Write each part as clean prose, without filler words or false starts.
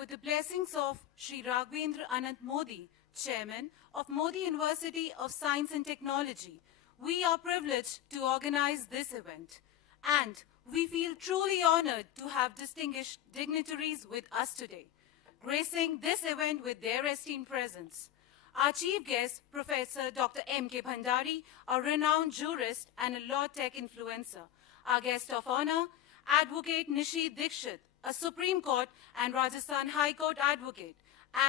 with the blessings of Sri Raghavendra Anant Modi, Chairman of Modi University of Science and Technology, we are privileged to organize this event. And we feel truly honored to have distinguished dignitaries with us today, gracing this event with their esteemed presence. Our chief guest, Professor Dr. M.K. Bhandari, a renowned jurist and a law tech influencer. Our guest of honor, Advocate Nishi Dikshit, a Supreme Court and Rajasthan High Court advocate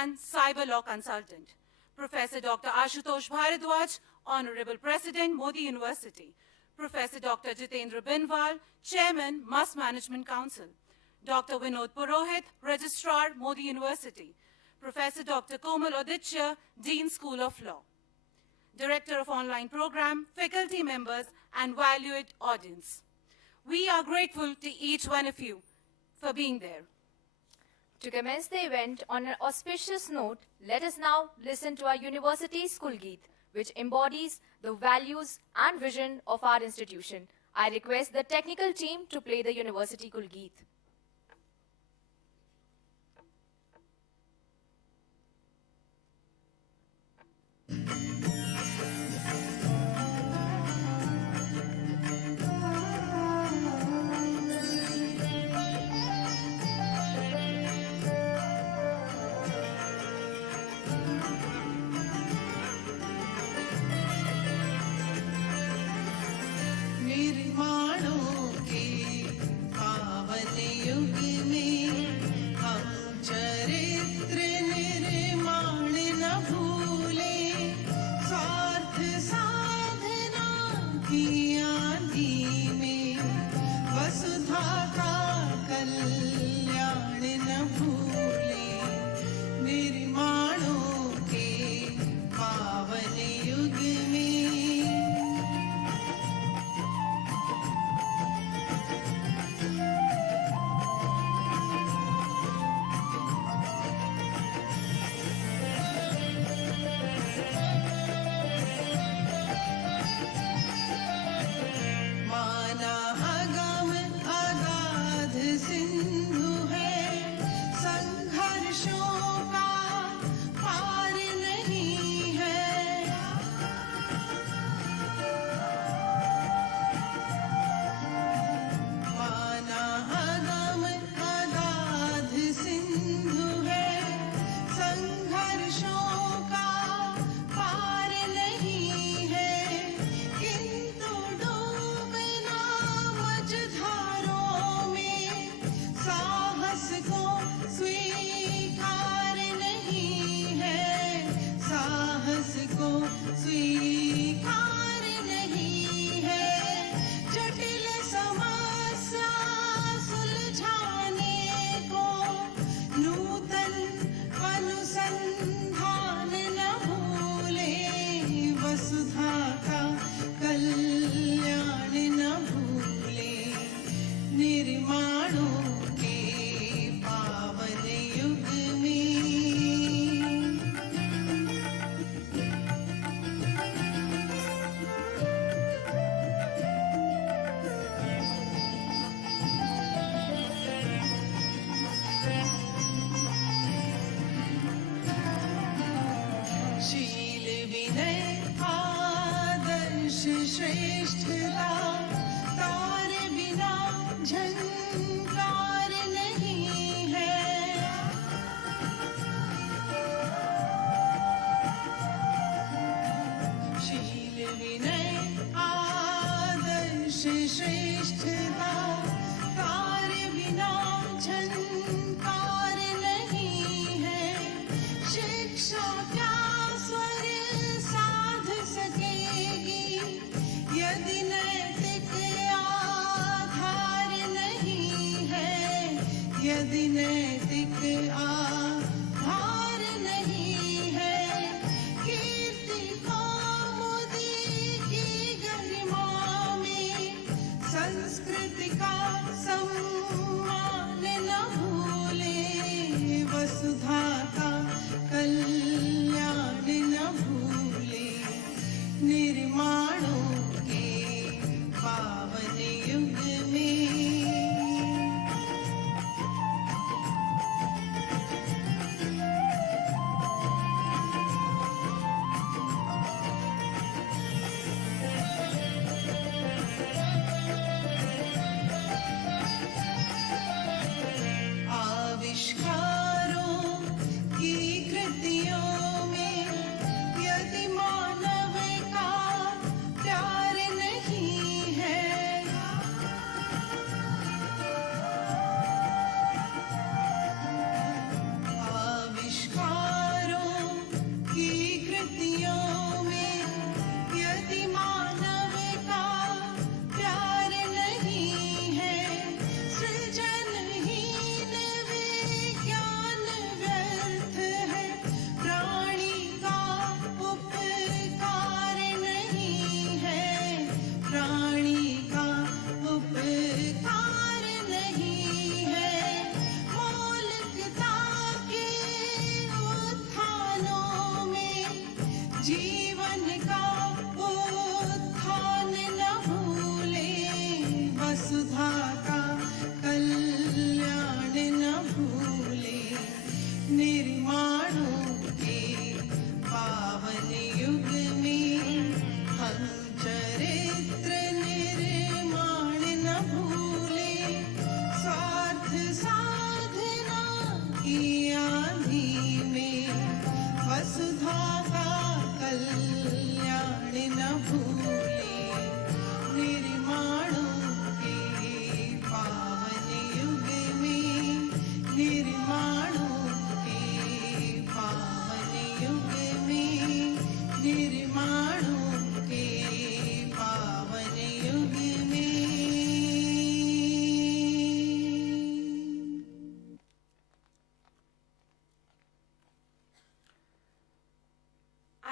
and cyber law consultant. Professor Dr. Ashutosh Bharadwaj, Honorable President, Modi University. Professor Dr. Jitendra Binwal, Chairman, Must Management Council. Dr. Vinod Purohit, Registrar, Modi University. Professor Dr. Komal Aditya, Dean School of Law. Director of Online Program, faculty members, and valued audience. We are grateful to each one of you for being there. To commence the event on an auspicious note, let us now listen to our University School Geet, which embodies the values and vision of our institution. I request the technical team to play the University School Geet.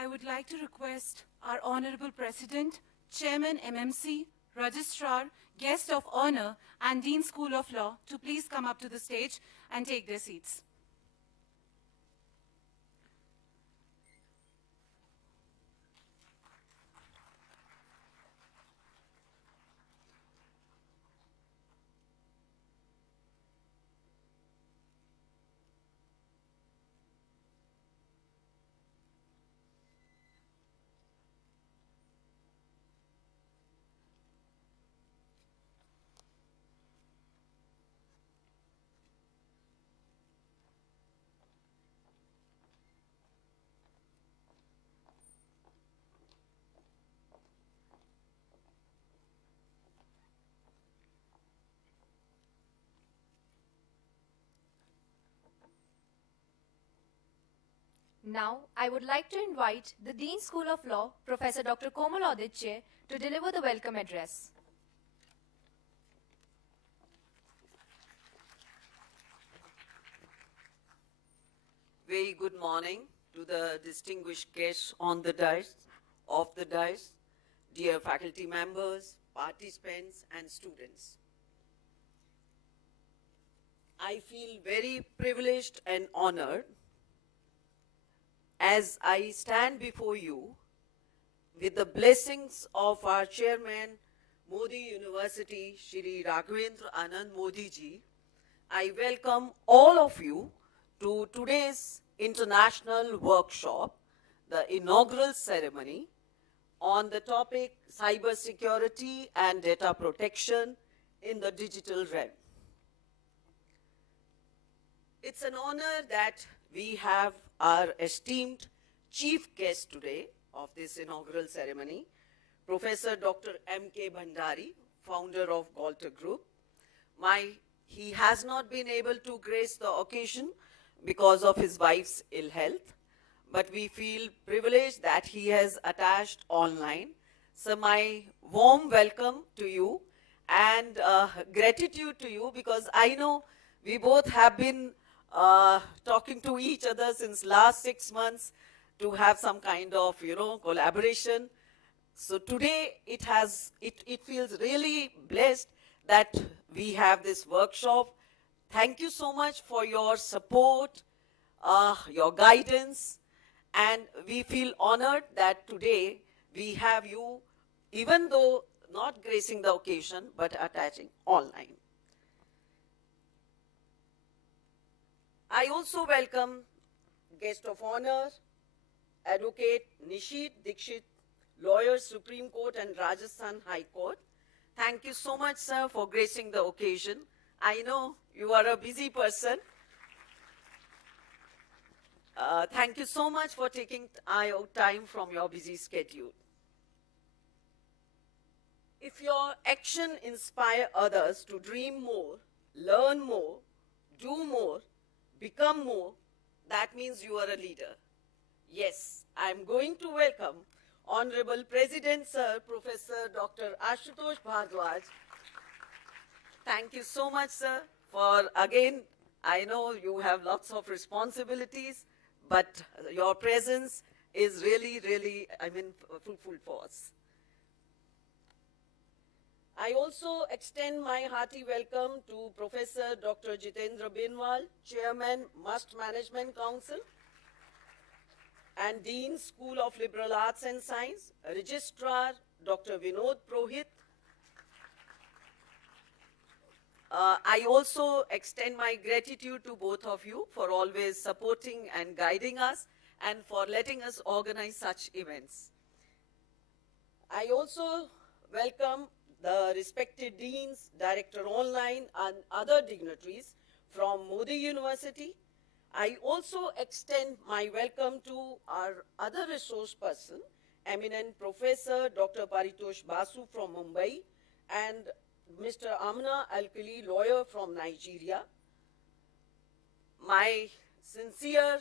I would like to request our Honorable President, Chairman MMC, Registrar, Guest of Honor, and Dean School of Law to please come up to the stage and take their seats. Now, I would like to invite the Dean School of Law, Professor Dr. Komal Aditya, to deliver the welcome address. Very good morning to the distinguished guests on the dais, dear faculty members, participants, and students. I feel very privileged and honored as I stand before you with the blessings of our chairman, Modi University, Shri Raghavendra Anand Modi ji. I welcome all of you to today's international workshop, the inaugural ceremony on the topic cybersecurity and data protection in the digital realm. It's an honor that we have our esteemed chief guest today of this inaugural ceremony, Professor Dr. M.K. Bhandari, founder of Galter Group. He has not been able to grace the occasion because of his wife's ill health, but we feel privileged that he has attached online. So my warm welcome to you and gratitude to you, because I know we both have been talking to each other since last 6 months to have some kind of, collaboration. So today it feels really blessed that we have this workshop. Thank you so much for your support, your guidance, and we feel honored that today we have you, even though not gracing the occasion, but attaching online. I also welcome guest of honor, Advocate Nishit Dixit, lawyer, Supreme Court and Rajasthan High Court. Thank you so much, sir, for gracing the occasion. I know you are a busy person. Thank you so much for taking time from your busy schedule. If your action inspire others to dream more, learn more, do more, become more, that means you are a leader. Yes, I'm going to welcome Honorable President, Sir, Professor Dr. Ashutosh Bhardwaj. Thank you so much, sir, for again, I know you have lots of responsibilities, but your presence is really, really, fruitful for us. I also extend my hearty welcome to Professor Dr. Jitendra Binwal, Chairman, Must Management Council, and Dean, School of Liberal Arts and Science, Registrar Dr. Vinod Prohit. I also extend my gratitude to both of you for always supporting and guiding us and for letting us organize such events. I also welcome the respected deans, director online, and other dignitaries from Modi University. I also extend my welcome to our other resource person, eminent Professor Dr. Paritosh Basu from Mumbai, and Mr. Amna Alkali, lawyer from Nigeria. My sincere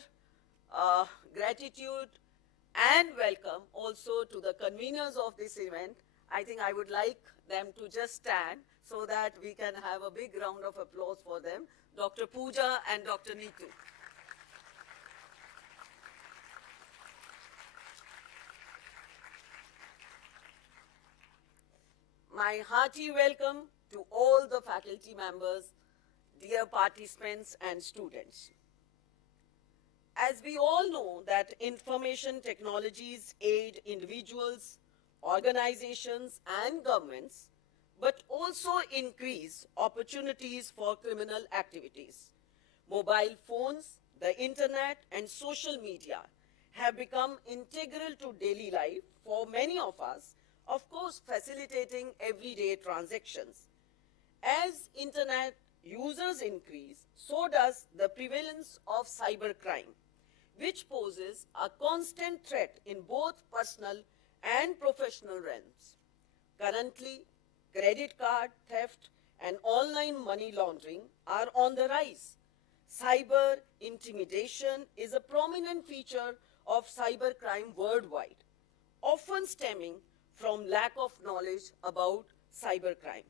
gratitude and welcome also to the conveners of this event. I think I would like them to just stand so that we can have a big round of applause for them, Dr. Pooja and Dr. Neetu. my hearty welcome to all the faculty members, dear participants and students. As we all know that information technologies aid individuals, organizations and governments, but also increase opportunities for criminal activities. Mobile phones, the internet and social media have become integral to daily life for many of us, of course facilitating everyday transactions. As internet users increase, so does the prevalence of cybercrime, which poses a constant threat in both personal and professional realms. Currently, credit card theft and online money laundering are on the rise. Cyber intimidation is a prominent feature of cybercrime worldwide, often stemming from lack of knowledge about cybercrime.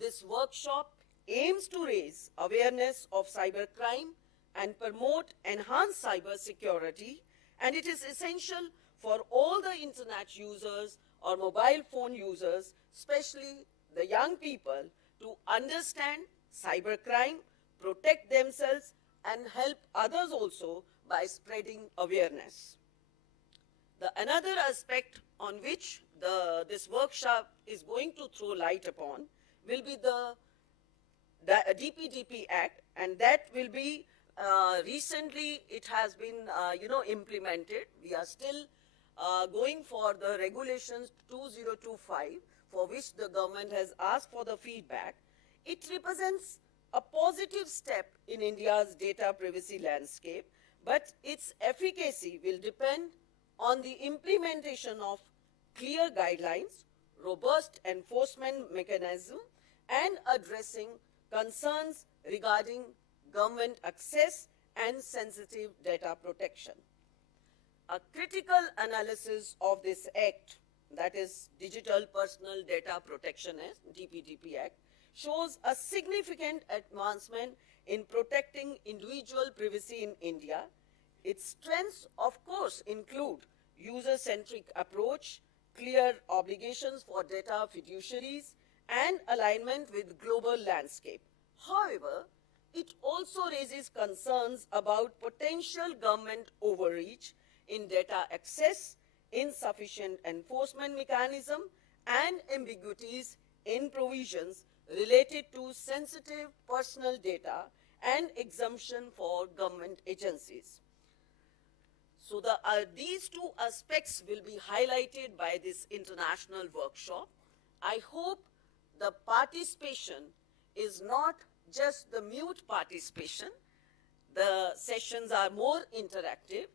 This workshop aims to raise awareness of cybercrime and promote enhanced cyber security, and it is essential for all the internet users or mobile phone users, especially the young people, to understand cybercrime, protect themselves and help others also by spreading awareness. Another aspect on which this workshop is going to throw light upon will be the DPDP Act, and that will be recently it has been implemented. We are still going for the regulations 2025, for which the government has asked for the feedback. It represents a positive step in India's data privacy landscape, but its efficacy will depend on the implementation of clear guidelines, robust enforcement mechanism, and addressing concerns regarding government access and sensitive data protection. A critical analysis of this act, that is Digital Personal Data Protection Act, DPDP Act, shows a significant advancement in protecting individual privacy in India. Its strengths, of course, include user-centric approach, clear obligations for data fiduciaries, and alignment with global landscape. However, it also raises concerns about potential government overreach in data access, insufficient enforcement mechanism, and ambiguities in provisions related to sensitive personal data and exemption for government agencies. So these two aspects will be highlighted by this international workshop. I hope the participation is not just the mute participation. The sessions are more interactive,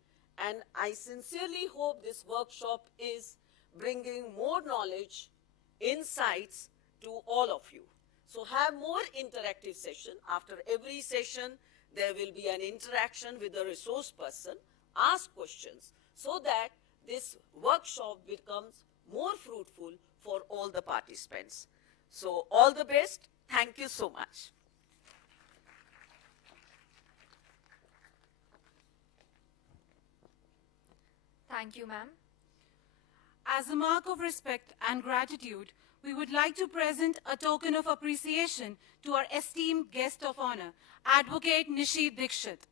and I sincerely hope this workshop is bringing more knowledge, insights to all of you. So have more interactive session. After every session, there will be an interaction with the resource person. Ask questions so that this workshop becomes more fruitful for all the participants. So all the best. Thank you so much. Thank you, ma'am. As a mark of respect and gratitude, we would like to present a token of appreciation to our esteemed guest of honor, Advocate Nishit Dikshit.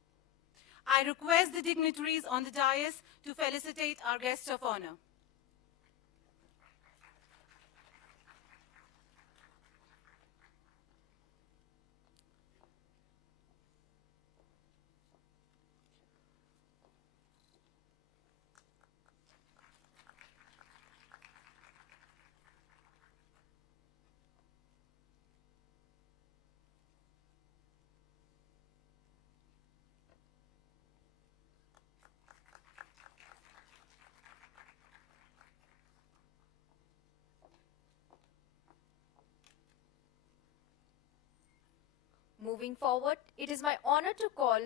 I request the dignitaries on the dais to felicitate our guest of honor. Moving forward, it is my honor to call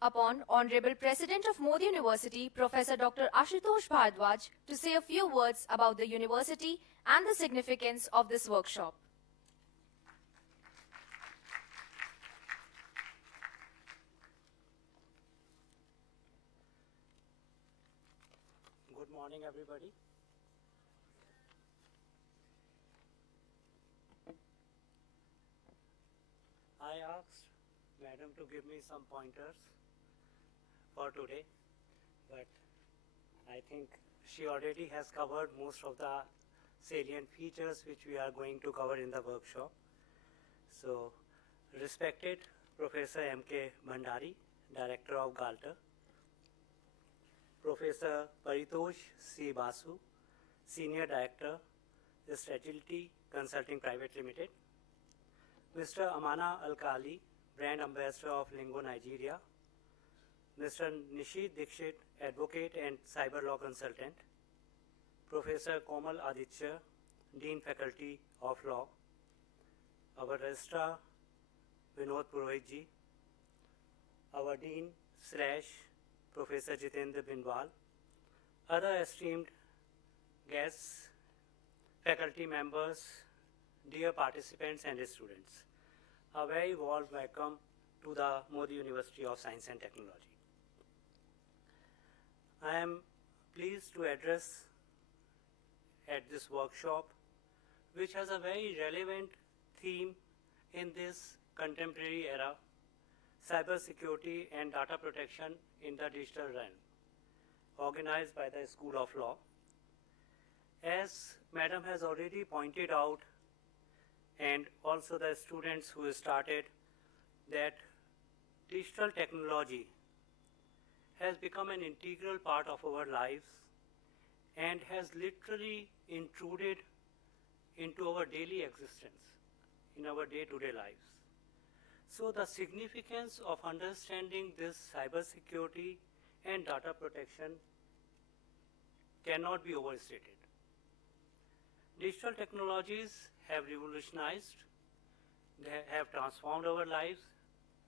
upon Honorable President of Modi University, Professor Dr. Ashutosh Bhardwaj, to say a few words about the university and the significance of this workshop. Good morning, everybody. madam to give me some pointers for today, but I think she already has covered most of the salient features which we are going to cover in the workshop. So, respected Professor M.K. Bhandari, Director of GALTER, Professor Paritosh C. Basu, Senior Director, Strategy Consulting Private Limited, Mr. Amana Alkali, Brand Ambassador of Lingo Nigeria, Mr. Nishit Dixit, Advocate and Cyber Law Consultant, Professor Komal Aditya, Dean Faculty of Law, our Registrar Vinod Purohit ji, our Dean / Professor Jitendra Binwal, other esteemed guests, faculty members, dear participants and students, a very warm welcome to the Modi University of Science and Technology. I am pleased to address at this workshop, which has a very relevant theme in this contemporary era, cybersecurity and data protection in the digital realm, organized by the School of Law. As Madam has already pointed out, and also the students who started, that digital technology has become an integral part of our lives and has literally intruded into our daily existence, in our day-to-day lives. So the significance of understanding this cybersecurity and data protection cannot be overstated. Digital technologies have revolutionized, they have transformed our lives,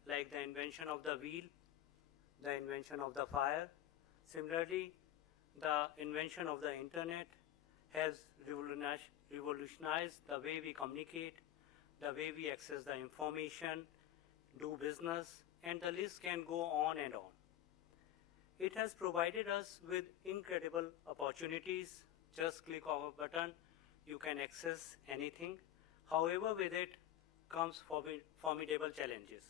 like the invention of the wheel, the invention of the fire. Similarly, the invention of the internet has revolutionized the way we communicate, the way we access the information, do business, and the list can go on and on. It has provided us with incredible opportunities. Just click of a button, you can access anything. However, with it comes formidable challenges.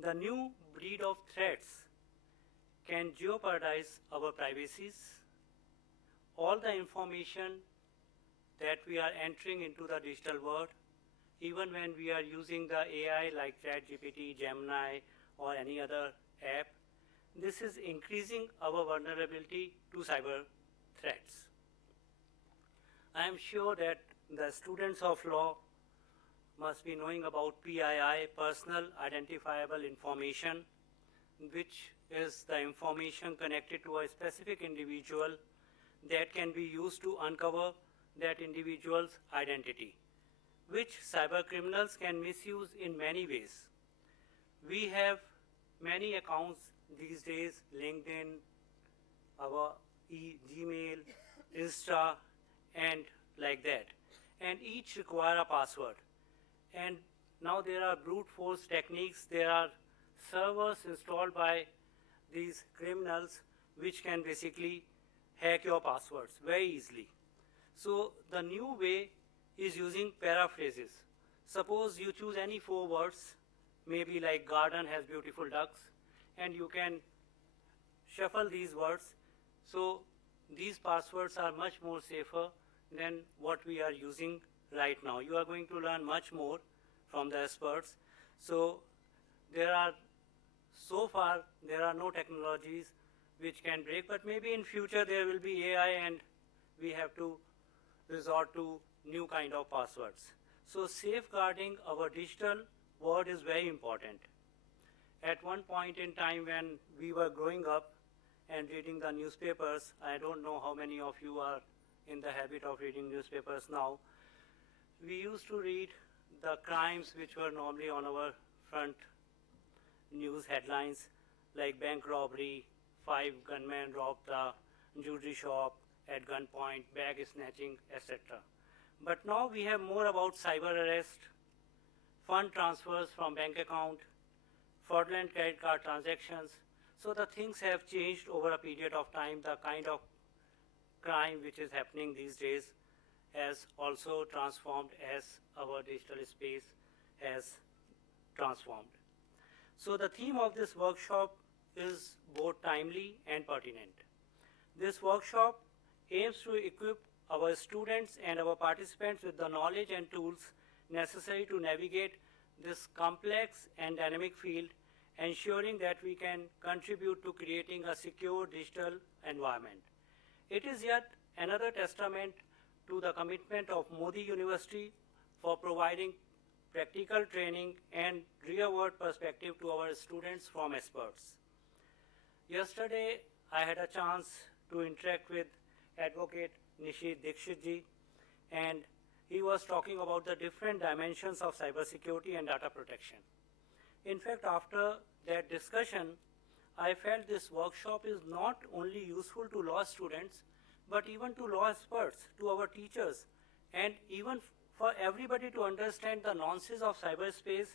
The new breed of threats can jeopardize our privacies. All the information that we are entering into the digital world, even when we are using the AI like ChatGPT, Gemini, or any other app, this is increasing our vulnerability to cyber threats. I am sure that the students of law must be knowing about PII, Personal Identifiable Information, which is the information connected to a specific individual that can be used to uncover that individual's identity, which cyber criminals can misuse in many ways. We have many accounts these days, LinkedIn, our Gmail, Insta, and like that. And each require a password. And now there are brute force techniques. There are servers installed by these criminals which can basically hack your passwords very easily. So the new way is using paraphrases. Suppose you choose any 4 words, maybe like garden has beautiful ducks, and you can shuffle these words. So these passwords are much more safer than what we are using right now. You are going to learn much more from the experts. So so far there are no technologies which can break, but maybe in future there will be AI and we have to resort to new kind of passwords. So safeguarding our digital world is very important. At one point in time when we were growing up and reading the newspapers, I don't know how many of you are in the habit of reading newspapers now, we used to read the crimes which were normally on our front news headlines, like bank robbery, 5 gunmen robbed the jewelry shop at gunpoint, bag snatching, etc. But now we have more about cyber arrest, fund transfers from bank account, fraudulent credit card transactions. So the things have changed over a period of time. The kind of crime which is happening these days has also transformed as our digital space has transformed. So the theme of this workshop is both timely and pertinent. This workshop aims to equip our students and our participants with the knowledge and tools necessary to navigate this complex and dynamic field, ensuring that we can contribute to creating a secure digital environment. It is yet another testament to the commitment of Modi University for providing practical training and real-world perspective to our students from experts. Yesterday, I had a chance to interact with Advocate Nishit Dikshit ji, and he was talking about the different dimensions of cybersecurity and data protection. In fact, after that discussion, I felt this workshop is not only useful to law students, but even to law experts, to our teachers, and even for everybody to understand the nuances of cyberspace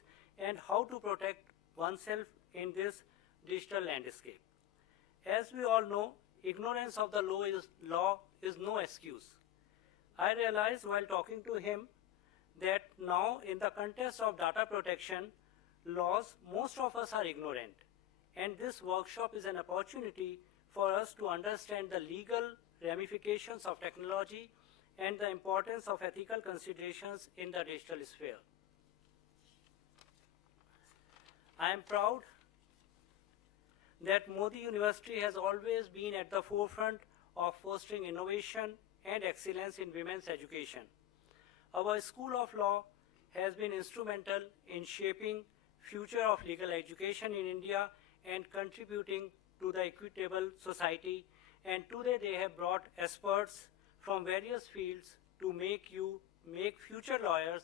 and how to protect oneself in this digital landscape. As we all know, ignorance of the law is no excuse. I realized while talking to him that now in the context of data protection laws, most of us are ignorant. And this workshop is an opportunity for us to understand the legal ramifications of technology and the importance of ethical considerations in the digital sphere. I am proud that Modi University has always been at the forefront of fostering innovation and excellence in women's education. Our School of Law has been instrumental in shaping future of legal education in India and contributing to the equitable society, and today they have brought experts from various fields to make future lawyers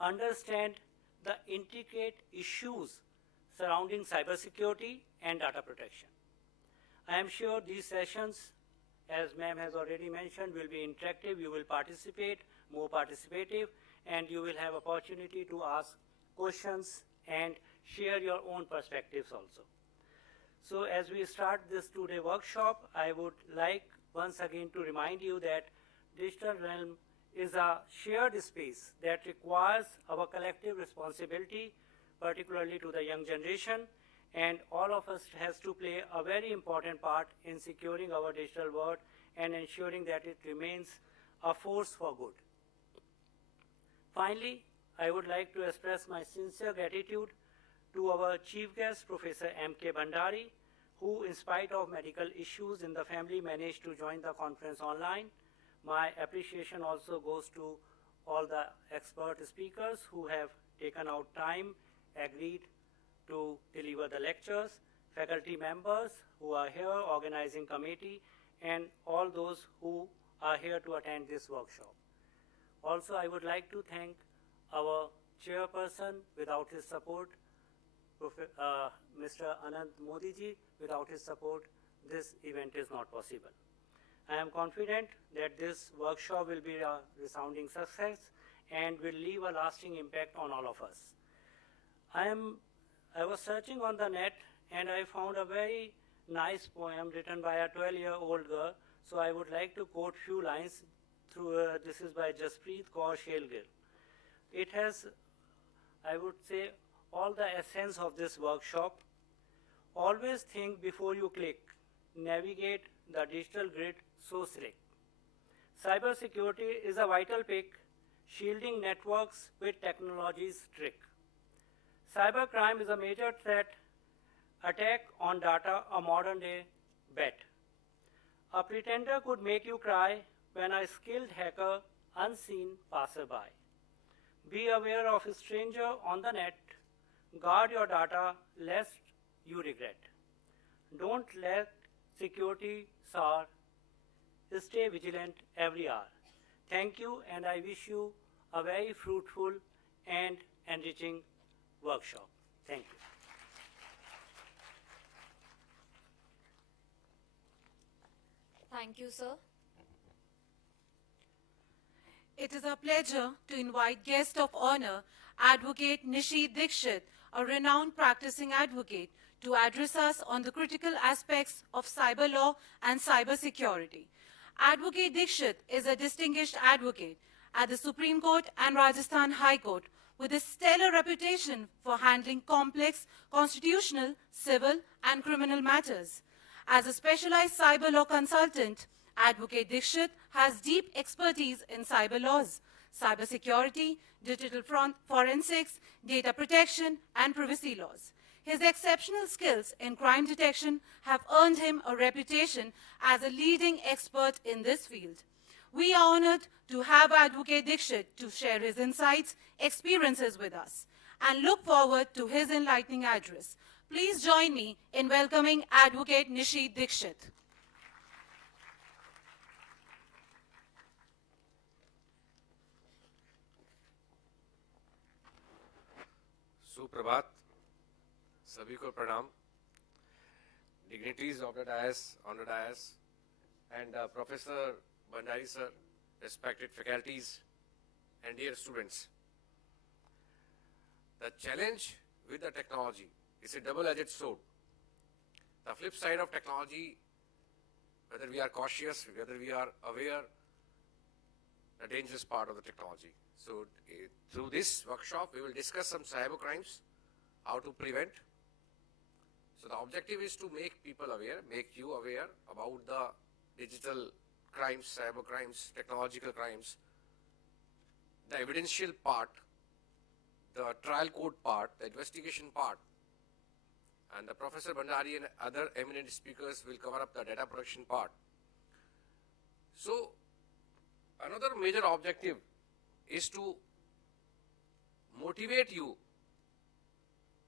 understand the intricate issues surrounding cybersecurity and data protection. I am sure these sessions, as ma'am has already mentioned, will be interactive. You will participate, more participative, and you will have opportunity to ask questions and share your own perspectives also. So as we start this two-day workshop, I would like once again to remind you that digital realm is a shared space that requires our collective responsibility, particularly to the young generation, and all of us has to play a very important part in securing our digital world and ensuring that it remains a force for good. Finally, I would like to express my sincere gratitude to our chief guest, Professor M.K. Bhandari, who, in spite of medical issues in the family, managed to join the conference online. My appreciation also goes to all the expert speakers who have taken out time, agreed to deliver the lectures, faculty members who are here, organizing committee, and all those who are here to attend this workshop. Also, I would like to thank our chairperson. Without his support, Mr. Anant Modi ji, without his support, this event is not possible. I am confident that this workshop will be a resounding success and will leave a lasting impact on all of us. I was searching on the net and I found a very nice poem written by a 12-year-old girl. So I would like to quote few lines through, this is by Jaspreet Kaur Shelgill. It has, I would say, all the essence of this workshop. Always think before you click. Navigate the digital grid so slick. Cybersecurity is a vital pick, shielding networks with technology's trick. Cybercrime is a major threat, attack on data, a modern day bet. A pretender could make you cry when a skilled hacker unseen passerby. Be aware of a stranger on the net. Guard your data lest you regret. Don't let security soar. Stay vigilant every hour. Thank you, and I wish you a very fruitful and enriching workshop. Thank you. Thank you, sir. It is a pleasure to invite guest of honor, Advocate Nishit Dikshit, a renowned practicing advocate, to address us on the critical aspects of cyber law and cyber security. Advocate Dikshit is a distinguished advocate at the Supreme Court and Rajasthan High Court, with a stellar reputation for handling complex constitutional, civil, and criminal matters. As a specialized cyber law consultant, Advocate Dixit has deep expertise in cyber laws, cybersecurity, digital forensics, data protection, and privacy laws. His exceptional skills in crime detection have earned him a reputation as a leading expert in this field. We are honored to have Advocate Dixit to share his insights, experiences with us, and look forward to his enlightening address. Please join me in welcoming Advocate Nishit Dixit. सुप्रभात सभी को प्रणाम dignitaries of the dais, on the dais, and Professor Bhandari sir, respected faculties, and dear students. The challenge with the technology is a double-edged sword. The flip side of technology, whether we are cautious, whether we are aware, the dangerous part of the technology. So through this workshop, we will discuss some cyber crimes, how to prevent. So the objective is to make people aware, make you aware about the digital crimes, cyber crimes, technological crimes, the evidential part, the trial court part, the investigation part, and the Professor Bhandari and other eminent speakers will cover up the data protection part. So another major objective is to motivate you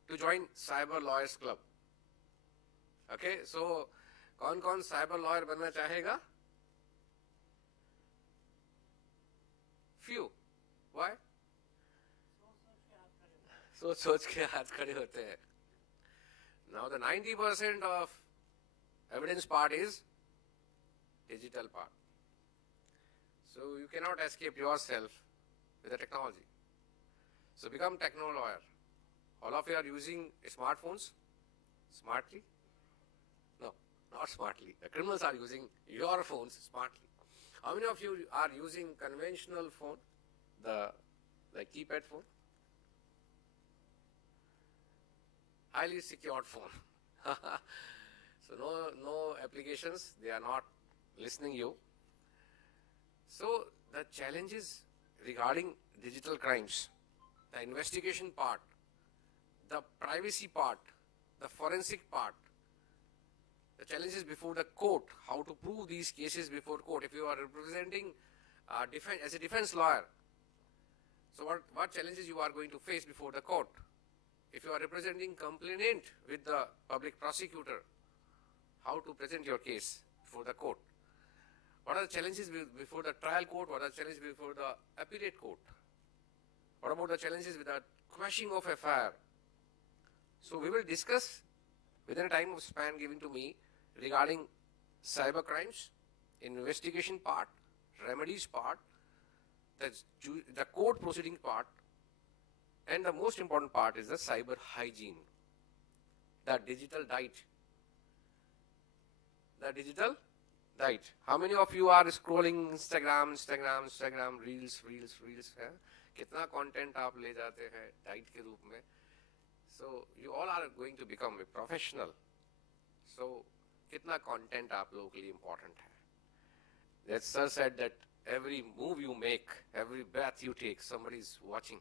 to join Cyber Lawyers Club. Okay, so कौन-कौन cyber lawyer बनना चाहेगा? Few. Why? सोच के हाथ खड़े होते हैं. Now the 90% of evidence part is digital part. So you cannot escape yourself with the technology. So become techno lawyer. All of you are using smartphones smartly? No, not smartly. The criminals are using your phones smartly. How many of you are using conventional phone, the keypad phone? Highly secured phone. So no applications, they are not listening you. So the challenges regarding digital crimes, the investigation part, the privacy part, the forensic part, the challenges before the court, how to prove these cases before court. If you are representing as a defense lawyer, so what challenges you are going to face before the court? If you are representing complainant with the public prosecutor, how to present your case before the court? What are the challenges before the trial court? What are the challenges before the appellate court? What about the challenges with the quashing of FIR? So we will discuss within a time of span given to me regarding cyber crimes, investigation part, remedies part, the court proceeding part, and the most important part is the cyber hygiene, the digital diet. The digital diet. How many of you are scrolling Instagram, reels है? कितना content आप ले जाते हैं diet के रूप में? So you all are going to become a professional. So कितना content आप लोगों के लिए important है? That sir said that every move you make, every breath you take, somebody is watching.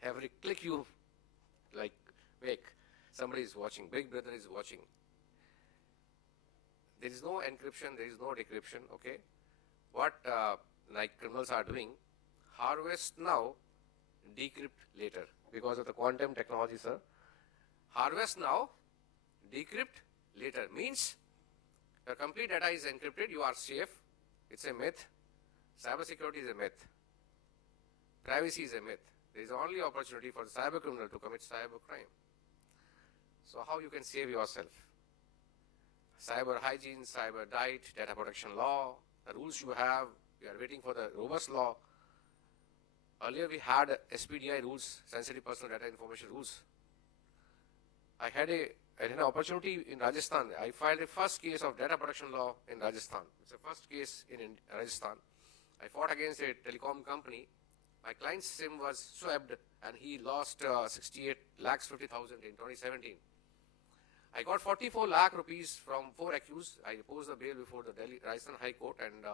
Every click you make, somebody is watching. Big Brother is watching. There is no encryption, there is no decryption, okay? What criminals are doing, harvest now, decrypt later. Because of the quantum technology, sir. Harvest now, decrypt later. Means your complete data is encrypted, you are safe. It's a myth. Cybersecurity is a myth. Privacy is a myth. There is only opportunity for the cyber criminal to commit cyber crime. So how you can save yourself? Cyber hygiene, cyber diet, data protection law, the rules you have, we are waiting for the robust law. Earlier we had SPDI rules, sensitive personal data information rules. I had an opportunity in Rajasthan. I filed a first case of data protection law in Rajasthan. It's the first case in Rajasthan. I fought against a telecom company. My client's SIM was swept and he lost 68 lakhs 50,000 in 2017. I got 44 lakh rupees from 4 accused. I opposed the bail before the Delhi Rajasthan High Court, and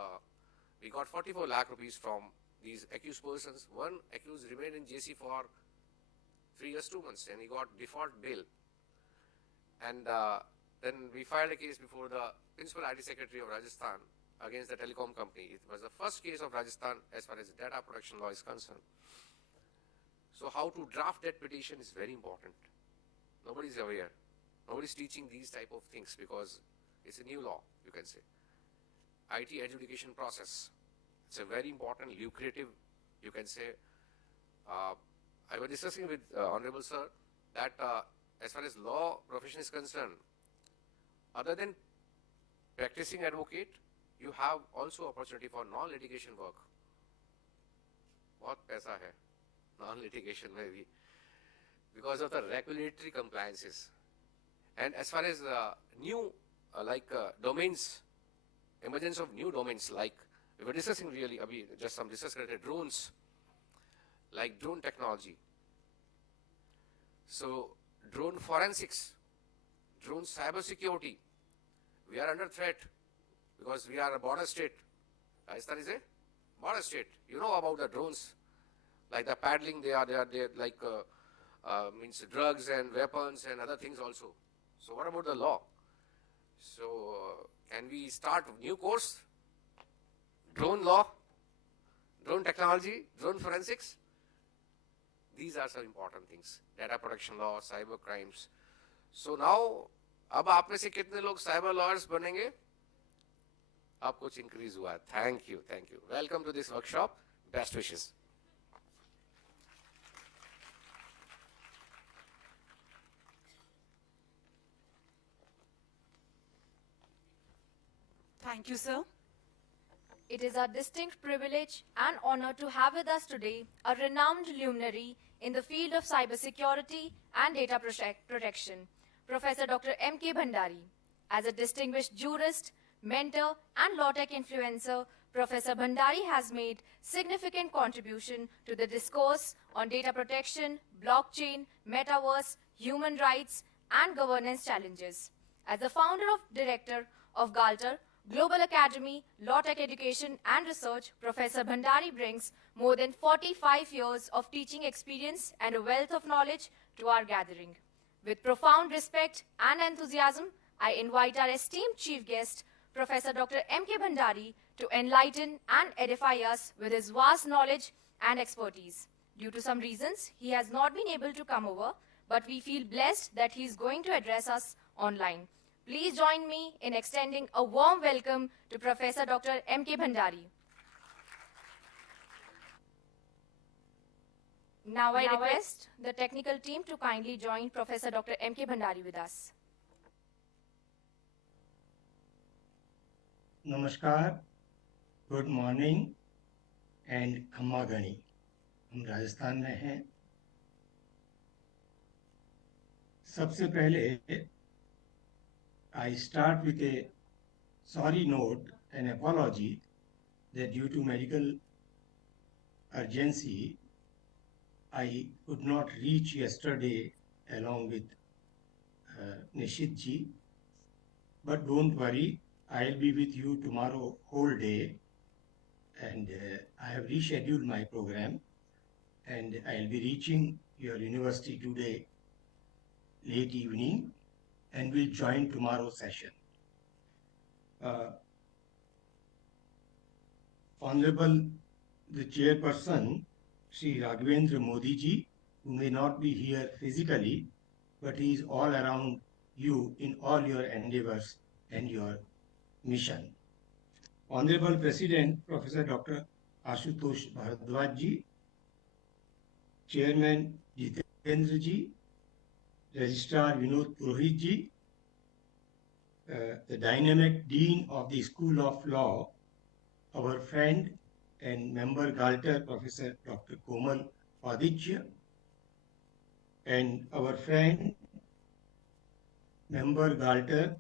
we got 44 lakh rupees from these accused persons. One accused remained in JC for 3 years 2 months and he got default bail. And then we filed a case before the Principal IT Secretary of Rajasthan against the telecom company. It was the first case of Rajasthan as far as data protection law is concerned. So how to draft that petition is very important. Nobody is aware. Nobody is teaching these type of things because it's a new law, you can say. IT adjudication process. It's a very important, lucrative, you can say. I was discussing with Honorable Sir that as far as law profession is concerned, other than practicing advocate, you have also opportunity for non-litigation work. What paisa hai? Non-litigation maybe. Because of the regulatory compliances. And as far as new domains, emergence of new domains, like we were discussing really, just some discuss related drones, like drone technology. So drone forensics, drone cyber security, we are under threat because we are a border state. Rajasthan is a border state. You know about the drones, like the paddling, they are like means drugs and weapons and other things also. So what about the law? So can we start a new course? Drone law, drone technology, drone forensics. These are some important things. Data protection law, cyber crimes. So now, अब आप में से कितने लोग cyber lawyers बनेंगे? अब कुछ increase हुआ. Thank you, thank you. Welcome to this workshop. Best wishes. Thank you, sir. It is our distinct privilege and honor to have with us today a renowned luminary in the field of cybersecurity and data protection, Professor Dr. M.K. Bhandari. As a distinguished jurist, mentor, and law tech influencer, Professor Bhandari has made significant contribution to the discourse on data protection, blockchain, metaverse, human rights, and governance challenges. As the founder and director of Galter Global Academy, Law Tech Education and Research, Professor Bhandari brings more than 45 years of teaching experience and a wealth of knowledge to our gathering. With profound respect and enthusiasm, I invite our esteemed chief guest, Professor Dr. M.K. Bhandari, to enlighten and edify us with his vast knowledge and expertise. Due to some reasons, he has not been able to come over, but we feel blessed that he is going to address us online. Please join me in extending a warm welcome to Professor Dr. M.K. Bhandari. Now I request the technical team to kindly join Professor Dr. M.K. Bhandari with us. नमस्कार, good morning and खम्मा गणी. हम राजस्थान में हैं. सबसे पहले I start with a sorry note, an apology that due to medical urgency, I could not reach yesterday along with Nishit ji. But don't worry, I'll be with you tomorrow whole day, and I have rescheduled my program, and I'll be reaching your university today late evening, and will join tomorrow's session. Honorable the chairperson, Sri Raghavendra Modi ji, who may not be here physically, but he is all around you in all your endeavors and your mission. Honorable President, Professor Dr. Ashutosh Bharadwaj ji, Chairman Jitendra ji, Registrar Vinod Purohit ji, the dynamic Dean of the School of Law, our friend and member Galter, Professor Dr. Komal Padicchya, and our friend, member Galter,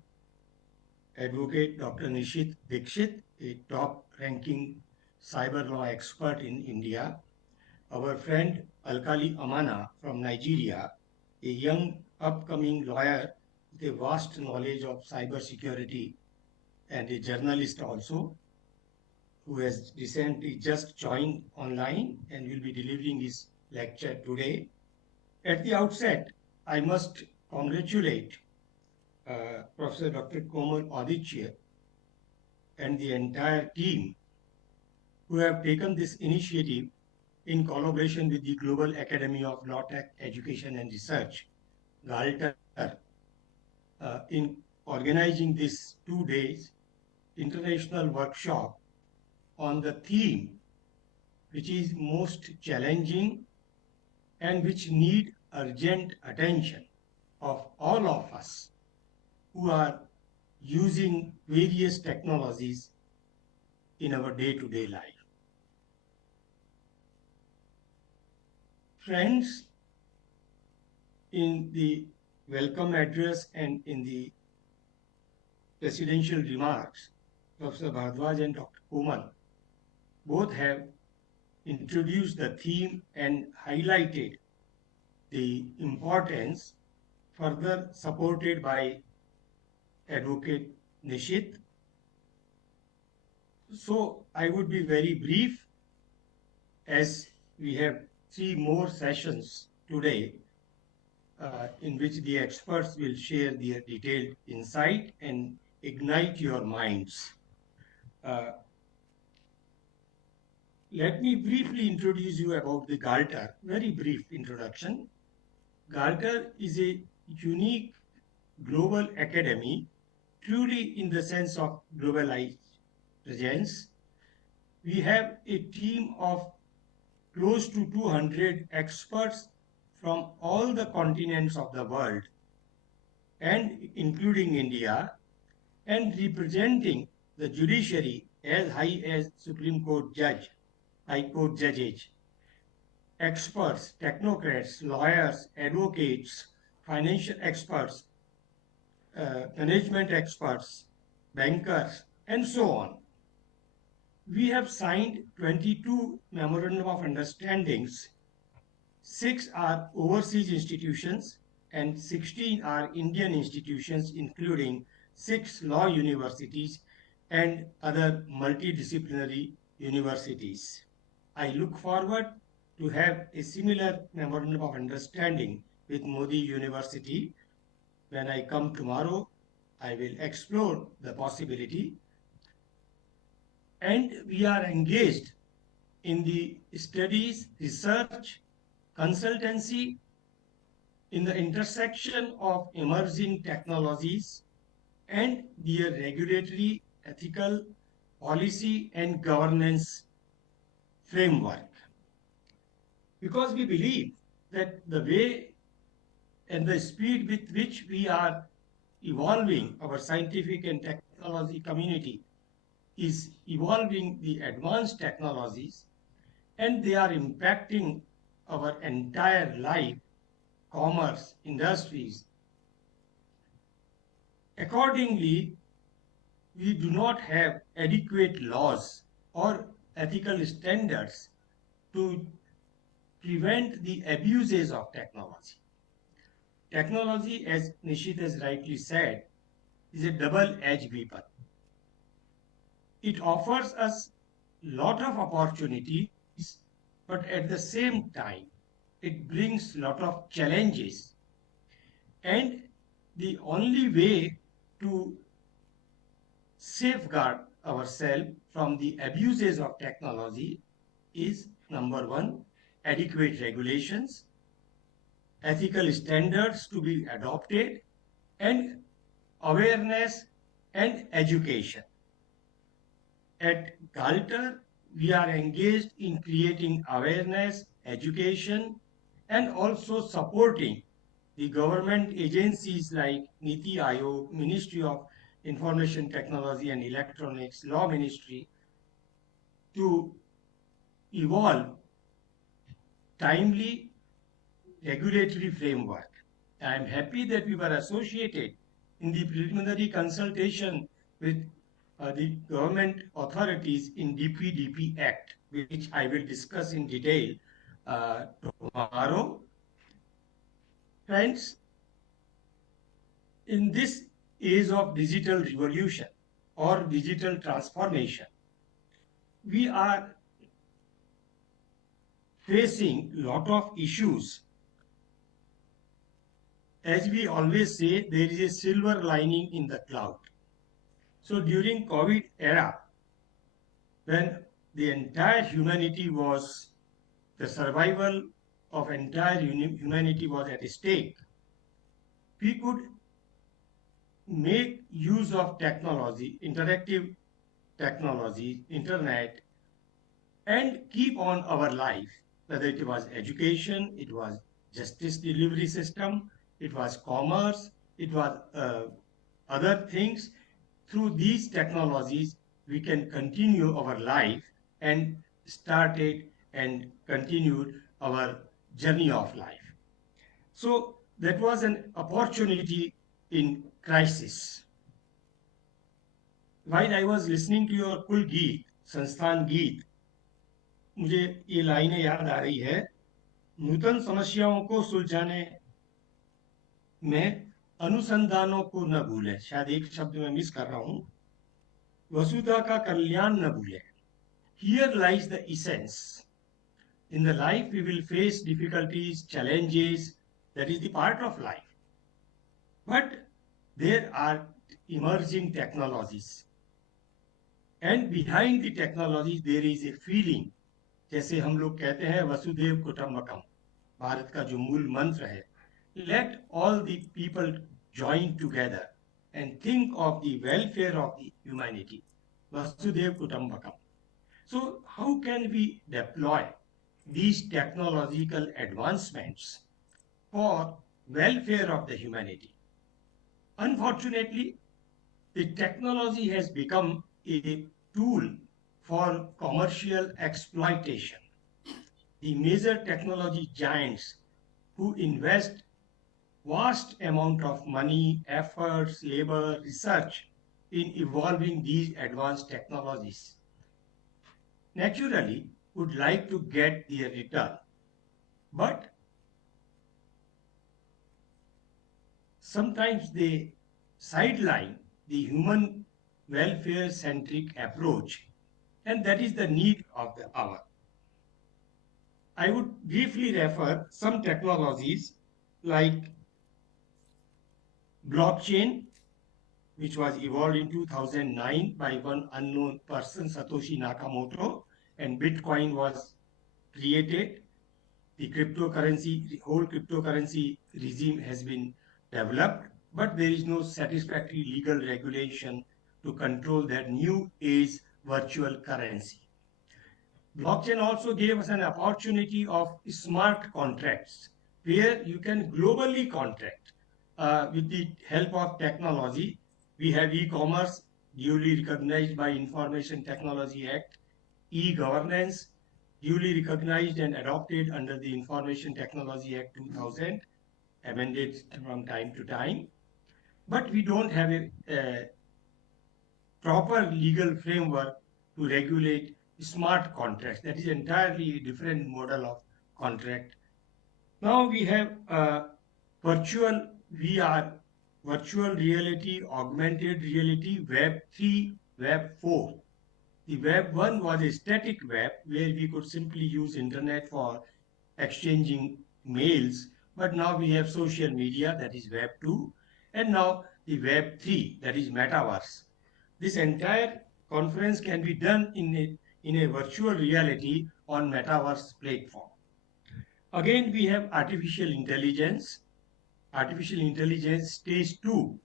Advocate Dr. Nishit Dikshit, a top-ranking cyber law expert in India, our friend Alkali Amana from Nigeria, a young upcoming lawyer with a vast knowledge of cybersecurity and a journalist also, who has recently just joined online and will be delivering his lecture today. At the outset, I must congratulate Professor Dr. Komal Aditya and the entire team who have taken this initiative in collaboration with the Global Academy of Law Tech Education and Research, GALTER, in organizing this 2 days international workshop on the theme which is most challenging and which need urgent attention of all of us who are using various technologies in our day-to-day life. Friends, in the welcome address and in the presidential remarks, Professor Bhardwaj and Dr. Komal both have introduced the theme and highlighted the importance, further supported by Advocate Nishit. So I would be very brief, as we have 3 more sessions today in which the experts will share their detailed insight and ignite your minds. Let me briefly introduce you about the GALTER, very brief introduction. GALTER is a unique global academy, truly in the sense of globalized presence. We have a team of close to 200 experts from all the continents of the world, and including India, and representing the judiciary as high as Supreme Court judge, High Court judges, experts, technocrats, lawyers, advocates, financial experts, management experts, bankers, and so on. We have signed 22 memorandum of understandings. 6 are overseas institutions and 16 are Indian institutions, including 6 law universities and other multidisciplinary universities. I look forward to have a similar memorandum of understanding with Modi University. When I come tomorrow, I will explore the possibility. And we are engaged in the studies, research, consultancy in the intersection of emerging technologies and their regulatory, ethical, policy and governance framework. Because we believe that the way and the speed with which we are evolving our scientific and technology community is evolving the advanced technologies, and they are impacting our entire life, commerce, industries. Accordingly, we do not have adequate laws or ethical standards to prevent the abuses of technology. Technology, as Nishit has rightly said, is a double-edged weapon. It offers us a lot of opportunities, but at the same time, it brings a lot of challenges. And the only way to safeguard ourselves from the abuses of technology is, number 1, adequate regulations, ethical standards to be adopted, and awareness and education. At GALTER, we are engaged in creating awareness, education, and also supporting the government agencies like NITI Aayog, Ministry of Information Technology and Electronics, Law Ministry, to evolve timely regulatory framework. I am happy that we were associated in the preliminary consultation with the government authorities in DPDP Act, which I will discuss in detail tomorrow. Friends, in this age of digital revolution or digital transformation, we are facing a lot of issues. As we always say, there is a silver lining in the cloud. So during COVID era, when the entire humanity was, the survival of entire humanity was at stake, we could make use of technology, interactive technology, internet, and keep on our life, whether it was education, it was justice delivery system, it was commerce, it was other things. Through these technologies, we can continue our life and started and continued our journey of life. So that was an opportunity in crisis. While I was listening to your कुल गीत, संस्थान गीत, मुझे ये लाइनें याद आ रही है, नूतन समस्याओं को सुलझाने में अनुसंधानों को न भूलें, शायद एक शब्द में मिस कर रहा हूं, वसुधा का कल्याण न भूलें. Here lies the essence. In the life we will face difficulties, challenges, that is the part of life. But there are emerging technologies. And behind the technologies there is a feeling. जैसे हम लोग कहते हैं वसुधैव कुटुंबकम, भारत का जो मूल मंत्र है, let all the people join together and think of the welfare of the humanity. Vasudhaiva Kutumbakam. So how can we deploy these technological advancements for welfare of the humanity? Unfortunately, the technology has become a tool for commercial exploitation. The major technology giants who invest vast amount of money, efforts, labor, research in evolving these advanced technologies, naturally would like to get their return. But sometimes they sideline the human welfare-centric approach, and that is the need of the hour. I would briefly refer some technologies like blockchain, which was evolved in 2009 by one unknown person, Satoshi Nakamoto, and Bitcoin was created. The cryptocurrency, the whole cryptocurrency regime has been developed, but there is no satisfactory legal regulation to control that new age virtual currency. Blockchain also gave us an opportunity of smart contracts, where you can globally contract with the help of technology. We have e-commerce, duly recognized by Information Technology Act, e-governance, duly recognized and adopted under the Information Technology Act 2000, amended from time to time. But we don't have a proper legal framework to regulate smart contracts. That is entirely a different model of contract. Now we have virtual VR, virtual reality, augmented reality, Web 3, Web 4. The Web 1 was a static web where we could simply use internet for exchanging mails, but now we have social media, that is Web 2, and now the Web 3, that is Metaverse. This entire conference can be done in a virtual reality on Metaverse platform. Again, we have artificial intelligence stage 2.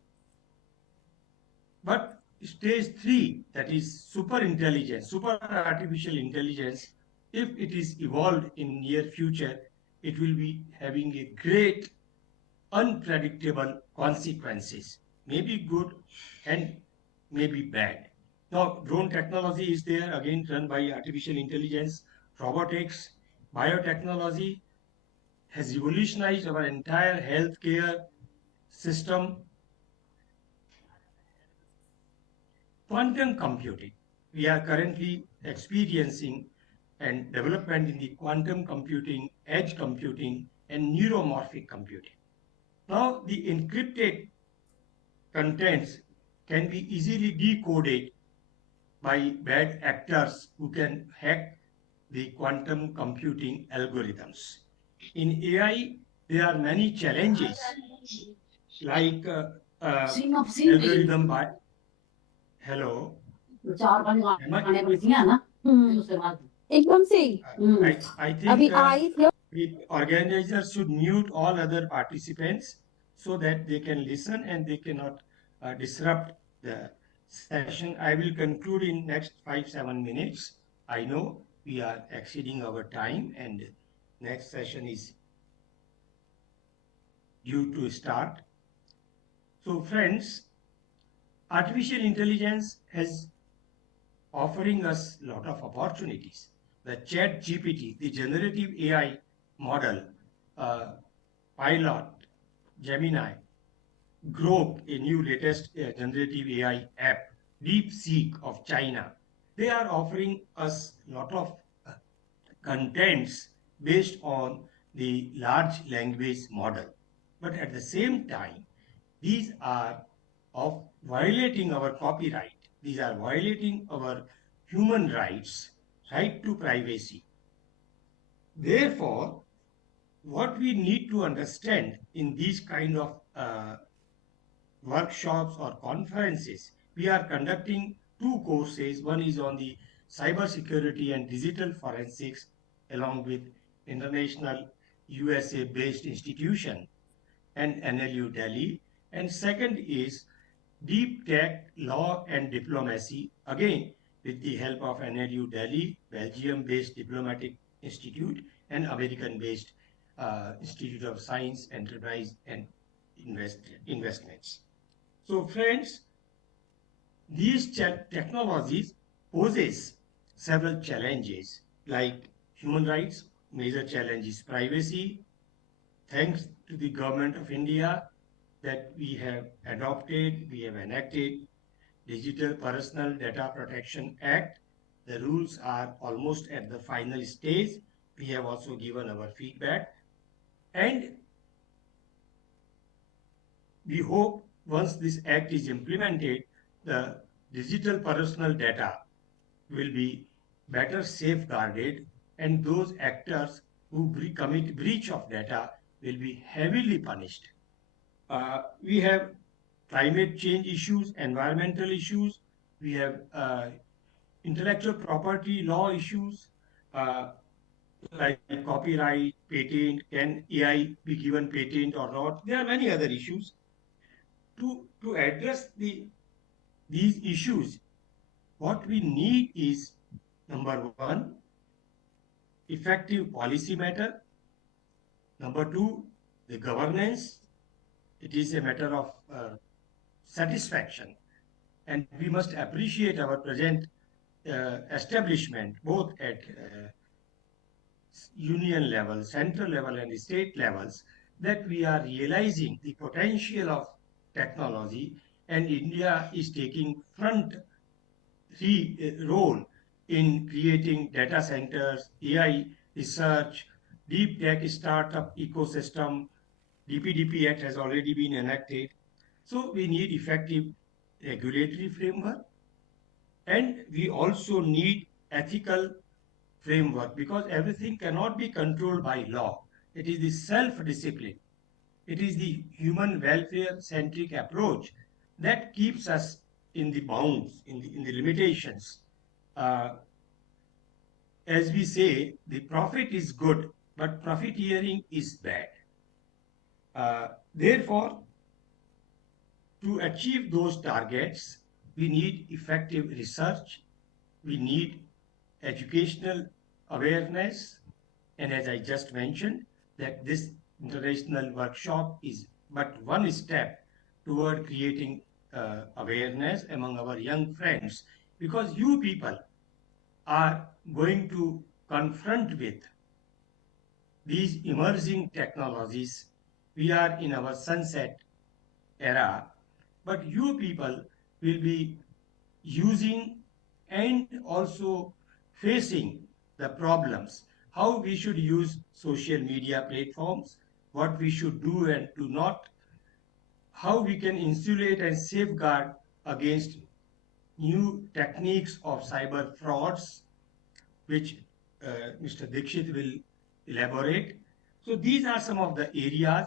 But stage 3, that is super intelligence, super artificial intelligence, if it is evolved in near future, it will be having a great unpredictable consequences, maybe good and maybe bad. Now, drone technology is there, again run by artificial intelligence, robotics, biotechnology has revolutionized our entire healthcare system. Quantum computing, we are currently experiencing and development in the quantum computing, edge computing, and neuromorphic computing. Now, the encrypted contents can be easily decoded by bad actors who can hack the quantum computing algorithms. In AI, there are many challenges like algorithm by. Hello. Am I- एकदम से I अभी think आई थी the organizers should mute all other participants so that they can listen and they cannot disrupt the session. I will conclude in next 5-7 minutes. I know we are exceeding our time and next session is due to start. So friends, artificial intelligence has offering us a lot of opportunities. The Chat GPT, the generative AI model, Pilot, Gemini, Grok, a new latest generative AI app, DeepSeek of China, they are offering us a lot of contents based on the large language model. But at the same time, these are of violating our copyright. These are violating our human rights, right to privacy. Therefore, what we need to understand in these kind of workshops or conferences, we are conducting 2 courses. One is on the cybersecurity and digital forensics along with international USA-based institution and NLU Delhi. And second is Deep Tech Law and Diplomacy, again with the help of NLU Delhi, Belgium-based Diplomatic Institute, and American-based Institute of Science, Enterprise, and Investments. So friends, these technologies poses several challenges like human rights, major challenge is privacy. Thanks to the government of India that we have adopted, we have enacted Digital Personal Data Protection Act. The rules are almost at the final stage. We have also given our feedback. And we hope once this act is implemented, the digital personal data will be better safeguarded and those actors who commit breach of data will be heavily punished. We have climate change issues, environmental issues, we have intellectual property law issues, like copyright, patent, can AI be given patent or not? There are many other issues. To address these issues, what we need is, number one, effective policy matter. Number two, the governance. It is a matter of satisfaction. And we must appreciate our present establishment, both at union level, central level, and state levels, that we are realizing the potential of technology, and India is taking front role in creating data centers, AI research, deep tech startup ecosystem. DPDP Act has already been enacted. So we need effective regulatory framework, and we also need ethical framework because everything cannot be controlled by law. It is the self-discipline. It is the human welfare-centric approach that keeps us in the bounds, in the limitations. As we say, the profit is good, but profiteering is bad. Therefore, to achieve those targets, we need effective research, we need educational awareness, and as I just mentioned, that this international workshop is but one step toward creating awareness among our young friends, because you people are going to confront with these emerging technologies. We are in our sunset era, but you people will be using and also facing the problems, how we should use social media platforms, what we should do and do not, how we can insulate and safeguard against new techniques of cyber frauds, which Mr. Dikshit will elaborate. So these are some of the areas.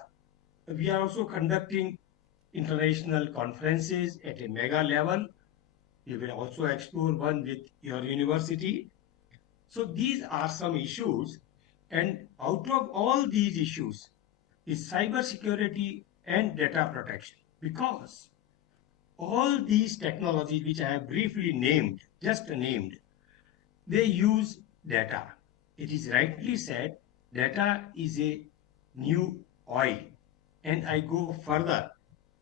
We are also conducting international conferences at a mega level. We will also explore one with your university. So these are some issues, and out of all these issues is cybersecurity and data protection, because all these technologies which I have briefly named, just named, they use data. It is rightly said, data is a new oil. And I go further,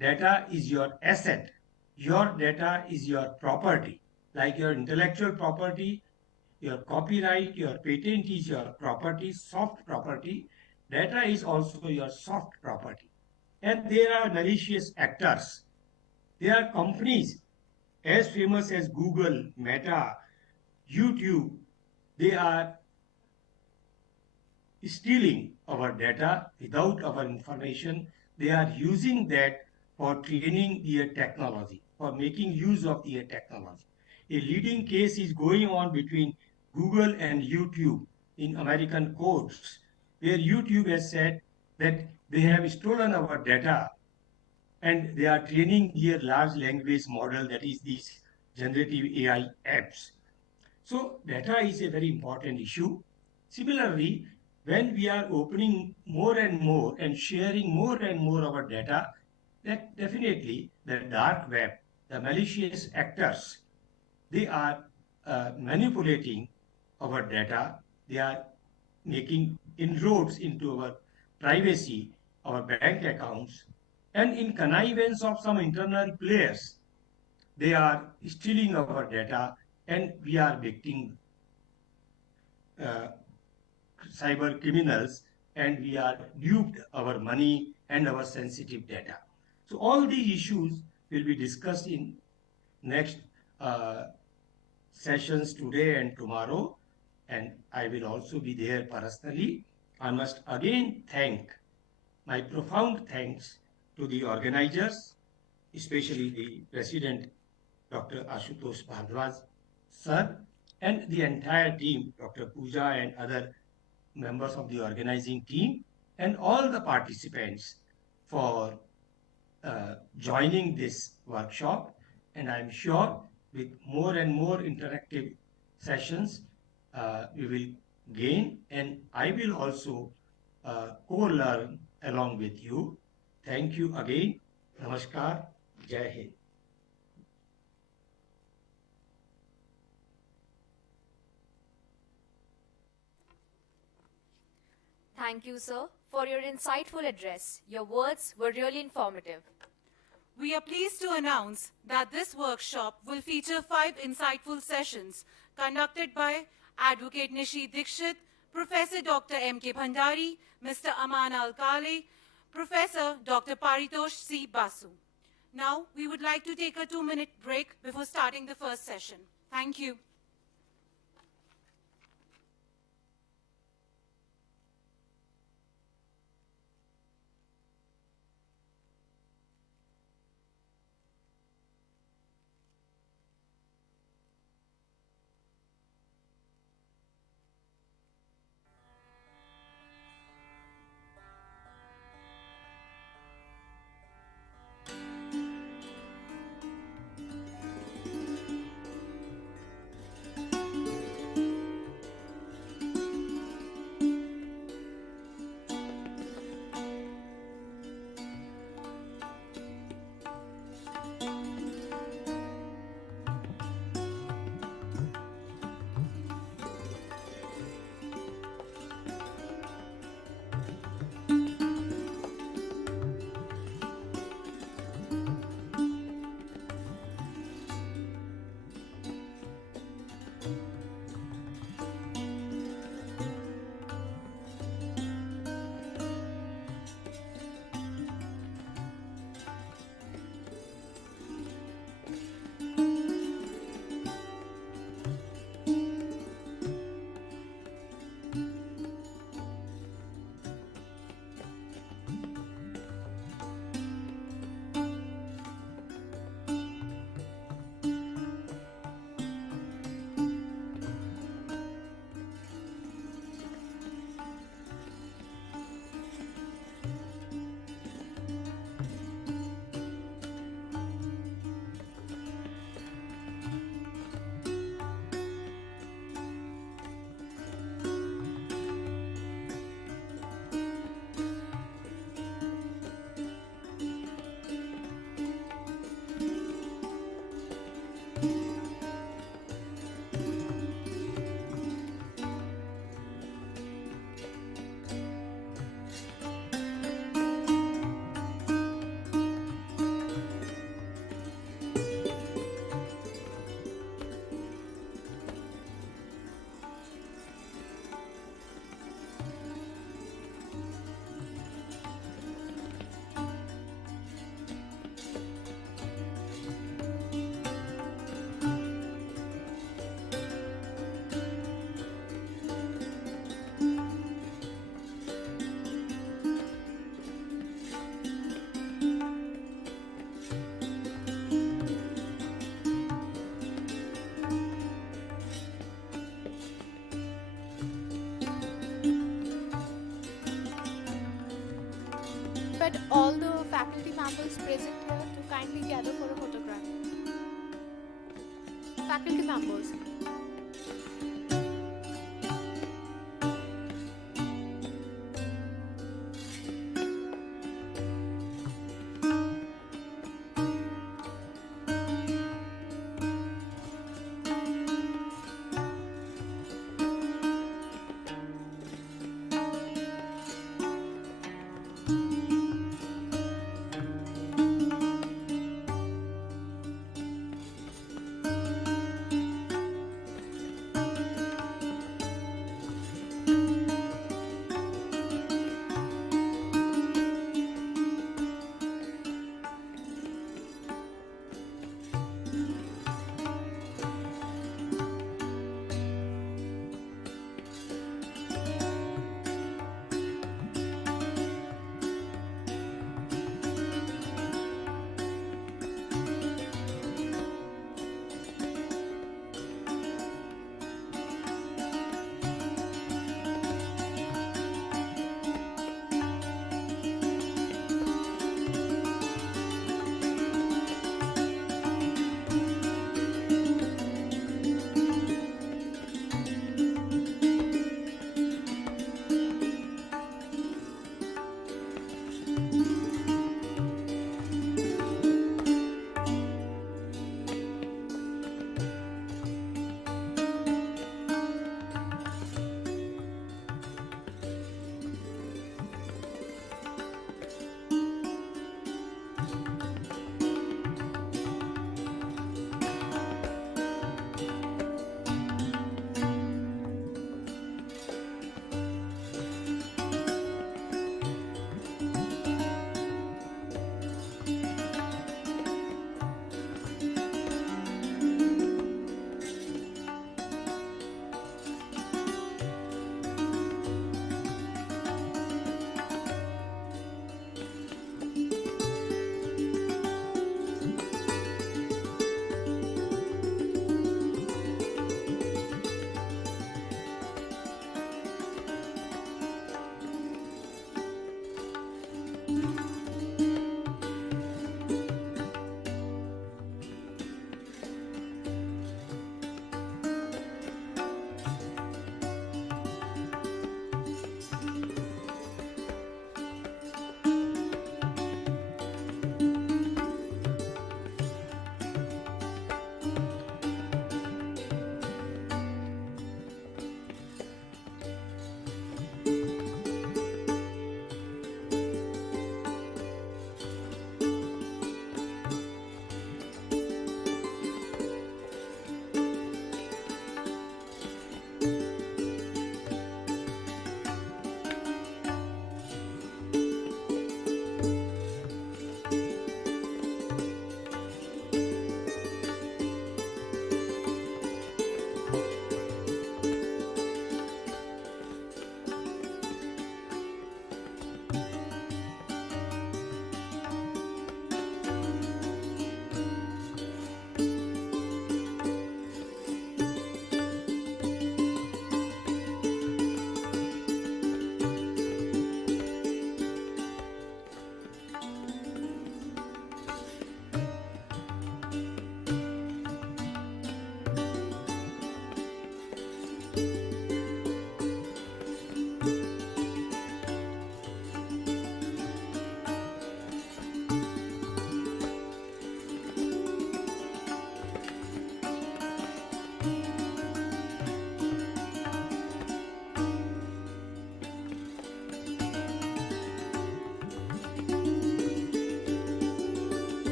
data is your asset. Your data is your property, like your intellectual property, your copyright, your patent is your property, soft property. Data is also your soft property. And there are malicious actors. There are companies as famous as Google, Meta, YouTube. They are stealing our data without our information. They are using that for training their technology, for making use of their technology. A leading case is going on between Google and YouTube in American courts, where YouTube has said that they have stolen our data and they are training their large language model, that is these generative AI apps. So data is a very important issue. Similarly, when we are opening more and more and sharing more and more our data, that definitely the dark web, the malicious actors, they are manipulating our data. They are making inroads into our privacy, our bank accounts, and in connivance of some internal players, they are stealing our data, and we are victim cyber criminals, and we are duped our money and our sensitive data. So all these issues will be discussed in next sessions today and tomorrow, and I will also be there personally. I must again thank my profound thanks to the organizers, especially the President, Dr. Ashutosh Bhardwaj, sir, and the entire team, Dr. Pooja and other members of the organizing team, and all the participants for joining this workshop. And I'm sure with more and more interactive sessions, we will gain, and I will also co-learn along with you. Thank you again. Namaskar. Jai Hind. Thank you, sir, for your insightful address. Your words were really informative. We are pleased to announce that this workshop will feature 5 insightful sessions conducted by Advocate Nishi Dikshit, Professor Dr. M.K. Bhandari, Mr. Aman Alkale, Professor Dr. Paritosh C. Basu. Now, we would like to take a 2-minute break before starting the first session. Thank you. members present here to kindly gather for a photograph. Faculty members.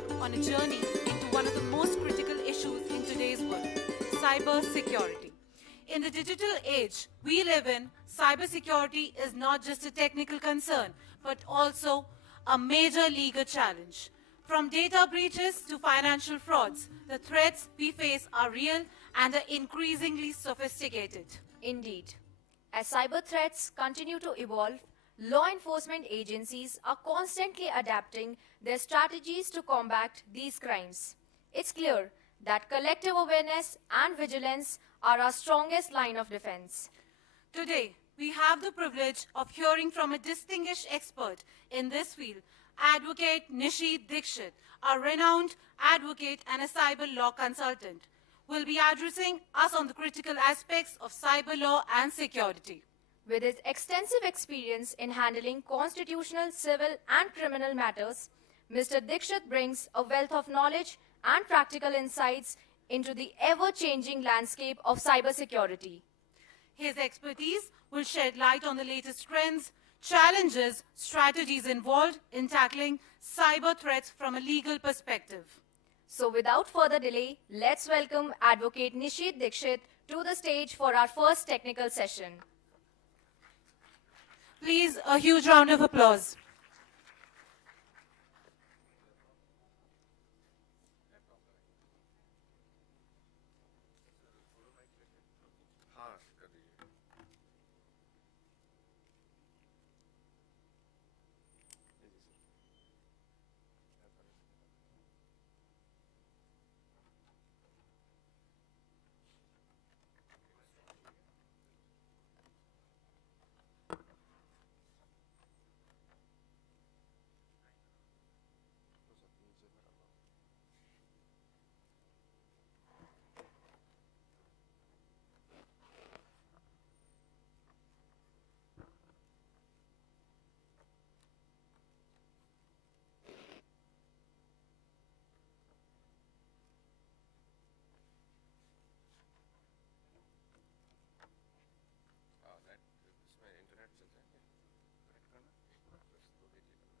embark on a journey into one of the most critical issues in today's world, cyber security. In the digital age we live in, cybersecurity is not just a technical concern, but also a major legal challenge. From data breaches to financial frauds, the threats we face are real and are increasingly sophisticated. Indeed. As cyber threats continue to evolve, law enforcement agencies are constantly adapting their strategies to combat these crimes. It's clear that collective awareness and vigilance are our strongest line of defense. Today, we have the privilege of hearing from a distinguished expert in this field, Advocate Nishit Dixit, a renowned advocate and a cyber law consultant, will be addressing us on the critical aspects of cyber law and security. With his extensive experience in handling constitutional, civil, and criminal matters, Mr. Dixit brings a wealth of knowledge and practical insights into the ever-changing landscape of cybersecurity. His expertise will shed light on the latest trends, challenges, strategies involved in tackling cyber threats from a legal perspective. So without further delay, let's welcome Advocate Nishit Dixit to the stage for our first technical session. Please, a huge round of applause. हाँ कर दीजिए. इसमें internet चलता है क्या? Connect करना बस दो देखिए करना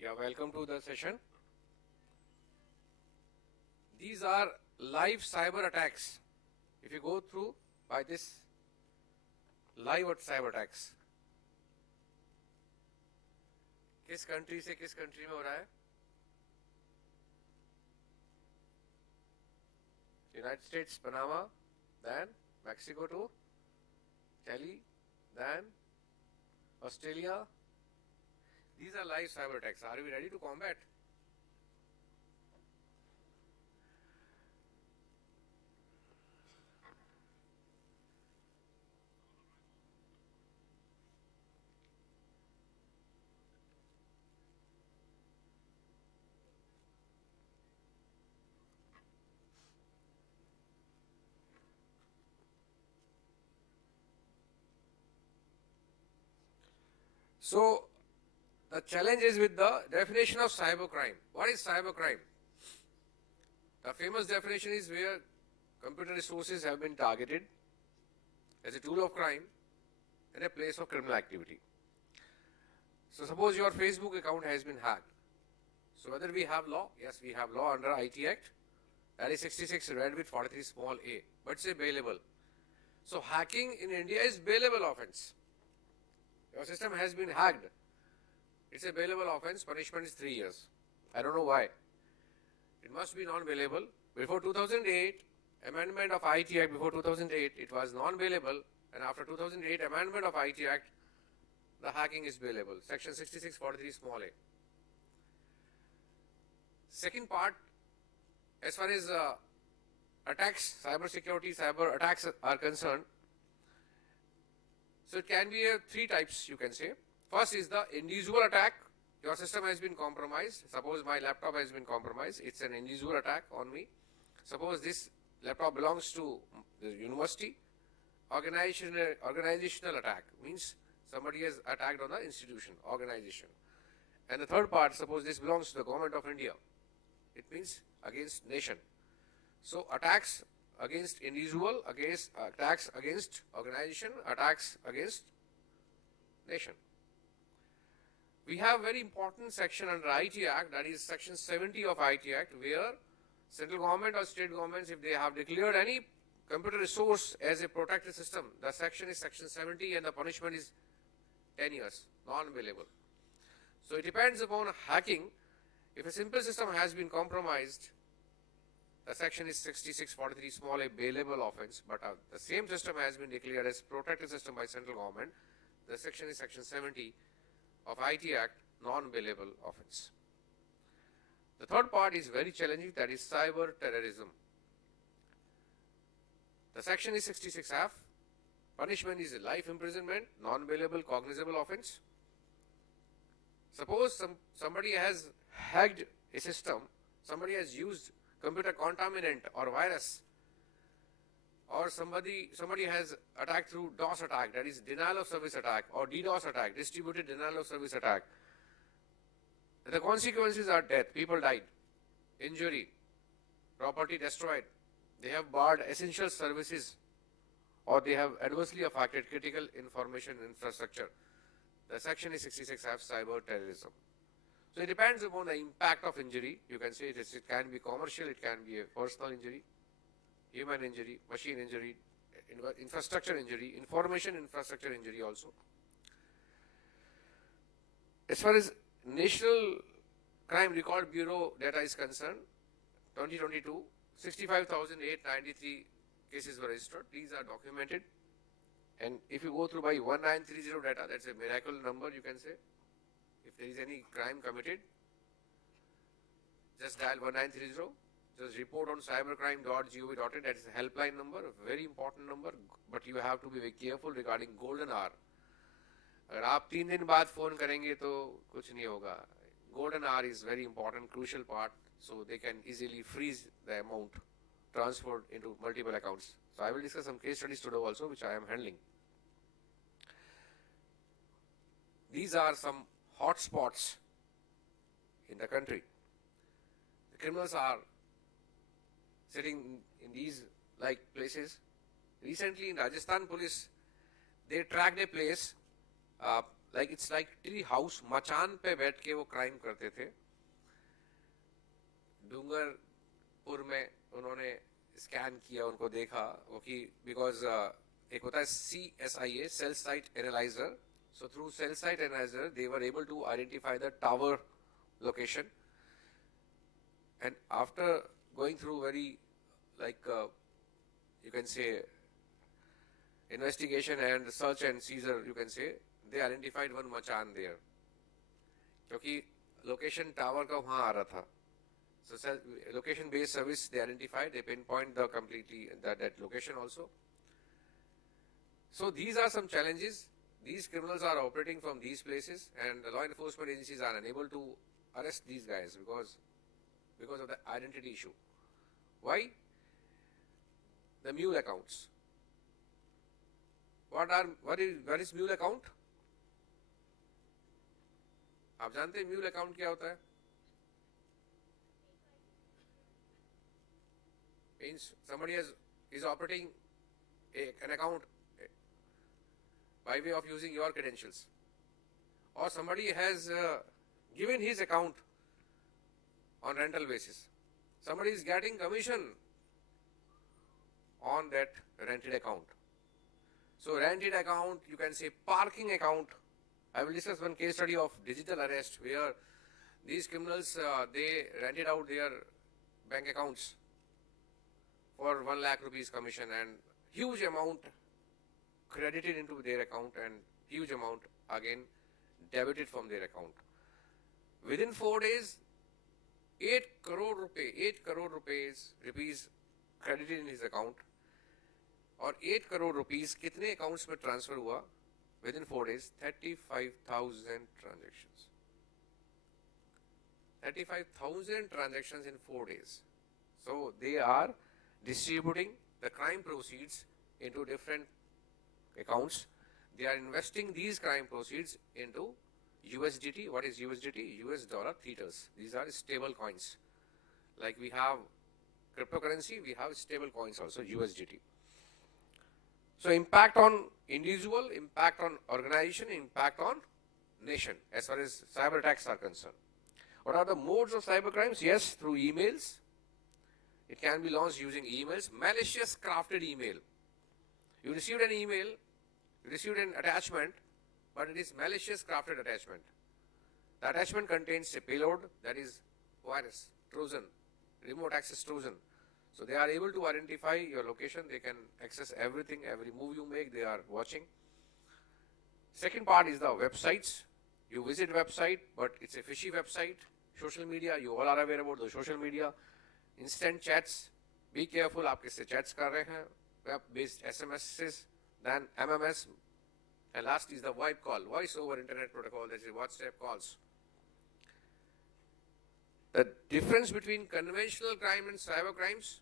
Yeah, welcome to the session. These are live cyber attacks. If you go through by this live cyber attacks, किस कंट्री से किस कंट्री में हो रहा है? United States, Panama, then Mexico to Chile, then Australia. These are live cyber attacks. Are we ready to combat? So the challenge is with the definition of cybercrime. What is cybercrime? The famous definition is where computer resources have been targeted as a tool of crime and a place of criminal activity. So suppose your Facebook account has been hacked. So whether we have law? Yes, we have law under IT Act. That is 66 read with 43 small a. But it's a bailable. So hacking in India is bailable offense. Your system has been hacked. It's a bailable offense. Punishment is 3 years. I don't know why. It must be non-bailable. Before 2008, amendment of IT Act before 2008, it was non-bailable. And after 2008 amendment of IT Act, the hacking is bailable. Section 6643 small a. Second part, as far as attacks, cyber security, cyber attacks are concerned, so it can be 3 types, you can say. First is the individual attack. Your system has been compromised. Suppose my laptop has been compromised. It's an individual attack on me. Suppose this laptop belongs to the university. Organizational attack means somebody has attacked on the institution, organization. And the third part, suppose this belongs to the government of India. It means against nation. So attacks against individual, attacks against organization, attacks against nation. We have very important section under IT Act, that is section 70 of IT Act, where central government or state governments, if they have declared any computer resource as a protected system, the section is section 70 and the punishment is 10 years, non-bailable. So it depends upon hacking. If a simple system has been compromised, the section is 6643 small a bailable offense, but the same system has been declared as protected system by central government, the section is section 70 of IT Act, non-bailable offense. The third part is very challenging, that is cyber terrorism. The section is 66F. Punishment is life imprisonment, non-bailable, cognizable offense. Suppose somebody has hacked a system, somebody has used computer contaminant or virus, or somebody has attacked through DOS attack, that is denial of service attack, or DDoS attack, distributed denial of service attack. The consequences are death, people died, injury, property destroyed, they have barred essential services, or they have adversely affected critical information infrastructure. The section is 66F, cyber terrorism. So it depends upon the impact of injury. You can say it can be commercial, it can be a personal injury, human injury, machine injury, infrastructure injury, information infrastructure injury also. As far as National Crime Record Bureau data is concerned, 2022, 65,893 cases were registered. These are documented. And if you go through by 1930 data, that's a miracle number, you can say. If there is any crime committed, just dial 1930. Just report on cybercrime.gov.in. That is a helpline number, a very important number. But you have to be very careful regarding golden hour. अगर आप 3 दिन बाद phone करेंगे तो कुछ नहीं होगा. Golden hour is very important, crucial part, so they can easily freeze the amount transferred into multiple accounts. So I will discuss some case studies today also, which I am handling. These are some hot spots in the country. The criminals are sitting in these like places. Recently in Rajasthan police, they tracked a place like it's like tree house, machan पे बैठ के वो crime करते थे. डूंगरपुर में उन्होंने scan किया, उनको देखा वो कि because एक होता है CSIA, cell site analyzer. So through cell site analyzer, they were able to identify the tower location. And after going through very like you can say investigation and search and seizure, you can say, they identified one machan there. क्योंकि location tower का वहाँ आ रहा था. So location based service they identified, they pinpoint the completely that location also. So these are some challenges. These criminals are operating from these places and the law enforcement agencies are unable to arrest these guys because of the identity issue. Why? The mule accounts. What is mule account? आप जानते हैं mule account क्या होता है? Means somebody is operating an account by way of using your credentials, or somebody has given his account on rental basis. Somebody is getting commission on that rented account. So rented account, you can say parking account. I will discuss one case study of digital arrest where these criminals, they rented out their bank accounts for 1 lakh rupees commission, and huge amount credited into their account and huge amount again debited from their account. Within 4 days, 8 crore rupees credited in his account. और 8 crore rupees कितने accounts में transfer हुआ? Within 4 days, 35,000 transactions. 35,000 transactions in 4 days. So they are distributing the crime proceeds into different accounts. They are investing these crime proceeds into USDT. What is USDT? US dollar theaters. These are stable coins. Like we have cryptocurrency, we have stable coins also, USDT. So impact on individual, impact on organization, impact on nation as far as cyber attacks are concerned. What are the modes of cyber crimes? Yes, through emails. It can be launched using emails, malicious crafted email. You received an email, you received an attachment, but it is malicious crafted attachment. The attachment contains a payload that is virus, Trojan, remote access Trojan. So they are able to identify your location, they can access everything, every move you make, they are watching. Second part is the websites. You visit website, but it's a fishy website. Social media, you all are aware about the social media. Instant chats, be careful, आप किससे chats कर रहे हैं, web-based SMSs, then MMS, and last is the VoIP call, voice over internet protocol, that is WhatsApp calls. The difference between conventional crime and cyber crimes,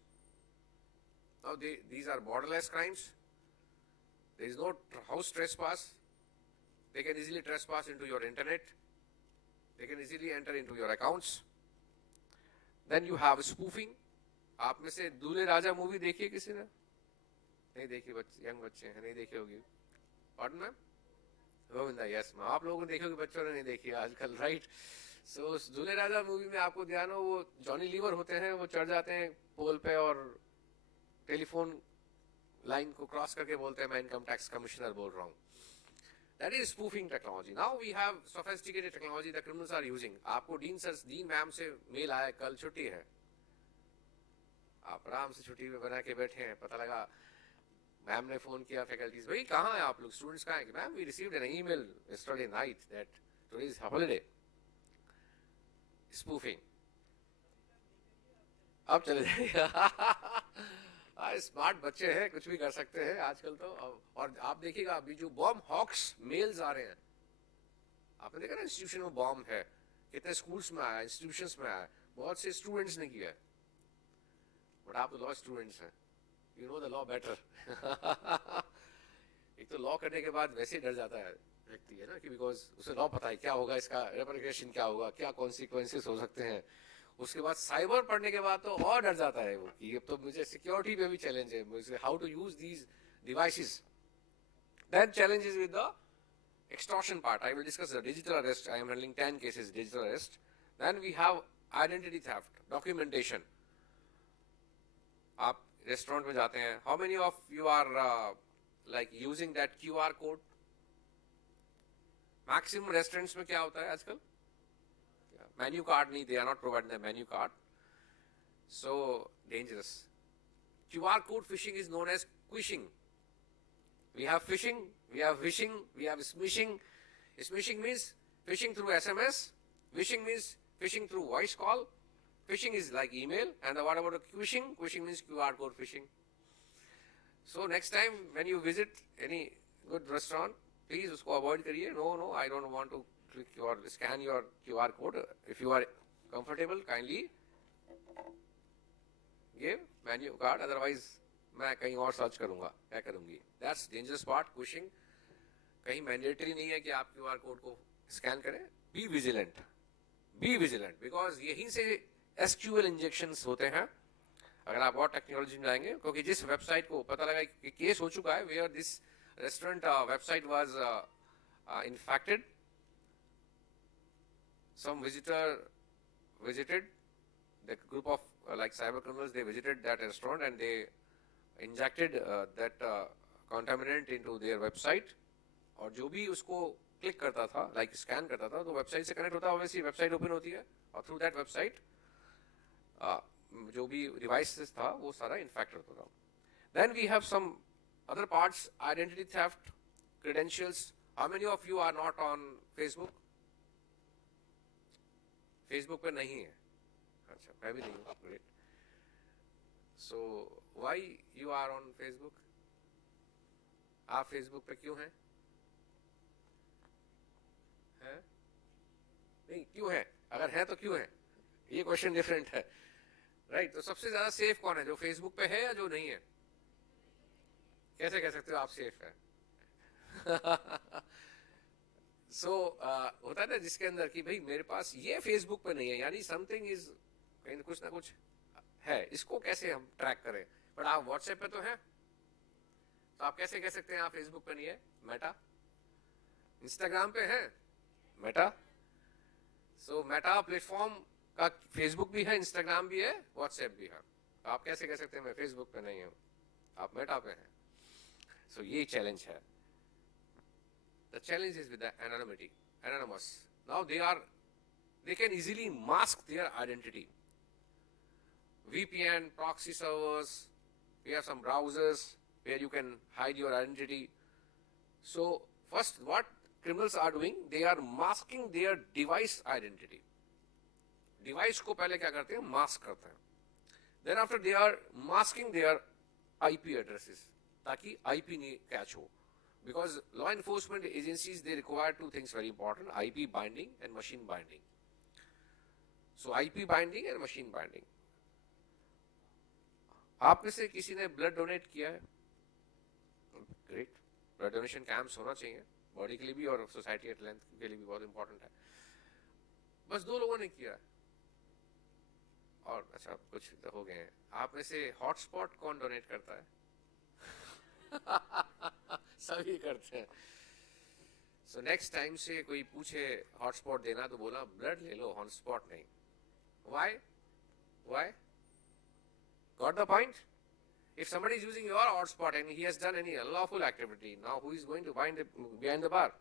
now these are borderless crimes. There is no house trespass. They can easily trespass into your internet. They can easily enter into your accounts. Then you have spoofing. आप में से दूल्हे राजा movie देखी है किसी ने? नहीं देखी, यंग बच्चे हैं, नहीं देखी होगी. Pardon ma'am? Govinda, yes ma'am. आप लोगों ने देखी होगी, बच्चों ने नहीं देखी आजकल, right? So दूल्हे राजा मूवी में आपको ध्यान हो, वो जॉनी लीवर होते हैं, वो चढ़ जाते हैं पोल पे और टेलीफोन लाइन को क्रॉस करके बोलते हैं मैं इनकम टैक्स कमिश्नर बोल रहा हूँ. That is spoofing technology. Now we have sophisticated technology the criminals are using. आपको डीन मैम से मेल आया, कल छुट्टी है, आप आराम से छुट्टी में बना के बैठे हैं, पता लगा मैम ने फोन किया फैकल्टीज, भाई कहाँ हैं आप लोग, स्टूडेंट्स कहाँ हैं? Ma'am we received an email yesterday night that today is holiday. Spoofing. अब चले जाइए. स्मार्ट बच्चे हैं, कुछ भी कर सकते हैं आजकल तो. और आप देखिएगा अभी जो बॉम्ब हॉक्स मेल्स आ रहे हैं, आपने देखा ना इंस्टीट्यूशन में बॉम्ब है, कितने स्कूल्स में आया, इंस्टीट्यूशंस में आया, बहुत से स्टूडेंट्स ने किया है. बट आप तो लॉ स्टूडेंट्स हैं, you know the law better. एक तो लॉ करने के बाद वैसे ही डर जाता है व्यक्ति, है ना, कि बिकॉज उसे लॉ पता है क्या होगा, इसका रेपरकशन क्या होगा, क्या कॉन्सिक्वेंसेस हो सकते हैं. उसके बाद साइबर पढ़ने के बाद तो और डर जाता है वो कि अब तो मुझे सिक्योरिटी पे भी चैलेंज है, मुझे how to use these devices. Then challenges with the extortion part. I will discuss the digital arrest. I am handling 10 cases digital arrest. Then we have identity theft, documentation. आप restaurant में जाते हैं, how many of you are like using that QR code? Maximum restaurants में क्या होता है आजकल? Menu card नहीं, they are not providing the menu card. So dangerous. QR code phishing is known as quishing. We have phishing, we have wishing, we have smishing. Smishing means phishing through SMS. Wishing means phishing through voice call. Phishing is like email. And what about quishing? Quishing means QR code phishing. So next time when you visit any good restaurant, please usko avoid kariye. No, I don't want to click your scan your QR code. If you are comfortable, kindly give menu card. Otherwise, मैं कहीं और search करूंगा, क्या करूंगी. That's dangerous part. Quishing कहीं mandatory नहीं है कि आप QR कोड को स्कैन करें, बी विजिलेंट बिकॉज यहीं से एसक्यूएल इंजेक्शंस होते हैं. अगर आप और टेक्नोलॉजी में जाएंगे, क्योंकि जिस वेबसाइट को पता लगा कि केस हो चुका है where this restaurant website was infected, some visitor visited the group of like cyber criminals, they visited that restaurant and they injected that contaminant into their website. और जो भी उसको क्लिक करता था, लाइक स्कैन करता था, तो वेबसाइट से कनेक्ट होता है, ऑब्वियसली वेबसाइट ओपन होती है और थ्रू दैट वेबसाइट जो भी डिवाइस था वो सारा इन्फेक्ट होता था. Then we have some other parts, identity theft, credentials. How many of you are not on Facebook? Facebook पे नहीं है? अच्छा, मैं भी नहीं हूँ. Great. So why you are on Facebook? आप फेसबुक पे क्यों हैं? नहीं, क्यों है? अगर है तो क्यों है? ये क्वेश्चन डिफरेंट है, राइट? तो सबसे ज्यादा सेफ कौन है, जो फेसबुक पे है या जो नहीं है? कैसे कह सकते हो आप सेफ है? सो होता है ना जिसके अंदर कि भाई मेरे पास ये फेसबुक पे नहीं है, यानी समथिंग इज कहीं कुछ ना कुछ है, इसको कैसे हम ट्रैक करें? बट आप व्हाट्सएप पे तो हैं, तो आप कैसे कह सकते हैं आप फेसबुक पे नहीं है? मेटा. इंस्टाग्राम पे है मेटा. सो मेटा प्लेटफॉर्म का फेसबुक भी है, इंस्टाग्राम भी है, व्हाट्सएप भी है. आप कैसे कह सकते हैं मैं फेसबुक पे नहीं हूं, आप मेटा पे हैं? सो ये चैलेंज है. The challenge is with the anonymous. Now they can easily mask their identity. VPN, proxy servers, we have some browsers where you can hide your identity. So first what criminals are doing, they are masking their device identity. Device को पहले क्या करते हैं? Mask करते हैं. Then after they are masking their IP addresses, ताकि IP नहीं catch हो. Because law enforcement agencies, they require two things very important: IP binding and machine binding. So IP binding and machine binding. आप में से किसी ने blood donate किया है? ग्रेट. ब्लड डोनेशन कैंप्स होना चाहिए, बॉडी के लिए भी और सोसाइटी एट लेंथ के लिए भी बहुत इंपॉर्टेंट है. बस 2 लोगों ने किया और अच्छा कुछ तो हो गए हैं. आप में से हॉटस्पॉट कौन डोनेट करता है? सभी करते हैं. सो नेक्स्ट टाइम से कोई पूछे हॉटस्पॉट देना तो बोला ब्लड ले लो, हॉटस्पॉट नहीं. Why? Got the point? If somebody is using your hotspot and he has done any unlawful activity, now who is going to behind the bar?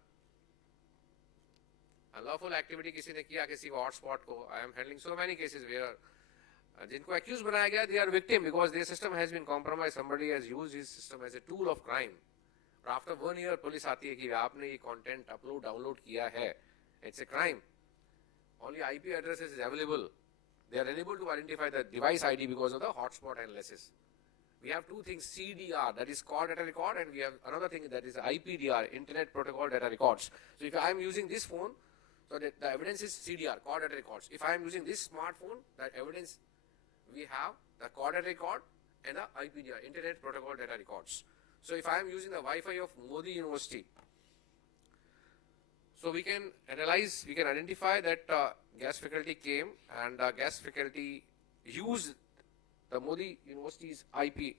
Unlawful activity किसी ने किया किसी को hotspot को. I am handling so many cases where जिनको accused बनाया गया, they are victim because their system has been compromised. Somebody has used his system as a tool of crime. और after 1 year पुलिस आती है कि आपने ये content डाउनलोड किया है. It's a crime. Only IP addresses is available. They are unable to identify the device ID because of the hotspot analysis. We have 2 things: CDR, that is call data record, and we have another thing that is IPDR, Internet Protocol Data Records. So if I am using this phone, so that the evidence is CDR, call data records. If I am using this smartphone, that evidence we have the call data record and the IPDR, Internet Protocol Data Records. So if I am using the Wi-Fi of Modi University, so we can analyze, we can identify that gas faculty came and gas faculty used the Modi University's IP,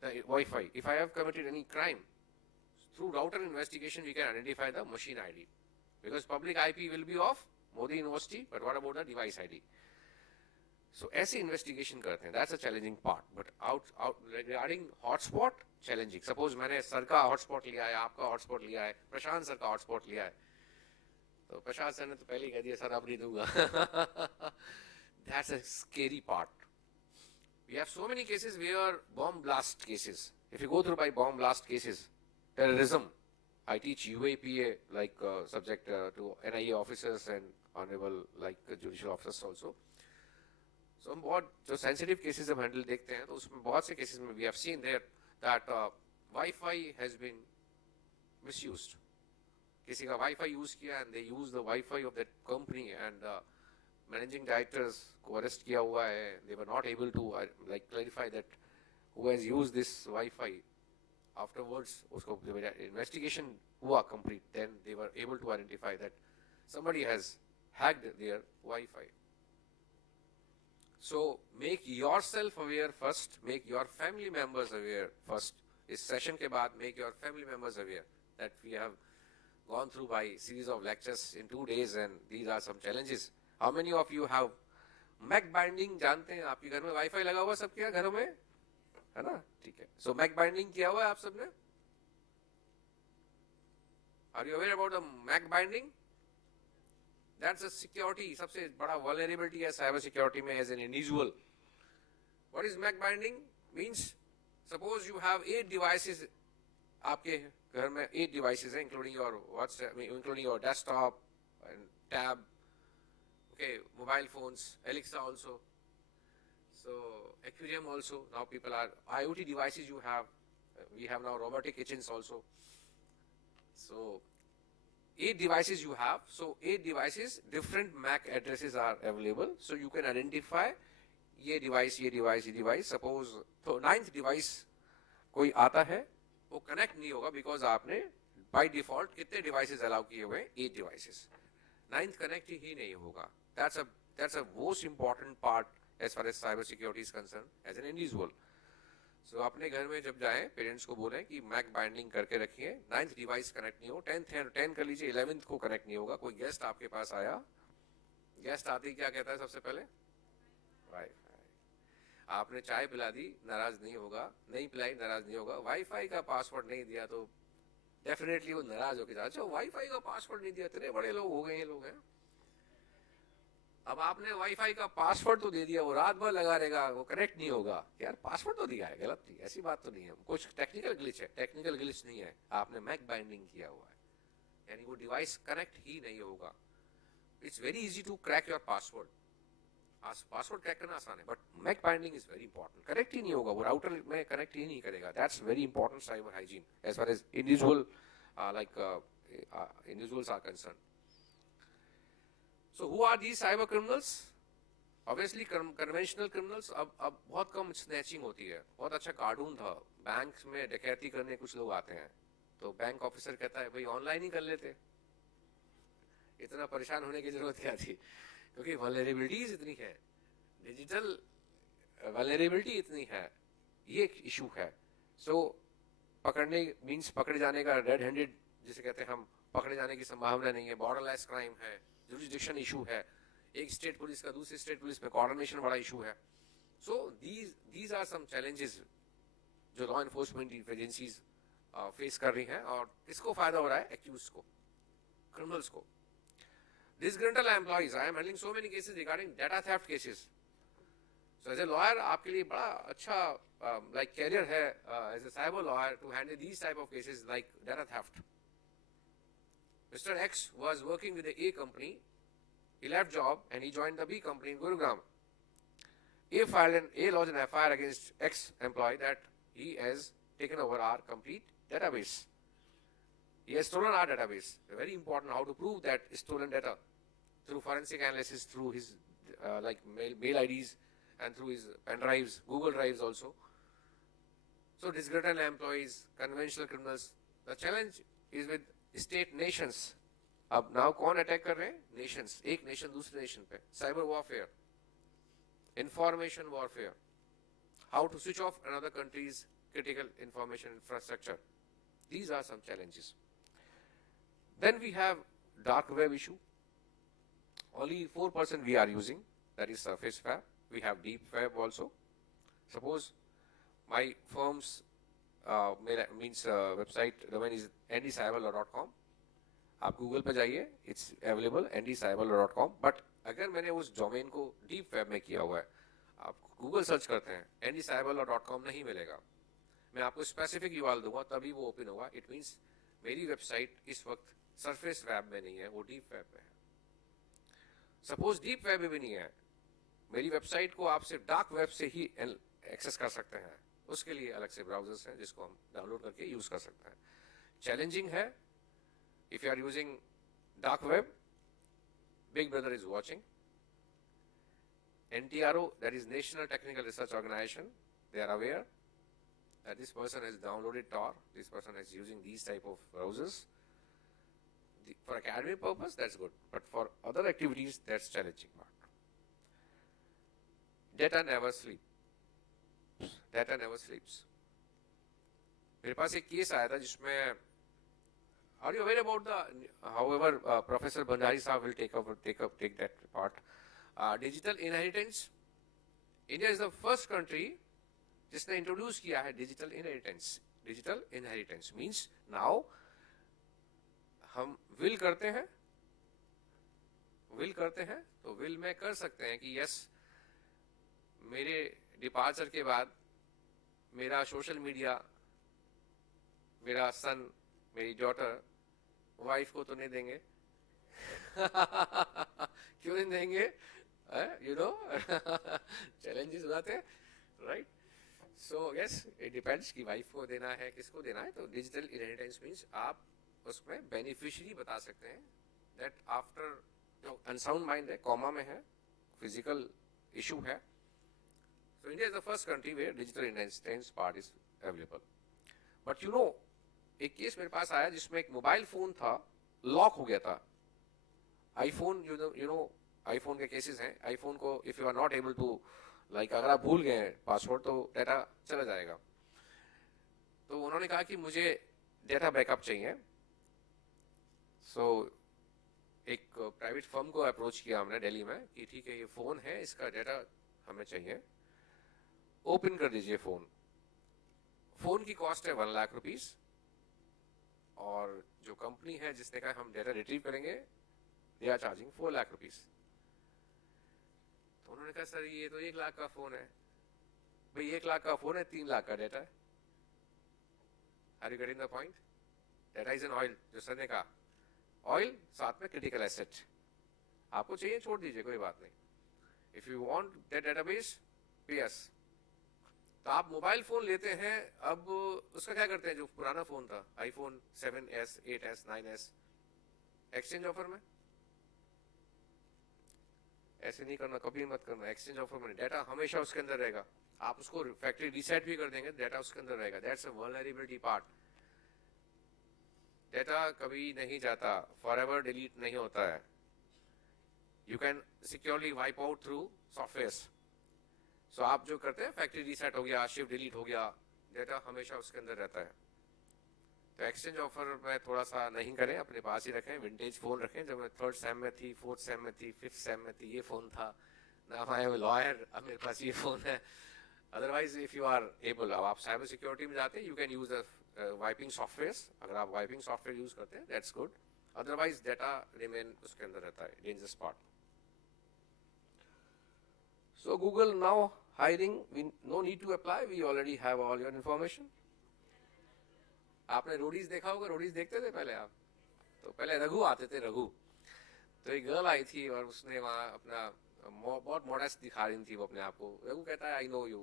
the Wi-Fi. If I have committed any crime, through router investigation we can identify the machine ID. Because public IP will be of Modi University, but what about the device ID? So ऐसे investigation करते हैं. That's a challenging part. But regarding hotspot, challenging. Suppose मैंने sir का hotspot लिया है, आपका hotspot लिया है, प्रशांत सर का hotspot लिया है. तो प्रशांत सर ने तो पहले ही कह दिया सर अब नहीं दूंगा. That's a scary part. We have so many cases where bomb blast cases. If you go through by bomb blast cases, terrorism. I teach UAPA like subject to NIA officers and honorable like judicial officers also. So हम बहुत जो sensitive cases हम handle देखते हैं तो उसमें बहुत से cases में we have seen there that Wi-Fi has been misused. किसी का Wi-Fi use किया and they use the Wi-Fi of that company and managing directors को arrest किया हुआ है. They were not able to like clarify that who has used this Wi-Fi. Afterwards, उसको investigation हुआ complete. Then they were able to identify that somebody has hacked their Wi-Fi. So make yourself aware first, make your family members aware first. इस session के बाद make your family members aware that we have gone through by series of lectures in 2 days and these are some challenges. How many of you have MAC binding जानते हैं? आपके घर में wifi लगा हुआ सबके यहाँ घरों में है ना? ठीक है. सो मैक बाइंडिंग किया हुआ है आप सबने? Are you aware about the MAC binding? That's a security, सबसे बड़ा वल्नरेबिलिटी है साइबर सिक्योरिटी में as an individual. What is MAC binding? Means suppose you have 8 devices, आपके घर में 8 डिवाइसेस हैं including your WhatsApp, including your desktop and tab, okay, mobile phones, Alexa also, so Aquarium also. Now people are IoT devices you have. We have now robotic kitchens also. So 8 devices you have. So 8 devices, different MAC addresses are available. So you can identify ये device. Suppose तो 9th device कोई आता है, वो connect नहीं होगा because आपने by default कितने devices allow किए हुए? 8 devices. 9th connect ही नहीं होगा. That's a most important part as far as cyber security is concerned as an individual. So अपने घर में जब जाएं, पेरेंट्स को बोलें कि मैक बाइंडिंग करके रखिए, 9th डिवाइस कनेक्ट नहीं हो, 10 कर लीजिए, 11th को कनेक्ट नहीं होगा. कोई गेस्ट आपके पास आया, गेस्ट आते ही क्या कहता है सबसे पहले? वाईफाई. आपने चाय पिला दी, नाराज नहीं होगा, नहीं पिलाई, नाराज नहीं होगा. वाईफाई का पासवर्ड नहीं दिया तो डेफिनेटली वो नाराज होकर जाए. अच्छा वाईफाई का पासवर्ड नहीं दिया, इतने बड़े लोग हो गए ये लोग हैं. अब आपने वाईफाई का पासवर्ड तो दे दिया, वो रात भर लगा रहेगा, वो कनेक्ट नहीं होगा. यार पासवर्ड तो दिया है, गलत नहीं, ऐसी बात तो नहीं है. कुछ टेक्निकल ग्लिच है, टेक्निकल ग्लिच नहीं है, आपने मैक बाइंडिंग किया हुआ है, यानी वो डिवाइस कनेक्ट ही नहीं होगा. It's very easy to crack your password. Password crack करना आसान है, but mac binding is very important. Connect ही नहीं होगा, वो राउटर में कनेक्ट ही नहीं करेगा. That's very important cyber hygiene as far as individual individuals are concerned. So who are these cyber criminals? Obviously conventional criminals. अब बहुत कम स्नैचिंग होती है. बहुत अच्छा कार्टून था, बैंक में डकैती करने कुछ लोग आते हैं तो बैंक ऑफिसर कहता है भाई ऑनलाइन ही कर लेते, इतना परेशान होने की जरूरत क्या थी, क्योंकि वल्नरेबिलिटीज इतनी है, डिजिटल वल्नरेबिलिटी इतनी है, ये एक इशू है. सो पकड़ने मीन्स पकड़े जाने का रेड हैंडेड जिसे कहते हैं हम, पकड़े जाने की संभावना नहीं है. बॉर्डरलेस क्राइम है, जुरिसडिक्शन इशू है, एक स्टेट पुलिस का दूसरी स्टेट पुलिस में कोऑर्डिनेशन बड़ा इशू है. So these are some challenges जो लॉ एनफोर्समेंट एजेंसीज फेस कर रही हैं. और किसको फायदा हो रहा है? एक्यूज को, क्रिमिनल्स को. Disgruntled employees. I am handling so many cases regarding data theft cases. So as a lawyer, आपके लिए बड़ा अच्छा like career है as a cyber lawyer to handle these type of cases like data theft. Mr. X was working with the A company. He left job and he joined the B company in Gurugram. A lodged an FIR against X employee that he has taken over our complete database. He has stolen our database. Very important how to prove that stolen data through forensic analysis, through his like mail IDs and through his pen drives, Google drives also. So disgruntled employees, conventional criminals. The challenge is with state nations. अब now कौन attack कर रहे हैं? Nations. एक nation दूसरे nation पे. Cyber warfare, information warfare. How to switch off another country's critical information infrastructure. These are some challenges. Then we have dark web issue. Only 4% we are using, that is surface web. We have deep web also. Suppose my firm's website domain is ndcyberlaw.com. आप Google पे जाइए, it's available ndcyberlaw.com. But अगर मैंने उस domain को deep web में किया हुआ है, आप गूगल सर्च करते हैं, ndcyberlaw.com नहीं मिलेगा. मैं आपको स्पेसिफिक URL दूंगा तभी वो ओपन होगा. इट मीन्स मेरी वेबसाइट इस वक्त सरफेस वेब में नहीं है, वो डीप वेब में है. सपोज डीप वेब में भी नहीं है, मेरी वेबसाइट को आप सिर्फ डार्क वेब से ही एक्सेस कर सकते हैं. उसके लिए अलग से ब्राउजर्स हैं जिसको हम डाउनलोड करके यूज कर सकते हैं. चैलेंजिंग है. If you are using dark web, big brother is watching. NTRO, that is National Technical Research Organization, they are aware that this person has downloaded Tor, this person is using these type of browsers. for academic purpose, that's good. But for other activities, that's challenging part. Data never sleeps. Data never sleeps. मेरे पास एक case आया था जिसमें Are you aware about the, however, Professor Bhandari Saab will take that part. Digital inheritance. India is the first country जिसने introduce किया है digital inheritance. Digital inheritance means now हम will करते हैं तो will में कर सकते हैं कि yes मेरे departure के बाद मेरा social media, मेरा son, मेरी daughter, wife को तो नहीं देंगे क्यों नहीं देंगे you know challenges बनाते हैं right. So yes, it depends कि wife को देना है किसको देना है. तो digital inheritance means आप उसमें beneficiary बता सकते हैं that after जो unsound mind है, comma में है, physical issue है. So India is the first country where digital inheritance part is available. But you know, एक केस मेरे पास आया जिसमें एक मोबाइल फोन था, लॉक हो गया था. आईफोन you know आईफोन के केसेस हैं. आईफोन को if you are not able to like अगर आप भूल गए हैं पासवर्ड तो डाटा चला जाएगा. तो उन्होंने कहा कि मुझे डाटा बैकअप चाहिए. सो एक प्राइवेट फर्म को अप्रोच किया हमने दिल्ली में कि ठीक है ये फोन है, इसका डाटा हमें चाहिए, ओपन कर दीजिए फोन. फोन की कॉस्ट है 1 लाख रुपीस और जो कंपनी है जिसने कहा हम डाटा रिट्रीव करेंगे they are charging 4 lakh rupees. तो उन्होंने कहा सर ये तो 1 लाख का फोन है. भाई 1 लाख का फोन है, 3 लाख का डाटा है. Are you getting the point? Data is an oil. जो सर ने कहा ऑयल साथ में क्रिटिकल एसेट. आपको चाहिए छोड़ दीजिए, कोई बात नहीं. If you want that database पे अस. तो आप मोबाइल फोन लेते हैं, अब उसका क्या करते हैं जो पुराना फोन था iPhone 7s 8s 9s, exchange offer में. ऐसे नहीं करना, कभी मत करना. एक्सचेंज ऑफर में डाटा हमेशा उसके अंदर रहेगा. आप उसको फैक्ट्री रीसेट भी कर देंगे, डाटा उसके अंदर रहेगा. That's a vulnerability part. Data कभी नहीं जाता, फॉरएवर डिलीट नहीं होता है. You can securely wipe out through software. So आप जो करते हैं फैक्ट्री रीसेट हो गया, शिफ्ट डिलीट हो गया, डाटा हमेशा उसके अंदर रहता है. तो एक्सचेंज ऑफर में थोड़ा सा नहीं करें, अपने पास ही रखें. विंटेज फोन रखें. जब मैं 3rd सेम में थी, 4th सेम में थी, 5th सेम में थी, ये फोन था ना. आई एम लॉयर, अब मेरे पास ये फोन है. Otherwise if you are able, अब आप साइबर सिक्योरिटी में जाते हैं, you can use wiping software. अगर आप वाइपिंग सॉफ्टवेयर यूज करते हैं that's good. Otherwise data remain उसके अंदर रहता है, dangerous part. So Google now hiring, we no need to apply, we already have all your information. आपने रोडीज देखा होगा, रोडीज देखते थे पहले आप. तो पहले रघु आते थे, रघु. तो एक गर्ल आई थी और उसने वहाँ अपना बहुत मॉडेस्ट दिखा रही थी वो अपने आप को. रघु कहता है आई नो यू,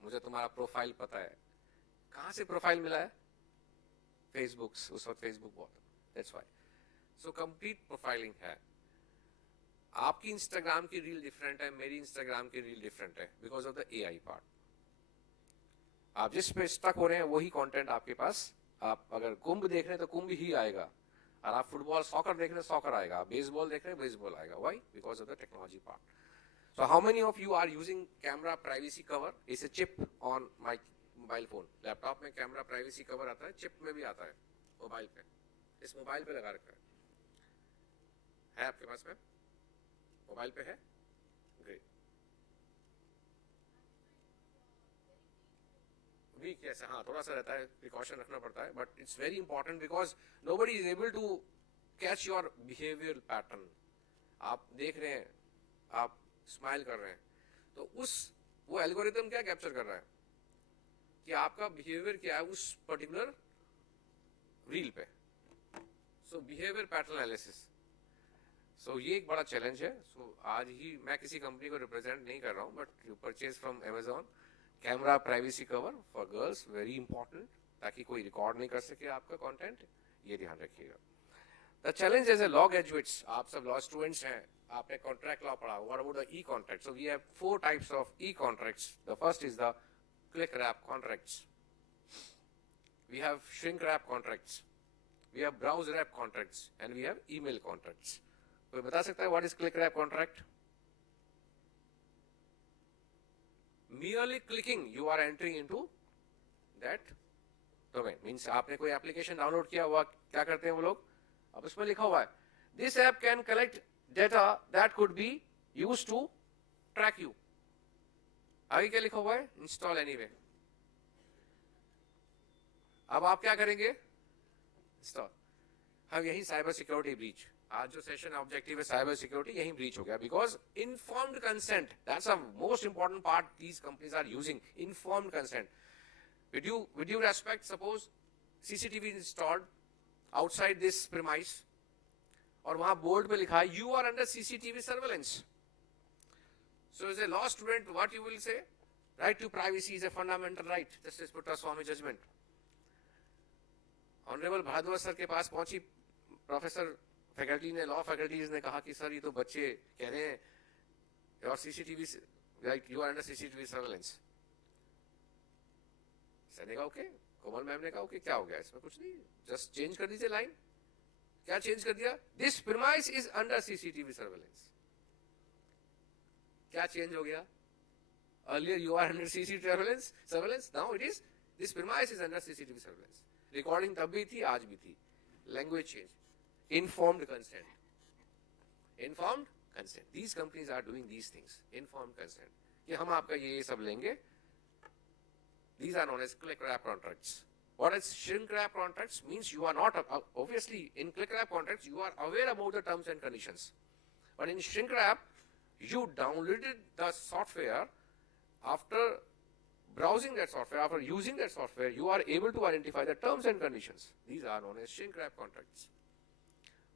मुझे तुम्हारा प्रोफाइल पता है. कहाँ से प्रोफाइल मिला है? फेसबुक. उस वक्त फेसबुक बहुत, that's why. So complete profiling है. आपकी इंस्टाग्राम की रील डिफरेंट है, मेरी इंस्टाग्राम की रील डिफरेंट है because of the AI part. आप जिस पे स्टक हो रहे हैं वही कंटेंट आपके पास. आप अगर कुंभ देख रहे हैं तो कुंभ ही आएगा, और आप फुटबॉल सॉकर देख रहे हैं सॉकर आएगा, बेसबॉल देख रहे हैं बेसबॉल आएगा. Why? Because of the technology part. So how many of you are using camera privacy cover? It's a chip on my mobile phone. Laptop में कैमरा प्राइवेसी कवर आता है, चिप में भी आता है मोबाइल पे. इस मोबाइल पे लगा रखा है आपके पास में? मोबाइल पे है? ग्रेट. वीक कैसे? हाँ, थोड़ा सा रहता है, प्रिकॉशन रखना पड़ता है, but it's very important because nobody is able to catch your behaviour pattern. आप देख रहे हैं, आप स्माइल कर रहे हैं, तो वो एल्गोरिथम क्या कैप्चर कर रहा है कि आपका बिहेवियर क्या है उस पर्टिकुलर रील पे. सो बिहेवियर पैटर्न एनालिसिस. सो ये एक बड़ा चैलेंज है. सो आज ही मैं किसी कंपनी को रिप्रेजेंट नहीं कर रहा हूँ, but you purchase from Amazon camera privacy cover for girls, very important, ताकि कोई रिकॉर्ड नहीं कर सके आपका कंटेंट. ये ध्यान रखिएगा. The challenge as a law graduates, आप सब लॉ स्टूडेंट्स हैं, आपने कॉन्ट्रैक्ट लॉ पढ़ा. What about the e contract? So we have 4 types of e contracts. The first is the click wrap contracts. We have shrink wrap contracts. We have browse wrap contracts and we have email contracts. कोई बता सकता है what is click wrap contract? Merely clicking, you are entering into that domain. Means आपने कोई application download किया हुआ, क्या करते हैं वो लोग? अब उसमें लिखा हुआ है, this app can collect data that could be used to track you. आगे क्या लिखा हुआ है? Install anyway. अब आप क्या करेंगे? Install. हम यही साइबर सिक्योरिटी ब्रीच, आज जो सेशन ऑब्जेक्टिव है साइबर सिक्योरिटी, यही ब्रीच हो गया. Because informed consent, that's a most important part these companies are using. Informed consent. With due respect, suppose CCTV installed outside this premise और वहां board पे लिखा है you are under CCTV surveillance. So as a law student, what you will say? Right to privacy is a fundamental right. Justice Puttaswamy judgment. Honourable Bhardwaj sir के पास पहुंची professor faculty ने, law faculties ने कहा कि सर ये तो बच्चे कह रहे हैं और CCTV, right, you are under CCTV surveillance. Sir ने कहा ओके, कोमल मैम ने कहा ओके, क्या हो गया इसमें? कुछ नहीं, जस्ट चेंज कर दीजिए लाइन. क्या चेंज कर दिया? This premise is under CCTV surveillance. क्या चेंज हो गया? Earlier you are under CCTV surveillance, now it is this premise is under CCTV surveillance. Recording तब भी थी, आज भी थी. Language change. Informed consent. Informed consent. These companies are doing these things. Informed consent कि हम आपका ये सब लेंगे. These are known as click wrap contracts. What is shrink wrap contracts? Means you are not, obviously in click wrap contracts you are aware about the terms and conditions. But in shrink wrap, you downloaded the software. After browsing that software, after using that software, you are able to identify the terms and conditions. These are known as shrink wrap contracts.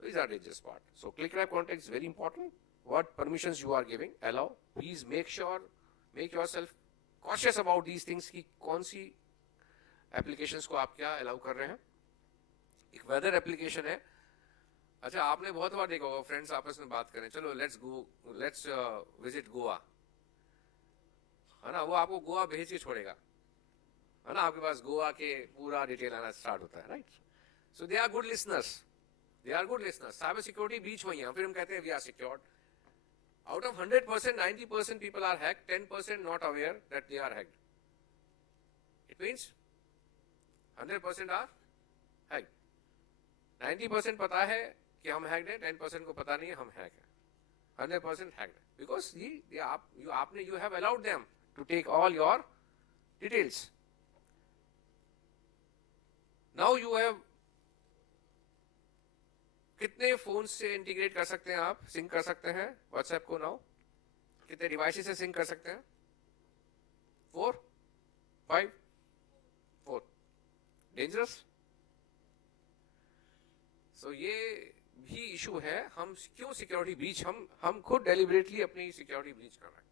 These are the dangerous part. So click wrap contract is very important. What permissions you are giving, allow. Please make yourself cautious about these things कि कौन सी applications को आप क्या allow कर रहे हैं. एक weather application है. अच्छा, आपने बहुत बार देखा होगा फ्रेंड्स आपस में बात करें, चलो let's visit गोवा, है ना? वो आपको गोवा भेज के छोड़ेगा, है ना? आपके पास गोवा के पूरा डिटेल आना स्टार्ट होता है, right? So they are good listeners. Cyber security breach हुई है, फिर हम कहते हैं we are secured. Out of 100%, 90% people are hacked, 10% not aware that they are hacked. It means 100% are hacked. 90% पता है कि हम hacked हैं, 10% को पता नहीं है हम hack हैं. 100% hacked. Because you have allowed them to take all your details. Now you have, कितने फोन से इंटीग्रेट कर सकते हैं आप, सिंक कर सकते हैं व्हाट्सएप को? नाउ कितने डिवाइसेस से सिंक कर सकते हैं? 4, 5, 4. डेंजरस. सो ये भी इशू है. हम क्यों सिक्योरिटी ब्रीच, हम खुद डेलिबरेटली अपनी सिक्योरिटी ब्रीच कर रहे हैं.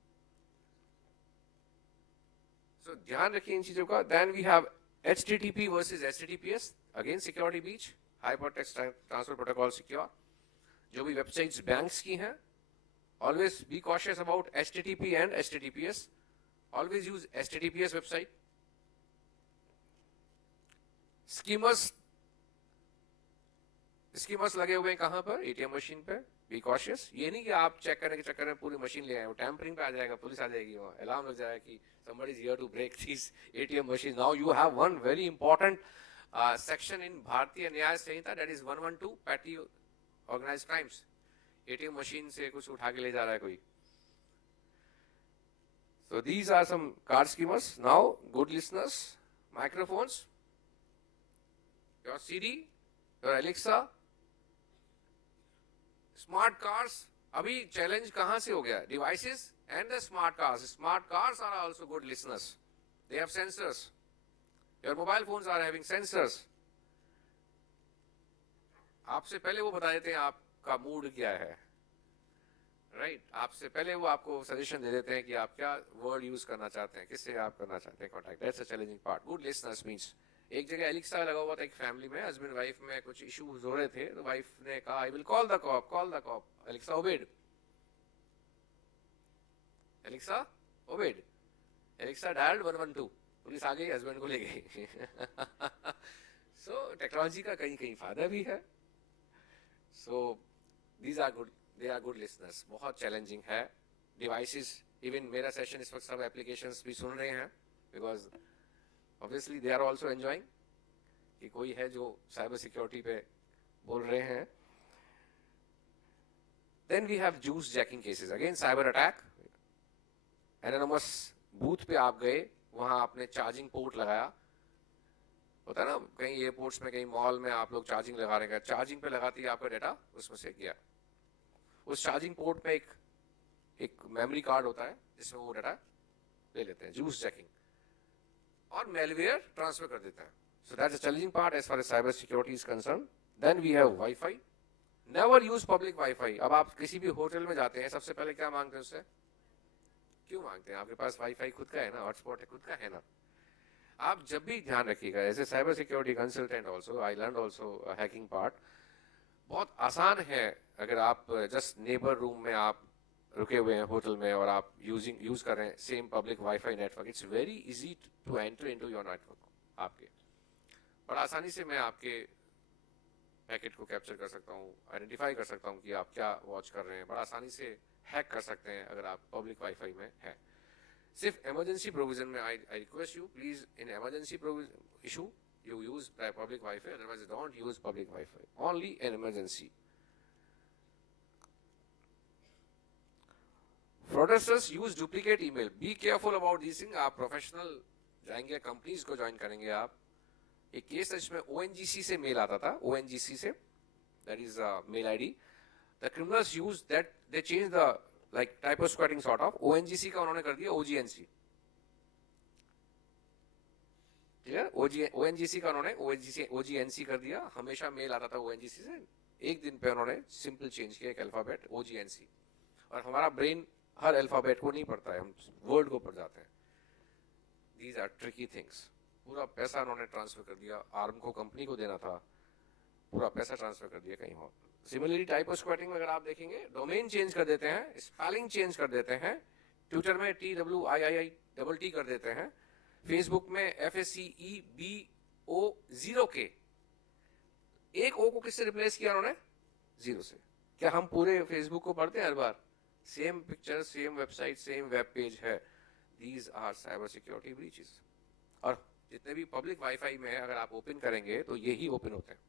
सो ध्यान रखिए इन चीजों का. Then we have HTTP versus HTTPS, again security breach. Hypertext transfer protocol secure. जो भी वेबसाइट्स बैंक्स की हैं, always be cautious about HTTP and HTTPS. Always use HTTPS website. Skimmers लगे हुए हैं कहां पर? ATM मशीन पे. Be cautious. ये नहीं कि आप चेक करने के चक्कर में पूरी मशीन ले आए, वो टैंपरिंग पे आ जाएगा, पुलिस आ जाएगी, वहां अलार्म लग जाएगा कि somebody is here to break these ATM machines. Now you have one very important section in Bharatiya Nyaya Sanhita, that is 112, petty organized crimes. ATM machine से कुछ उठा के ले जा रहा है कोई. So these are some card schemers. Now, good listeners, microphones, your CD, your Alexa, smart cars. अभी challenge कहाँ से हो गया? Devices and the smart cars. Smart cars are also good listeners. They have sensors. Your mobile phones are having sensors. आपसे पहले वो बता देते हैं आपका मूड क्या है, राइट? आपसे पहले वो आपको सजेशन दे देते हैं कि आप क्या वर्ड यूज करना चाहते हैं, किससे आप करना चाहते हैं contact. That's a challenging part. Good listeners means एक जगह एलेक्सा लगा हुआ था एक फैमिली में, हस्बैंड वाइफ में कुछ इश्यूज हो रहे थे, तो वाइफ ने कहा I will call the cop. Alexa ओबेड. Alexa dialled 112. पुलिस आ गई, हस्बैंड को ले गई. सो टेक्नोलॉजी का कहीं कहीं फायदा भी है. So these are good, they are good listeners. बहुत चैलेंजिंग है डिवाइसेस. इवन मेरा सेशन इस वक्त सब एप्लीकेशंस भी सुन रहे हैं, because obviously they are also enjoying कि कोई है जो साइबर सिक्योरिटी पे बोल रहे हैं. Then we have juice jacking cases. Again, cyber attack. Anonymous booth पे आप गए, वहां आपने चार्जिंग पोर्ट लगाया. होता है ना कहीं एयरपोर्ट्स में, कहीं मॉल में आप लोग चार्जिंग लगा रहे हैं, चार्जिंग पे लगाती है आपका डेटा उसमें से गया. उस चार्जिंग पोर्ट में एक मेमोरी कार्ड होता है जिसमें वो डेटा ले लेते हैं. जूस जैकिंग और मेलवेयर ट्रांसफर कर देता है. So that's a challenging part as far as cyber security is concerned. Then we have Wi-Fi. Never use public Wi-Fi. अब आप किसी भी होटल में जाते हैं, सबसे पहले क्या मांगते हैं उससे? क्यों मांगते हैं? आपके पास वाईफाई खुद का है ना, हॉटस्पॉट है खुद का है ना. आप जब भी ध्यान रखिएगा, as a cyber security consultant also I learn also hacking part. बहुत आसान है अगर आप जस्ट नेबर रूम में आप रुके हुए हैं होटल में और आप यूज कर रहे हैं same public WiFi network. It's very easy to enter into your network. आपके बड़ा आसानी से मैं आपके पैकेट को कैप्चर कर सकता हूँ, आइडेंटिफाई कर सकता हूँ कि आप क्या वॉच कर रहे हैं. बड़ा आसानी से हैक कर सकते हैं अगर आप पब्लिक वाईफाई में हैं. सिर्फ इमरजेंसी प्रोविजन में आई request you please, in emergency issue you use public Wi-Fi, otherwise don't use public Wi-Fi. Only in emergency. Fraudsters use duplicate email. Be careful about these things. आप professional जाएंगे, companies को join करेंगे आप. एक case है जिसमें ONGC से mail आता था, ONGC से, that is mail ID. The criminals use that, they change the like typo squatting sort of. ONGC का उन्होंने कर दिया OGNC. ONGC का उन्होंने OGNC कर दिया. हमेशा मेल आता था ONGC से, एक दिन पे उन्होंने सिंपल चेंज किया एक अल्फाबेट OGNC. और हमारा ब्रेन हर अल्फाबेट को नहीं पढ़ता है, हम वर्ड को पढ़ जाते हैं. These are tricky things. पूरा पैसा उन्होंने ट्रांसफर कर दिया. आर्म को कंपनी को देना था, पूरा पैसा ट्रांसफर कर दिया कहीं और. सिमिलरली टाइपो स्क्वाटिंग में अगर आप देखेंगे, डोमेन चेंज कर देते हैं, स्पेलिंग चेंज कर देते हैं. ट्विटर में TWIII कर देते हैं. फेसबुक में FACEBO0K, एक O को किससे रिप्लेस किया उन्होंने? 0 से. क्या हम पूरे फेसबुक को पढ़ते हैं हर बार? Same picture, same website, same web page है. These are cyber security breaches. और जितने भी पब्लिक वाईफाई में है, अगर आप ओपन करेंगे तो यही ओपन होते हैं.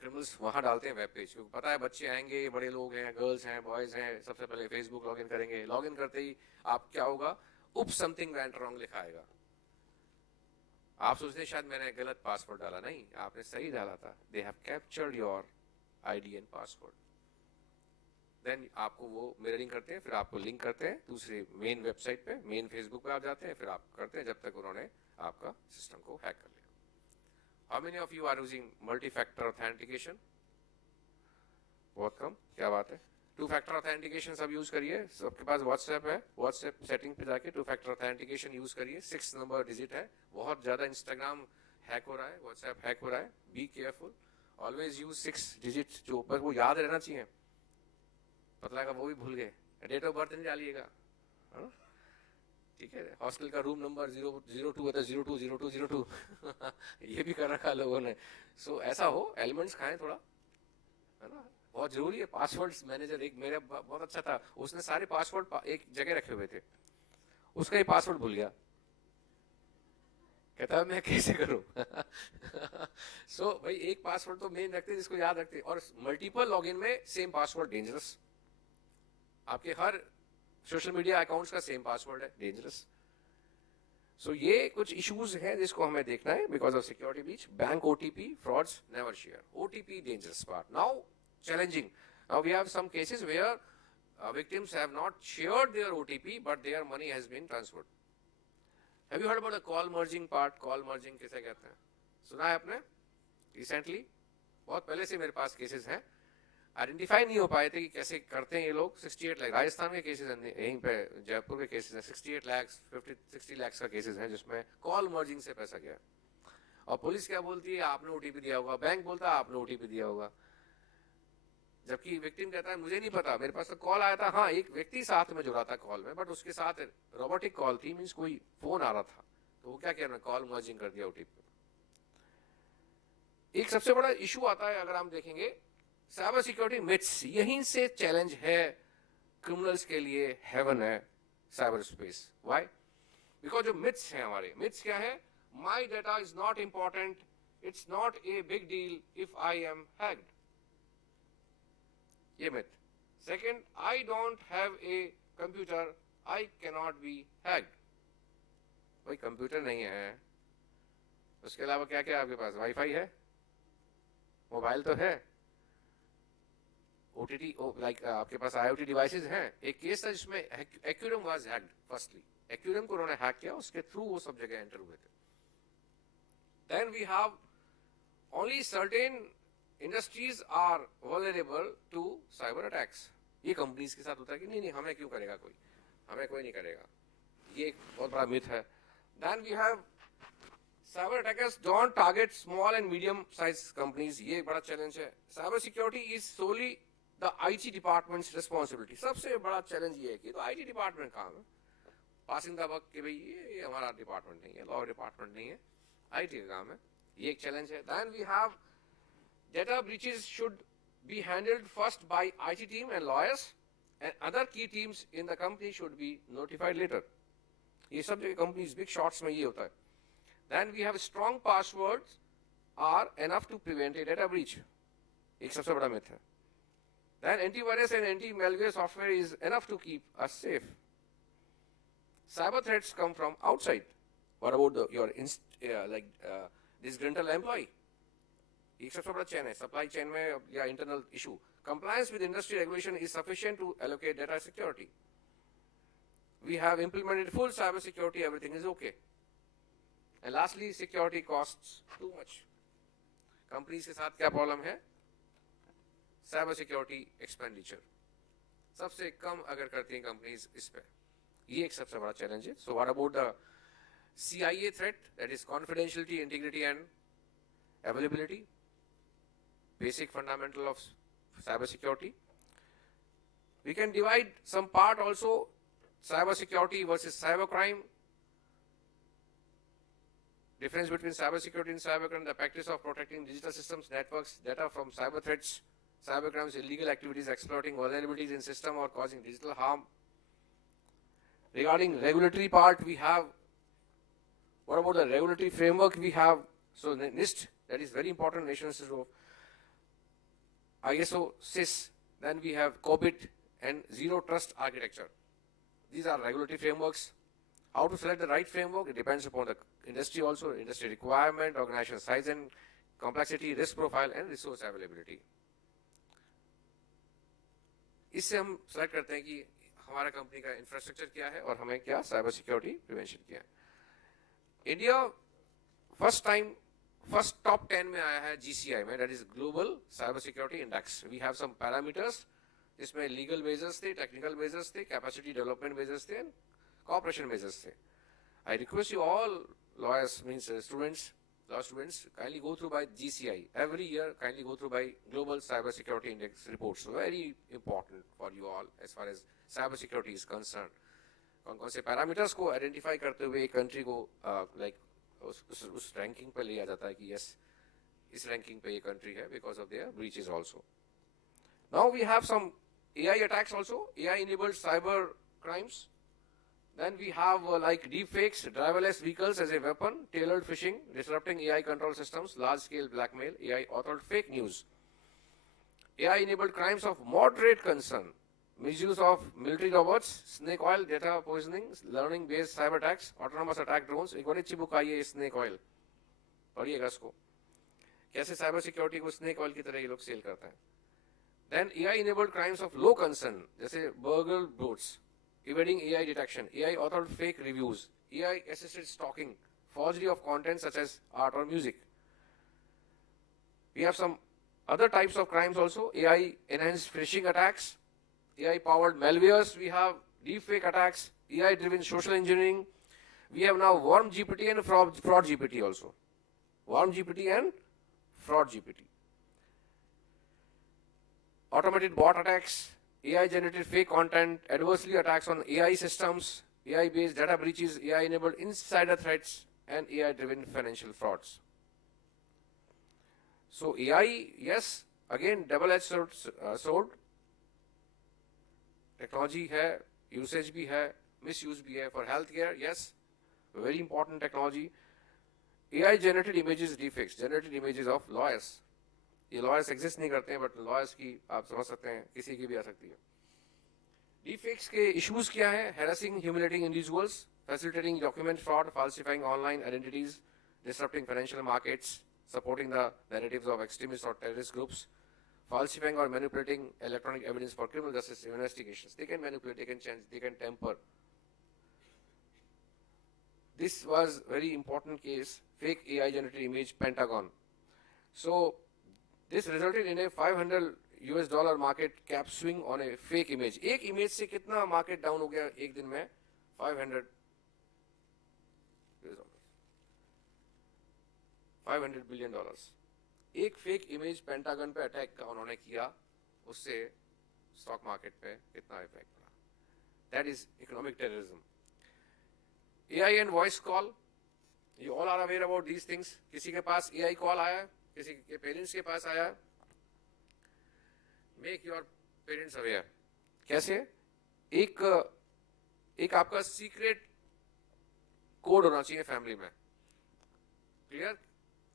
क्रिमिनल्स वहां डालते हैं वेब पेज, क्योंकि पता है बच्चे आएंगे, बड़े लोग हैं, गर्ल्स हैं, बॉयज हैं, सबसे पहले फेसबुक लॉगिन करेंगे. लॉगिन करते ही आप क्या होगा? उप समथिंग वेंट रॉन्ग लिखा आएगा. आप सोचते हैं शायद मैंने गलत पासवर्ड डाला. नहीं, आपने सही डाला था. They have captured your ID and password. Then आपको वो मिररिंग करते हैं, फिर आपको लिंक करते हैं दूसरे मेन वेबसाइट पे, मेन फेसबुक पे आप जाते हैं, फिर आप करते हैं जब तक उन्होंने आपका सिस्टम को हैक कर लिया. How many of you are using multi factor authentication? बहुत कम. क्या बात है. 2 फैक्टर ऑथेंटिकेशन सब यूज करिए. सबके पास व्हाट्सएप है, व्हाट्सएप सेटिंग पे जाके 2 फैक्टर ऑथेंटिकेशन यूज करिए. 6 नंबर डिजिट है. बहुत ज्यादा इंस्टाग्राम हैक हो रहा है, व्हाट्सएप हैक हो रहा है. Be careful. Always use 6 digit, जो ऊपर वो याद रहना चाहिए. पता लगा वो भी भूल गए. डेट ऑफ बर्थ नहीं डालिएगा, ठीक है. हॉस्टल का रूम नंबर 002 होता है, 020202. ये भी कर रखा लोगों ने. सो ऐसा हो, एलिमेंट्स खाएं थोड़ा, है ना. बहुत जरूरी है. पासवर्ड्स मैनेजर एक मेरा बहुत अच्छा था, उसने सारे पासवर्ड एक जगह रखे हुए थे, उसका ही पासवर्ड भूल गया. कहता है मैं कैसे करूं? सो भाई एक पासवर्ड तो मेन रखते, जिसको याद रखते. और मल्टीपल लॉगिन में सेम पासवर्ड डेंजरस. आपके हर सोशल मीडिया अकाउंट्स का सेम पासवर्ड है, डेंजरस. सो ये कुछ इश्यूज हैं जिसको हमें देखना है because of security breach. Bank OTP frauds, never share. OTP dangerous part. Now challenging. Now we have some cases where victims have not shared their OTP but their money has been transferred. Have you heard about the call merging part? Call merging किसे कहते हैं? सुना है आपने? Recently, बहुत पहले से मेरे पास केसेस हैं. आइडेंटिफाई नहीं हो पाए थे कि कैसे करते हैं ये लोग. 68 लाख राजस्थान के केसेस हैं, यहीं पे जयपुर के केसेस हैं. 68 लाख 60 लाख का केसेस हैं जिसमें कॉल मर्जिंग से पैसा गया. और पुलिस क्या बोलती है? आपने OTP दिया होगा. बैंक बोलता है आपने OTP दिया होगा, जबकि विक्टिम कहता है मुझे नहीं पता, मेरे पास तो कॉल आया था. हाँ, एक व्यक्ति साथ में जुड़ा था कॉल में, बट उसके साथ रोबोटिक कॉल थी, मींस कोई फोन आ रहा था. तो वो क्या कह रहा है? कॉल मर्जिंग कर दिया OTP. एक सबसे बड़ा इशू आता है अगर हम देखेंगे साइबर सिक्योरिटी मिथ्स, यहीं से चैलेंज है क्रिमिनल्स के लिए, हेवन है साइबर स्पेस। व्हाई? बिकॉज जो मिथ्स हैं हमारे, मिथ्स क्या है? My data is not important, it's not a big deal if I am hacked, ये myth. Second, I don't have a computer, I cannot be hacked. भाई computer नहीं है, उसके अलावा क्या क्या आपके पास? वाईफाई है, मोबाइल तो है, ओटीटी लाइक आपके पास आईओटी डिवाइसेस हैं। एक केस था जिसमें aquarium was hacked. Firstly aquarium को उन्होंने हैक किया, उसके थ्रू वो सब जगह एंटर हुए थे। Then we have only certain industries are vulnerable to cyber attacks. ये कंपनीज के साथ होता है कि नहीं नहीं हमें क्यों करेगा कोई, हमें कोई नहीं करेगा, ये एक बहुत बड़ा मिथ है। Then we have cyber attackers don't target small and medium size companies, ये एक बड़ा चैलेंज है। Cyber security is solely the IT departments responsibility. सबसे बड़ा चैलेंज ये है कि तो आईटी डिपार्टमेंट काम है, पासिंग द बक कि भाई ये हमारा डिपार्टमेंट नहीं है, लॉ डिपार्टमेंट नहीं है, आईटी का काम है, ये एक चैलेंज है। Then we have data breaches should be handled first by IT team and lawyers, and other key teams in the company should be notified later. ये सब जो companies big shots में ये होता है। Then we have strong passwords are enough to prevent a data breach. एक सबसे बड़ा myth है। Then antivirus and anti-malware software is enough to keep us safe. Cyber threats come from outside. What about your disgruntled employee? एक सबसे बड़ा चैन है supply chain में या internal issue. Compliance with industry regulation is sufficient to allocate data security. We have implemented full cyber security, everything is okay. And lastly security costs too much. Companies के साथ क्या problem है? Cyber security expenditure सबसे कम अगर करती हैं companies इस पे, ये एक सबसे बड़ा चैलेंज है। So what about the CIA threat, that is confidentiality, integrity and availability, basic fundamental of cyber security. We can divide some part also, cyber security versus cyber crime. Difference between cyber security and cyber crime: the practice of protecting digital systems, networks, data from cyber threats. Cyber crimes: illegal activities exploiting vulnerabilities in system or causing digital harm. Regarding regulatory part, we have, what about the regulatory framework we have? So NIST, that is very important, nations of ISO, CIS. Then we have COBIT and Zero Trust Architecture. These are regulatory frameworks. How to select the right framework? It depends upon the industry also, industry requirement, organization size and complexity, risk profile and resource availability. इससे हम select करते हैं कि हमारा company का infrastructure क्या है और हमें क्या साइबर सिक्योरिटी प्रिवेंशन किया है। इंडिया फर्स्ट टॉप 10 में आया है GCI में, that is global cyber security index. We have some parameters जिसमें लीगल मेजर्स थे, टेक्निकल मेजर्स थे, कैपेसिटी डेवलपमेंट मेजर्स थे एंड कॉपरेशन मेजर्स थे। I request you all lawyers means students, law students, kindly go through by GCI every year, kindly go through by Global Cyber Security Index reports. So very important for you all as far as cyber security is concerned. कौन से parameters को identify करते हुए एक country को उस ranking पे लिया जाता है कि यस इस रैंकिंग पे ये कंट्री है because of their breaches also. Now we have some AI attacks also, AI enabled cyber crimes. Then we have like deepfakes, driverless vehicles as a weapon, tailored phishing, disrupting AI control systems, large-scale blackmail, AI-authored fake news. AI-enabled crimes of moderate concern, misuse of military robots, snake oil, data poisoning, learning-based cyber attacks, autonomous attack drones. एक बड़ी अच्छी book आई है snake oil, पढ़िएगा इसको, कैसे cyber security को snake oil की तरह ये लोग सेल करते हैं. Then AI-enabled crimes of low concern, जैसे burgle boats, evading AI detection, AI-authored fake reviews, AI-assisted stalking, forgery of content such as art or music. We have some other types of crimes also, AI-enhanced phishing attacks, AI-powered malwares, we have deepfake attacks, AI-driven social engineering. We have now Worm GPT and Fraud GPT also. Worm GPT and Fraud GPT. Automated bot attacks, AI-generated fake content, adversely attacks on AI systems, AI-based data breaches, AI-enabled insider threats, and AI-driven financial frauds. So AI, yes, again double-edged sword. Technology है, usage भी है, miss use भी है. For health care, yes, very important technology. AI generated images, defects, generated images of lawyers. ये lawyers exist नहीं करते हैं, but lawyers की आप समझ सकते हैं, किसी की भी आ सकती है. डिफेक्ट्स के इश्यूज क्या है? Harassing, humiliating individuals, facilitating document fraud, falsifying online identities, disrupting financial markets, supporting the narratives of extremist or terrorist groups, falsifying or manipulating electronic evidence for criminal justice investigations. They can manipulate, they can change, they can tamper. This was very important case, fake AI generated image, Pentagon. So this resulted in a $500 market cap swing on a fake image. एक image से कितना market down हो गया एक दिन में? $500 billion. एक fake image pentagon पे अटैक का उन्होंने किया, उससे स्टॉक मार्केट पे कितना इफेक्ट पड़ा. That is economic terrorism. AI and voice call, you all are aware about these things. किसी के पास AI कॉल आया, किसी के पेरेंट्स के पास आया. Make your parents aware. कैसे? एक आपका सीक्रेट कोड होना चाहिए फैमिली में. Clear?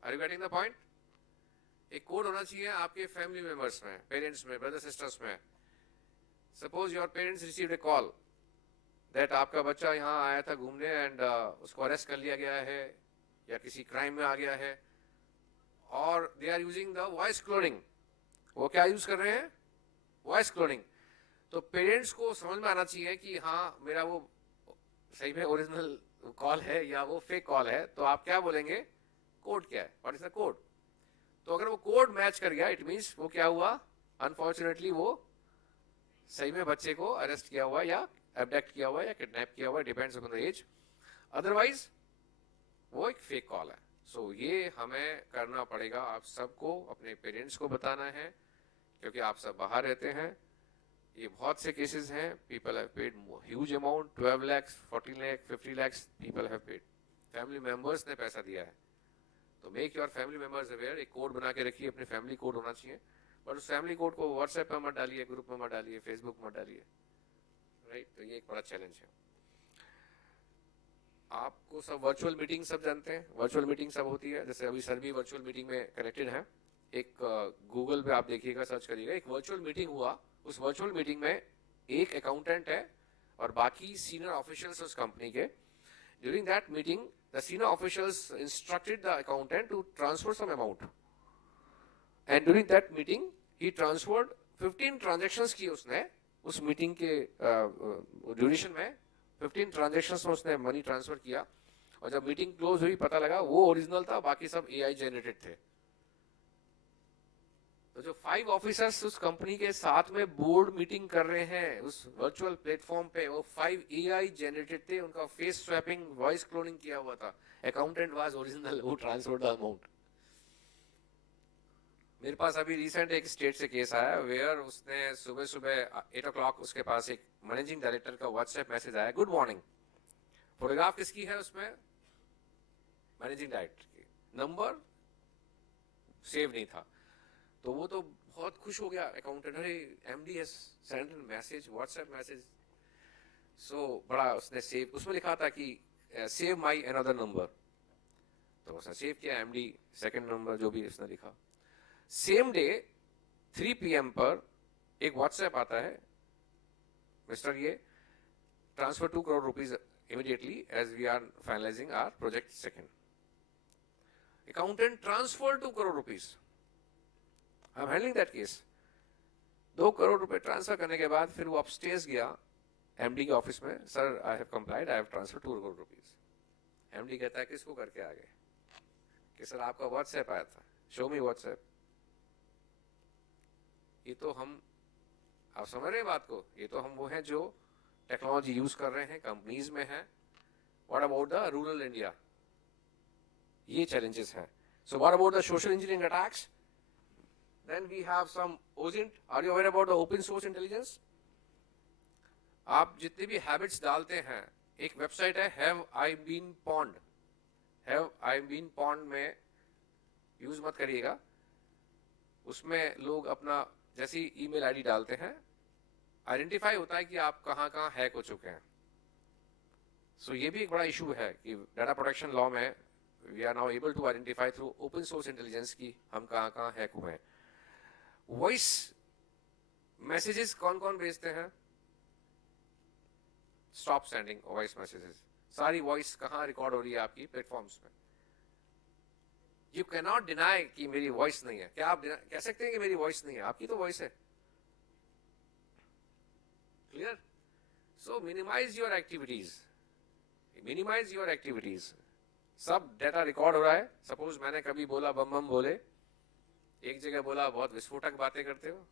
Are you getting the point? एक कोड होना चाहिए आपके फैमिली मेंबर्स में, पेरेंट्स में, ब्रदर सिस्टर्स में. Suppose your parents received a call that आपका बच्चा यहाँ आया था घूमने एंड उसको अरेस्ट कर लिया गया है या किसी क्राइम में आ गया है, और they are using the voice cloning. वो क्या यूज कर रहे हैं? Voice cloning. तो पेरेंट्स को समझ में आना चाहिए कि हाँ मेरा वो सही में ओरिजिनल कॉल है या वो फेक कॉल है. तो आप क्या बोलेंगे? कोड क्या है? What is the code? तो अगर वो कोड मैच कर गया, इट मींस वो क्या हुआ? अनफॉर्चुनेटली वो सही में बच्चे को अरेस्ट किया हुआ या एब्डक्ट किया हुआ या किडनैप किया हुआ, depends upon the age. Otherwise वो एक फेक कॉल है. सो ये हमें करना पड़ेगा, आप सबको अपने पेरेंट्स को बताना है, क्योंकि आप सब बाहर रहते हैं. ये बहुत से केसेस हैं. People have paid huge amount, 12 lakh, 14 lakh, 50 lakh people have paid. Family members ने पैसा दिया है. तो make your family members aware. एक कोड बना के रखिए, अपने फैमिली कोड होना चाहिए. बट उस फैमिली कोड को व्हाट्सएप पे मत डालिए, ग्रुप में मत डालिए, फेसबुक मत डालिए. राइट? तो ये एक बड़ा चैलेंज है. आपको सब वर्चुअल मीटिंग सब जानते हैं. वर्चुअल मीटिंग सब होती है, जैसे अभी सर भी वर्चुअल मीटिंग में कनेक्टेड है. एक गूगल पे आप देखिएगा, सर्च करिएगा, एक वर्चुअल मीटिंग हुआ. उस वर्चुअल मीटिंग में एक अकाउंटेंट है और बाकी सीनियर ऑफिशियल्स उस कंपनी के. During that meeting the senior officials instructed the accountant to transfer some amount, and during that meeting he transferred 15 transactions की उसने उस मीटिंग के ड्यूरेशन में 15 ट्रांजेक्शंस में उसने मनी ट्रांसफर किया. और जब मीटिंग क्लोज हुई पता लगा वो ओरिजिनल था, बाकी सब AI जनरेटेड थे. तो जो 5 ऑफिसर्स उस कंपनी के साथ में बोर्ड मीटिंग कर रहे हैं उस वर्चुअल प्लेटफॉर्म पे, वो 5 AI जनरेटेड थे. उनका फेस स्वैपिंग, वॉइस क्लोनिंग किया हुआ था. Accountant was original, who transferred the amount. मेरे पास अभी रिसेंट एक स्टेट से केस आया वेयर उसने सुबह सुबह 8 o'clock उसके पास एक मैनेजिंग डायरेक्टर का व्हाट्सएप मैसेज आया, गुड मॉर्निंग. फोटोग्राफ किसकी है उसमें? मैनेजिंग डायरेक्टर की. नंबर सेव नहीं था. तो वो तो बहुत खुश हो गया अकाउंटेंट, अरे MD has send message, WhatsApp message. So बड़ा उसने सेव, उसमें लिखा था कि सेव माय अनदर नंबर. तो उसने सेव किया MD सेकंड नंबर जो भी उसने लिखा. सेम डे 3 PM पर एक व्हाट्सएप आता है, मिस्टर ये transfer 2 crore rupees immediately as we are finalizing our project second. Accountant transferred 2 crore rupees. I'm handling that case. 2 crore रुपए ट्रांसफर करने के बाद फिर वो अपस्टेज गया MD के ऑफिस में, sir I have complied, I have transfer 2 crore rupees. MD कहता है किसको करके आ गए? कि सर आपका व्हाट्सएप आया था, शो मी व्हाट्सएप. ये तो हम, आप समझ रहे हैं बात को, ये तो हम वो हैं जो टेक्नोलॉजी यूज कर रहे हैं, कंपनीज में हैं. What about the rural India? ये चैलेंजेस हैं. So what about the social engineering attacks? Then we have some OSINT. Are you aware about the open source intelligence? आप जितने भी हैबिट्स डालते हैं, एक वेबसाइट है Have I Been Pwned. Have I Been Pwned में use मत करिएगा. उसमें लोग अपना जैसी ईमेल आईडी डालते हैं, आइडेंटिफाई होता है कि आप कहाँ कहाँ हैक हो चुके हैं. सो ये भी एक बड़ा इशू है कि डाटा प्रोटेक्शन लॉ में we are now able to identify through open source intelligence की हम कहाँ कहाँ हैक हुए हैं. वॉइस मैसेजेस कौन कौन भेजते हैं? Stop sending voice messages. सारी वॉइस कहाँ रिकॉर्ड हो रही है? आपकी प्लेटफॉर्म्स में. यू कैन नॉट डिनाई कि मेरी वॉइस नहीं है. क्या आप कह सकते हैं कि मेरी वॉइस नहीं है? आपकी तो वॉइस है. Clear? So minimise your activities. Minimise your activities. सब डाटा रिकॉर्ड हो रहा है. सपोज मैंने कभी बोला बम बम बोले, एक जगह बोला बहुत विस्फोटक बातें करते हो,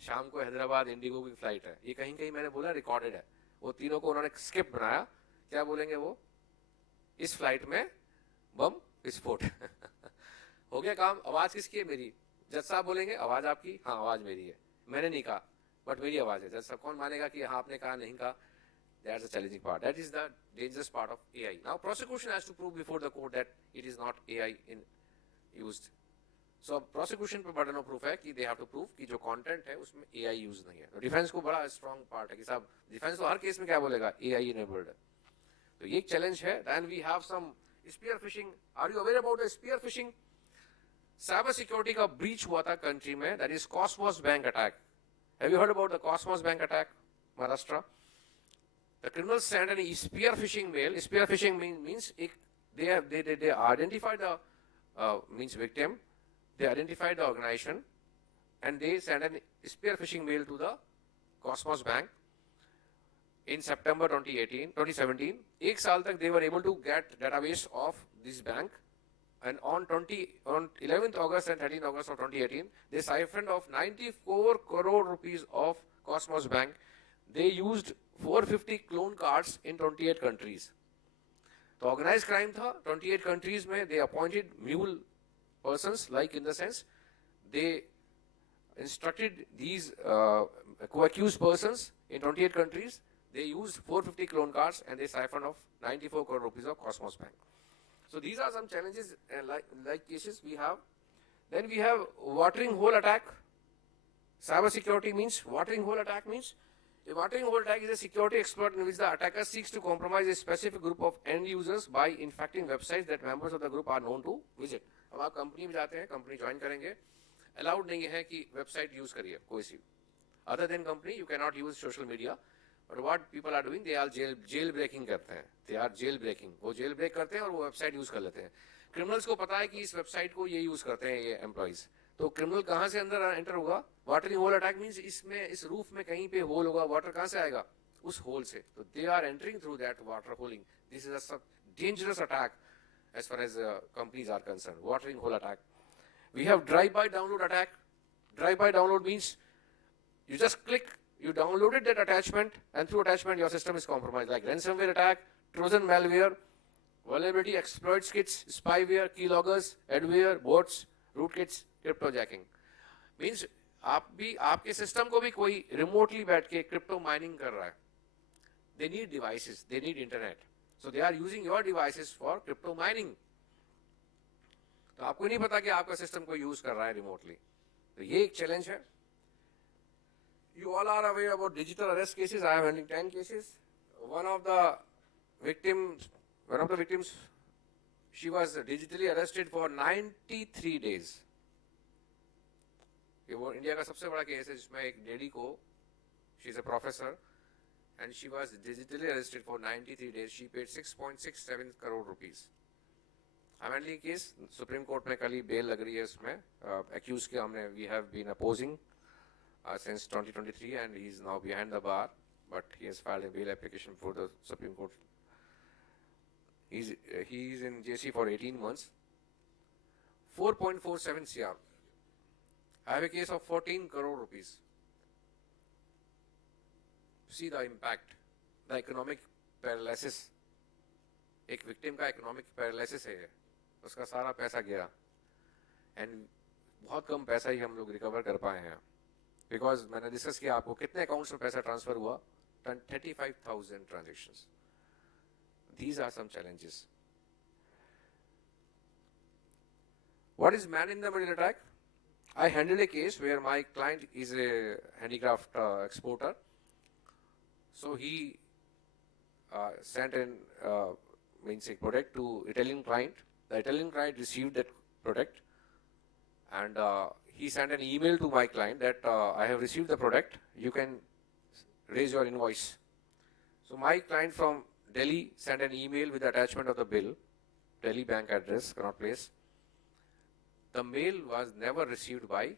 शाम को हैदराबाद इंडिगो की फ्लाइट है, ये कहीं कहीं मैंने बोला रिकॉर्डेड है. वो तीनों को उन्होंने स्क्रिप्ट बनाया. क्या बोलेंगे वो? इस फ्लाइट में बम विस्फोट. हो गया काम. आवाज किसकी है? मेरी. जज साहब बोलेंगे आवाज आपकी? हाँ आवाज मेरी है. मैंने नहीं कहा बट मेरी आवाज है. जज साहब कौन मानेगा कि हाँ आपने कहा नहीं कहा? That's the challenging part. That is the dangerous part of AI. Now prosecution has to prove before the court that it is not AI used. So prosecution पे burden of proof है कि they have to prove कि जो content है उसमें AI use नहीं है. तो defense को बड़ा strong part है कि साहब defense तो हर केस में क्या बोलेगा? AI enabled है. तो ये एक challenge है. Then we have some spear phishing. Are you aware about the spear phishing? Cyber security का breach हुआ था country में. That is Cosmos Bank attack. Have you heard about the Cosmos Bank attack, Maharashtra? The criminals sent an spear phishing mail. Spear phishing means they identify the means victim, they identify the organization, and they send an spear phishing mail to the Cosmos Bank in September 2017. एक साल तक they were able to get database of this bank, and on 11th August and 13th August of 2018, they siphoned off 94 crore rupees of Cosmos Bank. They used 450 clone cards in 28 countries. तो organized crime था 28 countries में. They appointed mule persons, like in the sense they instructed these co-accused persons in 28 countries. They used 450 clone cards and they siphoned off 94 crore rupees of Cosmos Bank. So these are some challenges like cases we have. Then we have watering hole attack. Cyber security means watering hole attack means a watering hole attack is a security exploit in which the attacker seeks to compromise a specific group of end users by infecting websites that members of the group are known to visit. अब आप company में जाते हैं, company join करेंगे, allowed नहीं है कि website use करिए कोई सी. Other than company you can not use social media. But what people are doing, they are jail breaking करते हैं. They are jail breaking. वो जेल ब्रेक करते हैं और वो वेबसाइट यूज कर लेते हैं. क्रिमिनल्स को पता है कि इस वेबसाइट को ये यूज करते हैं ये एम्प्लॉइज. तो क्रिमिनल कहाँ से अंदर एंटर होगा? वाटरिंग होल अटैक मींस इसमें इस रूफ में कहीं पे होल होगा, वाटर कहाँ से आएगा? उस होल से. तो they are entering through that water holing. This is a dangerous attack as far as companies are concerned. Watering hole attack. We have drive-by download attack. Drive-by download means you just click, you downloaded that attachment, and through attachment your system is compromised. Like ransomware attack, Trojan malware, vulnerability exploits kits, spyware, keyloggers, adware, bots, rootkits, cryptojacking. Means आप भी आपके system को भी कोई remotely बैठ के crypto mining कर रहा है. They need devices, they need internet. So they are using your devices for crypto mining. तो आपको नहीं पता कि आपका सिस्टम को यूज कर रहा है रिमोटली. तो ये एक चैलेंज है. You all are aware about digital arrest cases. I am handling 10 cases. One of the victims, she was digitally arrested for 93 days. ये वो इंडिया का सबसे बड़ा केस है जिसमें एक लेडी को, she is a professor, and she was digitally arrested for 93 days. She paid 6.67 crore rupees. I'm handling case. Supreme Court में कल ही bail लग रही है उसमें. Accused के हमने we have been opposing since 2023 and he is now behind the bar, but he has filed a bail application for the Supreme Court. He is in JC for 18 months. 4.47 CR. I have a case of 14 crore rupees. See the impact, the economic paralysis. एक victim का economic paralysis है, उसका सारा पैसा गया, and बहुत कम पैसा ही हम लोग recover कर पाए हैं. Because मैंने discuss किया आपको कितने accounts में पैसा transfer हुआ, 35,000 transactions. These are some challenges. What is man in the middle attack? I handled a case where my client is a handicraft exporter. So he sent an means a product to Italian client. The Italian client received that product, and he sent an email to my client that I have received the product. You can raise your invoice. So my client from Delhi sent an email with the attachment of the bill, Delhi bank address, Connaught Place. The mail was never received by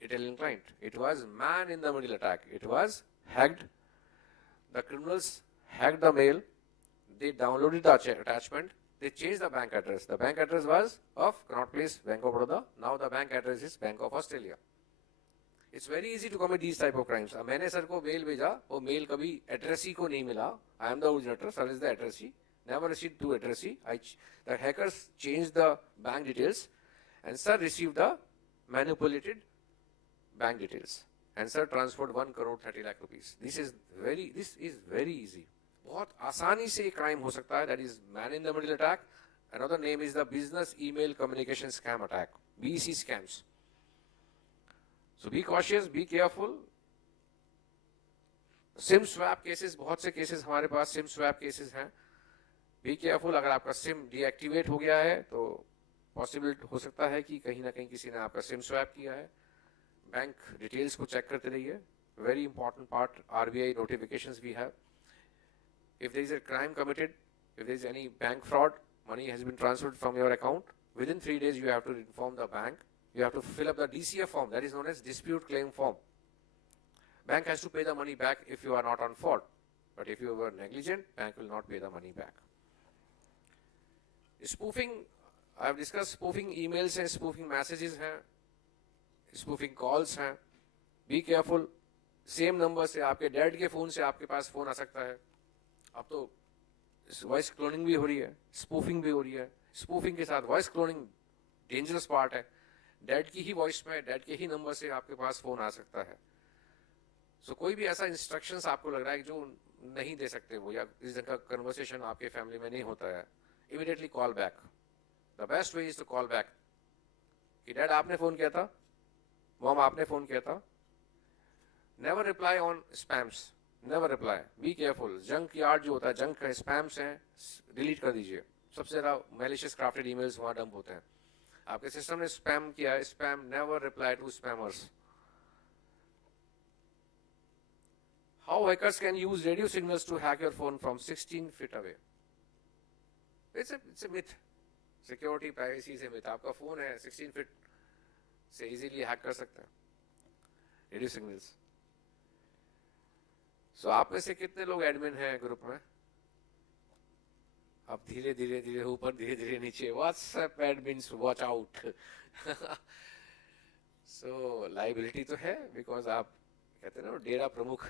Italian client. It was man in the middle attack. It was hacked. The criminals hacked the mail. They downloaded the attachment. They changed the bank address. The bank address was of Connaught Place, Bank of Baroda. Now the bank address is Bank of Australia. It's very easy to commit these type of crimes. मैंने sir को mail भेजा, वो mail कभी addressee को नहीं मिला. I am the originator, sir is the addressee. Never received to addressee. The hackers changed the bank details, and sir received the manipulated bank details. And sir transferred 1 crore 30 lakh rupees. This is very easy. बहुत आसानी से crime हो सकता है. That is man in the middle attack. Another name is the business email communication scam attack. BEC scams. So be cautious, be careful. SIM swap cases, बहुत से cases हमारे पास SIM swap cases हैं. Be careful, अगर आपका SIM deactivate हो गया है तो possible हो सकता है कि कहीं ना कहीं किसी ने आपका SIM swap किया है. बैंक डिटेल्स को चेक करते रहिए. Very important part, RBI notifications we have. If there is a crime committed, if there is any bank fraud, money has been transferred from your account, within 3 days you have to inform the bank. You have to fill up the DCF form, that is known as dispute claim form. Bank has to pay the money back if you are not on fault. But if you were negligent, bank will not pay the money back. Spoofing, I have discussed spoofing emails and spoofing messages हैं, spoofing calls हैं. Be careful. Same number से आपके dad के phone से आपके पास phone आ सकता है. अब तो वॉइस क्लोनिंग भी हो रही है, स्पूफिंग भी हो रही है. स्पूफिंग के साथ वॉइस क्लोनिंग डेंजरस पार्ट है. डैड की ही वॉइस में, डैड के ही नंबर से आपके पास फोन आ सकता है. सो कोई भी ऐसा इंस्ट्रक्शंस आपको लग रहा है कि जो नहीं दे सकते वो, या इस ढंग का कन्वर्सेशन आपके फैमिली में नहीं होता है, immediately call back. The best way is to call back. कि डैड आपने फोन किया था, मॉम आपने फोन किया था. Never reply on spams, never reply. Be careful. Junk yard जो होता है, जंक स्पैम्स हैं, डिलीट कर दीजिए. सबसे ज्यादा मैलिशियस क्राफ्टेड ईमेल्स वहां डंप होते हैं. आपके सिस्टम ने स्पैम किया है, spam, never reply to spammers. How hackers can use radio signals to hack your phone from 16 feet away? It's a myth. Security, privacy is a myth. आपका phone है 16 feet से easily hack कर सकते हैं. Radio signals. So आप में से कितने लोग एडमिन हैं ग्रुप में? अब धीरे धीरे ऊपर, धीरे धीरे नीचे. WhatsApp admins, watch out. So liability तो है, because आप कहते हैं ना डेरा प्रमुख.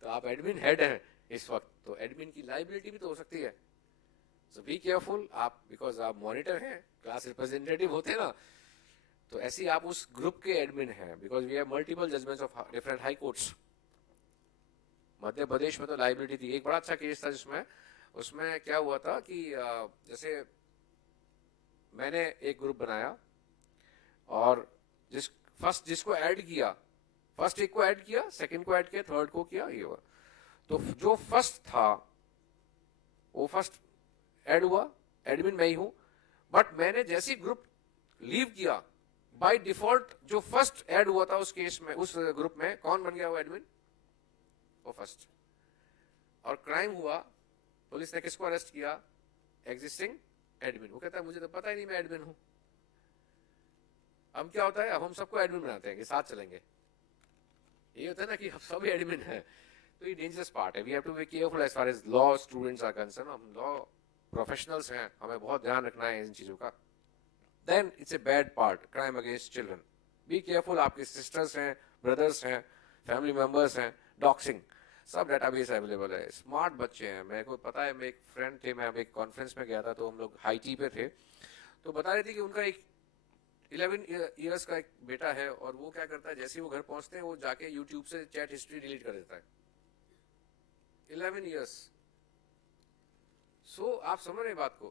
तो आप एडमिन हेड हैं इस वक्त, तो एडमिन की लाइबिलिटी भी तो हो सकती है. सो बी केयरफुल. आप बिकॉज आप मॉनिटर हैं, क्लास रिप्रेजेंटेटिव होते हैं ना, तो ऐसे ही आप उस ग्रुप के एडमिन हैं. Because we have multiple judgments of different high courts. Madhya Pradesh में तो लाइबिलिटी थी. एक बड़ा अच्छा केस था जिसमें, उसमें क्या हुआ था कि जैसे मैंने एक ग्रुप बनाया और जिसको ऐड किया, फर्स्ट एक को ऐड किया, सेकंड को ऐड किया, थर्ड को किया, ये हुआ. तो जो फर्स्ट था वो फर्स्ट ऐड हुआ, एडमिन मैं ही हूं. बट मैंने जैसे ग्रुप लीव किया, बाय डिफॉल्ट जो फर्स्ट ऐड हुआ था उस केस में, उस ग्रुप में, कौन बन गया वो एडमिन? वो फर्स्ट. और क्राइम हुआ, पुलिस ने किसको अरेस्ट किया? Existing admin. वो कहता है मुझे तो पता ही नहीं मैं एडमिन हूं. अब क्या होता है, अब हम सबको एडमिन बनाते हैं कि साथ चलेंगे. ये होता है ना कि हम सब एडमिन हैं. तो ये डेंजरस पार्ट है. We have to be careful as far as law students are concern. हम लॉ प्रोफेशनल्स हैं, हमें बहुत ध्यान रखना है इन चीजों का. Then it's a bad part, crime against children. Be careful. आपके सिस्टर्स हैं, ब्रदर्स हैं, फैमिली मेंबर्स हैं. डॉक्सिंग, सब डेटाबेस अवेलेबल है. स्मार्ट बच्चे हैं. मेरे को पता है, मेरे एक फ्रेंड थे, मैं एक कॉन्फ्रेंस में गया था, तो हम लोग हाईटी पे थे, तो बता रहे थे कि उनका एक 11 इयर्स का एक बेटा है, और वो क्या करता है, जैसे वो घर पहुंचते हैं वो जाके यूट्यूब से चैट हिस्ट्री डिलीट कर देता है. 11 इयर्स. सो आप समझ रहे हैं बात को,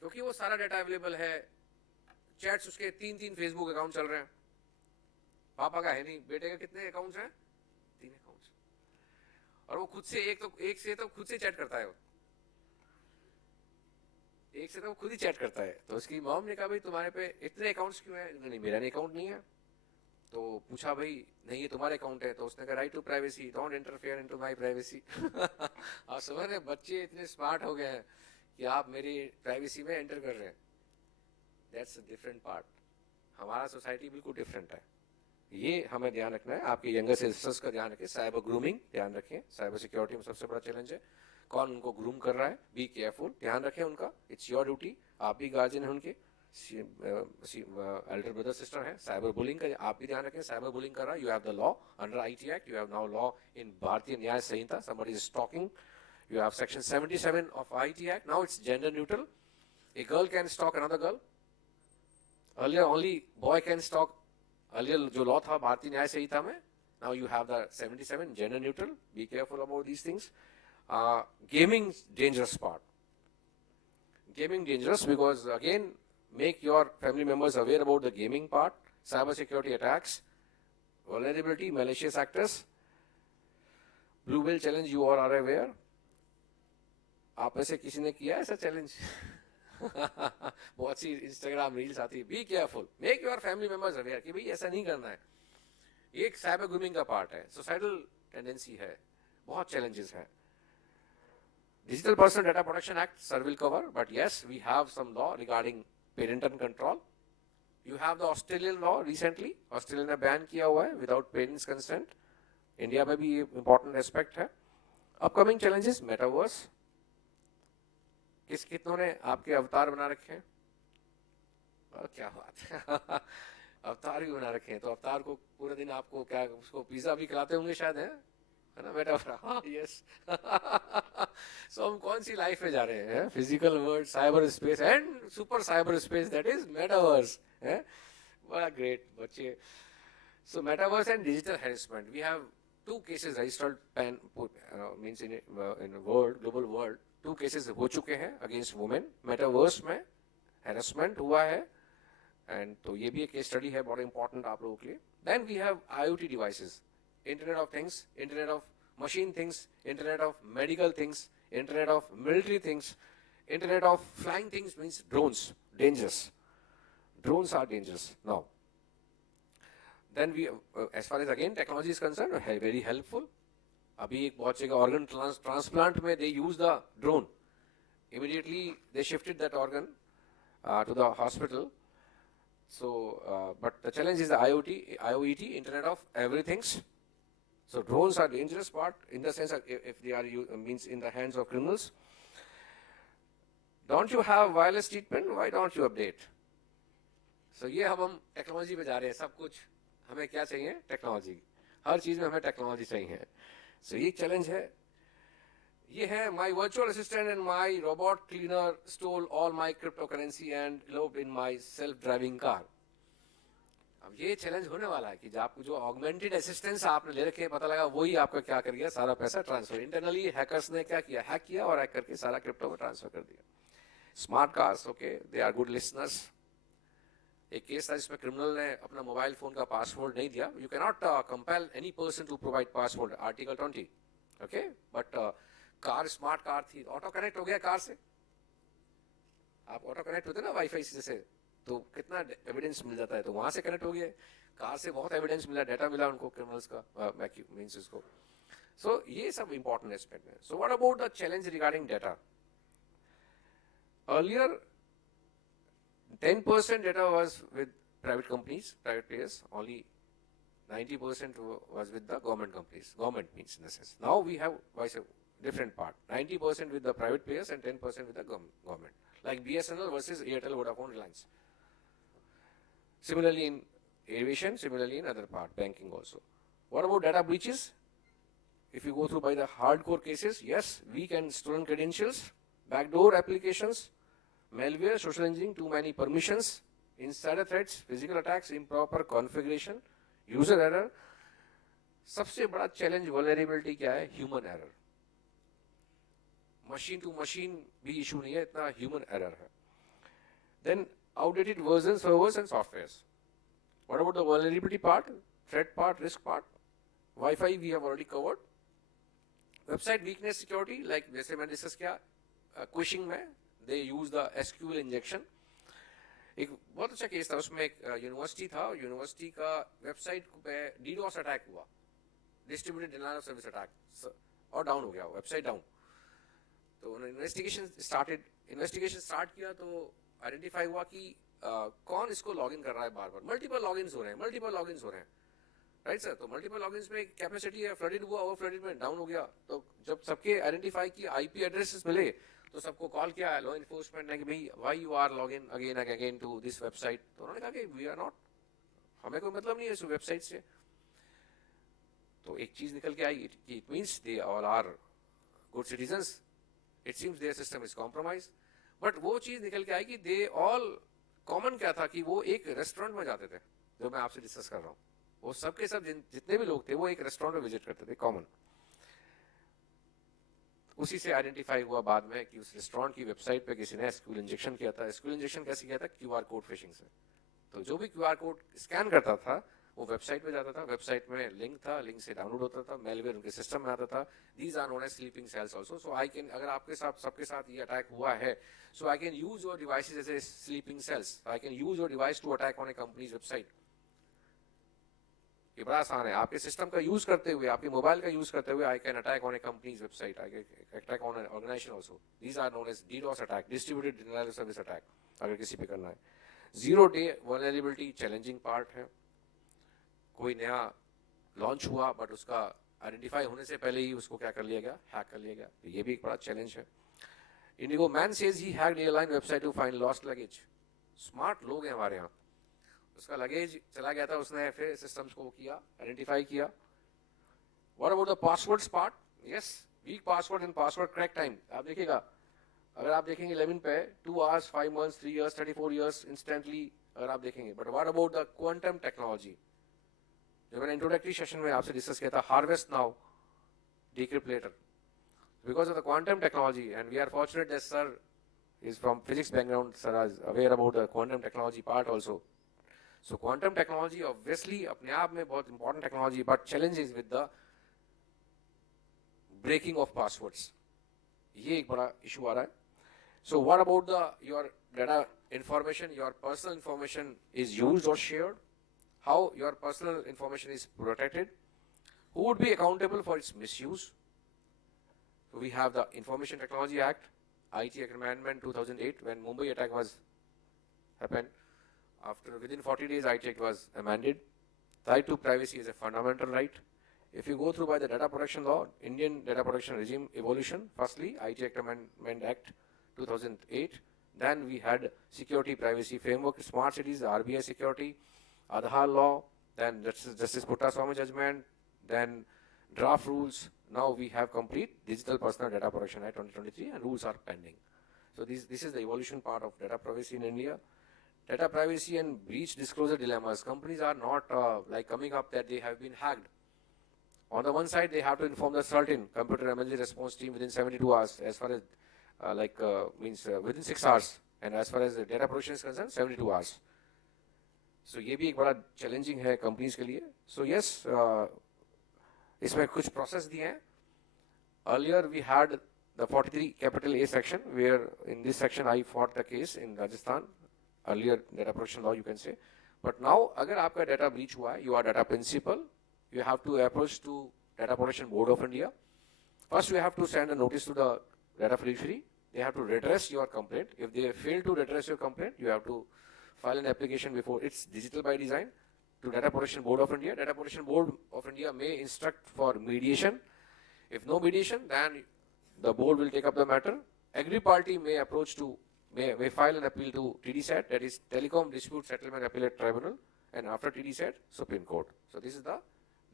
क्योंकि वो सारा डाटा अवेलेबल है, चैट्स उसके 3 फेसबुक अकाउंट चल रहे हैं, पापा का है नहीं, बेटे का कितने अकाउंट्स हैं? 3 अकाउंट्स। और वो खुद से एक से तो खुद से चैट करता है, एक से तो खुद ही चैट करता है। तो उसकी मॉम ने कहा भाई तुम्हारे पे इतने अकाउंट्स क्यों है? नहीं मेरा अकाउंट नहीं है। तो पूछा भाई नहीं ये तुम्हारे अकाउंट है? तो उसने कहा right to privacy, don't interfere into my privacy. आप समझ रहे बच्चे इतने स्मार्ट हो गए हैं कि आप मेरी प्राइवेसी में एंटर कर रहे हैं। That's a different part. हमारा सोसाइटी बिल्कुल डिफरेंट है, ये हमें ध्यान रखना है। आपके यंगर सिस्टर्स का ध्यान रखें, साइबर ग्रूमिंग ध्यान रखें, साइबर सिक्योरिटी में सबसे बड़ा चैलेंज है, कौन उनको ग्रूम कर रहा है, बी केयरफुल, ध्यान रखें उनका, इट्स योर ड्यूटी। आप भी गार्जियन हैं उनके, एल्डर ब्रदर सिस्टर है, साइबर बुलिंग का आप भी ध्यान रखें, साइबर बुलिंग कर रहा है, you have the law under IT act, you have now law in भारतीय न्याय संहिता, somebody is stalking, you have section 77 of IT Act, now it's gender neutral, a girl can stalk another girl, earlier only boy can stalk, earlier जो law था भारतीय न्याय संहिता में, now you have the 77 gender neutral, be careful about these things. Gaming dangerous part, gaming dangerous because again make your family members aware about the gaming part, cyber security attacks, vulnerability, malicious actors, blue whale challenge, you all are aware. आप में से किसी ने किया ऐसा challenge? बहुत see Instagram reels आती है, be careful, make your family members aware कि भाई ऐसा नहीं करना है। एक साइबर ग्रूमिंग का पार्ट है, सोसाइटल टेंडेंसी है, बहुत चैलेंजेस है। Digital Personal Data Protection Act, sir will cover, but yes, we have some law regarding parental control. You have the Australian law recently, Australia ने बैन किया हुआ है without parents' consent. India में भी important aspect है। Upcoming challenges, metaverse. कितनों ने आपके अवतार बना रखे हैं? क्या बात है। अवतार भी बना रखे हैं, तो अवतार को पूरे दिन आपको क्या उसको पिज्जा भी खिलाते होंगे शायद, है ना बेटा? हाँ यस। सो हम कौन सी लाइफ में जा रहे हैं? Physical world, cyber space and super cyber space, that is metaverse है। बड़ा ग्रेट बच्चे। So metaverse and digital harassment, we have 2 cases registered pan means in world, global world, 2 cases हो चुके हैं अगेंस्ट वुमेन मेटावर्स में harassment हुआ है, and तो ये भी एक केस स्टडी है बहुत इंपॉर्टेंट आप लोगों के लिए। Then we have IoT devices, Internet of Things, Internet of Machine Things, Internet of Medical Things, Internet of Military Things, Internet of Flying Things means drones, dangerous. Drones are dangerous now. Then we, as far as again technology is concerned, very helpful. अभी एक बहुत जगह organ transplant में they use the drone. Immediately they shifted that organ to the hospital. So, but the challenge is the IoT, Internet of Everythings. So drones are dangerous part in the sense that if they are means in the hands of criminals. Don't you have wireless treatment? Why don't you update? So ये हम technology पे जा रहे हैं, सब कुछ हमें क्या चाहिए? टेक्नोलॉजी, हर चीज में हमें टेक्नोलॉजी चाहिए। So ये चैलेंज है। ये है my virtual assistant and my robot cleaner stole all my cryptocurrency and eloped in my self-driving car. अब ये चैलेंज होने वाला है कि आपको जो ऑगमेंटेड असिस्टेंस आपने ले रखे हैं, पता लगा वही आपका क्या कर गया, सारा पैसा ट्रांसफर। इंटरनली हैकर्स ने क्या किया, हैक किया और हैक करके सारा क्रिप्टो में ट्रांसफर कर दिया। Smart cars, okay, they are good listeners. एक केस था जिसमें क्रिमिनल ने अपना मोबाइल फोन का पासवर्ड नहीं दिया। You can not compel any person to provide password, article 20, okay, but car smart car थी, ऑटो कनेक्ट हो गया कार से। आप ऑटो कनेक्ट होते ना वाईफाई से, तो कितना एविडेंस मिल जाता है, तो वहां से कनेक्ट हो गया, कार से बहुत एविडेंस मिला, डाटा मिला उनको क्रिमिनल्स का, मींस इसको। सो ये सब इंपॉर्टेंट एस्पेक्ट है। So what about the challenge regarding data? Earlier 10% data was with private companies, private players, only 90% was with the government companies. Government means in a sense. Now we have a different part, 90% with the private players and 10% with the government. Like BSNL versus Airtel, Vodafone, Reliance. Similarly in aviation, similarly in other part, banking also. What about data breaches? If you go through by the hardcore cases, yes, weak and stolen credentials, backdoor applications, malware, social engineering, too many permissions, insider threats, physical attacks, improper configuration, user error. सबसे बड़ा challenge vulnerability क्या है? Human error. Machine to machine भी issue नहीं है, इतना human error है। Then outdated versions, servers and softwares. What about the vulnerability part, threat part, risk part? Wi-Fi we have already covered. Website weakness security, like जैसे मैंने discuss किया, क्विशिंग में they use the SQL injection. एक बहुत अच्छा case था, उसमें एक यूनिवर्सिटी था, यूनिवर्सिटी का वेबसाइट पे DDoS अटैक हुआ, distributed denial of service attack, और डाउन हो गया, वेबसाइट डाउन. तो उन्होंने इन्वेस्टिगेशन स्टार्ट किया, तो आइडेंटिफाई हुआ कि कौन इसको लॉगिन कर रहा है बार बार, मल्टीपल लॉगिन्स हो रहे हैं, राइट सर. तो मल्टीपल लॉगिन्स में कैपेसिटी है, फ्लडेड हुआ, ओवर फ्लडेड में डाउन हो गया. तो जब सबके आइडेंटिफाई की आईपी एड्रेसेस मिले, तो सबको कॉल किया लॉ इन्फोर्समेंट ने कि भाई why you are login again and again to this website. तो उन्होंने कहा कि वी आर नॉट, हमें कोई मतलब नहीं है इस वेबसाइट से. तो एक चीज निकल के आई कि it means they all are good citizens. It seems their system is compromise. But वो चीज निकल के आई कि दे ऑल कॉमन क्या था कि वो एक रेस्टोरेंट में जाते थे, जो मैं आपसे डिस्कस कर रहा हूँ. वो सबके सब जितने भी लोग थे वो एक रेस्टोरेंट में विजिट करते थे कॉमन. उसी से आइडेंटिफाई हुआ बाद में कि उस रेस्टोरेंट की वेबसाइट पे किसी ने एसक्यूएल इंजेक्शन किया था. एसक्यूएल इंजेक्शन कैसे किया था? क्यूआर कोड फिशिंग से. तो जो भी क्यूआर कोड स्कैन करता था वो वेबसाइट पे जाता था, वेबसाइट में लिंक था, लिंक से डाउनलोड होता था, मेलवेयर उनके सिस्टम में आता था. These are known as sleeping cells also. So I can, अगर आपके साथ सबके साथ ये अटैक हुआ है, so I can use your devices as a sleeping cells. I can use your device to attack on a company's website. ये बड़ा आसान है. आपके सिस्टम का यूज करते हुए, आपके मोबाइल का यूज करते हुए, I can attack on a company's website, I can attack on an organisation also. These are known as DDoS attack, distributed denial of service attack, अगर किसी पे करना है. 0-day वल्नरेबिलिटी चैलेंजिंग पार्ट है. कोई नया लॉन्च हुआ बट उसका आइडेंटिफाई होने से पहले ही उसको क्या कर लिया गया, हैक कर लिया गया. तो ये भी एक बड़ा चैलेंज है. IndiGo man says he hacked airline website to find lost luggage. Smart लोग हैं हमारे यहाँ. उसका लगेज चला गया था, उसने फिर सिस्टम्स को किया, आइडेंटिफाई किया. What about the passwords part? Yes, week password and password crack time. आप देखिएगा, अगर आप देखेंगे 11 पे 2 hours, 5 months, 3 years, 34 years instantly अगर आप देखेंगे. But what about the quantum technology? जो मैंने इंट्रोडक्टरी सेशन में आपसे डिस्कस किया था, harvest now, decrypt later. Because of the quantum technology, and we are fortunate that sir is from physics background, sir is aware about the quantum technology part also. So quantum technology obviously अपने आप में बहुत important technology, but challenges with the breaking of passwords. ये एक बड़ा issue आ रहा है. So what about your data information, your personal information is used or shared? How your personal information is protected? Who would be accountable for its misuse? We have the Information Technology Act, IT Act Amendment 2008, when Mumbai attack was happened. Within 40 days, IT Act was amended. Right to privacy is a fundamental right. If you go through by the data protection law, Indian data protection regime evolution, firstly, IT Act Amendment Act 2008. Then we had Security Privacy Framework, Smart Cities, RBI Security, Aadhaar law, then Justice Puttaswamy judgment, then draft rules. Now we have complete Digital Personal Data Protection Act 2023 and rules are pending. So this is the evolution part of data privacy in India. Data privacy and breach disclosure dilemmas. Companies are not like coming up that they have been hacked. On the one side, they have to inform the certain computer emergency response team within 72 hours, as far as within 6 hours, and as far as the data protection is concerned, 72 hours. So ये भी एक बड़ा challenging है companies के लिए. So yes, इसमें कुछ process दिए हैं. Earlier we had the 43 capital A section, where in this section I fought the case in Rajasthan. Earlier data protection law you can say. But now अगर आपका data breach हुआ है, you are data principal, you have to approach to Data Protection Board of India. First you have to send a notice to the data fiduciary. They have to redress your complaint. If they fail to redress your complaint, you have to file an application before it's digital by design to Data Protection Board of India. Data Protection Board of India may instruct for mediation. If no mediation, then the board will take up the matter. Every party may may file an appeal to TDSAT, that is Telecom Dispute Settlement Appellate Tribunal, and after TDSAT, Supreme Court. So this is the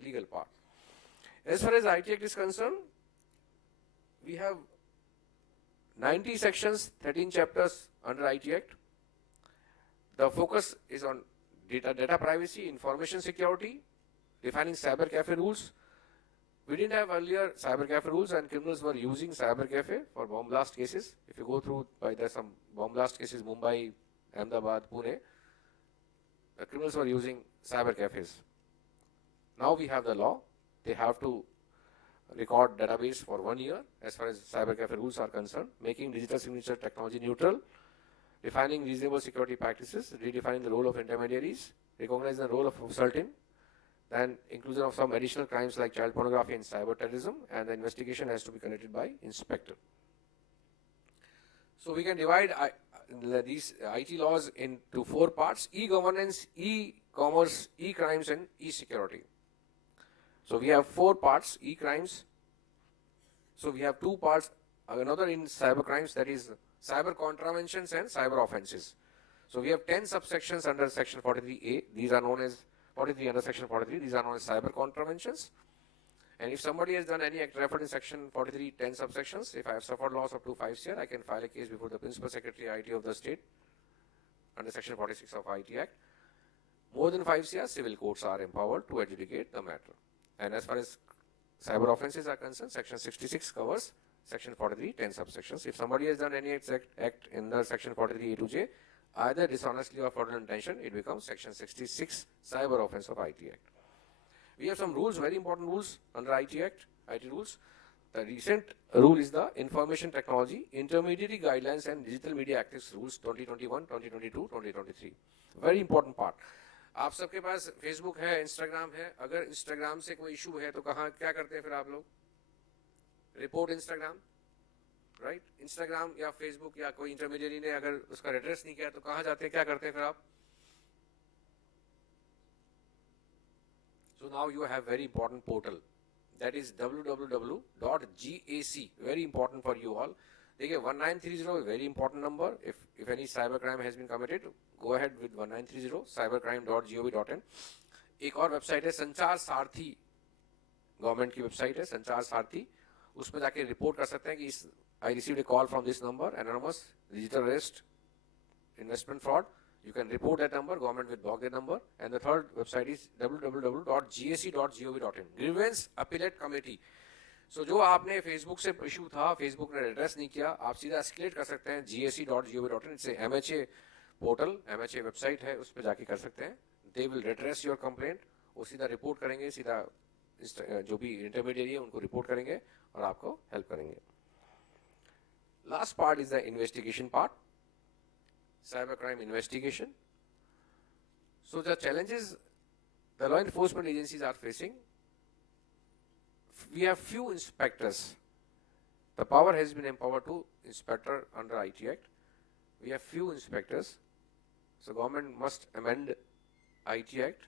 legal part. As far as IT Act is concerned, we have 90 sections, 13 chapters under IT Act. The focus is on data privacy, information security, defining cyber cafe rules. We didn't have earlier cyber cafe rules, and criminals were using cyber cafe for bomb blast cases. If you go through, there's some bomb blast cases, Mumbai, Ahmedabad, Pune, the criminals were using cyber cafes. Now we have the law. They have to record database for 1 year as far as cyber cafe rules are concerned, making digital signature technology neutral, defining reasonable security practices, redefining the role of intermediaries, recognizing the role of consulting, then inclusion of some additional crimes like child pornography and cyber terrorism, and the investigation has to be conducted by inspector. So we can divide these IT laws into 4 parts: e-governance, e-commerce, e-crimes, and e-security. So we have 4 parts: e-crimes. So we have 2 parts, another in cyber crimes, that is cyber contraventions and cyber offenses. So we have 10 subsections under section 43A. These are known as 43 under section 43. These are known as cyber contraventions. And if somebody has done any act referred in section 43, 10 subsections, if I have suffered loss up to 5 CR, I can file a case before the Principal Secretary IT of the state under section 46 of IT Act. More than 5 CR, civil courts are empowered to adjudicate the matter. And as far as cyber offenses are concerned, section 66 covers section 43, 10 subsections. If somebody has done any act in the section 43 A to J, either dishonestly or fraudulent intention, it becomes section 66 cyber offense of IT Act. We have some rules, very important rules under IT Act, IT rules. The recent rule is the Information Technology, Intermediary Guidelines and Digital Media Ethics Rules 2021, 2022, 2023. Very important part. आप सबके पास Facebook है, Instagram है. अगर Instagram से कोई issue है तो कहाँ क्या करते हैं फिर आप लोग? Report Instagram, right? इंस्टाग्राम या फेसबुक या कोई इंटरमीडियरी ने अगर उसका एड्रेस नहीं किया तो कहाँ जाते हैं, क्या करते हैं फिर आप? So now you have very important portal, that is www.gac, very important for you all. देखिए 1930 very important number. If any cyber crime has been committed, go ahead with 1930 cybercrime.gov.in. एक और वेबसाइट है संचार सारथी, गवर्नमेंट की website है संचार सारथी. उसमें जाके रिपोर्ट कर सकते हैं कि I received a call from this number, anonymous, digital arrest, investment fraud. You can report that number, government will block that number. And the third website is www.gac.gov.in. Grievance Appellate Committee. So जो आपने Facebook से issue था, Facebook ने address नहीं किया, आप सीधा escalate कर सकते हैं gac.gov.in. से MHA पोर्टल, MHA वेबसाइट है, उस पर जाके कर सकते हैं. They will redress your complaint. वो सीधा रिपोर्ट करेंगे, सीधा जो भी इंटरमीडिएरी है उनको रिपोर्ट करेंगे और आपको हेल्प करेंगे. Last part is the investigation part. Cybercrime investigation. So the challenges the law enforcement agencies are facing, we have few inspectors. The power has been empowered to inspector under IT Act. We have few inspectors. So government must amend IT Act.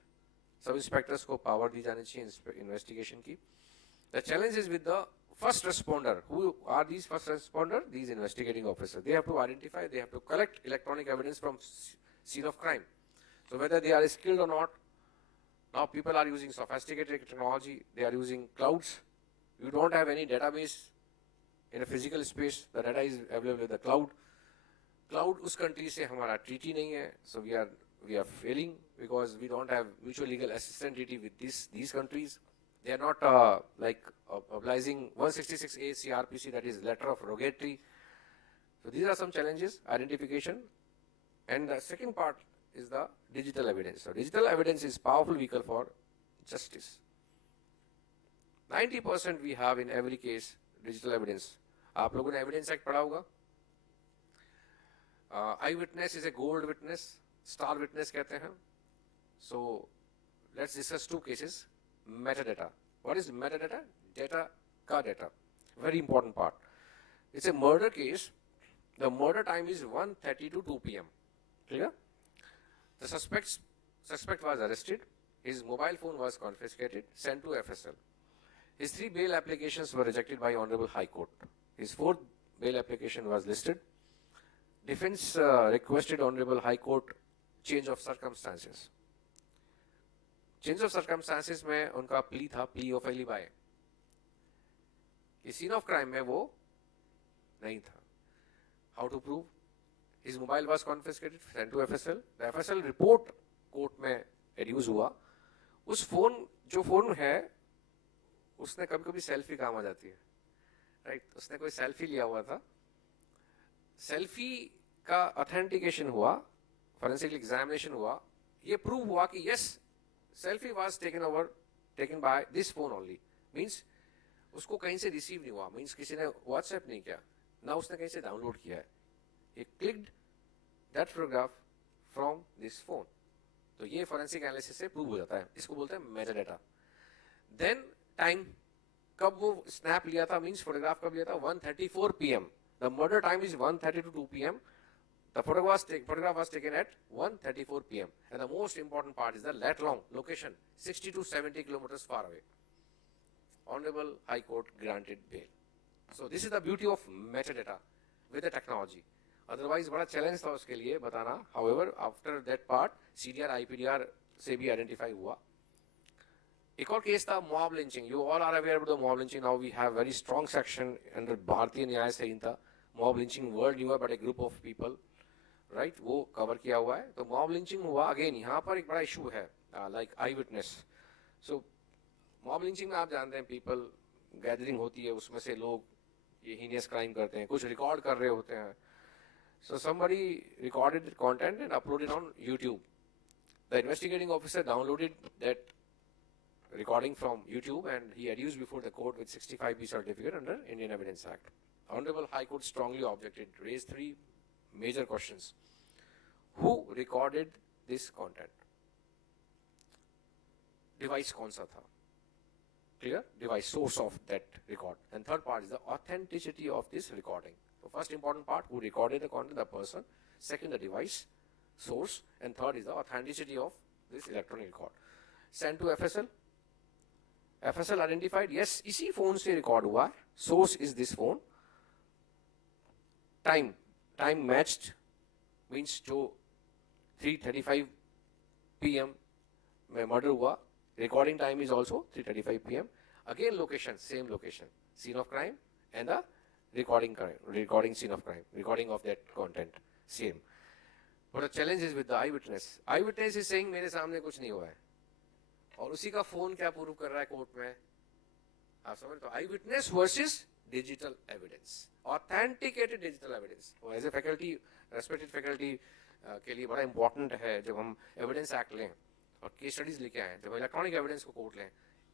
Sub inspectors को power दी जानी चाहिए investigation की. The challenge is with the first responder. Who are these first responders? These investigating officers. They have to identify, they have to collect electronic evidence from scene of crime. So whether they are skilled or not, now people are using sophisticated technology, they are using clouds. You don't have any database in a physical space, the data is available in the cloud. Cloud उस country से हमारा treaty नहीं है, so we are failing because we don't have mutual legal assistance treaty with these countries. They are not obliging 166A CRPC, that is letter of rogatory. So these are some challenges, identification. And the second part is the digital evidence. So digital evidence is powerful vehicle for justice. 90% we have in every case digital evidence. आप लोगों ने Evidence Act पढ़ा होगा. Eyewitness is a gold witness, star witness कहते हैं. So let's discuss 2 cases. Metadata. What is metadata? Data ka data. Very important part. It's a murder case. The murder time is 1:30 to 2 p.m. Clear? The suspect was arrested. His mobile phone was confiscated, sent to FSL. His 3 bail applications were rejected by Honorable High Court. His 4th bail application was listed. Defense requested Honorable High Court change of circumstances. Change of circumstances में उनका plea था, plea of alibi. कि scene of crime में वो नहीं था. How to prove? His mobile was confiscated, sent to FSL. The FSL report court में adduce हुआ. उस phone जो phone है, उसने कभी-कभी selfie काम आ जाती है, right? उसने कोई selfie लिया हुआ था. Selfie का authentication हुआ forensic examination हुआ, ये prove हुआ कि yes, selfie was taken by this phone only. Means उसको कहीं से receive नहीं हुआ, means किसी ने WhatsApp नहीं किया, ना उसने कहीं से download किया है. He clicked that photograph from this phone. तो ये forensic analysis से prove हो जाता है. इसको बोलते हैं metadata. Then time, कब वो snap लिया था, means photograph कब लिया था, 1:34 p.m. The murder time is 1:30 to 2 p.m. The photograph was taken at 1:34 p.m. And the most important part is the lat long location, 60 to 70 kilometers far away. Honorable High Court granted bail. So this is the beauty of metadata with the technology. Otherwise बड़ा challenge था उसके लिए बताना. However, after that part, CDR, IPDR से भी identify हुआ. एक और केस था mob lynching. You all are aware about the mob lynching. Now we have very strong section under भारतीय न्याय संहिता. Mob lynching world हुआ, but a group of people, right? वो cover किया हुआ है. तो mob lynching हुआ again. यहाँ पर एक बड़ा issue है, like eyewitness. So mob lynching में आप जानते हैं people gathering होती है, उसमें से लोग ये heinous crime करते हैं, कुछ record कर रहे होते हैं. So somebody recorded the content and uploaded on YouTube. The investigating officer downloaded that recording from YouTube and he adduced before the court with 65B certificate under Indian Evidence Act. Honorable High Court strongly objected, raised three major questions. Who recorded this content? Device कौन सा था? Clear? Device, source of that record. And third part is the authenticity of this recording. So first important part, who recorded the content, the person. Second, the device, source. And third is the authenticity of this electronic record. Sent to FSL. FSL identified, yes, इसी phone से record हुआ है. Source is this phone. Time matched means जो 3:35 p.m. में murder हुआ. Recording time is also 3:35 p.m. Again location, same location. Scene of crime and the recording scene of crime. Recording of that content, same. But the challenge is with the eyewitness. Eyewitness is saying मेरे सामने कुछ नहीं हुआ है. और उसी का phone क्या prove कर रहा है कोर्ट में? आप समझ तो eyewitness versus digital evidence. Authenticated digital evidence. और as a faculty, respected faculty के लिए बड़ा important है जब हम evidence act लें और case studies लेके आए, जब electronic evidence को कोर्ट लें,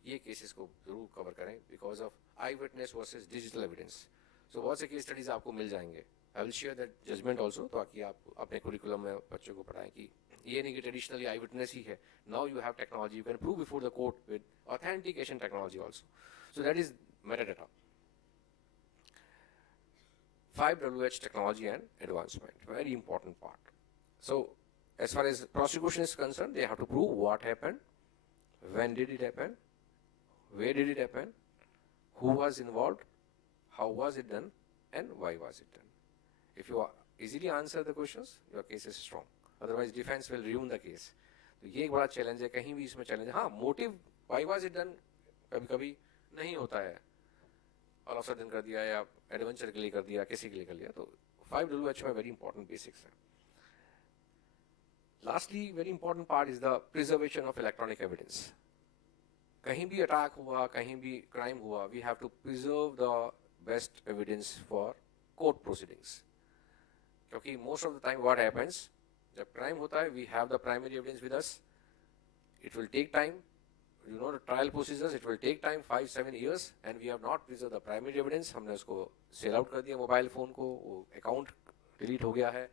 ये cases को जरूर cover करें because of eyewitness versus digital evidence. So बहुत से case studies आपको मिल जाएंगे. I will share that judgment also ताकि आप अपने curriculum में बच्चों को पढ़ाएं कि ये नहीं कि traditionally eyewitness ही है. Now you have technology, you can prove before the court with authentication technology also. So that is metadata. 5WH technology and advancement, very important part. So as far as prosecution is concerned, they have to prove what happened, when did it happen, where did it happen, who was involved, how was it done, and why was it done. If you easily answer the questions, your case is strong. Otherwise, defense will ruin the case. तो ये एक बड़ा challenge है, कहीं भी इसमें challenge है. हाँ, motive, why was it done, कभी-कभी नहीं होता है. All of a sudden कर दिया या adventure के लिए कर दिया, किसी के लिए कर लिया. तो 5WH में very important basics है. Lastly, very important part is the preservation of electronic evidence. कहीं भी attack हुआ, कहीं भी crime हुआ, we have to preserve the best evidence for court proceedings. क्योंकि most of the time what happens, जब crime होता है, we have the primary evidence with us. It will take time. You know the trial procedures, it will take time, 5-7 years, and we have not preserved the primary evidence. हमने उसको sell out कर दिया mobile phone को, वो account delete हो गया है.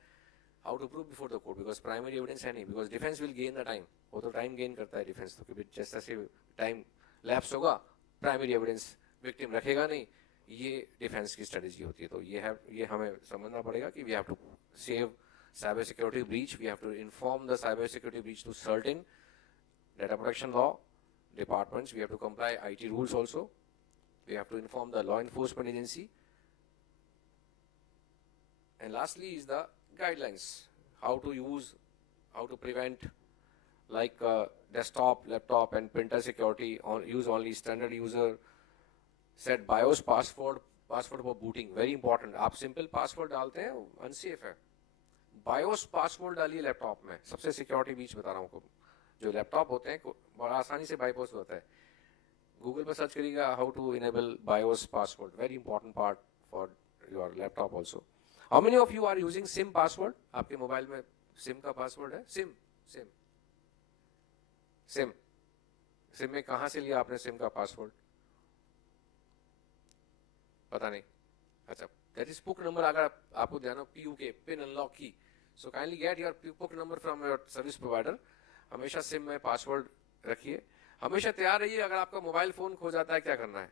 How to prove before the court? Because primary evidence है नहीं. Because defense will gain the time. वो तो time gain करता है defense. तो क्योंकि जैसा से time lapse होगा, primary evidence victim रखेगा नहीं. ये defense की strategy होती है. तो ये हमें समझना पड़ेगा कि we have to save cyber security breach. We have to inform the cyber security breach to certain data protection law departments. We have to comply IT rules also. We have to inform the law enforcement agency. And lastly is the guidelines, how to use, how to prevent, like desktop, laptop and printer security, use only standard user, set BIOS password for booting, very important. आप simple password डालते हैं, unsafe है. BIOS password डालिए laptop में, सबसे security बीच बता रहा हूँ आपको. जो लैपटॉप होते हैं बड़ा आसानी से बाईपास होता है. गूगल पर सर्च करिएगा how to enable BIOS password, very important part for your laptop also. How many of you are using SIM password? आपके मोबाइल में सिम का पासवर्ड है? सिम सिम सिम सिम में कहाँ से लिया आपने सिम का पासवर्ड? पता नहीं। अच्छा, दैट इज पुक नंबर। अगर आपको ध्यान हो, PUK, पिन अनलॉक की, सो काइंडली गेट योर पुक number from your service provider. हमेशा सिम में पासवर्ड रखिए, हमेशा तैयार रहिए। अगर आपका मोबाइल फोन खो जाता है, क्या करना है?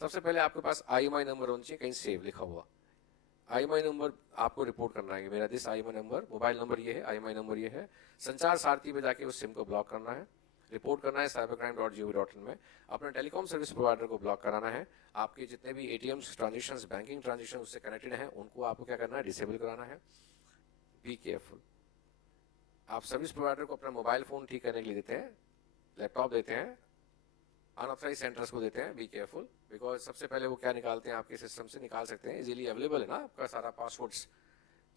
सबसे पहले आपके पास IMI नंबर होना चाहिए, कहीं सेव लिखा हुआ। IMI नंबर आपको रिपोर्ट करना है कि मेरा this IMI number, mobile number ये है, IMI नंबर ये है। संचार सारथी पे जाके उस सिम को ब्लॉक करना है, रिपोर्ट करना है cybercrime.gov.in में। अपने टेलीकॉम सर्विस प्रोवाइडर को ब्लॉक कराना है। आपके जितने भी ATMs ट्रांजेक्शंस, बैंकिंग ट्रांजेक्शन उससे कनेक्टेड हैं, उनको आपको क्या करना है? डिसेबल कराना है। Be careful. आप सर्विस प्रोवाइडर को अपना मोबाइल फोन ठीक करने के लिए देते हैं, लैपटॉप देते हैं, अनऑथराइज सेंटर्स को देते हैं। बी केयरफुल, बिकॉज सबसे पहले वो क्या निकालते हैं आपके सिस्टम से? निकाल सकते हैं, इजीली अवेलेबल है ना आपका सारा passwords.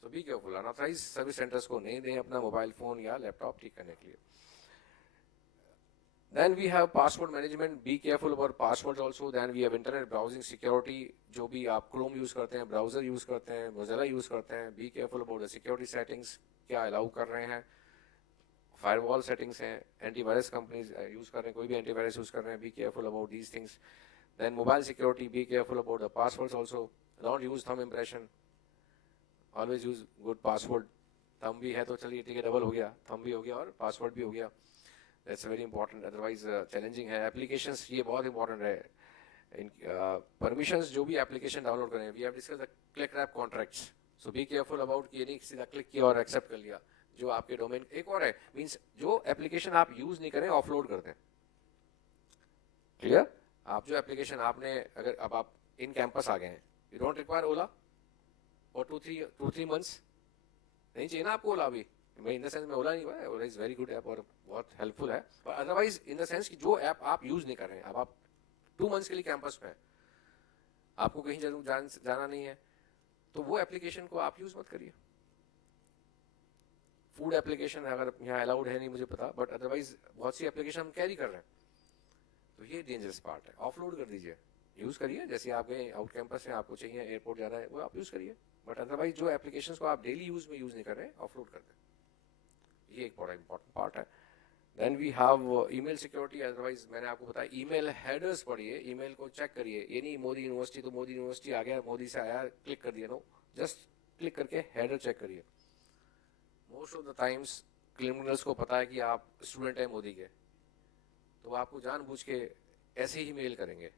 So be careful, unauthorise service centres को नहीं दें अपना मोबाइल फोन या लैपटॉप ठीक करने के लिए। Then we have password management. Be careful about passwords also. Then we have internet browsing security. जो भी आप Chrome यूज करते हैं, ब्राउजर यूज करते हैं, Mozilla यूज करते हैं, be careful about the security settings. क्या अलाउ कर रहे हैं? फायरवॉल सेटिंग्स हैं, एंटीवायरस कंपनीज यूज कर रहे हैं, कोई भी एंटीवायरस यूज कर रहे हैं। Be careful about these things. Then mobile security, be careful about the passwords also. Don't use thumb impression, always use good password. Thumb भी है तो चलिए ठीक है, डबल हो गया, थंब भी हो गया और पासवर्ड भी हो गया। That's very important, otherwise challenging है। एप्लीकेशंस, ये बहुत इंपॉर्टेंट है। इन परमिशंस, जो भी एप्लीकेशन डाउनलोड करें, we have discussed the click wrap contracts. So be careful about कि ये नहीं सीधा क्लिक किया और एक्सेप्ट कर लिया। जो आपके डोमेन, एक और है, मींस जो एप्लीकेशन आप यूज नहीं करें ऑफलोड कर दें। क्लियर? आप जो एप्लीकेशन आपने, अगर अब आप इन कैंपस आ गए हैं, यू डोंट रिक्वायर ओला और 2-3 मंथ्स नहीं चाहिए ना आपको ओला अभी। इन द सेंस में ओला नहीं हुआ है, ओला इज वेरी गुड ऐप और बहुत हेल्पफुल है, पर अदरवाइज इन द सेंस कि जो ऐप आप यूज नहीं कर रहे हैं, अब आप 2 मंथ्स के लिए कैंपस में, आपको कहीं जरूर जाना नहीं है, तो वो एप्लीकेशन को आप यूज मत करिए। फूड एप्लीकेशन अगर यहाँ अलाउड है नहीं मुझे पता, बट अदरवाइज बहुत सी एप्लीकेशन हम कैरी कर रहे हैं, तो ये डेंजरस पार्ट है। ऑफलोड कर दीजिए, यूज करिए। जैसे आप गए आउट कैंपस है, आपको चाहिए एयरपोर्ट जाना है, वो आप यूज करिए, बट अदरवाइज जो एप्लीकेशंस को आप डेली यूज में यूज नहीं कर रहे हैं, ऑफलोड कर दें। ये एक बड़ा इंपॉर्टेंट पार्ट है। Then we have email security. Otherwise मैंने आपको बताया, ईमेल हेडर्स पढ़िए, ईमेल को चेक करिए। ये नहीं मोदी यूनिवर्सिटी तो मोदी यूनिवर्सिटी आ गया, मोदी से आया, क्लिक कर दिया, नो, जस्ट क्लिक करके हेडर चेक करिए। Most of the times criminals को पता है कि आप स्टूडेंट हैं मोदी के, तो आपको जानबूझ के ऐसे ही मेल करेंगे।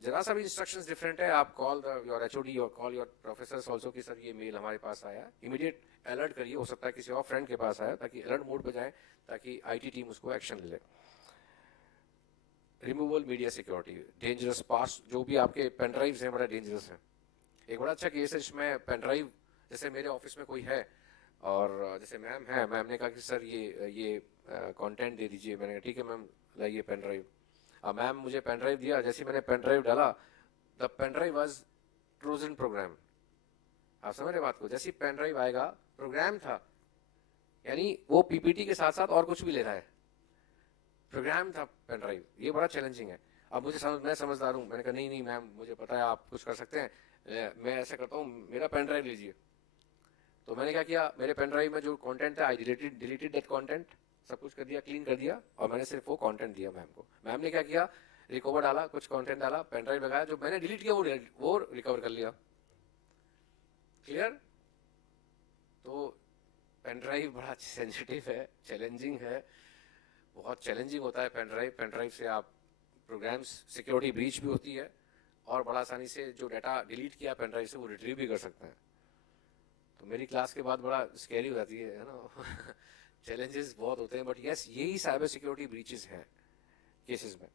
जरा सा भी इंस्ट्रक्शंस डिफरेंट है, आप कॉल योर HOD और कॉल योर प्रोफेसर्स ऑल्सो कि सर ये मेल हमारे पास आया, इमीडिएट अलर्ट करिए। हो सकता है किसी और फ्रेंड के पास आया, ताकि अलर्ट मोड पे जाए, ताकि IT टीम उसको एक्शन ले। रिमूवल मीडिया सिक्योरिटी, डेंजरस पास, जो भी आपके पेन ड्राइव्स हैं बड़ा डेंजरस है। एक बड़ा अच्छा केस है जिसमें पेन ड्राइव, जैसे मेरे ऑफिस में कोई है और जैसे मैम है, मैम ने कहा कि सर ये कंटेंट दे दीजिए। मैंने कहा ठीक है मैम, लाइए पेन ड्राइव। अब मैम मुझे पेन ड्राइव दिया, जैसे मैंने पेन ड्राइव डाला, the pen drive was Trojan program. आप समझ रहे बात को? जैसे पेन ड्राइव आएगा, प्रोग्राम था, यानी वो PPT के साथ साथ और कुछ भी ले रहा है, प्रोग्राम था पेन ड्राइव। ये बड़ा चैलेंजिंग है। अब मैं समझदार हूँ, मैंने कहा नहीं मैम मुझे पता है आप कुछ कर सकते हैं, मैं ऐसा करता हूँ, मेरा पेन ड्राइव लीजिए। तो मैंने क्या किया, मेरे पेन ड्राइव में जो कंटेंट था, आई डिलीटेड दैट कंटेंट, सब कुछ कर दिया, क्लीन कर दिया, और मैंने सिर्फ वो कंटेंट दिया मैम को। मैम ने क्या किया, रिकवर डाला, कुछ कंटेंट डाला, पेन ड्राइव लगाया, जो मैंने डिलीट किया वो रिकवर कर लिया। क्लियर? तो पेन ड्राइव बड़ा सेंसिटिव है, चैलेंजिंग है, बहुत चैलेंजिंग होता है पेन ड्राइव। पेन ड्राइव से आप प्रोग्राम्स, सिक्योरिटी ब्रीच भी होती है, और बड़ा आसानी से जो डाटा डिलीट किया पेन ड्राइव से वो रिट्रीव भी कर सकते हैं। तो मेरी क्लास के बाद बड़ा स्कैरी हो जाती है ना चैलेंजेस बहुत होते हैं, बट यस, यही साइबर सिक्योरिटी ब्रीचेस हैं केसेस में।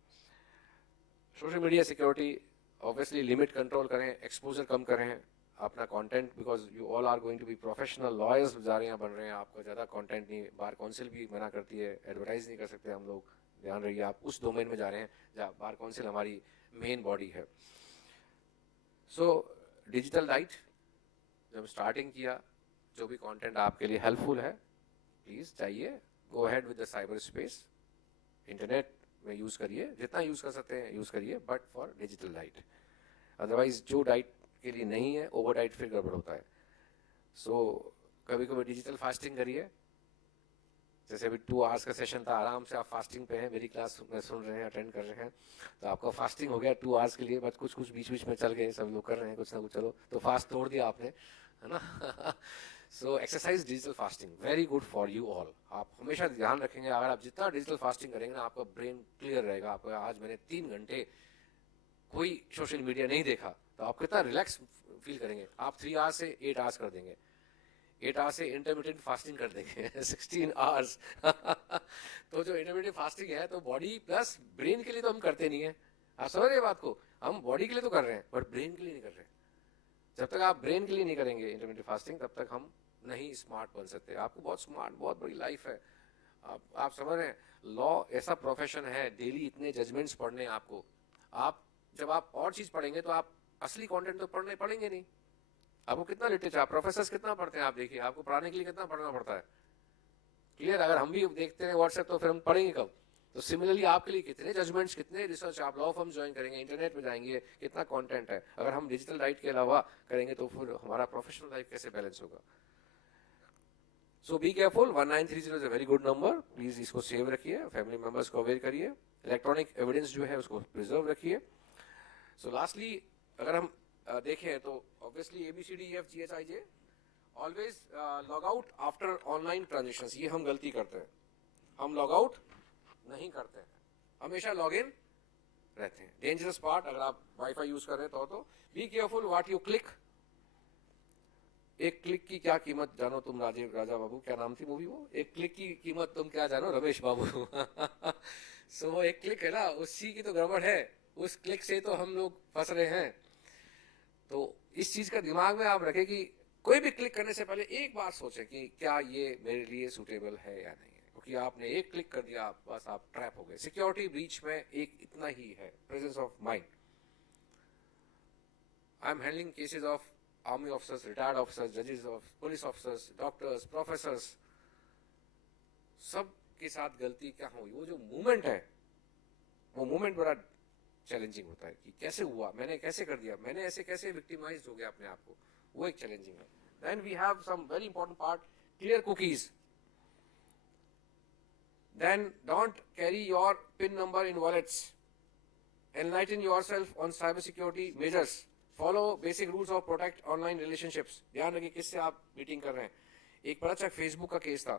Social media security, obviously limit control करें, एक्सपोजर कम करें अपना content, because you all are going to be professional lawyers जा रहे हैं, बन रहे हैं, आपका ज़्यादा कंटेंट नहीं, बार काउंसिल भी मना करती है, एडवर्टाइज नहीं कर सकते हम लोग, ध्यान रहिए आप उस डोमेन में जा रहे हैं जहाँ बार काउंसिल हमारी मेन बॉडी है। सो डिजिटल राइट, जब स्टार्टिंग किया, जो भी कंटेंट आपके लिए हेल्पफुल है प्लीज चाहिए, गो ahead with the cyber space, internet में यूज करिए, जितना यूज कर सकते हैं यूज करिए, but for digital right. Otherwise जो डाइट के लिए नहीं है, ओवर डाइट फिर गड़बड़ होता है। सो कभी कभी डिजिटल फास्टिंग करिए, जैसे अभी 2 आवर्स का सेशन था, आराम से आप फास्टिंग पे हैं, मेरी क्लास में सुन रहे हैं, अटेंड कर रहे हैं, तो आपका फास्टिंग हो गया 2 आवर्स के लिए, बस कुछ कुछ बीच बीच में चल गए, सब लोग कर रहे हैं कुछ ना कुछ, चलो तो फास्ट तोड़ दिया आपने, है ना। So exercise digital fasting very good for you all. आप हमेशा ध्यान रखेंगे, अगर आप जितना डिजिटल फास्टिंग करेंगे ना, आपका ब्रेन क्लियर रहेगा। आपका आज मैंने 3 घंटे कोई सोशल मीडिया नहीं देखा, तो आप कितना रिलैक्स फील करेंगे। आप 3 आवर्स से 8 आवर्स कर देंगे, 8 आवर्स से इंटरमीडिएट फास्टिंग कर देंगे 16 आवर्स। तो जो इंटरमीडिएट फास्टिंग है, तो बॉडी प्लस ब्रेन के लिए तो हम करते नहीं है। आप समझ रहे हैं बात को, हम बॉडी के लिए तो कर रहे हैं बट ब्रेन के लिए नहीं कर रहे। जब तक आप ब्रेन के लिए नहीं करेंगे इंटरमीडिएट फास्टिंग, तब तक हम नहीं स्मार्ट बन सकते। आपको बहुत स्मार्ट, बहुत बड़ी लाइफ है। आप समझ रहे हैं, लॉ ऐसा प्रोफेशन है, डेली इतने जजमेंट्स पढ़ने हैं आपको। आप जब आप और चीज पढ़ेंगे तो आप असली कंटेंट तो पढ़ेंगे नहीं। आपको कितना लिटरेचर, आप प्रोफेसर कितना पढ़ते हैं, आप देखिए, आपको पढ़ाने के लिए कितना पढ़ना पड़ता है। क्लियर, अगर हम भी देखते हैं व्हाट्सएप, तो फिर हम पढ़ेंगे कब। तो सिमिलरली आपके लिए कितने जजमेंट्स, कितने रिसर्च, आप लॉ फर्म ज्वाइन करेंगे, इंटरनेट में जाएंगे, कितना कंटेंट है। अगर हम डिजिटल राइट के अलावा करेंगे तो फिर हमारा प्रोफेशनल लाइफ कैसे बैलेंस होगा। So be careful, 1930 is a very good number, please इसको सेव रखिए, फैमिली मेंबर्स को अवेयर करिए, इलेक्ट्रॉनिक एविडेंस जो है उसको प्रिजर्व रखिए। सो लास्टली अगर हम देखें तो obviously ABCDEFGHIJ always log out after online transactions. ये हम गलती करते हैं, हम लॉग आउट नहीं करते हैं, हमेशा लॉग इन रहते हैं। डेंजरस पार्ट, अगर आप वाईफाई यूज कर रहे हैं तो be careful what you click. एक क्लिक की क्या कीमत जानो तुम, राजा बाबू, क्या नाम थी मूवी वो, एक क्लिक की कीमत तुम क्या जानो, रमेश बाबू। सो वो एक क्लिक है ना, उसी की तो गड़बड़ है, उस क्लिक से तो हम लोग फंस रहे हैं। तो इस चीज का दिमाग में आप रखें कि कोई भी क्लिक करने से पहले एक बार सोचें कि क्या ये मेरे लिए सूटेबल है या नहीं है, क्योंकि आपने एक क्लिक कर दिया, बस आप ट्रैप हो गए। सिक्योरिटी ब्रीच में एक इतना ही है, presence of mind. I am handling cases of army officers, retired officers, जजेस, पुलिस ऑफिसर्स, डॉक्टर्स, प्रोफेसर्स, सब के साथ गलती क्या हुई। वो जो मूवमेंट है, वो मूवमेंट बड़ा चैलेंजिंग होता है कि कैसे हुआ, मैंने कैसे कर दिया, मैंने ऐसे कैसे विक्टिमाइज हो गया अपने आप को, वो एक चैलेंजिंग है। Then we have some very important part, clear cookies. Then don't carry your PIN number in wallets. Enlighten yourself on cybersecurity measures. Follow basic rules of protect online relationships. ध्यान रखिए किससे आप मीटिंग कर रहे हैं। एक पता चला फेसबुक का केस था,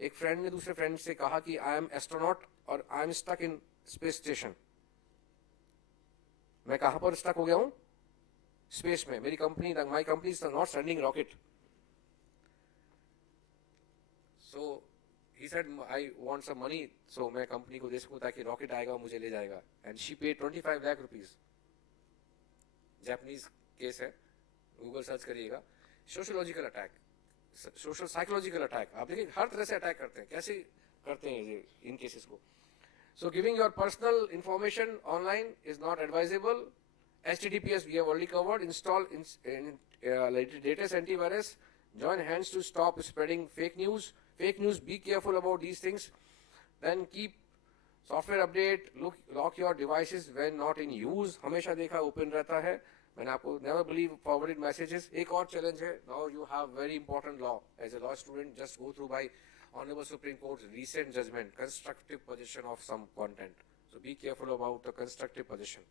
एक फ्रेंड ने दूसरे फ्रेंड से कहा कि आई एम एस्ट्रोनॉट और I am stuck in space station. मैं कहां पर स्टक हो गया हूं, स्पेस में। मेरी company, my company is not sending rocket. So he said I want some money, so मैं कंपनी को दे सकूं ताकि रॉकेट आएगा और मुझे ले जाएगा। And she paid 25 lakh rupees. Japanese case है, गूगल सर्च करिएगा। Sociological attack, social psychological attack, आप देखिए हर तरह से अटैक करते हैं, कैसे करते हैं ये इन केसेस को। So giving your personal information online is not advisable. HTTPS we have already covered. Install latest antivirus. Join hands to stop spreading fake news. Fake news, be careful about these things. Then keep software update. Lock your devices when not in use. हमेशा देखा open रहता है। मैंने आपको never believe forwarded messages. एक और challenge है. Now you have very important law. As a law student, just go through by Honorable Supreme Court's recent judgment, constructive possession of some content. So be careful about the constructive possession.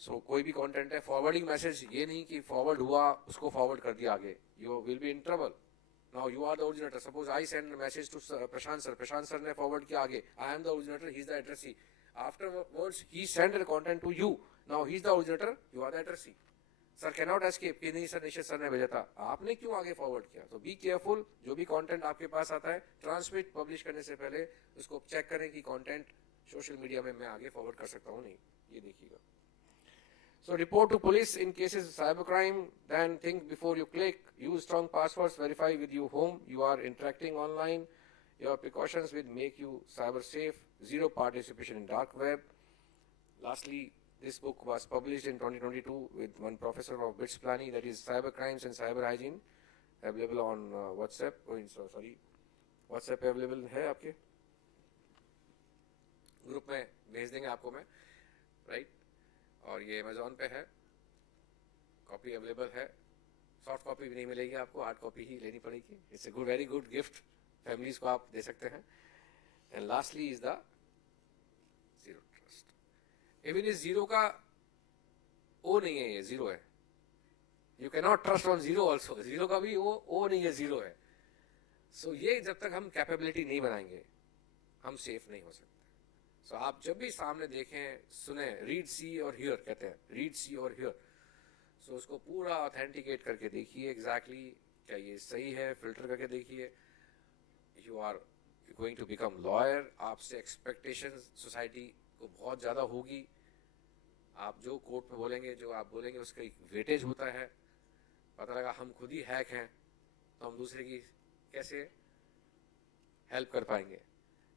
So कोई भी content है, forwarding message, ये नहीं कि forward हुआ उसको forward कर दिया आगे, you will be in trouble. Now you are the originator. Suppose I send message to Prashant sir ने फॉरवर्ड किया आगे, I am the originator, he is the addressee. Afterwards he send the content to you, now he is the originator, you are the addressee. Sir can not escape कि नहीं sir निश्चित sir ने भेजा था, आपने क्यों आगे फॉरवर्ड किया। तो बी केयरफुल, जो भी कंटेंट आपके पास आता है ट्रांसमिट पब्लिश करने से पहले उसको चेक करें कि कंटेंट सोशल मीडिया में मैं आगे फॉरवर्ड कर सकता हूँ नहीं, ये देखिएगा। So report to police in cases of cybercrime, then think before you click, use strong passwords, verify with you whom you are interacting online. Your precautions will make you cyber safe, zero participation in dark web. Lastly, this book was published in 2022 with one professor of BITS Planning, that is Cyber Crimes and Cyber Hygiene, available on WhatsApp, WhatsApp available है आपके group में, भेज देंगे आपको मैं, right? और ये Amazon पे है, कॉपी अवेलेबल है, सॉफ्ट कॉपी भी नहीं मिलेगी आपको, हार्ड कॉपी ही लेनी पड़ेगी. It's a good, very good gift, families को आप दे सकते हैं. And lastly is the zero trust. Even इस जीरो का ओ नहीं है, ये जीरो है. You can not trust on zero also. Zero का भी ओ नहीं है, जीरो है. सो ये जब तक हम कैपेबिलिटी नहीं बनाएंगे हम सेफ नहीं हो सकते. सो आप जब भी सामने देखें, सुने, रीड, सी और हियर कहते हैं, रीड, सी और हियर. सो उसको पूरा ऑथेंटिकेट करके देखिए एग्जैक्टली क्या ये सही है, फिल्टर करके देखिए. You are going to become lawyer. आपसे एक्सपेक्टेशन सोसाइटी को बहुत ज़्यादा होगी. आप जो कोर्ट में बोलेंगे, जो आप बोलेंगे उसका एक वेटेज होता है. पता लगा हम खुद ही हैक हैं तो हम दूसरे की कैसे हेल्प कर पाएंगे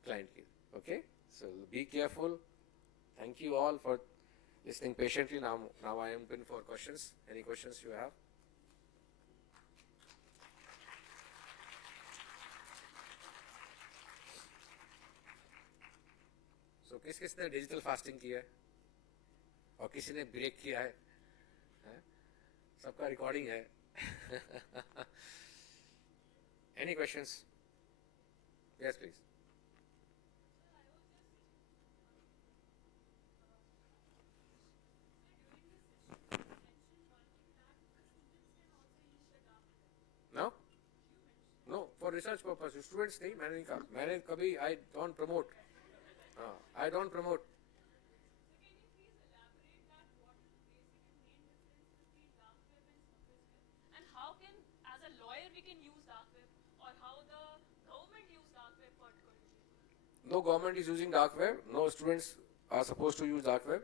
क्लाइंट की. Okay, so be careful. Thank you all for listening patiently. Now I am open for questions. Any questions you have? So किसने डिजिटल फास्टिंग किया है और किसी ने ब्रेक किया है? सबका रिकॉर्डिंग है. Any questions? Yes, please. No? No, for research purpose. Students नहीं, मैंने नहीं कहा. मैंने कभी I don't promote. I don't promote. And how can, as a lawyer, we can use dark web, or how the government use dark web particularly? No government is using dark web. No students are supposed to use dark web.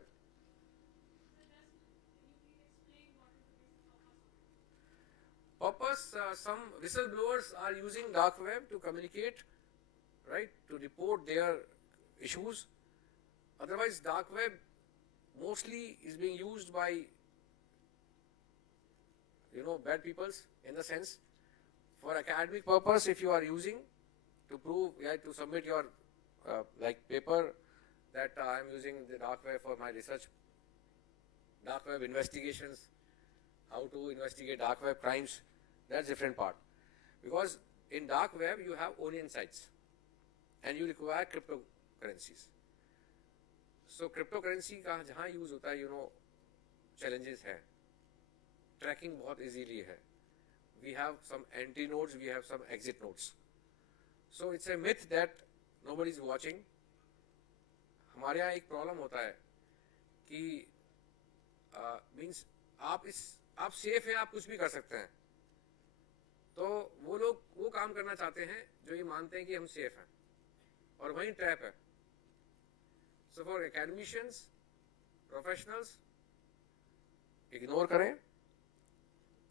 Purpose, some whistleblowers are using dark web to communicate, right, to report their issues. Otherwise, dark web mostly is being used by, bad peoples, in the sense, for academic purpose, if you are using to prove, to submit your paper that I am using the dark web for my research, dark web investigations, how to investigate dark web crimes, that's different part. Because in dark web you have onion sites and you require cryptocurrencies. So cryptocurrency का जहाँ use होता है, challenges है. Tracking बहुत easily है. We have some entry nodes, we have some exit nodes. So it's a myth that nobody is watching. हमारे यहाँ एक problem होता है कि means आप safe हैं, आप कुछ भी कर सकते हैं. तो वो लोग वो काम करना चाहते हैं जो ये मानते हैं कि हम सेफ हैं, और वहीं ट्रैप है. So for academicians, professionals, ignore करें.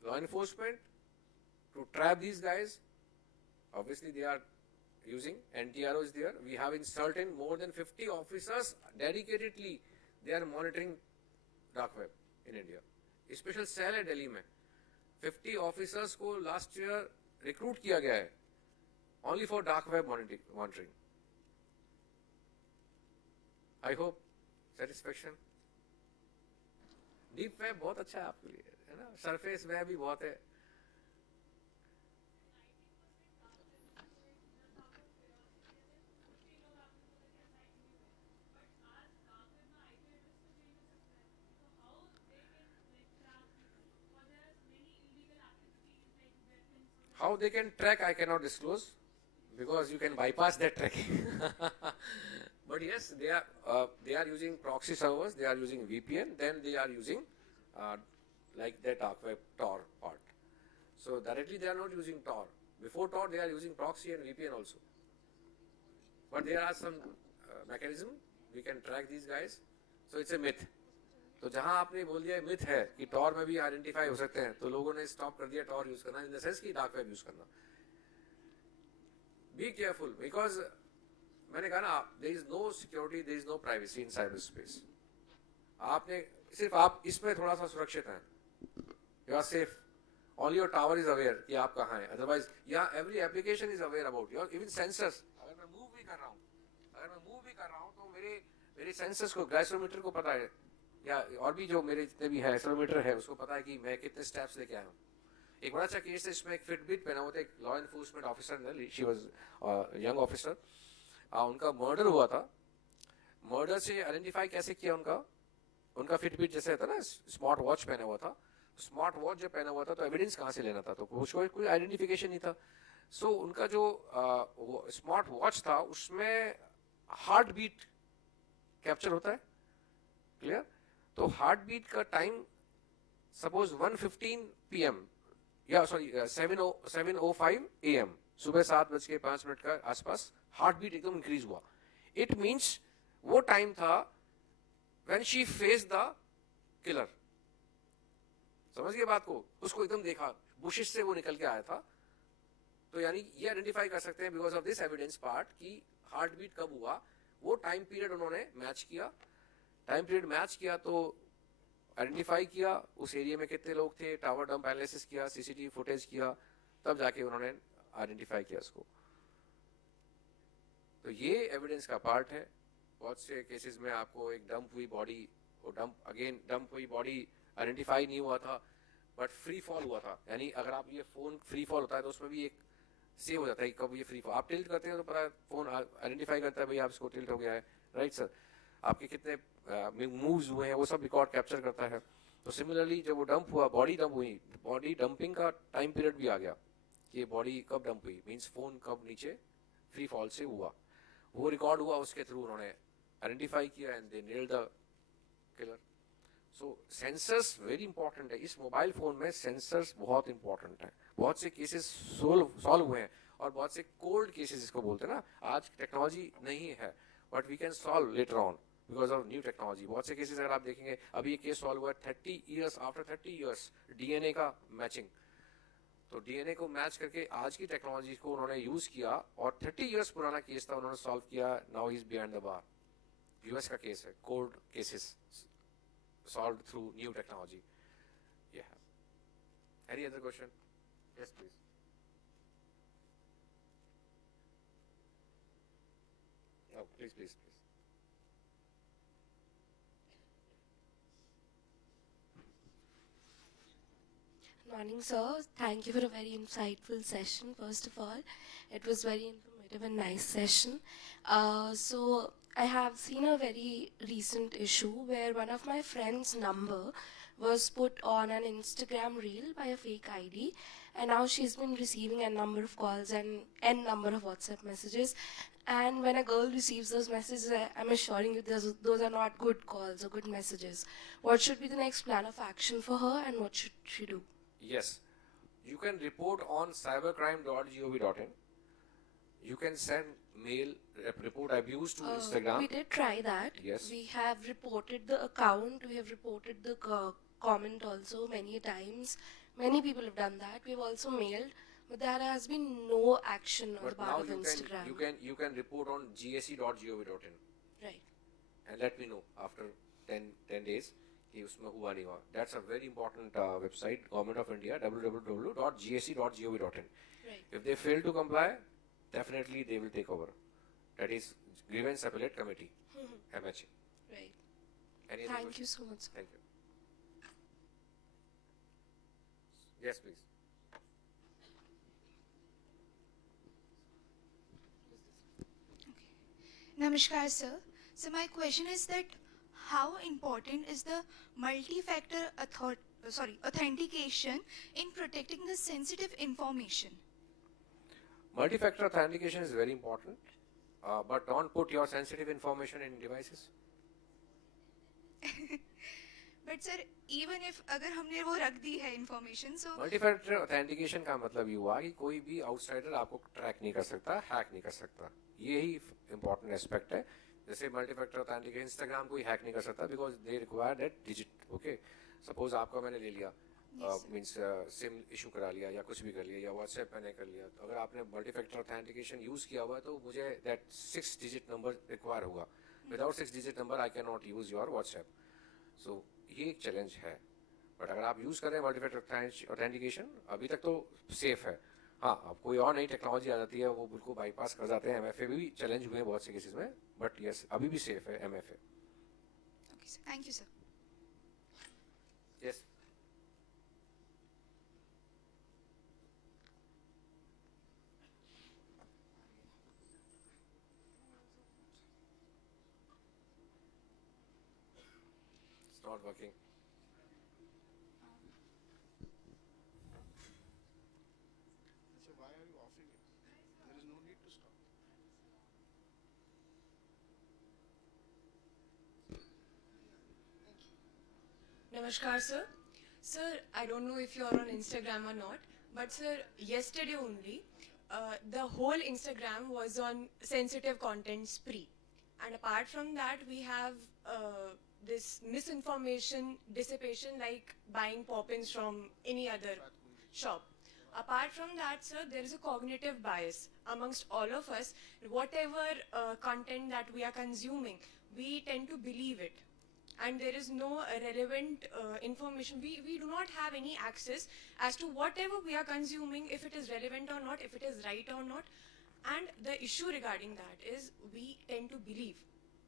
Law enforcement to trap these guys, obviously they are using NTRO is there. We have in certain more than 50 officers dedicatedly they are monitoring dark web in India. Special cell है दिल्ली में. 50 officers को last year recruit किया गया है only for dark web monitoring. I hope satisfaction. Deep web बहुत अच्छा है आपके लिए, है ना. सरफेस वेब भी बहुत है. How they can track, I cannot disclose, because you can bypass that tracking. But yes, they are using proxy servers, they are using VPN, then they are using like the dark web Tor part. So directly they are not using Tor. Before Tor, they are using proxy and VPN also. But there are some mechanism we can track these guys. So it's a myth. तो जहां आपने बोल दिया myth है कि Tor में भी identify हो सकते हैं, तो लोगों ने स्टॉप कर दिया टॉर यूज करना, इन द सेंस कि डार्क वेब यूज करना. बी केयरफुल, बिकॉज मैंने कहा ना, there is no security, there is no privacy in cyber space. आपने सिर्फ आप इसमें थोड़ा सा सुरक्षित हैं, you are safe. All your tower is aware कि आप कहाँ हैं. अदरवाइज यहाँ every application is aware about your even sensors. अगर मैं मूव भी कर रहा हूँ तो मेरे सेंसर्स को, ग्लाइसोमीटर को पता है, या और भी जो मेरे जितने भी है एक्सेलेरोमीटर है उसको पता है कि मैं कितने स्टेप्स लेके आया हूँ. एक बड़ा अच्छा केस है, इसमें एक फिटबिट पहना हुआ था एक लॉ एनफोर्समेंट ऑफिसर ने, शी वाज यंग ऑफिसर, उनका मर्डर हुआ था। मर्डर से आइडेंटिफाई कैसे किया उनका, उनका फिटबिट जैसे था ना, स्मार्ट वॉच पहना हुआ था, स्मार्ट वॉच जब पहना हुआ था तो एविडेंस कहाँ से लेना था, तो उसको कोई आइडेंटिफिकेशन नहीं था। सो उनका जो स्मार्ट वॉच था उसमें हार्ट बीट कैप्चर होता है, क्लियर? तो हार्ट बीट का टाइम सपोज 1:15 PM या सॉरी 7:05 AM, सुबह 7:05 का आसपास हार्ट बीट एकदम इंक्रीज हुआ। इट मीन्स वो टाइम था when she faced the killer। समझ गए बात को? उसको एकदम देखा, बुशिश से वो निकल के आया था। तो यानी ये आइडेंटिफाई कर सकते हैं because of this evidence part कि हार्ट बीट कब हुआ, वो टाइम पीरियड उन्होंने मैच किया। टाइम पीरियड मैच किया तो आइडेंटिफाई किया उस एरिया में कितने लोग थे, टावर डंप एनालिसिस किया, सीसीटीवी फुटेज किया, तब जाके उन्होंने आइडेंटिफाई किया उसको। तो ये एविडेंस का पार्ट है। बहुत से केसेस में आपको एक डंप हुई बॉडी, वो डंप हुई बॉडी आइडेंटिफाई नहीं हुआ था बट फ्री फॉल हुआ था। यानी अगर आप ये फोन फ्री फॉल होता है तो उसमें भी एक सेव हो जाता है कि कब ये फ्री फॉल, आप टिल्ट करते हैं तो पता है फोन आइडेंटिफाई करता है भाई आप इसको टिल्ट हो गया है, राइट सर, आपके कितने मूव्स हुए हैं वो सब रिकॉर्ड कैप्चर करता है। तो सिमिलरली जब वो डंप हुआ, बॉडी डंप हुई, बॉडी डंपिंग का टाइम पीरियड भी आ गया कि बॉडी कब डंप हुई, मीन्स फोन कब नीचे फ्री फॉल से हुआ, वो रिकॉर्ड हुआ, उसके थ्रू उन्होंने आइडेंटिफाई किया and they nailed the killer. So sensors very important है, इस मोबाइल फोन में सेंसर्स बहुत इंपॉर्टेंट है। बहुत से केसेस सॉल्व हुए हैं और बहुत से कोल्ड केसेस इसको बोलते हैं ना, आज टेक्नोलॉजी नहीं है but we can solve later on because of new technology. बहुत से केसेस अगर आप देखेंगे, अभी ये केस सॉल्व हुआ है 30 ईयर्स आफ्टर 30 ईयर्स, डीएनए का मैचिंग। तो डीएनए को मैच करके आज की टेक्नोलॉजी को उन्होंने यूज किया और 30 ईयर्स पुराना केस था, उन्होंने सॉल्व किया, now he is behind the bar. US का केस है, cold cases solved through new technology. Yeah. Any other question? Yes, please. Oh, please. Morning, sir. Thank you for a very insightful session. First of all, it was very informative and nice session. So I have seen a very recent issue where one of my friend's number was put on an Instagram reel by a fake ID, and now she's been receiving a number of calls and n number of WhatsApp messages. And when a girl receives those messages, I'm assuring you those are not good calls or good messages. What should be the next plan of action for her, and what should she do? Yes. You can report on cybercrime.gov.in. You can send mail, report abuse to Instagram. We did try that. Yes. We have reported the account. We have reported the comment also many times. Many people have done that. We have also mailed, but there has been no action on the But now part of Instagram. you can report on gse.gov.in Right. and let me know after 10 days कि उसमें हुआ नहीं हुआ. That's a very important website, Government of India, www.gse.gov.in. Right. If they fail to comply, definitely they will take over. That is Grievance Appellate Committee, MH. Right. Any other Thank question? you so much, sir. Thank you. Yes, please. Namaskar, sir. So my question is that how important is the multi-factor authentication in protecting the sensitive information? Multi-factor authentication is very important, but don't put your sensitive information in devices. But sir, even if अगर हमने वो रख दी है information, so multi-factor authentication का मतलब ये हुआ कि कोई भी आउटसाइडर आपको ट्रैक नहीं कर सकता, हैक नहीं कर सकता. यही इंपॉर्टेंट एस्पेक्ट है. जैसे मल्टी-फैक्टर ऑथेंटिकेशन इंस्टाग्राम कोई हैक नहीं कर सकता because they require that digit. Okay, suppose आपका मैंने ले लिया, मींस सिम इशू करा लिया या कुछ भी कर लिया या व्हाट्सएप मैंने कर लिया, तो अगर आपने मल्टी-फैक्टर ऑथेंटिकेशन यूज किया हुआ है तो मुझे दैट 6 डिजिट नंबर रिक्वायर होगा. Without 6 digit number I can not use your WhatsApp. So ये एक चैलेंज है. बट अगर आप यूज कर रहे हैं मल्टी-फैक्टर ऑथेंटिकेशन, अभी तक तो सेफ है. हाँ, अब कोई और नई टेक्नोलॉजी आ जाती है वो बिल्कुल बाईपास कर जाते हैं. एमएफए भी चैलेंज हुए हैं बहुत से केसेस में, बट यस अभी भी सेफ है MFA. okay, sir. Thank you, sir. Yes. not working. So why are you offering it? There is no need to stop. Namaskar, sir. Sir, I don't know if you are on Instagram or not, but sir, yesterday only, the whole Instagram was on sensitive content spree. And apart from that, we have this misinformation dissipation like buying pop-ins from any other shop. Apart from that, sir, there is a cognitive bias amongst all of us. Whatever content that we are consuming, we tend to believe it. And there is no relevant information. We do not have any access as to whatever we are consuming, if it is relevant or not, if it is right or not. And the issue regarding that is we tend to believe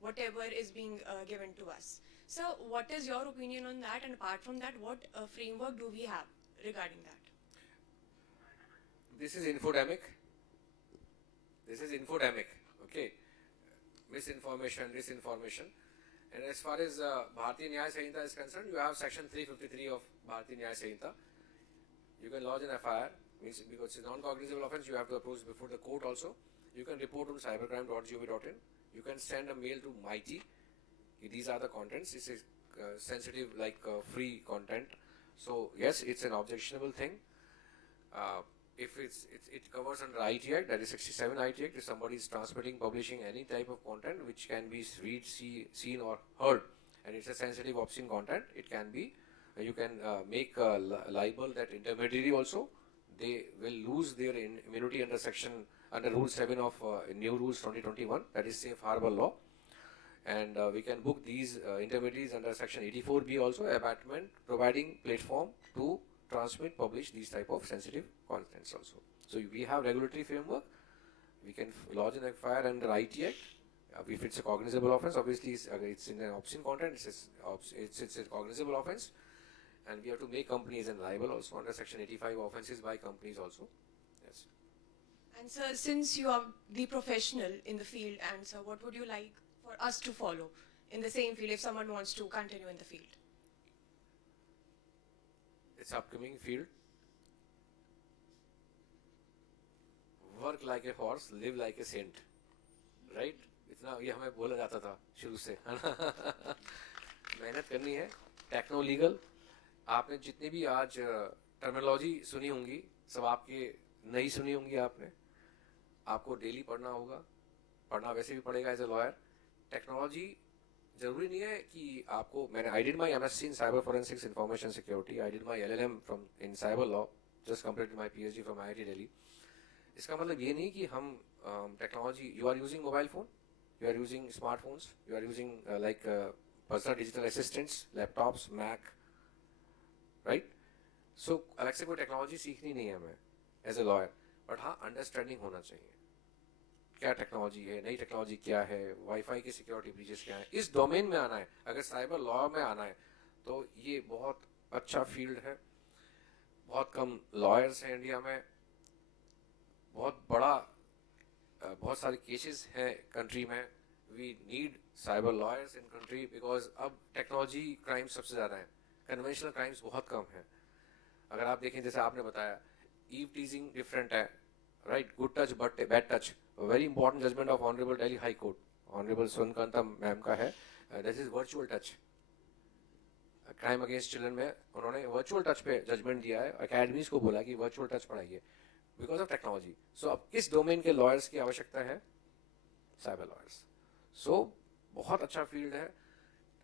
whatever is being given to us. So what is your opinion on that? And apart from that, what framework do we have regarding that? This is infodemic. This is infodemic. Okay. Misinformation, disinformation. And as far as Bharatiya Nyaya Sanhita is concerned, you have section 353 of Bharatiya Nyaya Sanhita. You can lodge an FIR, means because it's a non-cognizable offence, you have to approach before the court also. You can report on cybercrime.gov.in. You can send a mail to MITI. These are the contents. This is sensitive, like free content. So yes, it's an objectionable thing. If it covers under IT Act, that is 67 IT Act, if somebody is transmitting, publishing any type of content which can be read, seen or heard, and it's a sensitive, obscene content, it can be, you can make liable that intermediary also. They will lose their immunity under Rule 7 of New Rules 2021, that is Safe Harbor Law. And we can book these intermediaries under Section 84B also, abatement, providing platform to transmit, publish these type of sensitive contents also. So we have regulatory framework. We can lodge an FIR under IT Act. If it's a cognizable offence, obviously it's in an obscene content, it's a cognizable offence. And we have to make companies liable also under Section 85 offences by companies also. Yes. And sir, since you are the professional in the field, and sir, what would you like for us to follow in the same field if someone wants to continue in the field? It's upcoming field. Work like a horse, live like a saint. Right? इतना ये हमें बोला जाता था शुरू से है ना. मेहनत करनी है. Techno legal. आपने जितनी भी आज टर्मिनोलॉजी सुनी होंगी, सब आपके नहीं सुनी होंगी आपने. आपको डेली पढ़ना होगा. पढ़ना वैसे भी पड़ेगा एज ए लॉयर. टेक्नोलॉजी जरूरी नहीं है कि आपको, मैंने I did my MSc in cyber forensics information security, I did my LLM from in cyber law, just completed my PhD from IIT Delhi. इसका मतलब ये नहीं कि हम technology, you are using mobile phone, you are using smartphones, you are using like personal digital assistants, laptops, mac, right. So अलग से कोई technology सीखनी नहीं है हमें एज ए लॉयर, बट हाँ अंडरस्टैंडिंग होना चाहिए क्या टेक्नोलॉजी है, नई टेक्नोलॉजी क्या है, वाईफाई की सिक्योरिटी ब्रीचेस क्या है. इस डोमेन में आना है, अगर साइबर लॉ में आना है तो ये बहुत अच्छा फील्ड है. बहुत कम लॉयर्स हैं इंडिया में, बहुत बड़ा, बहुत सारे केसेस हैं कंट्री में. We need cyber lawyers in country because अब टेक्नोलॉजी क्राइम्स सबसे ज़्यादा हैं, कन्वेंशनल क्राइम्स बहुत कम हैं. अगर आप देखें, जैसे आपने बताया, ईव टीजिंग डिफरेंट है, right, good touch but bad touch. Very important judgment of honourable Delhi high court, honourable Sunkanta ma'am का है. This is virtual touch. Crime against children में उन्होंने वर्चुअल टच पे जजमेंट दिया है. अकेडमीज को बोला कि वर्चुअल टच पढ़ाइए बिकॉज ऑफ टेक्नोलॉजी. सो अब किस डोमेन के लॉयर्स की आवश्यकता है? Cyber lawyers. सो बहुत अच्छा फील्ड है.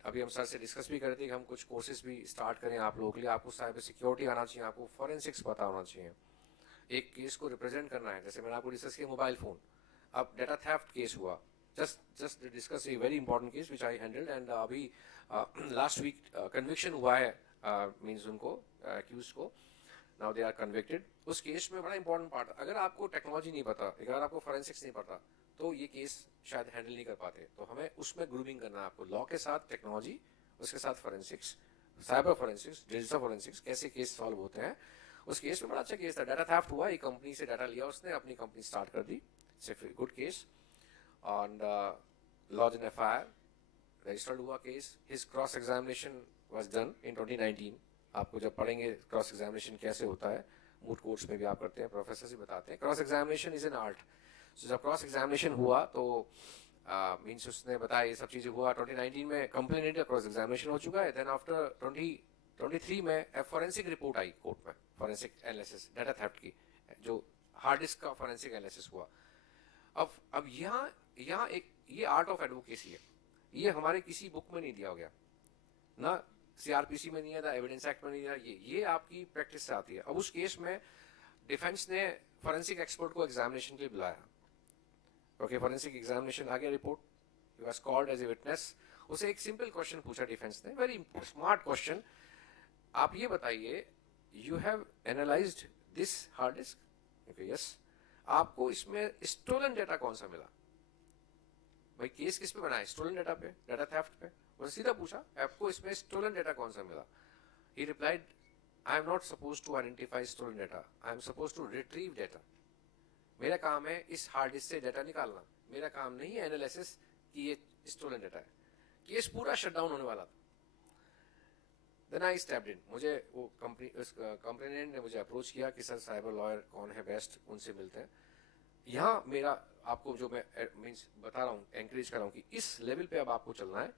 अभी हम सर से डिस्कस भी कर रहे थे कि हम कुछ कोर्सेज भी स्टार्ट करें आप लोगों के लिए. आपको साइबर सिक्योरिटी आना चाहिए, आपको फॉरेंसिक्स पता होना चाहिए, एक केस को रिप्रेजेंट करना है. जैसे मैंने आपको डिस्कस किया मोबाइल फोन, अब डेटा थेफ्ट केस हुआ, just discuss a very important case which I handled. And अभी लास्ट वीक कन्विक्शन हुआ है, मीन्स उनको एक्यूज को, नाउ दे आर कन्विक्टेड. उस केस में बड़ा इंपॉर्टेंट पार्ट, अगर आपको टेक्नोलॉजी नहीं पता, अगर आपको फॉरेंसिक्स नहीं पता, तो ये केस शायद हैंडल नहीं कर पाते. तो हमें उसमें ग्रूमिंग करना है आपको, लॉ के साथ टेक्नोलॉजी, उसके साथ forensics, cyber forensics, digital forensics, कैसे केस सॉल्व होते हैं. उस केस में बड़ा अच्छा केस था. डाटा थेफ्ट हुआ, एक कंपनी से डाटा लिया उसने, अपनी कंपनी स्टार्ट कर दी. It's a good case. And lodge an FIR, registered हुआ case, his cross examination was done in 2019. आपको जब पढ़ेंगे क्रॉस एग्जामिनेशन कैसे होता है, मूड कोर्स में भी आप करते हैं, प्रोफेसर से बताते हैं. Cross examination is an art. So जब क्रॉस एग्जामिनेशन हुआ तो मीन्स उसने बताया ये सब चीजें हुआ. 2019 में कंप्लेनेंट का क्रॉस एग्जामिनेशन हो चुका है. देन आफ्टर 2023 में फॉरेंसिक रिपोर्ट आई कोर्ट में, फॉरेंसिक एनालिसिस डाटा थेफ्ट की, जो हार्ड डिस्क का फॉरेंसिक एनालिसिस हुआ. अब यहाँ एक ये आर्ट ऑफ एडवोकेसी है. ये हमारे किसी बुक में नहीं दिया गया, ना सीआरपीसी में नहीं है, ना एविडेंस एक्ट में नहीं है. ये आपकी प्रैक्टिस से आती है. अब उस केस में डिफेंस ने फॉरेंसिक एक्सपर्ट को एग्जामिनेशन के लिए बुलाया. ओके, फॉरेंसिक एग्जामिनेशन आ गया, report, he was called as a witness. उसे एक सिंपल क्वेश्चन पूछा डिफेंस ने, वेरी स्मार्ट क्वेश्चन. आप ये बताइए, you have analysed this hard disk. Okay, yes. आपको इसमें स्टोलन डेटा कौन सा मिला? भाई केस किस पे बना है? स्टोलन डेटा पे, डाटा थेफ्ट पे. और सीधा पूछा, आपको इसमें स्टोलन डेटा कौन सा मिला? He replied, I am not suppose to identify stolen data, I am suppose to retrieve data. मेरा काम है इस हार्ड डिस्क से डेटा निकालना, मेरा काम नहीं है एनालिसिस कि ये स्टोलन डेटा है. केस पूरा शटडाउन होने वाला था. Then I stepped in. मुझे वो कंप्लेनेंट ने मुझे अप्रोच किया कि सर साइबर लॉयर कौन है बेस्ट, उनसे मिलते हैं. यहाँ मेरा आपको जो मैं मीन्स बता रहा हूँ, एनकरेज कर रहा हूँ कि इस लेवल पे अब आपको चलना है.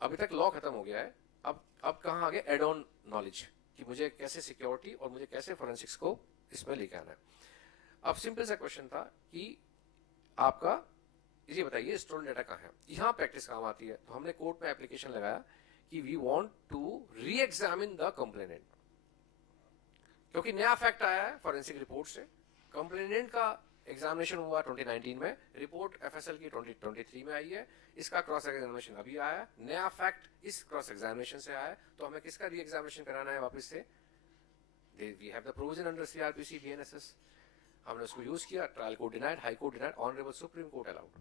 अभी तक लॉ खत्म हो गया है, अब कहाँ आ गया एड ऑन नॉलेज, कि मुझे कैसे सिक्योरिटी और मुझे कैसे फोरेंसिक्स को इसमें लेके आना है. अब सिंपल सा क्वेश्चन था कि आपका ये बताइए स्टोलन डेटा कहाँ है. यहाँ प्रैक्टिस काम आती है. तो हमने कोर्ट में एप्लीकेशन लगाया कि we want to re examine the complainant, क्योंकि नया फैक्ट आया है फॉरेंसिक रिपोर्ट से. कंप्लेनेंट का एग्जामिनेशन हुआ 2019 में, रिपोर्ट एफएसएल की 2023 में आई है. इसका क्रॉस एग्जामिनेशन अभी आया, नया फैक्ट इस क्रॉस एग्जामिनेशन से आया है. तो हमें किसका री एग्जामिनेशन कराना है वापस से? We have the provision under CrPC BNSS. हमने उसको यूज किया, trial court denied, high court denied, honourable Supreme Court allowed.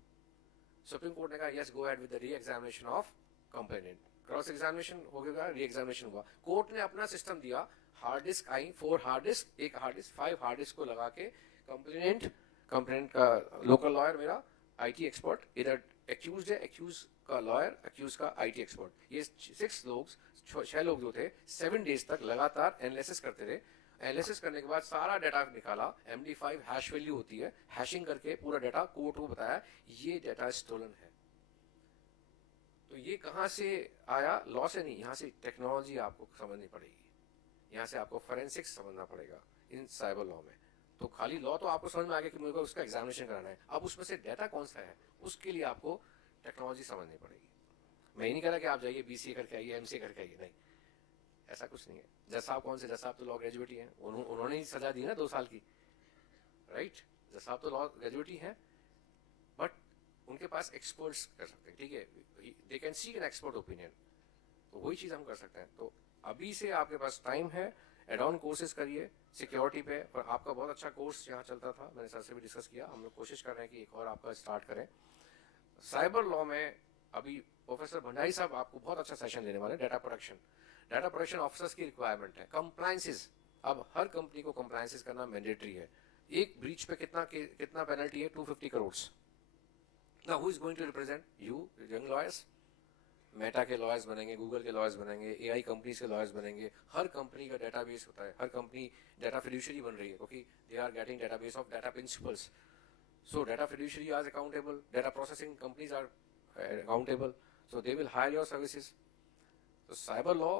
Supreme Court ने कहा yes, go ahead with the re examination of complainant. Cross examination हो गया, re examination हुआ. Court ने अपना सिस्टम दिया, हार्ड डिस्क आई, 4 हार्ड डिस्क, एक hard disk, 5 hard disk को लगा के कंप्लेनेंट का लोकल लॉयर, मेरा आईटी एक्सपर्ट, इधर एक्यूज्ड है, एक्यूज का लॉयर, एक्यूज का आईटी एक्सपर्ट. ये 6 लोग जो थे 7 डेज तक लगातार एनालिसिस करते रहे. एनालिसिस करने के बाद सारा डाटा निकाला. MD5 हैश वैल्यू होती है, हैशिंग करके पूरा डाटा कोर्ट को बताया ये डाटा स्टोलन है. तो ये कहाँ से आया? लॉ से नहीं, यहाँ से टेक्नोलॉजी आपको समझनी पड़ेगी. यहाँ से आपको फोरेंसिक्स समझना पड़ेगा इन साइबर लॉ में. तो खाली लॉ तो आपको समझ में आ गया कि मुझे उसका एग्जामिनेशन कराना है. अब उसमें से डाटा कौन सा है, उसके लिए आपको टेक्नोलॉजी समझनी पड़ेगी. मैं ही नहीं कह रहा कि आप जाइए BCA करके आइए, MCA करके आइए, नहीं, ऐसा कुछ नहीं है. जज साहब कौन से? जज साहब तो लॉ ग्रेजुएट ही हैं, उन्होंने ही सजा दी ना 2 साल की, राइट? जज साहब तो लॉ ग्रेजुएट ही हैं, बट उनके पास एक्सपर्ट्स कर सकते हैं. ठीक है, they can seek an expert opinion. तो वही चीज हम कर सकते हैं. तो अभी से आपके पास टाइम है, एड ऑन कोर्सेज करिए सिक्योरिटी पे. और आपका बहुत अच्छा कोर्स यहाँ चलता था, मैंने सर से भी डिस्कस किया, हम लोग कोशिश कर रहे हैं कि एक और आपका स्टार्ट करें. साइबर लॉ में अभी प्रोफेसर भंडारी साहब आपको बहुत अच्छा सेशन देने वाले हैं. डाटा प्रोटेक्शन ऑफिसर्स की रिक्वायरमेंट है. कंप्लायंसेस, अब हर कंपनी को कंप्लायंसेस करना मैंडेटरी है. एक ब्रीच पे कितना पेनल्टी है? 250 crore. Now who is going to represent you young lawyers? Meta के लॉयर्स बनेंगे, गूगल के लॉयर्स बनेंगे, AI कंपनीज के लॉयर्स बनेंगे. हर कंपनी का डेटाबेस होता है, हर कंपनी डाटा फिड्यूशियरी बन रही है, क्योंकि they are getting database of data principals. So data fiduciary are accountable, data processing companies are accountable, so they will hire your services. तो साइबर लॉ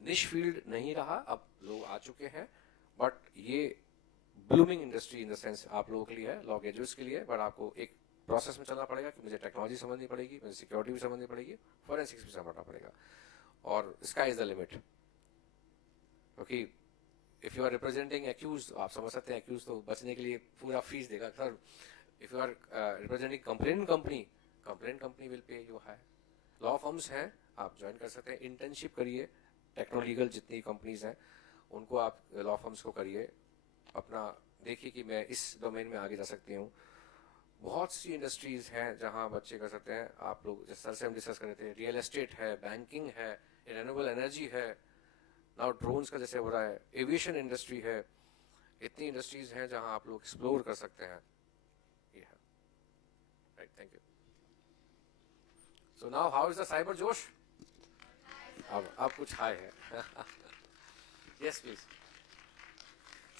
निश फील्ड नहीं रहा, अब लोग आ चुके हैं, बट ये blooming industry in the sense आप लोगों के लिए है, लॉ ग्रेजुएट्स के लिए. बट आपको एक प्रोसेस में चलना पड़ेगा कि मुझे टेक्नोलॉजी समझनी पड़ेगी, मुझे सिक्योरिटी भी समझनी पड़ेगी, फोरेंसिक्स भी समझना पड़ेगा. और स्काई इज द लिमिट. क्योंकि if you are representing accuse, आप समझ सकते हैं एक्यूज तो बचने के लिए पूरा फीस देगा. Sir if you are representing complaint company will pay you high. Law firms हैं, आप ज्वाइन कर सकते हैं, इंटर्नशिप करिए. टेक्नोलीगल जितनी कंपनीज हैं उनको आप लॉ फर्म्स को करिए, अपना देखिए कि मैं इस डोमेन में आगे जा सकती हूँ. बहुत सी इंडस्ट्रीज हैं जहां बच्चे कर सकते हैं. आप लोग जिस तरह से हम डिस्कस कर रहे थे, रियल एस्टेट है, बैंकिंग है, रिन्यूएबल एनर्जी है, नाउ ड्रोन्स का जैसे हो रहा है, एविएशन इंडस्ट्री है. इतनी इंडस्ट्रीज हैं जहां आप लोग एक्सप्लोर कर सकते हैं. ये है, right. Thank you. So now how is the cyber जोश? अब कुछ हाई है. Yes, please.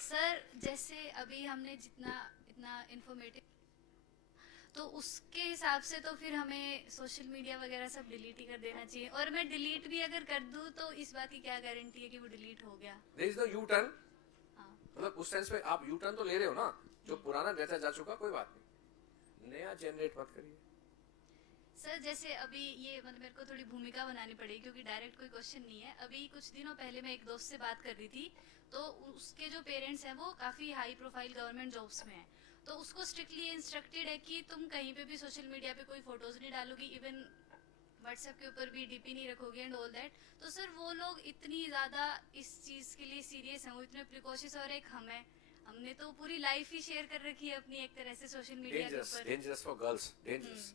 सर जैसे अभी हमने जितना इतना इन्फॉर्मेटिव तो उसके हिसाब से तो फिर हमें सोशल मीडिया वगैरह सब डिलीट ही कर देना चाहिए और मैं डिलीट भी अगर कर दूं तो इस बात की क्या गारंटी है कि वो डिलीट हो गया. There is no U-turn. मतलब उस सेंस में आप U-turn तो ले रहे हो ना, जो पुराना डेटा जा चुका कोई बात नहीं, नया जनरेट मत करिए. सर जैसे अभी ये मतलब मेरे को थोड़ी भूमिका बनानी पड़ेगी क्योंकि डायरेक्ट कोई क्वेश्चन नहीं है. अभी कुछ दिनों पहले मैं एक दोस्त से बात कर रही थी तो उसके जो पेरेंट्स हैं वो काफ़ी हाई प्रोफाइल गवर्नमेंट जॉब्स में हैं. तो उसको स्ट्रिक्टली इंस्ट्रक्टेड है कि तुम कहीं पे भी सोशल मीडिया पे कोई फोटोज नहीं डालोगी, इवन व्हाट्सएप के ऊपर भी डीपी नहीं रखोगे एंड ऑल दैट. तो सर वो लोग इतनी ज़्यादा इस चीज़ के लिए सीरियस हैं, वो इतने प्रिकॉशंस और एक हमने तो पूरी लाइफ ही शेयर कर रखी है अपनी एक तरह से सोशल मीडिया के ऊपर. Dangerous for girls, dangerous.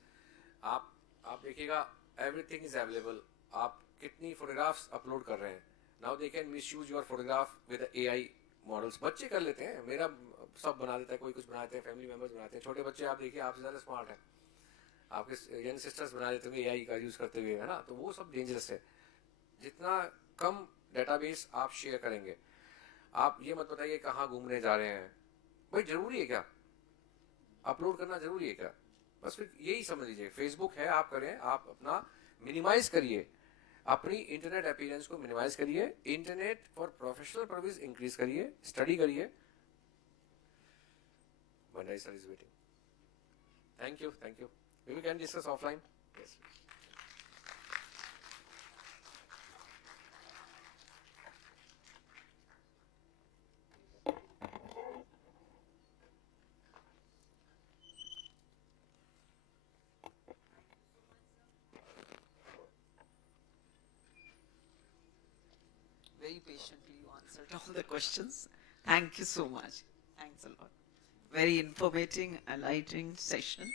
आप देखिएगा एवरीथिंग इज अवेलेबल. आप कितनी फोटोग्राफ्स अपलोड कर रहे हैं. Now they can misuse your photograph with AI models. बच्चे कर लेते हैं, मेरा सब बना देता है, कोई कुछ बना देते हैं, फैमिली मेंबर्स बनाते हैं. छोटे बच्चे आप देखिए आपसे ज़्यादा स्मार्ट है, आपके यंग सिस्टर्स बना देते होंगे एआई का यूज़ करते हुए, है ना. तो वो सब डेंजरस है. जितना कम डेटाबेस आप शेयर करेंगे. आप ये मत बताइए कहाँ घूमने जा रहे हैं. भाई जरूरी है क्या अपलोड करना, जरूरी है क्या? बस फिर यही समझ लीजिए, फेसबुक है आप करें, आप अपना मिनिमाइज करिए, अपनी इंटरनेट अपीयरेंस को मिनिमाइज करिए, internet for professional purpose increase करिए, स्टडी करिए. Bhandari sir is waiting. Thank you, thank you. Maybe we can discuss offline. Yes. Very patiently you answered all the questions. Thank you so much. Thanks a lot. Very informative, enlightening session.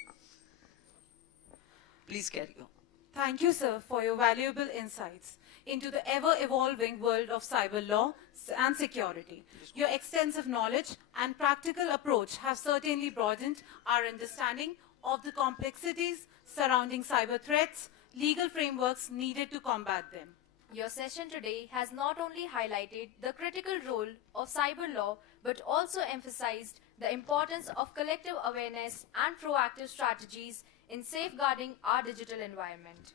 Please carry on. Thank you, sir, for your valuable insights into the ever-evolving world of cyber law and security. Your extensive knowledge and practical approach have certainly broadened our understanding of the complexities surrounding cyber threats, legal frameworks needed to combat them. Your session today has not only highlighted the critical role of cyber law, but also emphasized the importance of collective awareness and proactive strategies in safeguarding our digital environment.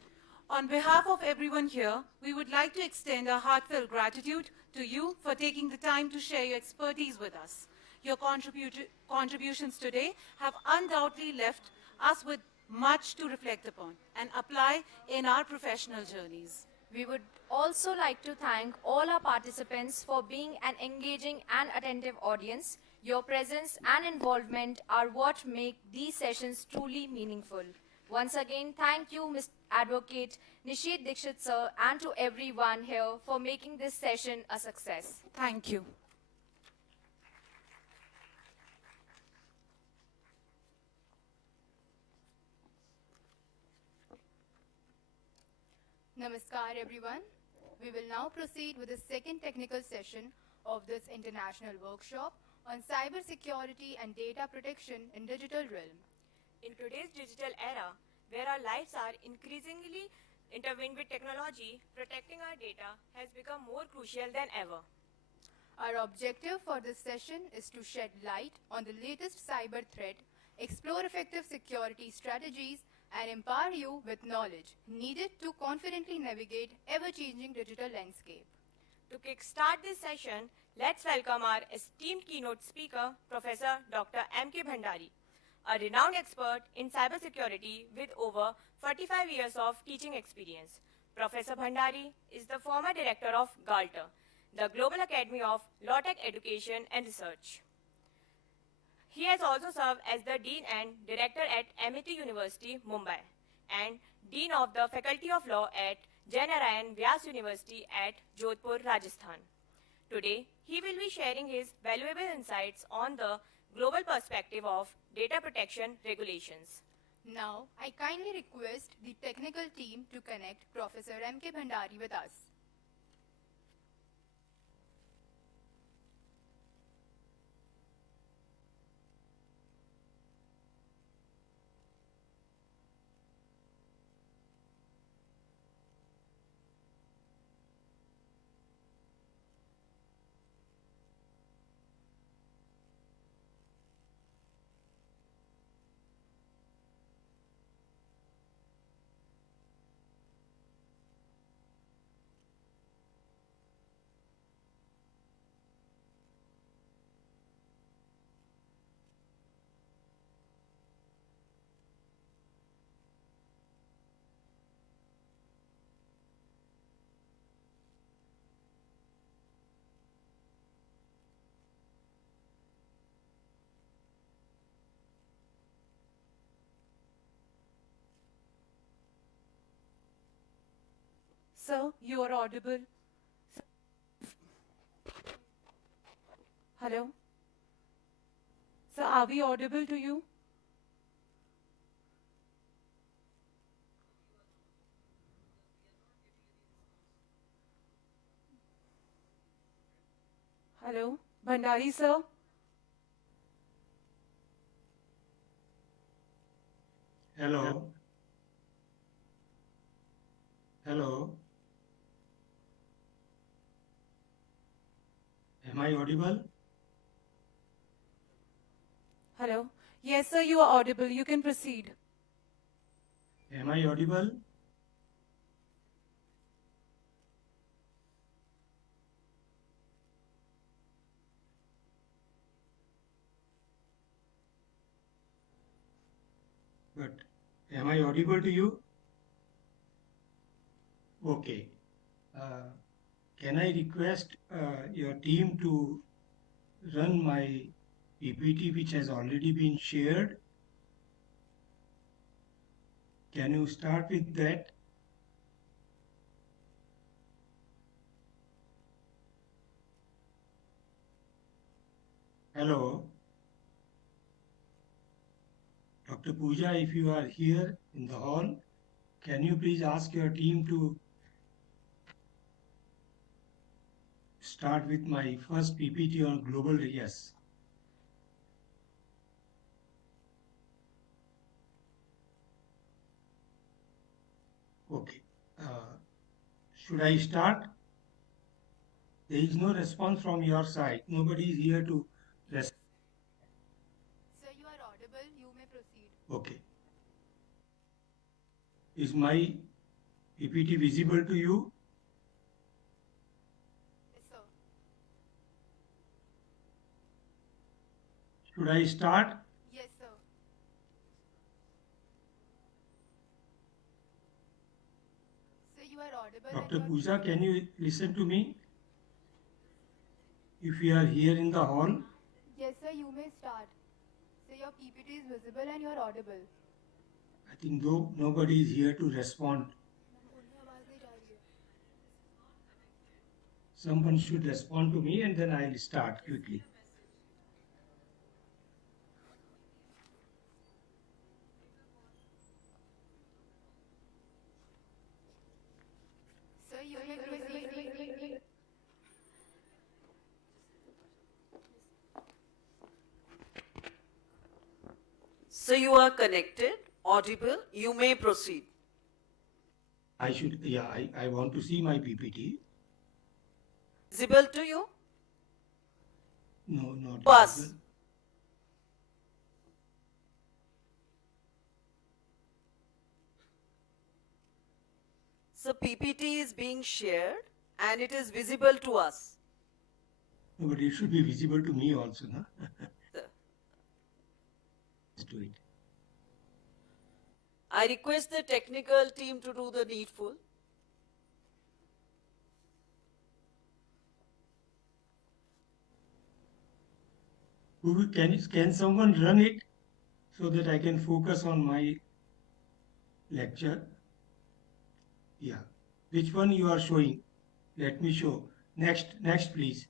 On behalf of everyone here, we would like to extend our heartfelt gratitude to you for taking the time to share your expertise with us. Your contributions today have undoubtedly left us with much to reflect upon and apply in our professional journeys. We would also like to thank all our participants for being an engaging and attentive audience. Your presence and involvement are what make these sessions truly meaningful. Once again, thank you, Mr. Advocate Nishit Dikshit sir, and to everyone here for making this session a success. Thank you. Namaskar everyone. We will now proceed with the second technical session of this international workshop on cyber security and data protection in digital realm. In today's digital era, where our lives are increasingly intertwined with technology, protecting our data has become more crucial than ever. Our objective for this session is to shed light on the latest cyber threat, explore effective security strategies, and empower you with knowledge needed to confidently navigate ever-changing digital landscape. To kickstart this session, let's welcome our esteemed keynote speaker, Professor Dr. M.K. Bhandari, a renowned expert in cybersecurity with over 45 years of teaching experience. Professor Bhandari is the former director of GALTER, the Global Academy of Law Tech Education and Research. He has also served as the Dean and Director at Amity University, Mumbai, and Dean of the Faculty of Law at Jain Vyas University at Jodhpur, Rajasthan. Today, he will be sharing his valuable insights on the global perspective of data protection regulations. Now, I kindly request the technical team to connect Professor M.K. Bhandari with us. Sir, you are audible. Hello? Sir, are we audible to you? Hello? Bhandari, sir? Hello? Hello? Am I audible? Hello? Yes, sir, you are audible. You can proceed. Am I audible? But am I audible to you? Okay. Can I request your team to run my PPT which has already been shared? Can you start with that? Hello? Dr. Pooja, if you are here in the hall, can you please ask your team to start with my first PPT on global yes. Okay. Should I start? There is no response from your side. Nobody is here to respond. Sir, you are audible. You may proceed. Okay. Is my PPT visible to you? Yes, sir. Should I start? Yes, sir. Sir, you are audible. Dr. Pooja, can you listen to me? If you are here in the hall, Yes, sir, you may start. Sir, your PPT is visible and you are audible. I think though nobody is here to respond. Someone should respond to me and then I'll start quickly. Sir, you may proceed. So you are connected, audible, you may proceed. I want to see my PPT. Visible to you? No, not Pass. visible. So PPT is being shared and it is visible to us. No, but it should be visible to me also, no? Let's do it. I request the technical team to do the needful. Can someone run it so that I can focus on my lecture? Yeah. Which one you are showing? Let me show. Next, please.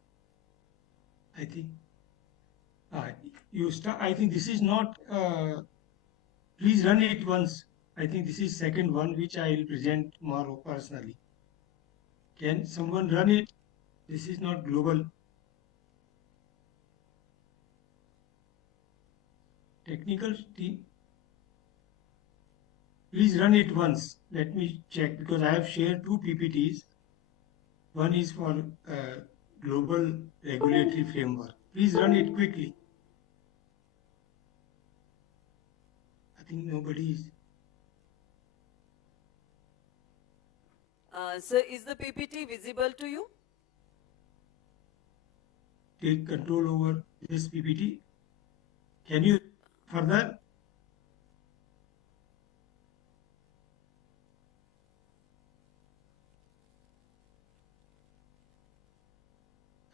I think. You start. I think this is not. Please run it once. I think this is second one which I will present tomorrow personally. Can someone run it? This is not global. Technical team. Please run it once. Let me check because I have shared two PPTs. One is for global regulatory framework. Please run it quickly. I think nobody is. Sir, is the PPT visible to you? Take control over this PPT. Can you further?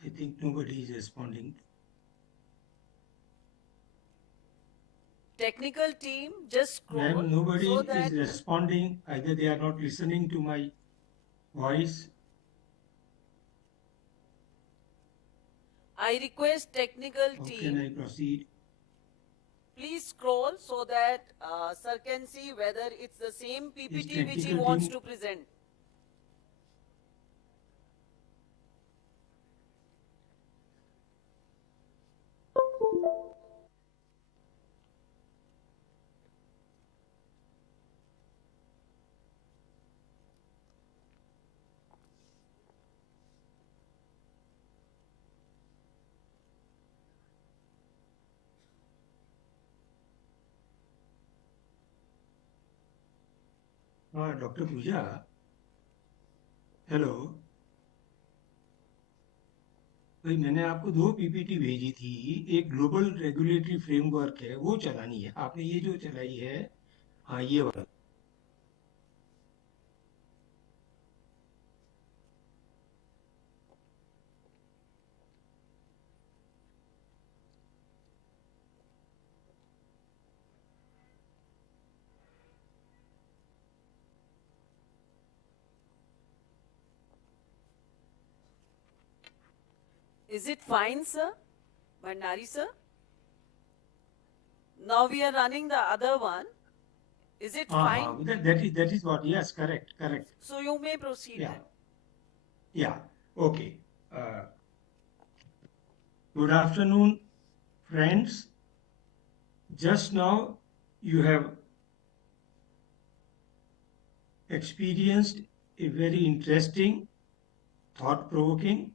I think nobody is responding. Technical team, just scroll Ma'am, nobody so that is responding. Either they are not listening to my voice. I request technical How team, can I proceed? please scroll so that sir can see whether it's the same PPT which he technical wants team- to present. Dr. Pooja, hello भाई, मैंने आपको 2 PPT भेजी थी। एक global regulatory framework है, वो चलानी है। आपने ये जो चलाई है, हाँ ये वाला। Is it fine, sir? Bhandari, sir? Now we are running the other one. Is it fine? That is what, yes, correct. So you may proceed. Yeah. then. Yeah, okay. Good afternoon, friends. Just now you have experienced a very interesting, thought-provoking,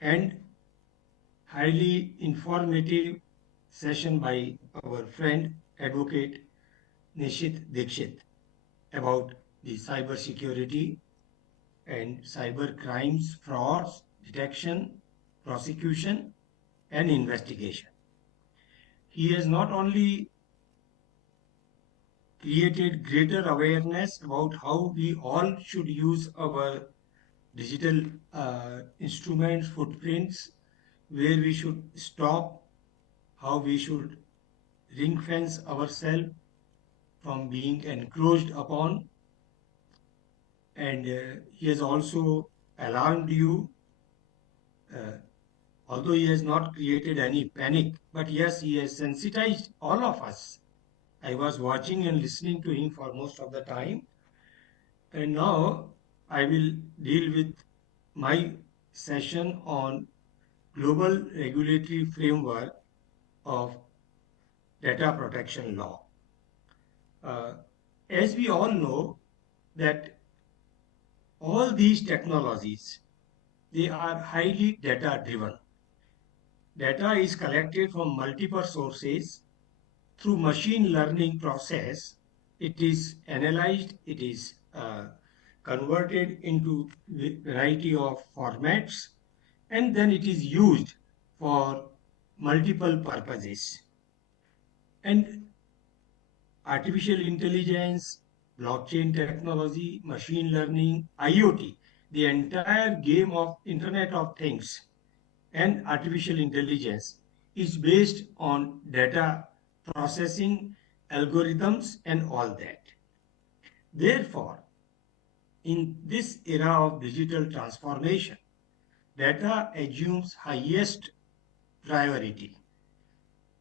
and highly informative session by our friend, Advocate Nishit Dikshit, about the cyber security and cyber crimes, frauds, detection, prosecution, and investigation. He has not only created greater awareness about how we all should use our digital instruments, footprints, where we should stop, how we should ring fence ourselves from being encroached upon. And he has also alarmed you, although he has not created any panic, but yes, he has sensitized all of us. I was watching and listening to him for most of the time. And now I will deal with my session on global regulatory framework of data protection law. As we all know that all these technologies, they are highly data driven. Data is collected from multiple sources. Through machine learning process, it is analyzed, it is converted into variety of formats, and then it is used for multiple purposes. And artificial intelligence, blockchain technology, machine learning, IoT, the entire game of Internet of Things and artificial intelligence is based on data processing, algorithms, and all that. Therefore, in this era of digital transformation, data assumes highest priority,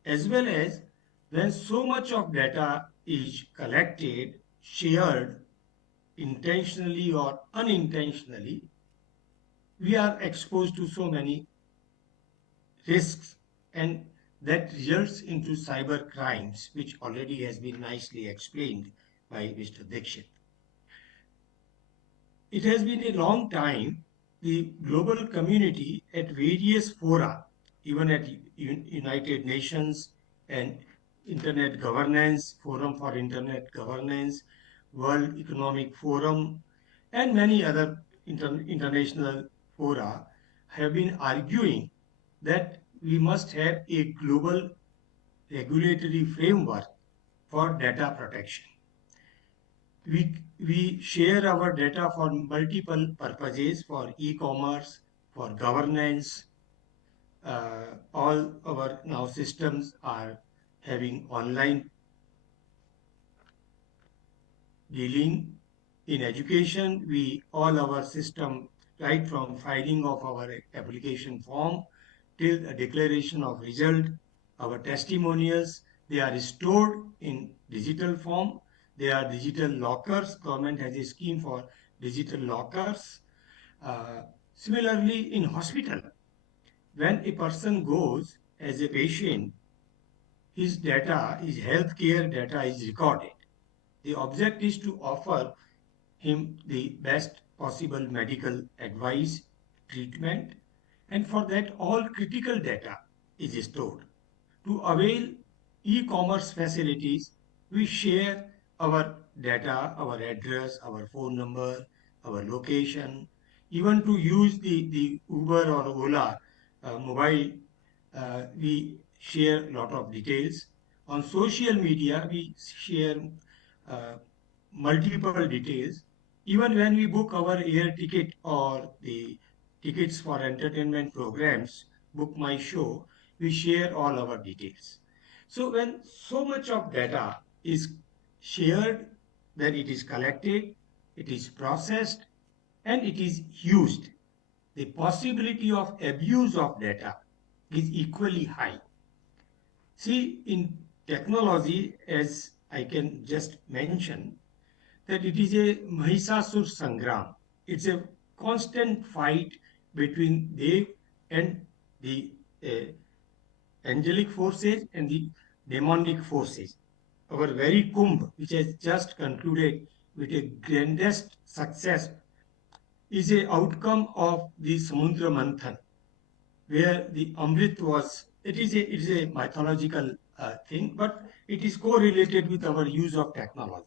as well as when so much of data is collected, shared, intentionally or unintentionally, we are exposed to so many risks, and that results into cyber crimes, which already has been nicely explained by Mr. Dikshit. It has been a long time the global community at various fora, even at United Nations and Internet Governance, Forum for Internet Governance, World Economic Forum, and many other international fora have been arguing that we must have a global regulatory framework for data protection. We share our data for multiple purposes, for e-commerce, for governance. All our now systems are having online dealing, in education, all our system, right from filing of our application form till the declaration of result, our testimonials, they are stored in digital form. They are digital lockers. Government has a scheme for digital lockers. Similarly, in hospital, when a person goes as a patient, his data, his healthcare data is recorded. The object is to offer him the best possible medical advice, treatment, and for that all critical data is stored. To avail e-commerce facilities, we share our data, our address, our phone number, our location, even to use the Uber or Ola mobile, we share a lot of details. On social media, we share multiple details. Even when we book our air ticket or the tickets for entertainment programs, Book My Show, we share all our details. So when so much of data is shared, then it is collected, it is processed, and it is used, the possibility of abuse of data is equally high. See, in technology, as I can just mention, that it is a Mahisasur Sangram. It's a constant fight between Dev and the angelic forces and the demonic forces. Our very Kumbh, which has just concluded with a grandest success, is a outcome of the Samudra Manthan, where the Amrit was, it is a mythological thing, but it is correlated with our use of technology.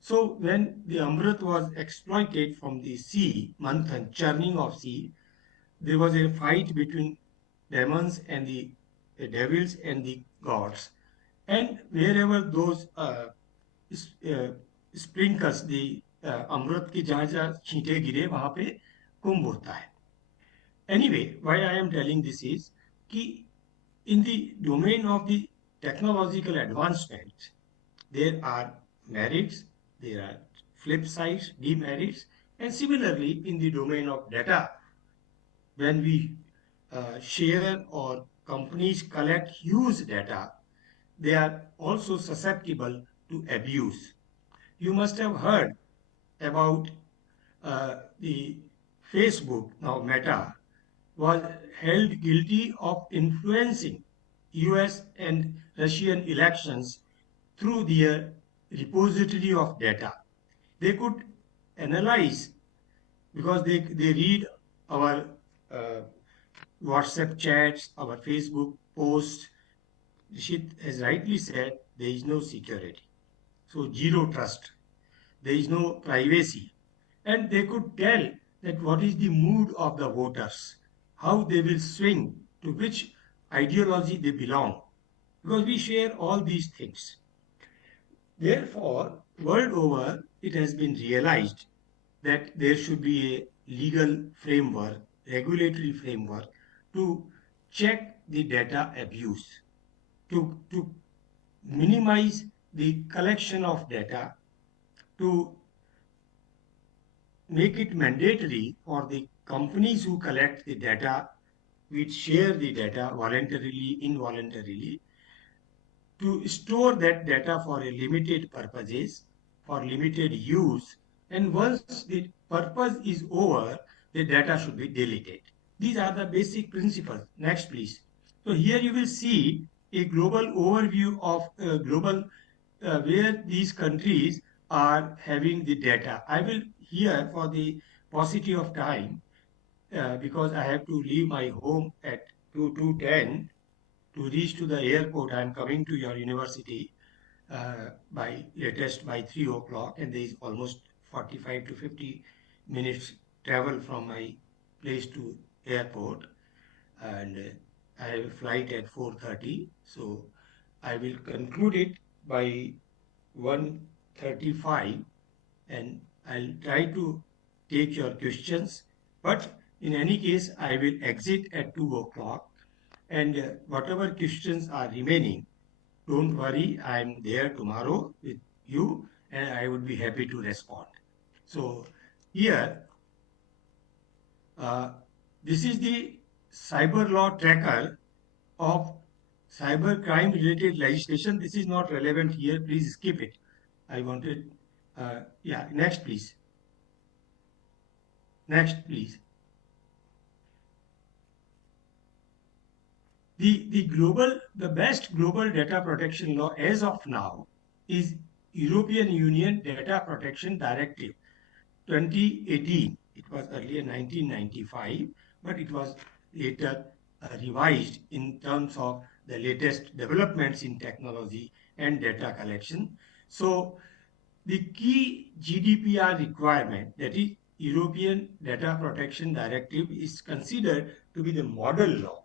So when the Amrit was exploited from the sea, Manthan, churning of sea, there was a fight between demons and the devils and the gods. And wherever those sprinkles, the अमृत की जहाँ जहाँ छींटे गिरे वहाँ पे कुंभ होता है. Anyway, why I am telling this is कि in the domain of the technological advancement, there are merits, there are flip sides, demerits, and similarly in the domain of data, when we share or companies collect huge data, they are also susceptible to abuse. You must have heard about the Facebook, now Meta, was held guilty of influencing US and Russian elections through their repository of data. They could analyze, because they read our WhatsApp chats, our Facebook posts. Rishit has rightly said there is no security. So zero trust. There is no privacy. And they could tell that what is the mood of the voters, how they will swing, to which ideology they belong, because we share all these things. Therefore, world over, it has been realized that there should be a legal framework, regulatory framework to check the data abuse, to minimize the collection of data, to make it mandatory for the companies who collect the data, which share the data voluntarily, involuntarily, to store that data for a limited purposes, for limited use, and once the purpose is over, the data should be deleted. These are the basic principles. Next, please. So here you will see a global overview of where these countries are having the data. I will here, for the paucity of time, because I have to leave my home at 2:10 to reach to the airport. I am coming to your university by latest by 3 o'clock, and there is almost 45 to 50 minutes travel from my place to airport, and I have a flight at 4:30. So I will conclude it by 1:35, and I'll try to take your questions, but in any case, I will exit at 2 o'clock, and whatever questions are remaining, don't worry, I am there tomorrow with you, and I would be happy to respond. So here, this is the cyber law tracker of cyber crime related legislation. This is not relevant here. Please skip it. I wanted, yeah, next please. Next please. The best global data protection law as of now is European Union Data Protection Directive 2018. It was earlier 1995, but it was later revised in terms of the latest developments in technology and data collection. So the key GDPR requirement, that is European Data Protection Directive, is considered to be the model law.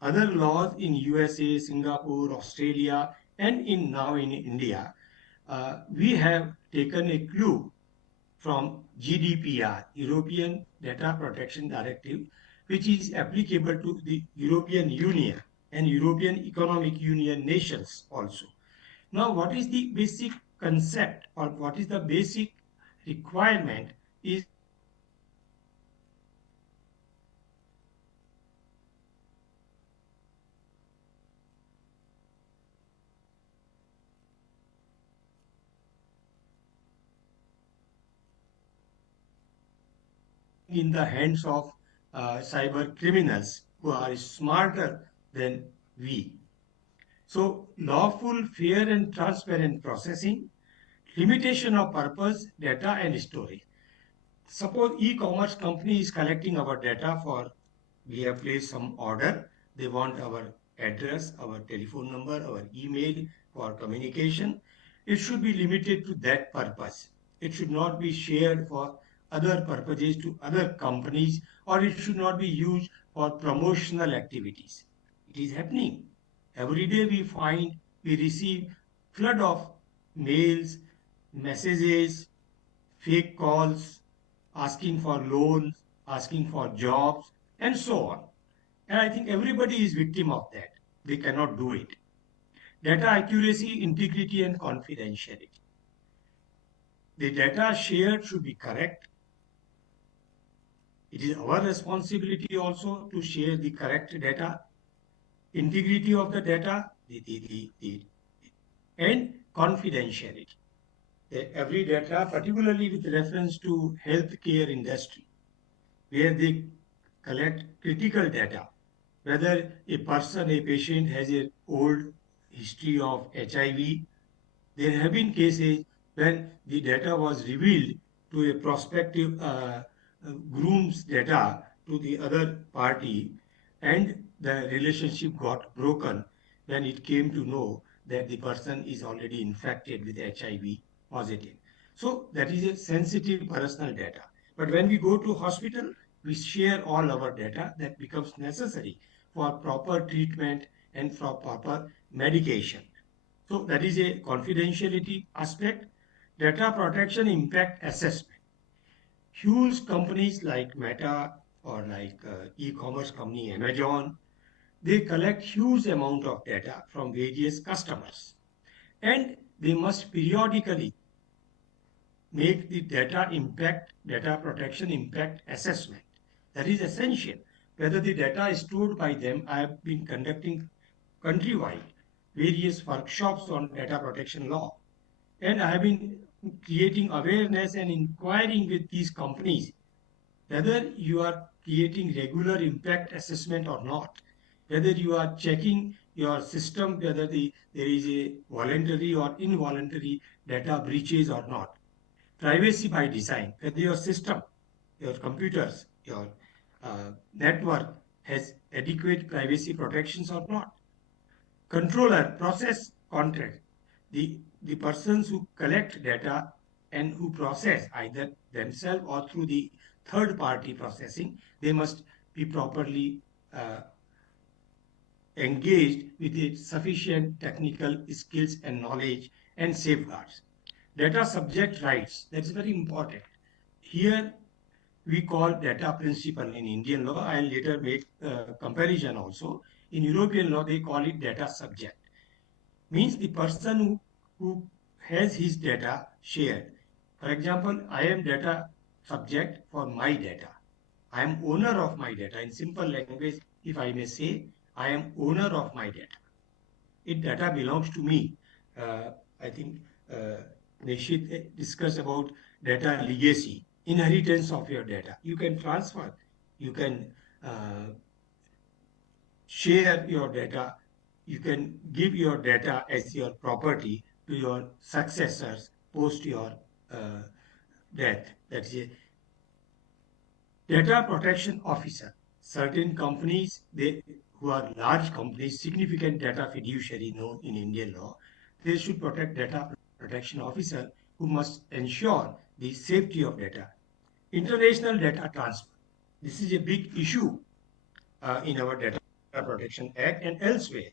Other laws in USA, Singapore, Australia, and now in India, we have taken a clue from GDPR, European Data Protection Directive, which is applicable to the European Union and European Economic Union nations also. Now, what is the basic concept, or what is the basic requirement is in the hands of cyber criminals who are smarter than we. So lawful, fair and transparent processing, limitation of purpose, data and storage. Suppose e-commerce company is collecting our data for, we have placed some order, they want our address, our telephone number, our email for communication. It should be limited to that purpose. It should not be shared for other purposes to other companies, or it should not be used for promotional activities. It is happening. Every day we receive flood of mails, messages, fake calls, asking for loans, asking for jobs, and so on. And I think everybody is victim of that. They cannot do it. Data accuracy, integrity, and confidentiality. The data shared should be correct. It is our responsibility also to share the correct data, integrity of the data, and confidentiality. Every data, particularly with reference to healthcare industry, where they collect critical data, whether a patient has an old history of HIV. There have been cases when the data was revealed to a prospective groom's data to the other party, and the relationship got broken when it came to know that the person is already infected with HIV positive. So that is a sensitive personal data. But when we go to hospital, we share all our data that becomes necessary for proper treatment and for proper medication. So that is a confidentiality aspect. Data protection impact assessment. Huge companies like Meta or like e-commerce company Amazon, they collect huge amount of data from various customers, and they must periodically make the data protection impact assessment. That is essential. Whether the data is stored by them, I have been conducting countrywide various workshops on data protection law, and I have been creating awareness and inquiring with these companies whether you are creating regular impact assessment or not, whether you are checking your system, whether there is a voluntary or involuntary data breaches or not. Privacy by design, whether your system, your computers, your network has adequate privacy protections or not. Controller, process, contract. The persons who collect data and who process either themselves or through the third party processing, they must be properly engaged with sufficient technical skills and knowledge and safeguards. Data subject rights, that's very important. Here we call data principle in Indian law. I'll later make comparison also. In European law, they call it data subject. Means the person who has his data shared For example, I am data subject for my data. I am owner of my data. In simple language, if I may say, I am owner of my data. Data belongs to me. I think Nishit discussed about data legacy, inheritance of your data. You can transfer, you can share your data, you can give your data as your property to your successors post your death. That's a data protection officer. Certain companies, who are large companies, significant data fiduciary known in Indian law, they should protect data protection officer who must ensure the safety of data. International data transfer. This is a big issue in our Data Protection Act and elsewhere.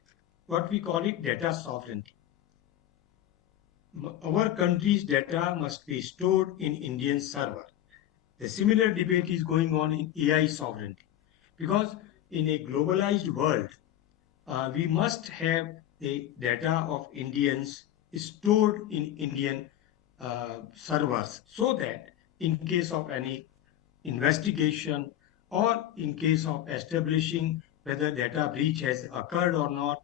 What we call it data sovereignty. Our country's data must be stored in Indian server. The similar debate is going on in AI sovereignty, because in a globalized world, we must have the data of Indians stored in Indian servers, so that in case of any investigation or in case of establishing whether data breach has occurred or not,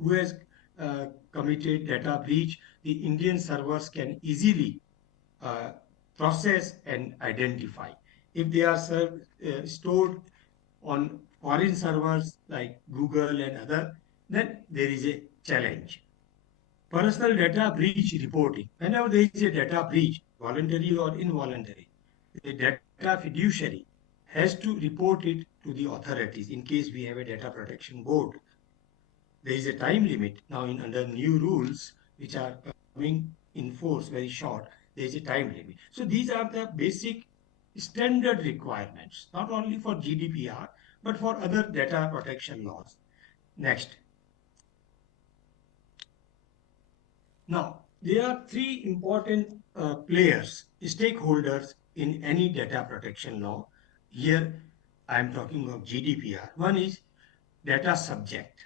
who has committed data breach, the Indian servers can easily process and identify. If they are stored on foreign servers like Google and other, then there is a challenge. Personal data breach reporting. Whenever there is a data breach, voluntary or involuntary, the data fiduciary has to report it to the authorities. In case we have a data protection board, there is a time limit. Now under new rules which are coming in force very short, there is a time limit. So these are the basic standard requirements, not only for GDPR, but for other data protection laws. Next. Now, there are three important players, stakeholders in any data protection law. Here, I am talking of GDPR. One is data subject,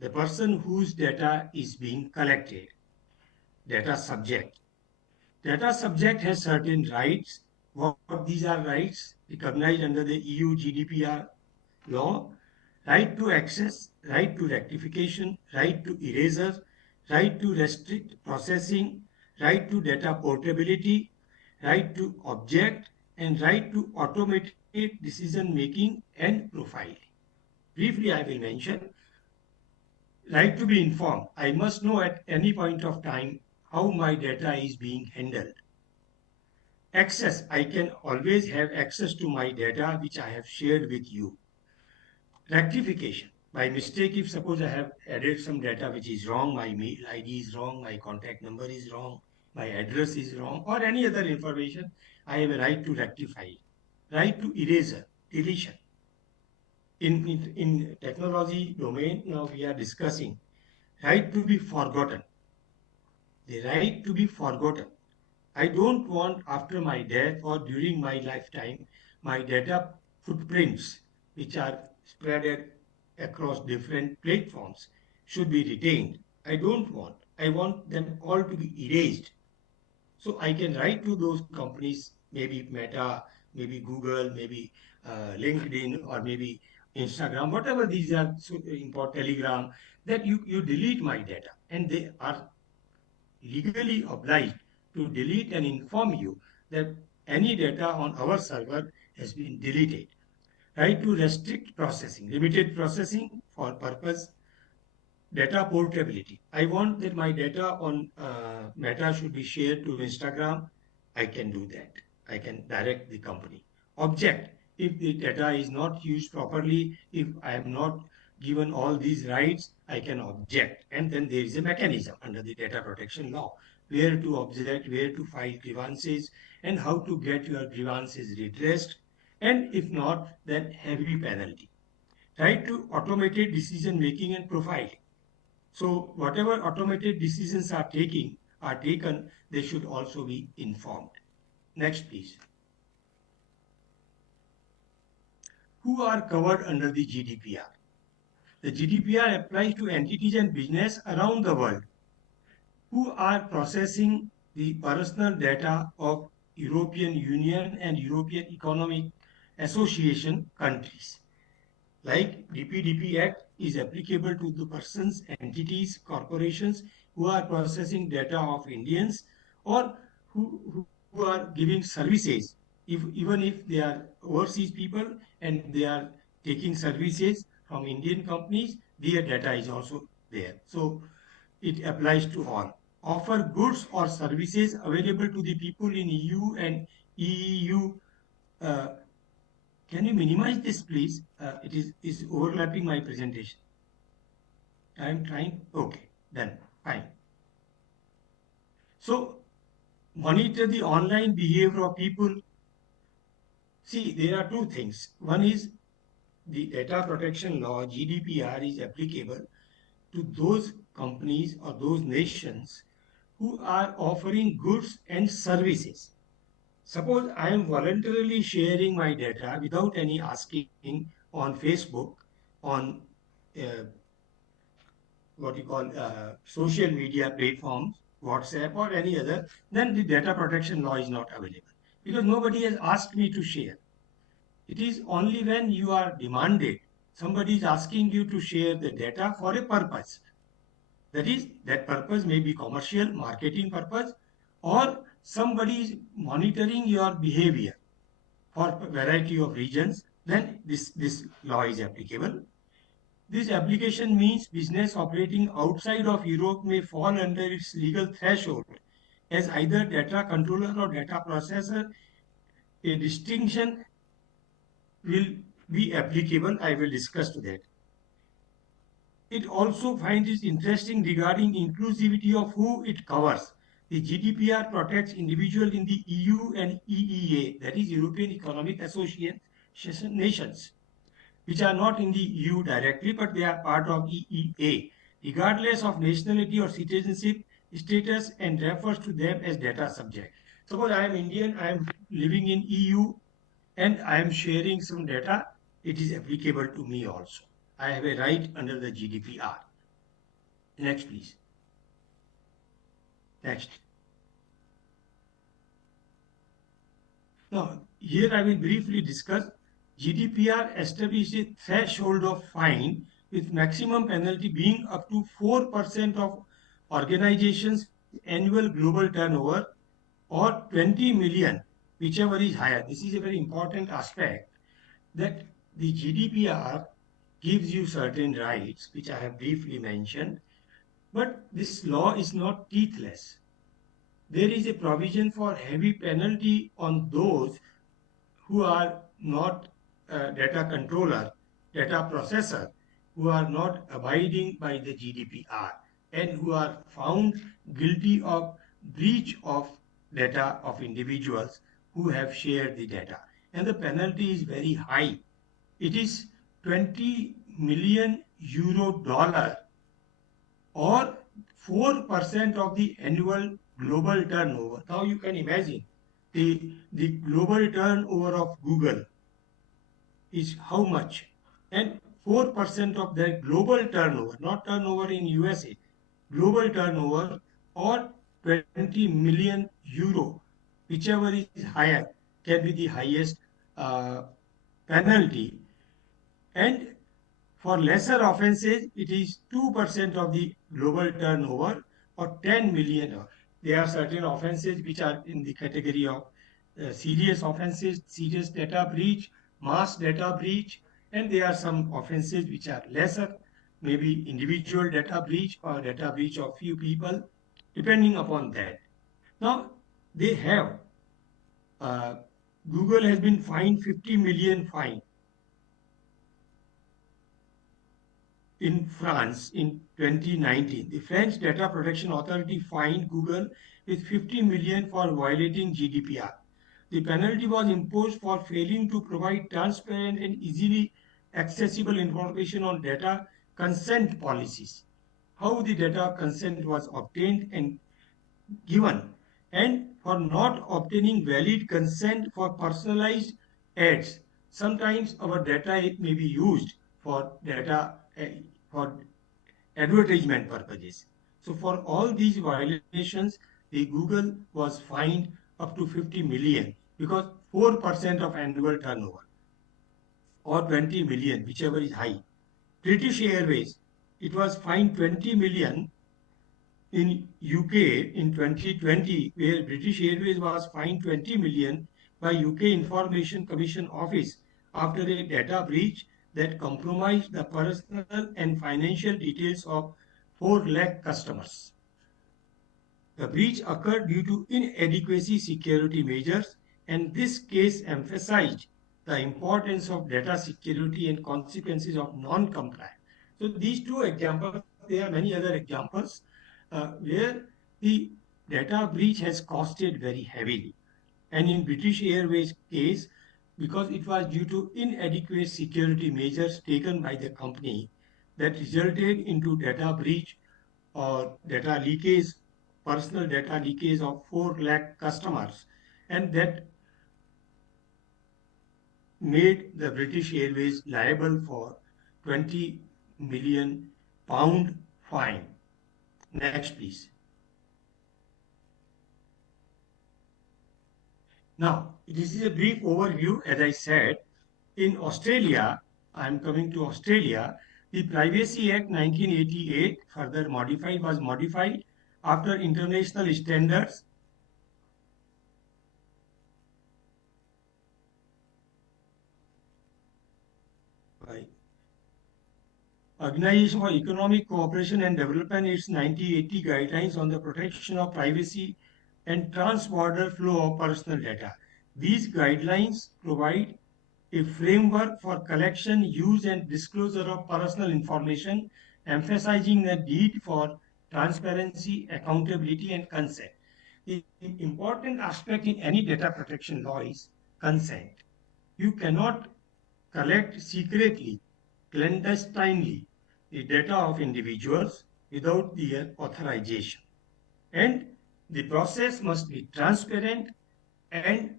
the person whose data is being collected. Data subject. Data subject has certain rights. What these are rights recognized under the EU GDPR law? Right to access, right to rectification, right to erasure, right to restrict processing, right to data portability, right to object, and right to automated decision making and profiling. Briefly, I will mention right to be informed. I must know at any point of time how my data is being handled. Access, I can always have access to my data which I have shared with you. Rectification, by mistake, if suppose I have added some data which is wrong, my mail ID is wrong, my contact number is wrong, my address is wrong, or any other information, I have a right to rectify it. Right to erasure, deletion. In technology domain, now we are discussing right to be forgotten. The right to be forgotten. I don't want after my death or during my lifetime, my data footprints, which are spread across different platforms, should be retained. I don't want. I want them all to be erased. So I can write to those companies, maybe Meta, maybe Google, maybe LinkedIn, or maybe Instagram, whatever these are, import Telegram, that you delete my data, and they are legally obliged to delete and inform you that any data on our server has been deleted. Right to restrict processing, limited processing for purpose. Data portability. I want that my data on Meta should be shared to Instagram. I can do that. I can direct the company. Object. If the data is not used properly, if I am not given all these rights, I can object. And then there is a mechanism under the data protection law where to object, where to file grievances, and how to get your grievances redressed. And if not, then heavy penalty. Right to automated decision making and profiling. So whatever automated decisions are taken, they should also be informed. Next, please. Who are covered under the GDPR? The GDPR applies to entities and business around the world who are processing the personal data of European Union and European Economic Association countries. Like DPDP Act is applicable to the persons, entities, corporations who are processing data of Indians or who are giving services, even if they are overseas people and they are taking services from Indian companies, their data is also there. So it applies to all. Offer goods or services available to the people in EU and EU. Can you minimize this, please? It is overlapping my presentation. I am trying. Okay, done. Fine. So, monitor the online behavior of people. See, there are two things. One is the Data Protection Law, GDPR, is applicable to those companies or those nations who are offering goods and services. Suppose I am voluntarily sharing my data without any asking on Facebook, on what you call social media platforms, WhatsApp or any other, then the data protection law is not available because nobody has asked me to share. It is only when you are demanded, somebody is asking you to share the data for a purpose. That is, that purpose may be commercial, marketing purpose, or somebody is monitoring your behavior for a variety of reasons, then this law is applicable. This application means business operating outside of Europe may fall under its legal threshold as either data controller or data processor. A distinction will be applicable. I will discuss to that. It also finds it interesting regarding inclusivity of who it covers. The GDPR protects individuals in the EU and EEA, that is European Economic Association nations, which are not in the EU directly, but they are part of EEA, regardless of nationality or citizenship status, and refers to them as data subject. Suppose I am Indian, I am living in EU, and I am sharing some data, it is applicable to me also. I have a right under the GDPR. Next, please. Next. Now, here I will briefly discuss GDPR established a threshold of fine with maximum penalty being up to 4% of organizations' annual global turnover or 20 million, whichever is higher. This is a very important aspect, that the GDPR gives you certain rights, which I have briefly mentioned, but this law is not teethless. There is a provision for heavy penalty on those who are not data controller, data processor, who are not abiding by the GDPR and who are found guilty of breach of data of individuals who have shared the data. And the penalty is very high. It is 20 million euro or 4% of the annual global turnover. Now you can imagine the global turnover of Google is how much, and 4% of their global turnover, not turnover in USA, global turnover, or 20 million euro, whichever is higher, can be the highest penalty. And for lesser offenses, it is 2% of the global turnover or 10 million. There are certain offenses which are in the category of serious offenses, serious data breach, mass data breach, and there are some offenses which are lesser, maybe individual data breach or data breach of few people, depending upon that. Now, they have, Google has been fined 50 million fine in France in 2019. The French Data Protection Authority fined Google with 50 million for violating GDPR. The penalty was imposed for failing to provide transparent and easily accessible information on data consent policies, how the data consent was obtained and given, and for not obtaining valid consent for personalized ads. Sometimes our data may be used for data for advertisement purposes. So for all these violations, the Google was fined up to 50 million, because 4% of annual turnover or 20 million, whichever is high. British Airways, it was fined 20 million in UK in 2020, where British Airways was fined 20 million by UK Information Commission Office after a data breach that compromised the personal and financial details of 4 lakh customers. The breach occurred due to inadequacy security measures, and this case emphasized the importance of data security and consequences of non-compliance. So these 2 examples, there are many other examples where the data breach has costed very heavily. And in British Airways case, because it was due to inadequate security measures taken by the company that resulted into data breach or data leakage, personal data leakage of 4 lakh customers, and that made the British Airways liable for £20 million fine. Next, please. Now, this is a brief overview. As I said, in Australia, I am coming to Australia, the Privacy Act 1988 further was modified after international standards by Organization for Economic Cooperation and Development, its 1980 guidelines on the protection of privacy and trans-border flow of personal data. These guidelines provide a framework for collection, use and disclosure of personal information, emphasizing the need for transparency, accountability and consent. The important aspect in any data protection law is consent. You cannot collect secretly, clandestinely, the data of individuals without their authorization. And the process must be transparent, and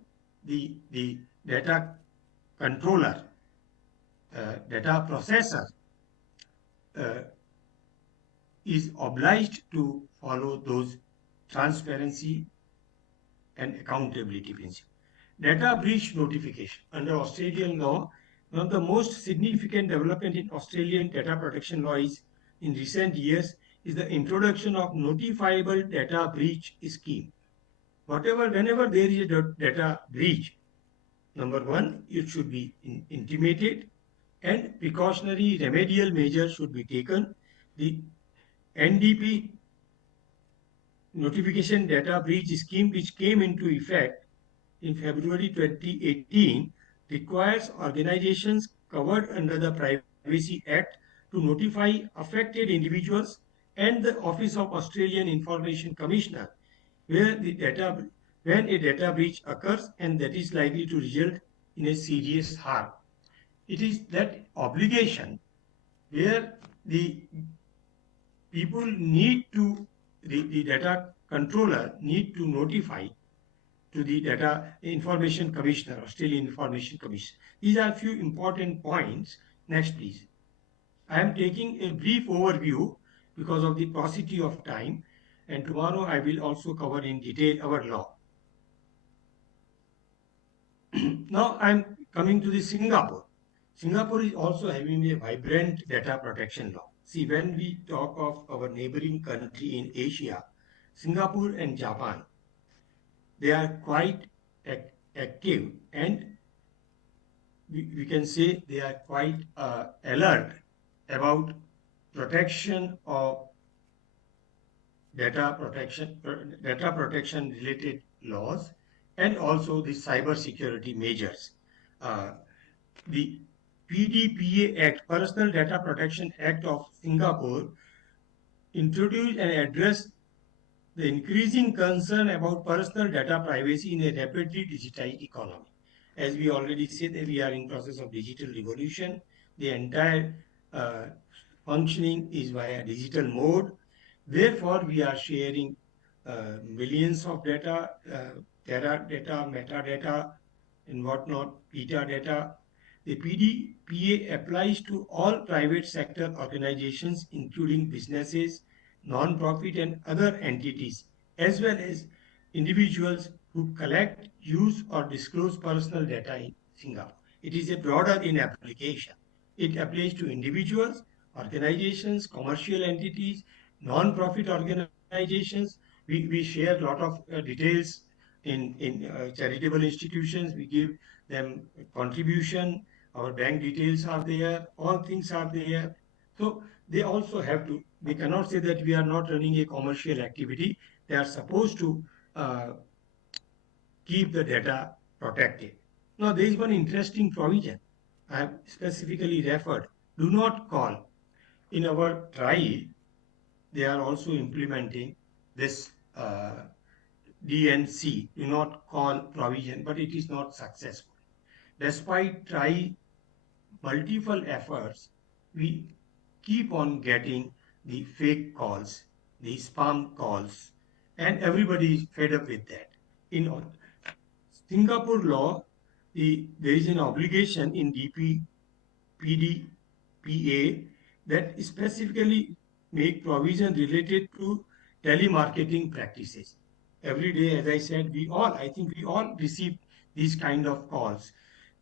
the data controller, data processor is obliged to follow those transparency and accountability principles. Data breach notification. Under Australian law, one of the most significant development in Australian data protection law is in recent years is the introduction of notifiable data breach scheme. Whenever there is a data breach, number one, it should be intimated and precautionary remedial measures should be taken. The NDP notification data breach scheme, which came into effect in February 2018, requires organizations covered under the Privacy Act to notify affected individuals and the Office of Australian Information Commissioner when a data breach occurs and that is likely to result in a serious harm. It is that obligation where the people need to, the data controller need to notify to the Data Information Commissioner, Australian Information Commission. These are a few important points. Next, please. I am taking a brief overview because of the paucity of time, and tomorrow I will also cover in detail our law. Now I am coming to the Singapore. Singapore is also having a vibrant data protection law. See, when we talk of our neighboring country in Asia, Singapore and Japan, they are quite active, and we can say they are quite alert about protection of data protection related laws and also the cyber security measures. The PDPA Act, Personal Data Protection Act of Singapore, introduced and addressed the increasing concern about personal data privacy in a rapidly digitized economy. As we already said, that we are in process of digital revolution. The entire functioning is via digital mode. Therefore, we are sharing millions of data, data, metadata, and whatnot, data. The PDPA applies to all private sector organizations, including businesses, non-profit and other entities, as well as individuals to collect, use, or disclose personal data in Singapore. It is a broader in application. It applies to individuals, organizations, commercial entities, non-profit organizations. We share a lot of details in charitable institutions. We give them contribution. Our bank details are there. All things are there. So they also have to. They cannot say that we are not running a commercial activity. They are supposed to keep the data protected. Now, there is one interesting provision I have specifically referred. Do not call. In our trial, they are also implementing this DNC, do not call provision, but it is not successful. Despite try multiple efforts, we keep on getting the fake calls, the spam calls, and everybody is fed up with that. In Singapore law, there is an obligation in PDPA that specifically make provision related to telemarketing practices. Every day, as I said, I think we all receive these kind of calls.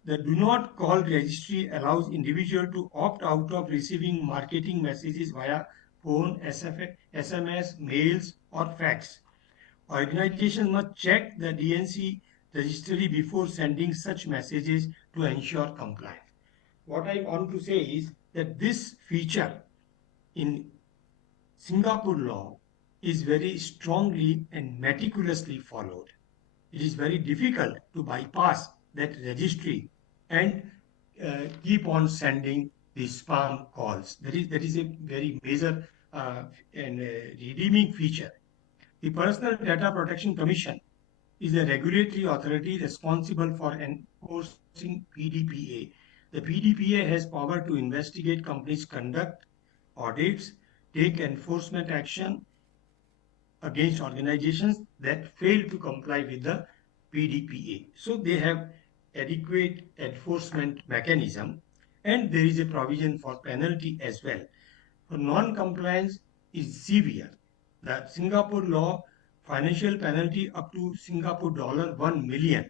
The do not call registry allows individual to opt out of receiving marketing messages via phone, SMS, mails, or fax. Organizations must check the DNC registry before sending such messages to ensure compliance. What I want to say is that this feature in Singapore law is very strongly and meticulously followed. It is very difficult to bypass that registry and keep on sending the spam calls. That is a very major and redeeming feature. The Personal Data Protection Commission is a regulatory authority responsible for enforcing PDPA. The PDPA has power to investigate companies' conduct, audits, take enforcement action against organizations that fail to comply with the PDPA. So they have adequate enforcement mechanism, and there is a provision for penalty as well. For non-compliance is severe. The Singapore law financial penalty up to Singapore $1 million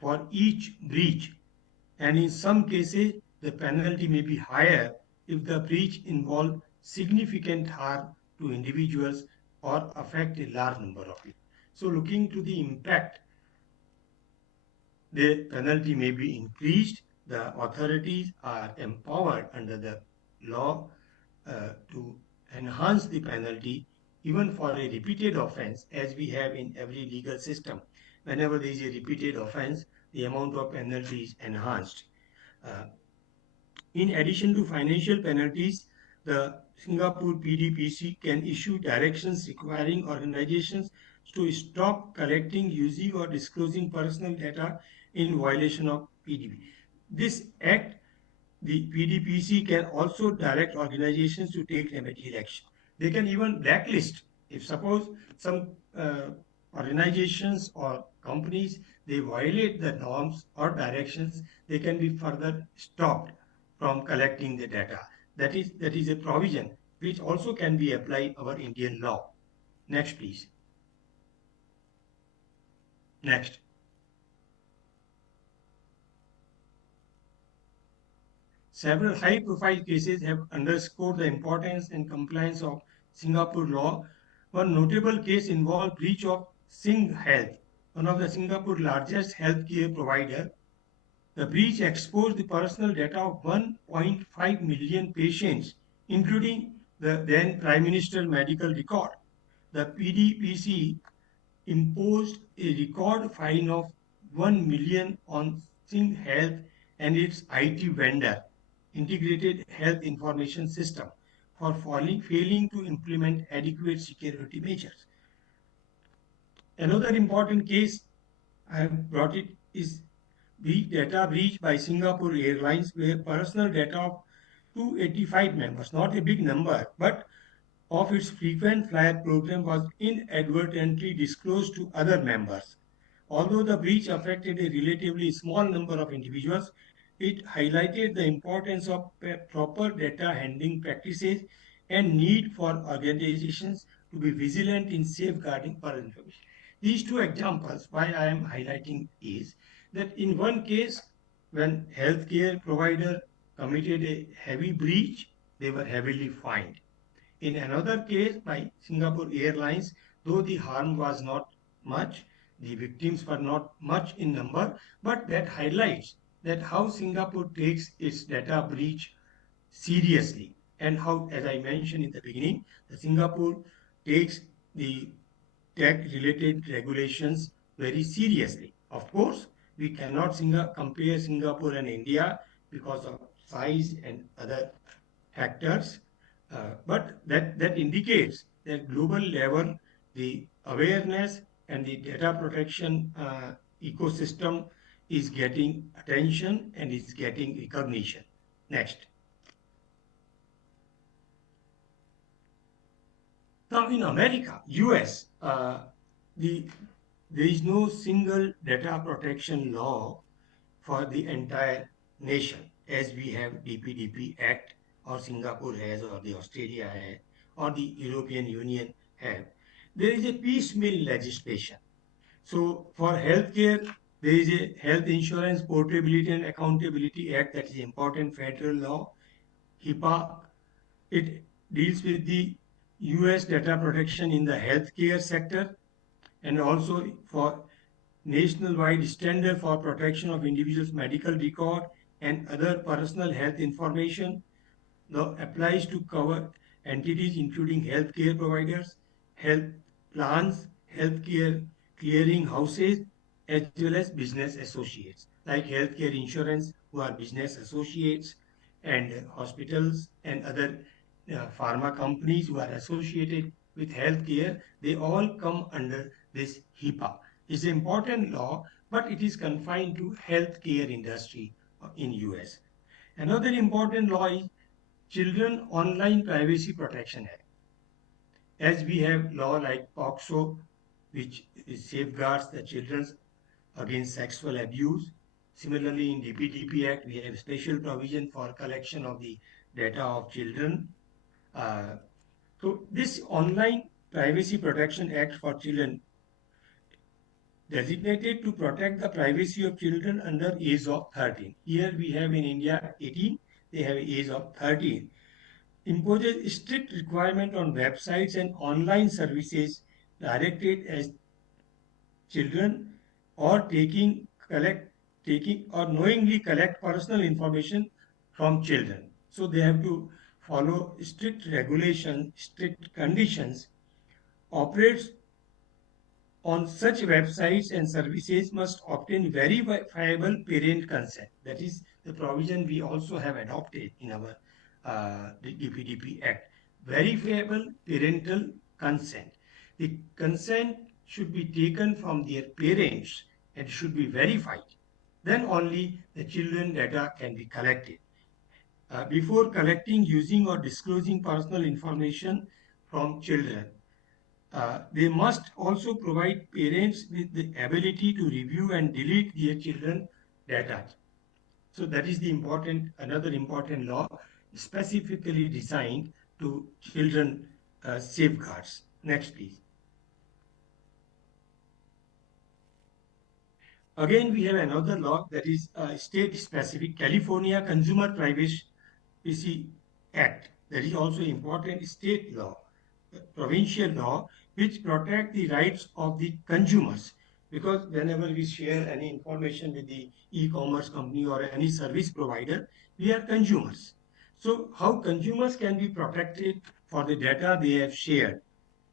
for each breach, and in some cases the penalty may be higher if the breach involves significant harm to individuals or affect a large number of people. So looking to the impact, the penalty may be increased. The authorities are empowered under the law to enhance the penalty even for a repeated offense, as we have in every legal system. Whenever there is a repeated offense, the amount of penalty is enhanced. In addition to financial penalties, the Singapore PDPC can issue directions requiring organizations to stop collecting, using, or disclosing personal data in violation of PDP. This act, the PDPC can also direct organizations to take remedial action. They can even blacklist. If suppose some organizations or companies, they violate the norms or directions, they can be further stopped from collecting the data. That is a provision which also can be applied our Indian law. Next, please. Next. Several high-profile cases have underscored the importance and compliance of Singapore law. One notable case involved breach of Sing Health, one of the Singapore's largest healthcare provider. The breach exposed the personal data of 1.5 million patients, including the then Prime Minister's medical record. The PDPC imposed a record fine of 1 million on Sing Health and its IT vendor, Integrated Health Information System, for failing to implement adequate security measures. Another important case I have brought it is the data breach by Singapore Airlines, where personal data of 285 members, not a big number, but of its frequent flyer program was inadvertently disclosed to other members. Although the breach affected a relatively small number of individuals, it highlighted the importance of proper data handling practices and need for organizations to be vigilant in safeguarding personal information. These two examples, why I am highlighting is that in one case, when healthcare provider committed a heavy breach, they were heavily fined. In another case, by Singapore Airlines, though the harm was not much, the victims were not much in number, but that highlights that how Singapore takes its data breach seriously, and how, as I mentioned in the beginning, the Singapore takes the tech-related regulations very seriously. Of course, we cannot compare Singapore and India because of size and other factors, but that indicates that global level, the awareness and the data protection ecosystem is getting attention and is getting recognition. Next. Now in America, US, there is no single data protection law for the entire nation, as we have DPDP Act, or Singapore has, or the Australia has, or the European Union have. There is a piecemeal legislation. So for healthcare, there is a Health Insurance Portability and Accountability Act, that is important federal law. HIPAA, it deals with the US data protection in the healthcare sector, and also for nationwide standard for protection of individuals' medical record and other personal health information. Law applies to cover entities including healthcare providers, health plans, healthcare clearing houses, as well as business associates, like healthcare insurance, who are business associates, and hospitals and other pharma companies who are associated with healthcare. They all come under this HIPAA. It's an important law, but it is confined to healthcare industry in US. Another important law is Children Online Privacy Protection Act. As we have law like POCSO, which safeguards the children against sexual abuse. Similarly, in DPDP Act, we have special provision for collection of the data of children. So this Online Privacy Protection Act for children designated to protect the privacy of children under age of 13. Here we have in India 18, they have age of 13. Imposes strict requirement on websites and online services directed at children or taking or knowingly collect personal information from children. So they have to follow strict regulation, strict conditions. Operates on such websites and services must obtain verifiable parent consent. That is the provision we also have adopted in our DPDP Act. Verifiable parental consent. The consent should be taken from their parents and should be verified. Then only the children data can be collected. Before collecting, using or disclosing personal information from children, they must also provide parents with the ability to review and delete their children data. So that is the another important law specifically designed to children safeguards. Next, please. Again, we have another law that is state-specific, California Consumer Privacy Act. That is also important state law, provincial law, which protect the rights of the consumers. Because whenever we share any information with the e-commerce company or any service provider, we are consumers. So how consumers can be protected for the data they have shared?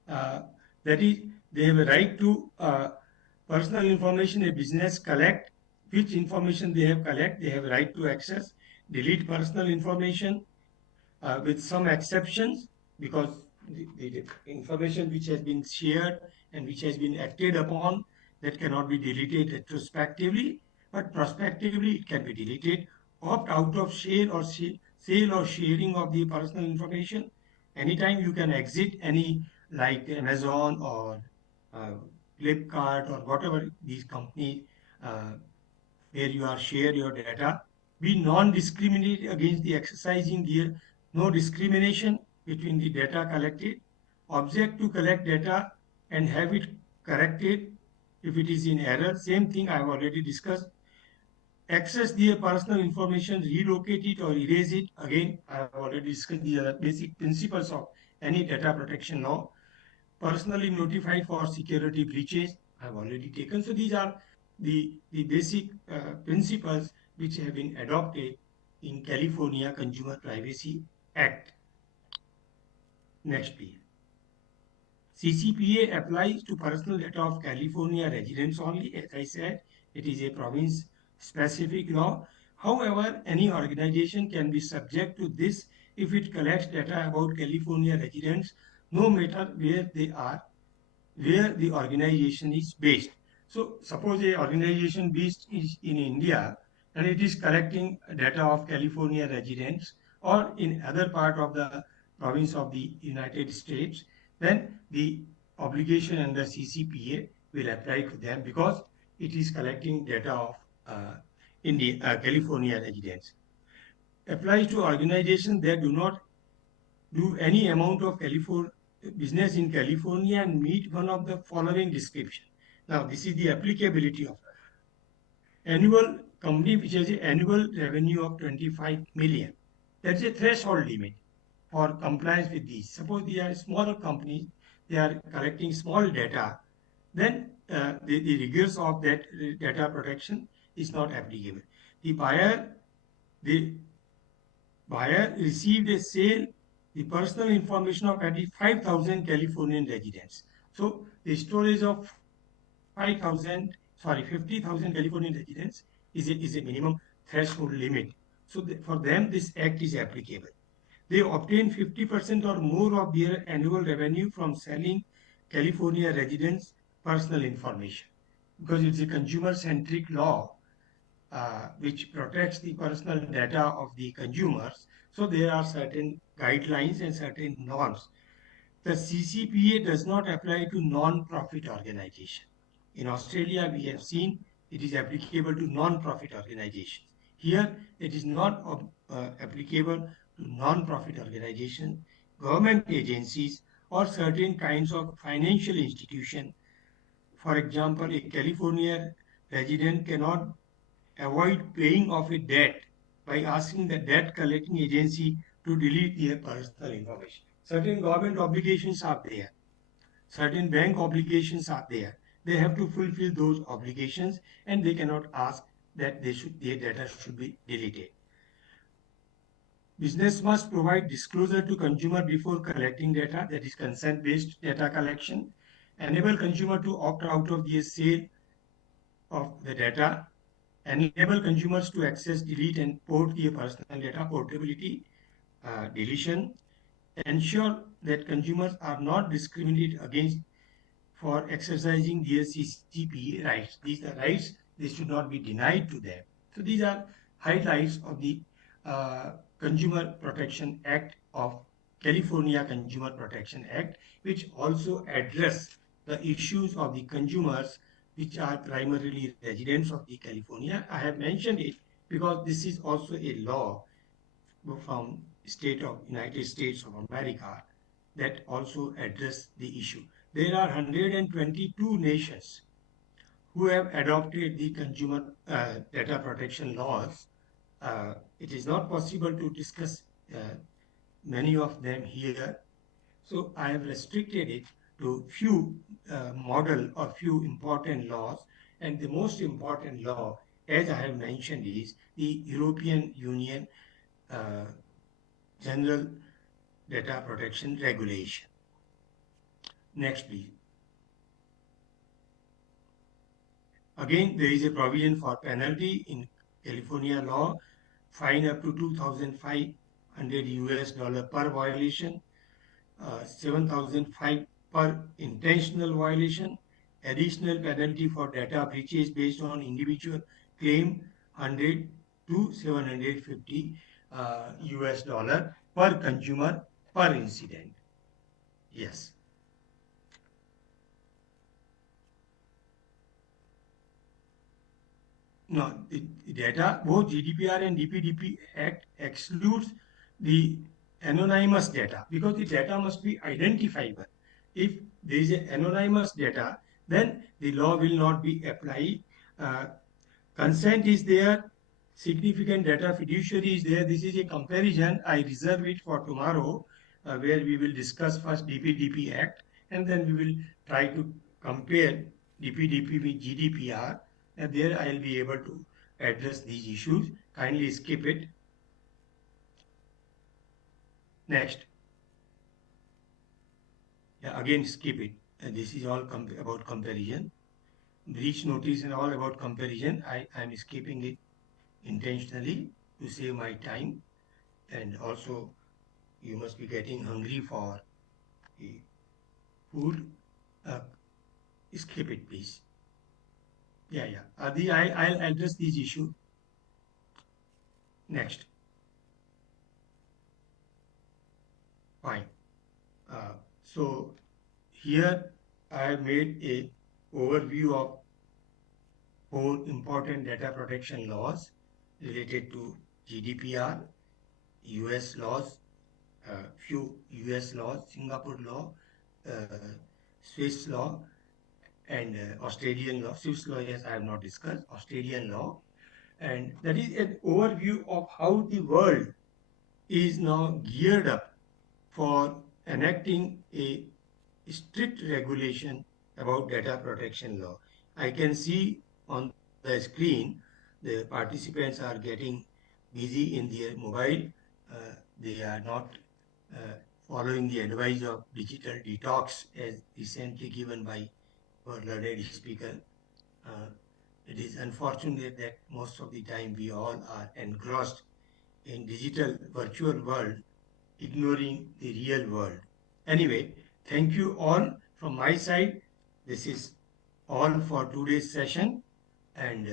That is, they have a right to personal information a business collect, which information they have collect, they have a right to access, delete personal information with some exceptions, because the information which has been shared and which has been acted upon, that cannot be deleted retrospectively, but prospectively it can be deleted. Opt out of sale or sharing of the personal information. Anytime you can exit any, like Amazon or Flipkart or whatever these companies where you are share your data. Be non-discriminate against the exercising their no discrimination between the data collected. Object to collect data and have it corrected if it is in error, same thing I have already discussed. Access their personal information, relocate it or erase it. Again, I have already discussed the basic principles of any data protection law. Personally notified for security breaches, I have already taken. So these are the basic principles which have been adopted in California Consumer Privacy Act. Next please. CCPA applies to personal data of California residents only. As I said, it is a province specific law. However, any organization can be subject to this if it collects data about California residents, no matter where they are, where the organization is based. So suppose a organization based is in India and it is collecting data of California residents or in other part of the province of the United States, then the obligation under CCPA will apply to them because it is collecting data of California residents. Applies to organizations that do not do any amount of business in California and meet one of the following description. Now, this is the applicability of annual company which has an annual revenue of 25 million. That's a threshold limit for compliance with these. Suppose they are smaller companies, they are collecting small data, then the rigors of that data protection is not applicable. The buyer received a sale, the personal information of 25,000 Californian residents. So the storage of 50,000 Californian residents is a minimum threshold limit. So for them, this act is applicable. They obtain 50% or more of their annual revenue from selling California residents' personal information. Because it's a consumer-centric law which protects the personal data of the consumers. So there are certain guidelines and certain norms. The CCPA does not apply to non-profit organizations. In Australia, we have seen it is applicable to non-profit organizations. Here, it is not applicable to non-profit organizations, government agencies, or certain kinds of financial institutions. For example, a California resident cannot avoid paying off a debt by asking the debt collecting agency to delete their personal information. Certain government obligations are there. Certain bank obligations are there. They have to fulfill those obligations and they cannot ask that their data should be deleted. Business must provide disclosure to consumer before collecting data, that is consent-based data collection, enable consumer to opt out of the sale of the data, enable consumers to access, delete and port their personal data, portability, deletion, ensure that consumers are not discriminated against for exercising their CCPA rights. These are rights, they should not be denied to them. So these are highlights of the Consumer Protection Act of California Consumer Protection Act, which also address the issues of the consumers which are primarily residents of the California. I have mentioned it because this is also a law from state of United States of America that also address the issue. There are 122 nations who have adopted the consumer data protection laws. It is not possible to discuss many of them here. So I have restricted it to few model or few important laws. And the most important law, as I have mentioned, is the European Union General Data Protection Regulation. Next, please. Again, there is a provision for penalty in California law, fine up to $2,500 per violation, $7,500 per intentional violation, additional penalty for data breaches based on individual claim, $100 to $750 per consumer per incident. Yes. No, the data, both GDPR and DPDP Act excludes the anonymous data because the data must be identifiable. If there is an anonymous data, then the law will not be applied. Consent is there, significant data fiduciary is there. This is a comparison. I reserve it for tomorrow, where we will discuss first DPDP Act, and then we will try to compare DPDP with GDPR, and there I will be able to address these issues. Kindly skip it. Next. Yeah, again skip it. And this is all about comparison. Breach notice and all about comparison. I am skipping it intentionally to save my time, and also you must be getting hungry for food. Skip it, please. Yeah. I'll address these issues. Next. Fine. So here I have made a overview of 4 important data protection laws related to GDPR, US laws, few US laws, Singapore law, Swiss law, and Australian law. Swiss law, yes, I have not discussed. Australian law. And that is an overview of how the world is now geared up for enacting a strict regulation about data protection law. I can see on the screen the participants are getting busy in their mobile. They are not following the advice of digital detox as recently given by our learned speaker. It is unfortunate that most of the time we all are engrossed in digital virtual world, ignoring the real world. Anyway, thank you all from my side. This is all for today's session, and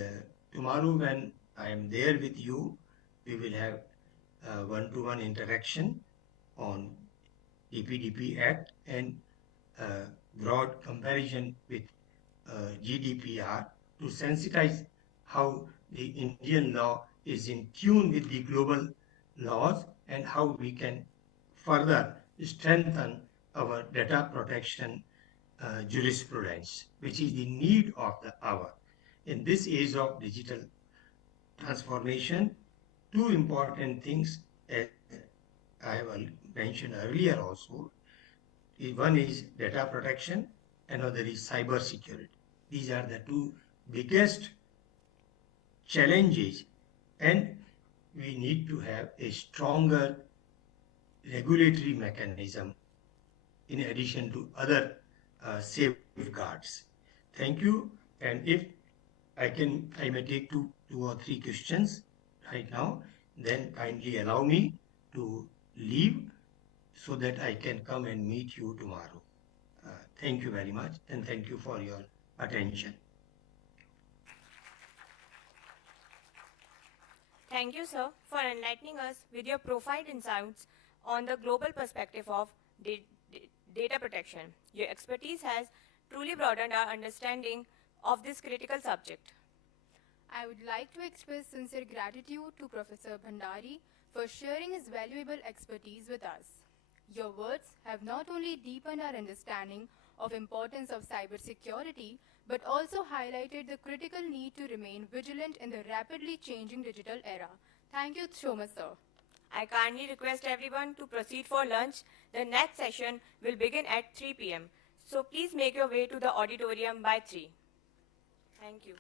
tomorrow when I am there with you, we will have one-to-one interaction on DPDP Act and broad comparison with GDPR to sensitize how the Indian law is in tune with the global laws and how we can further strengthen our data protection jurisprudence, which is the need of the hour. In this age of digital transformation, 2 important things, as I have mentioned earlier also, one is data protection, another is cyber security. These are the 2 biggest challenges, and we need to have a stronger regulatory mechanism in addition to other safeguards. Thank you, and if I may take two or three questions right now, then kindly allow me to leave so that I can come and meet you tomorrow. Thank you very much, and thank you for your attention. Thank you, sir, for enlightening us with your profound insights on the global perspective of data protection. Your expertise has truly broadened our understanding of this critical subject. I would like to express sincere gratitude to Professor Bhandari for sharing his valuable expertise with us. Your words have not only deepened our understanding of importance of cybersecurity, but also highlighted the critical need to remain vigilant in the rapidly changing digital era. Thank you so much, sir. I kindly request everyone to proceed for lunch. The next session will begin at 3 p.m. So please make your way to the auditorium by 3. Thank you.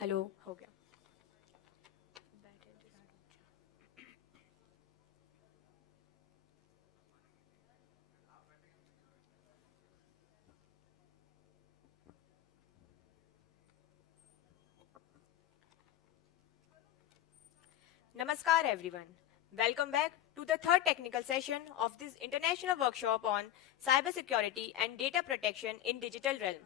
Hello हो गया Namaskar everyone. Welcome back to the third technical session of this international workshop on cybersecurity and data protection in digital realm.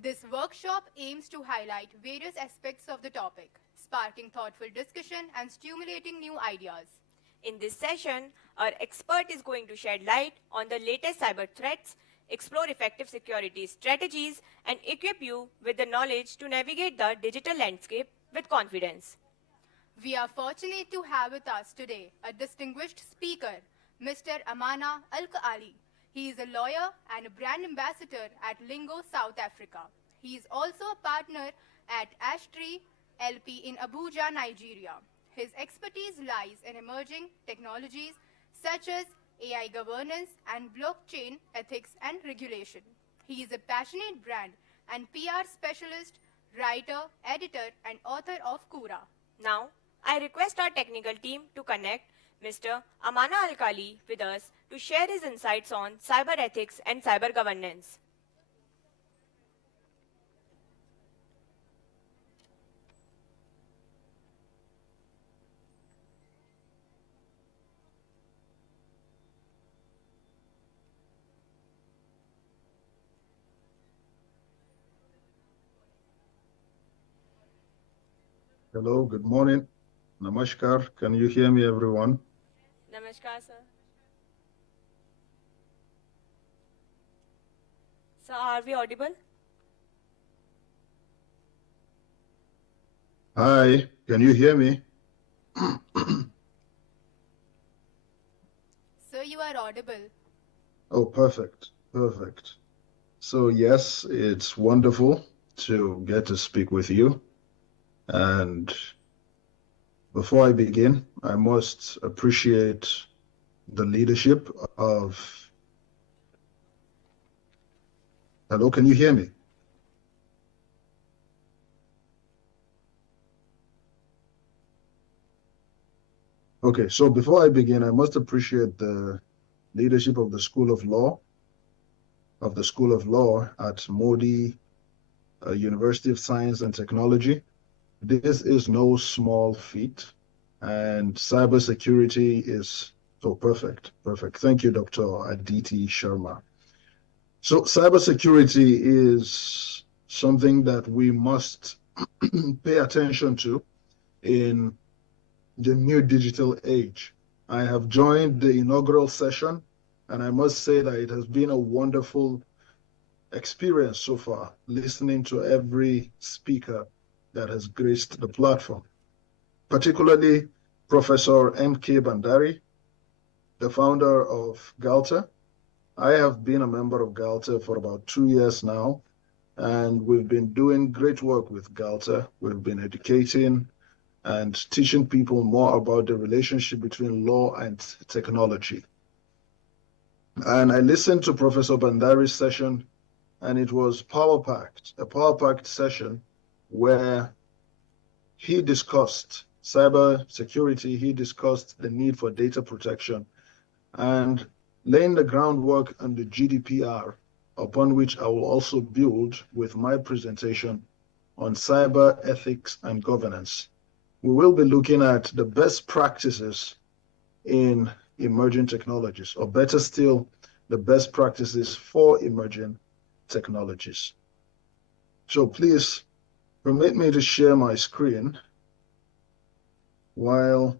This workshop aims to highlight various aspects of the topic, sparking thoughtful discussion and stimulating new ideas. In this session, our expert is going to shed light on the latest cyber threats, explore effective security strategies, and equip you with the knowledge to navigate the digital landscape with confidence. We are fortunate to have with us today a distinguished speaker, Mr. Amana Al-Kali. He is a lawyer and a brand ambassador at Lingo, South Africa. He is also a partner at Ashtree LP in Abuja, Nigeria. His expertise lies in emerging technologies such as AI governance and blockchain ethics and regulation. He is a passionate brand and PR specialist, writer, editor, and author of Kura. Now, I request our technical team to connect Mr. Amana Al-Kali with us to share his insights on cyber ethics and cyber governance. Hello, good morning. Namaskar. Can you hear me, everyone? Namaskar, sir. Sir, are we audible? Hi, can you hear me? Sir, you are audible. Oh, perfect, perfect. So yes, it's wonderful to get to speak with you. And before I begin, I must appreciate the leadership of... Hello, can you hear me? Okay, so before I begin, I must appreciate the leadership of the School of Law, at Modi University of Science and Technology. This is no small feat, and cybersecurity is so perfect. Thank you, Dr. Aditi Sharma. So cybersecurity is something that we must pay attention to in the new digital age. I have joined the inaugural session, and I must say that it has been a wonderful experience so far, listening to every speaker that has graced the platform, particularly Professor M.K. Bandari, the founder of Galta. I have been a member of Galta for about 2 years now, and we've been doing great work with Galta. We've been educating and teaching people more about the relationship between law and technology. And I listened to Professor Bandari's session, and it was power-packed, a power-packed session where he discussed cyber security, he discussed the need for data protection, and laying the groundwork on the GDPR, upon which I will also build with my presentation on cyber ethics and governance. We will be looking at the best practices in emerging technologies, or better still, the best practices for emerging technologies. So please permit me to share my screen while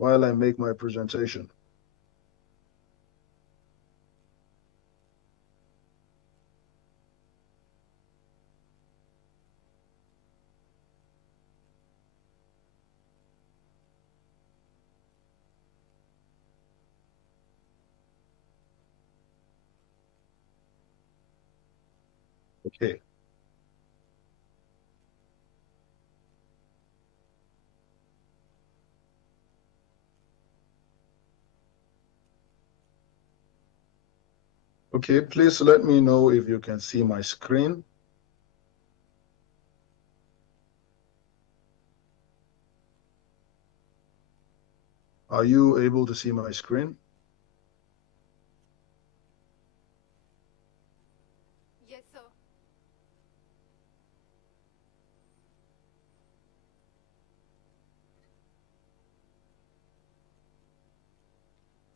I make my presentation. Okay. Okay, please let me know if you can see my screen. Are you able to see my screen? Yes, sir.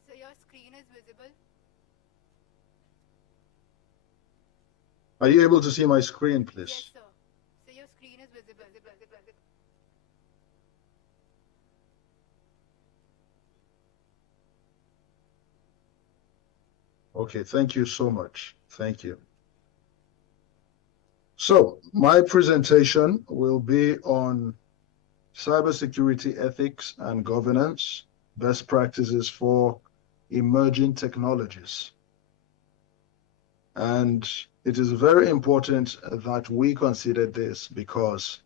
So your screen is visible? Are you able to see my screen, please? Yes, sir. So your screen is visible. Okay, thank you so much. Thank you. So my presentation will be on cybersecurity ethics and governance, best practices for emerging technologies. And it is very important that we consider this because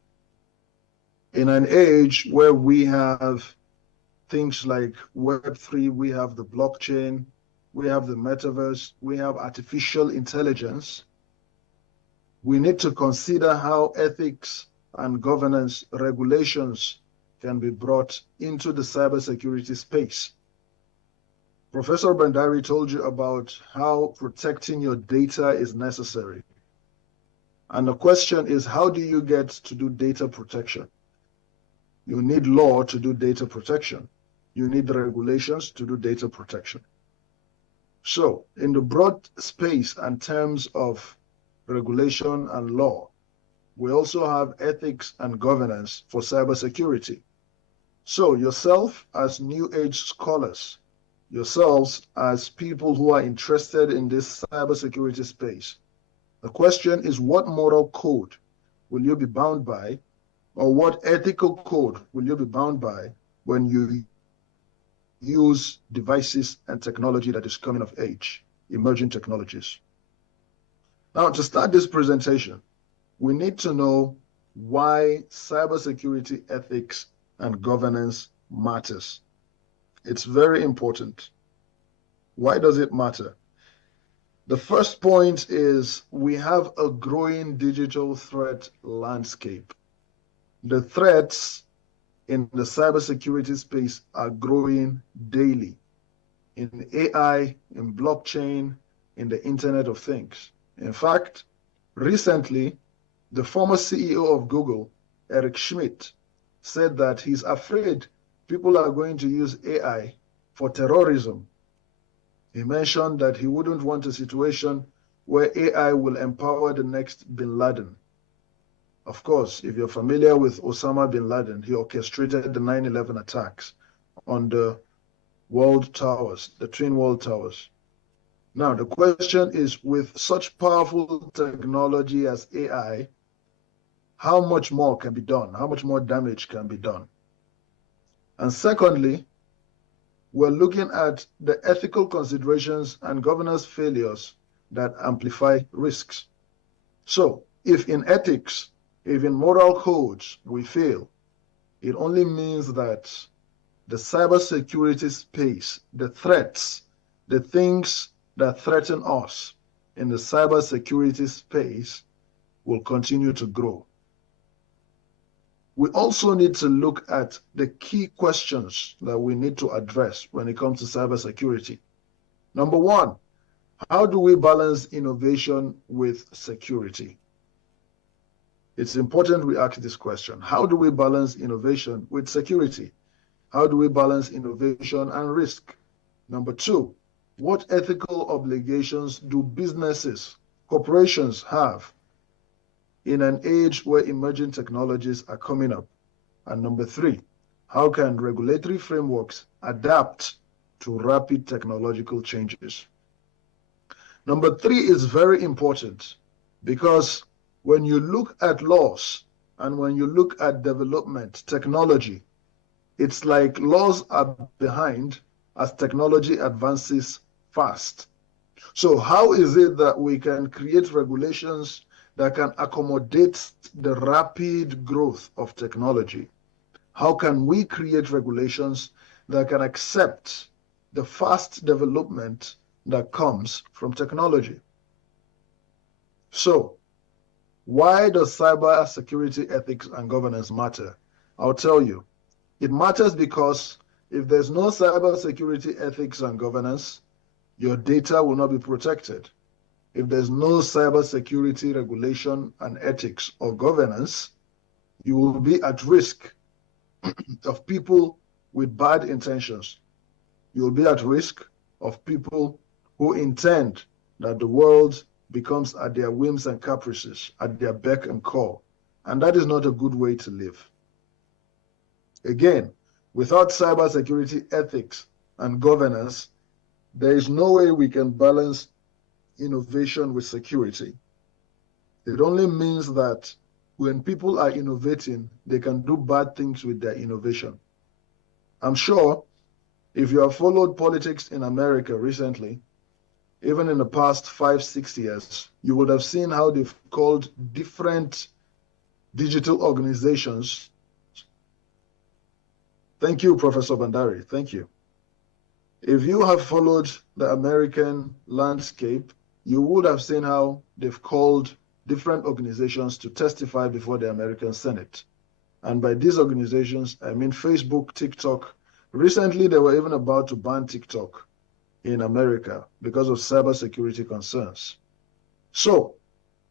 in an age where we have things like Web3, we have the blockchain, we have the metaverse, we have artificial intelligence, we need to consider how ethics and governance regulations can be brought into the cybersecurity space. Professor Bandari told you about how protecting your data is necessary. And the question is, how do you get to do data protection? You need law to do data protection. You need regulations to do data protection. So in the broad space and terms of regulation and law, we also have ethics and governance for cybersecurity. So yourself as new age scholars, yourselves as people who are interested in this cybersecurity space, the question is, what moral code will you be bound by, or what ethical code will you be bound by when you use devices and technology that is coming of age, emerging technologies? Now, to start this presentation, we need to know why cybersecurity ethics and governance matters. It's very important. Why does it matter? The first point is we have a growing digital threat landscape. The threats in the cybersecurity space are growing daily in AI, in blockchain, in the Internet of Things. In fact, recently, the former CEO of Google, Eric Schmidt, said that he's afraid people are going to use AI for terrorism. He mentioned that he wouldn't want a situation where AI will empower the next bin Laden. Of course, if you're familiar with Osama bin Laden, he orchestrated the 9/11 attacks on the World Towers, the Twin World Towers. Now, the question is, with such powerful technology as AI, how much more can be done? How much more damage can be done? And secondly, we're looking at the ethical considerations and governance failures that amplify risks. So, if in ethics, if in moral codes we fail, it only means that the cybersecurity space, the threats, the things that threaten us in the cybersecurity space will continue to grow. We also need to look at the key questions that we need to address when it comes to cybersecurity. Number one, how do we balance innovation with security? It's important we ask this question. How do we balance innovation with security? How do we balance innovation and risk? Number two, what ethical obligations do businesses, corporations have in an age where emerging technologies are coming up? And number three, how can regulatory frameworks adapt to rapid technological changes? Number three is very important because when you look at laws and when you look at development, technology, it's like laws are behind as technology advances fast. So how is it that we can create regulations that can accommodate the rapid growth of technology? How can we create regulations that can accept the fast development that comes from technology? So, why does cyber security ethics and governance matter? I'll tell you. It matters because if there's no cyber security ethics and governance, your data will not be protected. If there's no cyber security regulation and ethics or governance, you will be at risk of people with bad intentions. You will be at risk of people who intend that the world becomes at their whims and caprices, at their beck and call. And that is not a good way to live. Again, without cybersecurity ethics and governance, there is no way we can balance innovation with security. It only means that when people are innovating, they can do bad things with their innovation. I'm sure if you have followed politics in America recently, even in the past 5-6 years, you would have seen how they've called different digital organizations. Thank you, Professor Bhandari. Thank you. If you have followed the American landscape, you would have seen how they've called different organizations to testify before the American Senate. And by these organizations, I mean Facebook, TikTok. Recently, they were even about to ban TikTok in America because of cybersecurity concerns. So,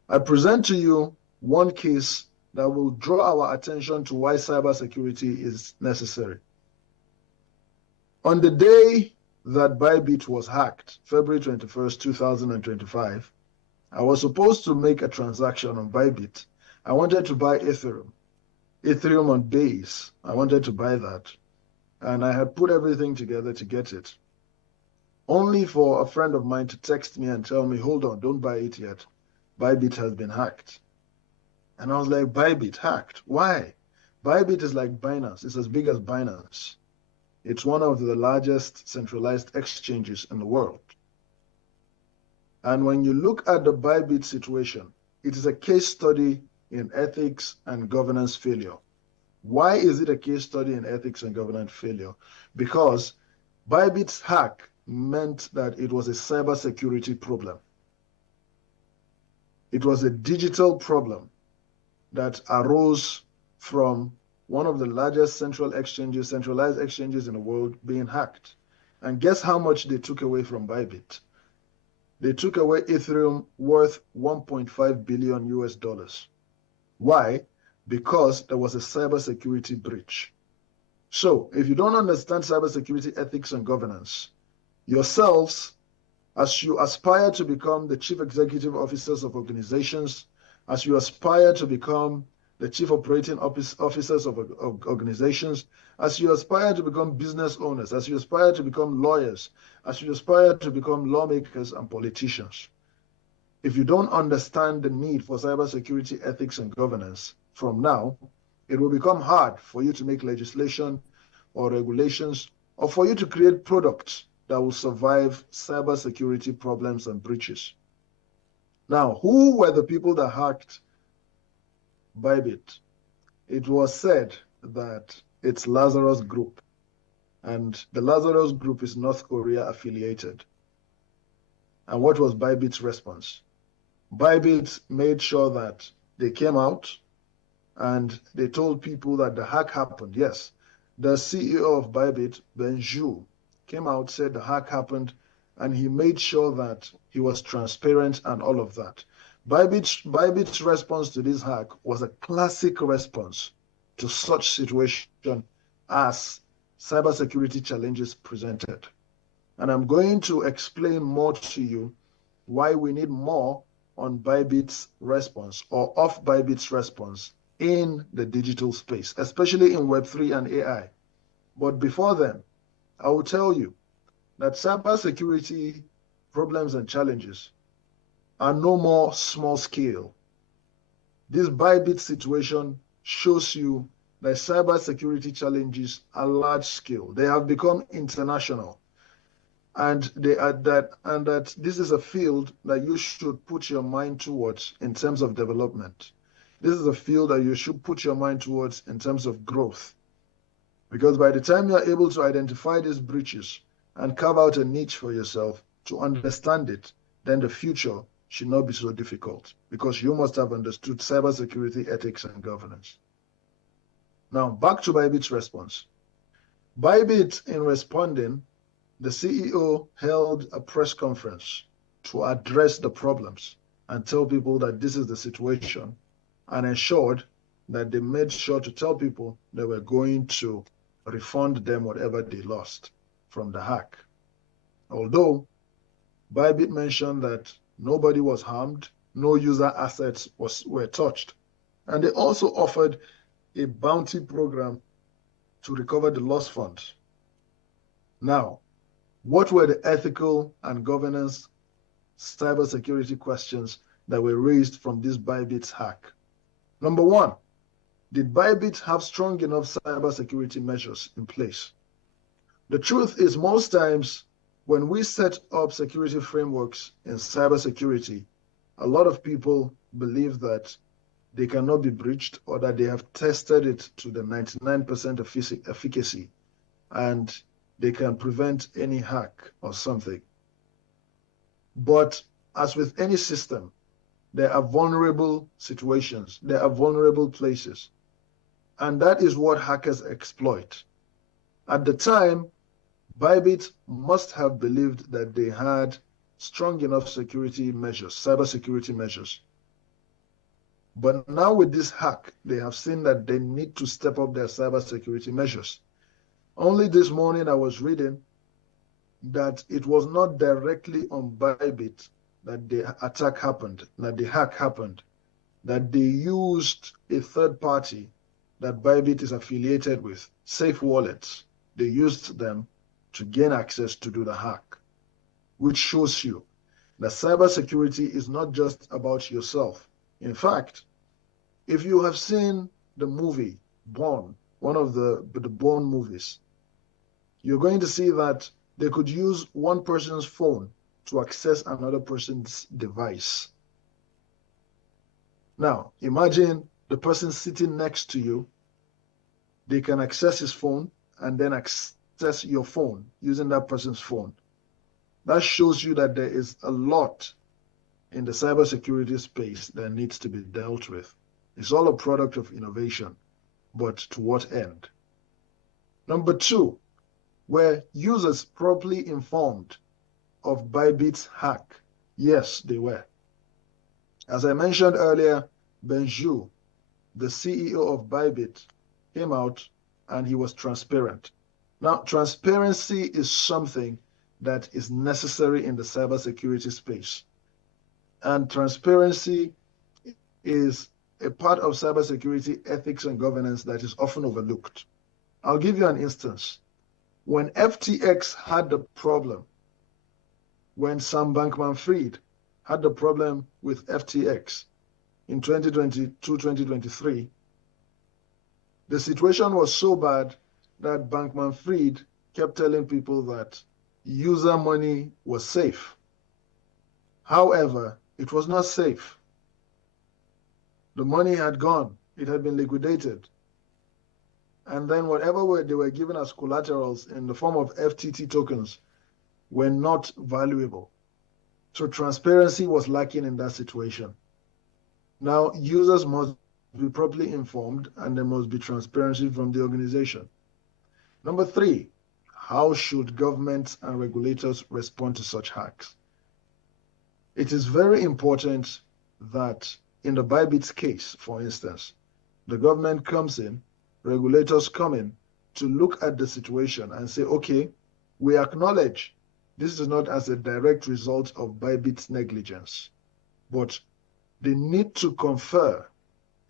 I present to you one case that will draw our attention to why cybersecurity is necessary. On the day that Bybit was hacked, February 21st, 2025, I was supposed to make a transaction on Bybit. I wanted to buy Ethereum on Base. I wanted to buy that. And I had put everything together to get it. Only for a friend of mine to text me and tell me, hold on, don't buy it yet. Bybit has been hacked. And I was like, Bybit hacked? Why? Bybit is like Binance. It's as big as Binance. It's one of the largest centralized exchanges in the world. And when you look at the Bybit situation, it is a case study in ethics and governance failure. Why is it a case study in ethics and governance failure? Because Bybit's hack meant that it was a cybersecurity problem. It was a digital problem that arose from one of the largest centralized exchanges in the world being hacked. And guess how much they took away from Bybit? They took away Ethereum worth $1.5 billion US. Why? Because there was a cybersecurity breach. So if you don't understand cybersecurity ethics and governance, yourselves, as you aspire to become the chief executive officers of organizations, as you aspire to become the chief operating officers of organizations, as you aspire to become business owners, as you aspire to become lawyers, as you aspire to become lawmakers and politicians, if you don't understand the need for cybersecurity ethics and governance from now, it will become hard for you to make legislation or regulations or for you to create products that will survive cybersecurity problems and breaches. Now, who were the people that hacked Bybit? It was said that it's Lazarus Group, and the Lazarus Group is North Korea affiliated. And what was Bybit's response? Bybit made sure that they came out and they told people that the hack happened. Yes, the CEO of Bybit, Ben Zhu, came out, said the hack happened, and he made sure that he was transparent and all of that. Bybit's response to this hack was a classic response to such situation as cybersecurity challenges presented. And I'm going to explain more to you why we need more on Bybit's response or off Bybit's response in the digital space, especially in Web3 and AI. But before then, I will tell you that cybersecurity problems and challenges are no more small scale. This Bybit situation shows you that cybersecurity challenges are large scale. They have become international. And that this is a field that you should put your mind towards in terms of development. This is a field that you should put your mind towards in terms of growth. Because by the time you are able to identify these breaches and carve out a niche for yourself to understand it, then the future should not be so difficult, because you must have understood cybersecurity ethics and governance. Now, back to Bybit's response. Bybit, in responding, the CEO held a press conference to address the problems and tell people that this is the situation, and ensured that they made sure to tell people they were going to refund them whatever they lost from the hack. Although Bybit mentioned that nobody was harmed, no user assets were touched. And they also offered a bounty program to recover the lost funds. Now, what were the ethical and governance cybersecurity questions that were raised from this Bybit hack? Number one, did Bybit have strong enough cybersecurity measures in place? The truth is, most times when we set up security frameworks in cybersecurity, a lot of people believe that they cannot be breached or that they have tested it to the 99% efficacy and they can prevent any hack or something. But as with any system, there are vulnerable situations, there are vulnerable places. And that is what hackers exploit. At the time, Bybit must have believed that they had strong enough security measures, cybersecurity measures. But now with this hack, they have seen that they need to step up their cybersecurity measures. Only this morning I was reading that it was not directly on Bybit that the attack happened, that the hack happened, that they used a third party that Bybit is affiliated with, Safe Wallets. They used them to gain access to do the hack, which shows you that cybersecurity is not just about yourself. In fact, if you have seen the movie Bourne, one of the Bourne movies, you're going to see that they could use one person's phone to access another person's device. Now, imagine the person sitting next to you, they can access his phone and then access your phone using that person's phone. That shows you that there is a lot in the cybersecurity space that needs to be dealt with. It's all a product of innovation, but to what end? Number two, were users properly informed of Bybit's hack? Yes, they were. As I mentioned earlier, Ben Zhu, the CEO of Bybit, came out and he was transparent. Now, transparency is something that is necessary in the cybersecurity space. And transparency is a part of cybersecurity ethics and governance that is often overlooked. I'll give you an instance. When FTX had the problem, when Sam Bankman-Fried had the problem with FTX in 2022-2023, the situation was so bad that Bankman-Fried kept telling people that user money was safe. However, it was not safe. The money had gone. It had been liquidated. And then whatever they were given as collaterals in the form of FTT tokens were not valuable. So transparency was lacking in that situation. Now, users must be properly informed and there must be transparency from the organization. Number three, how should governments and regulators respond to such hacks? It is very important that in the Bybit's case, for instance, the government comes in, regulators come in to look at the situation and say, okay, we acknowledge this is not as a direct result of Bybit's negligence, but they need to confer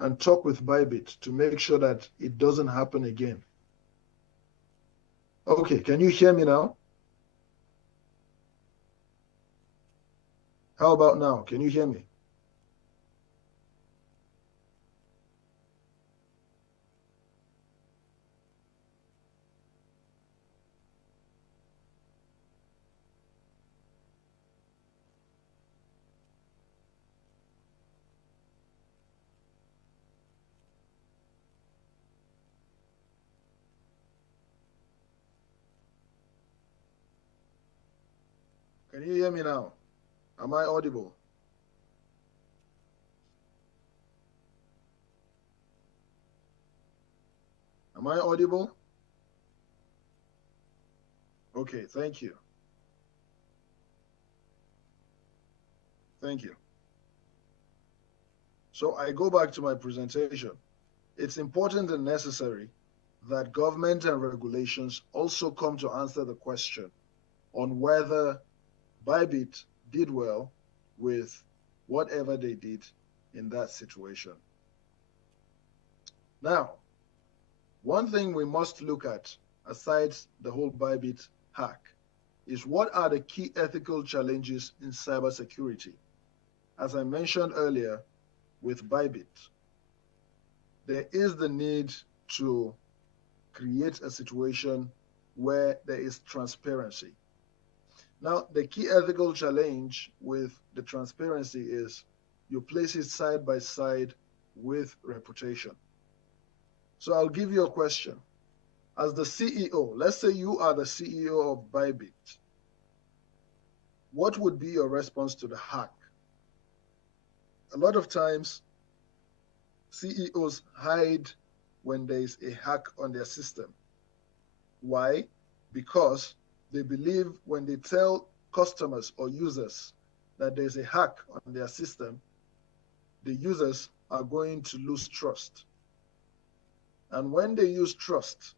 and talk with Bybit to make sure that it doesn't happen again. Okay, can you hear me now? How about now? Can you hear me? Can you hear me now? Am I audible? Am I audible? Okay, thank you. Thank you. So I go back to my presentation. It's important and necessary that government and regulations also come to answer the question on whether Bybit did well with whatever they did in that situation. Now, one thing we must look at, aside the whole Bybit hack, is what are the key ethical challenges in cybersecurity? As I mentioned earlier, with Bybit, there is the need to create a situation where there is transparency. Now, the key ethical challenge with the transparency is you place it side by side with reputation. So I'll give you a question. As the CEO, let's say you are the CEO of Bybit, what would be your response to the hack? A lot of times, CEOs hide when there is a hack on their system. Why? Because they believe when they tell customers or users that there's a hack on their system, the users are going to lose trust. And when they lose trust,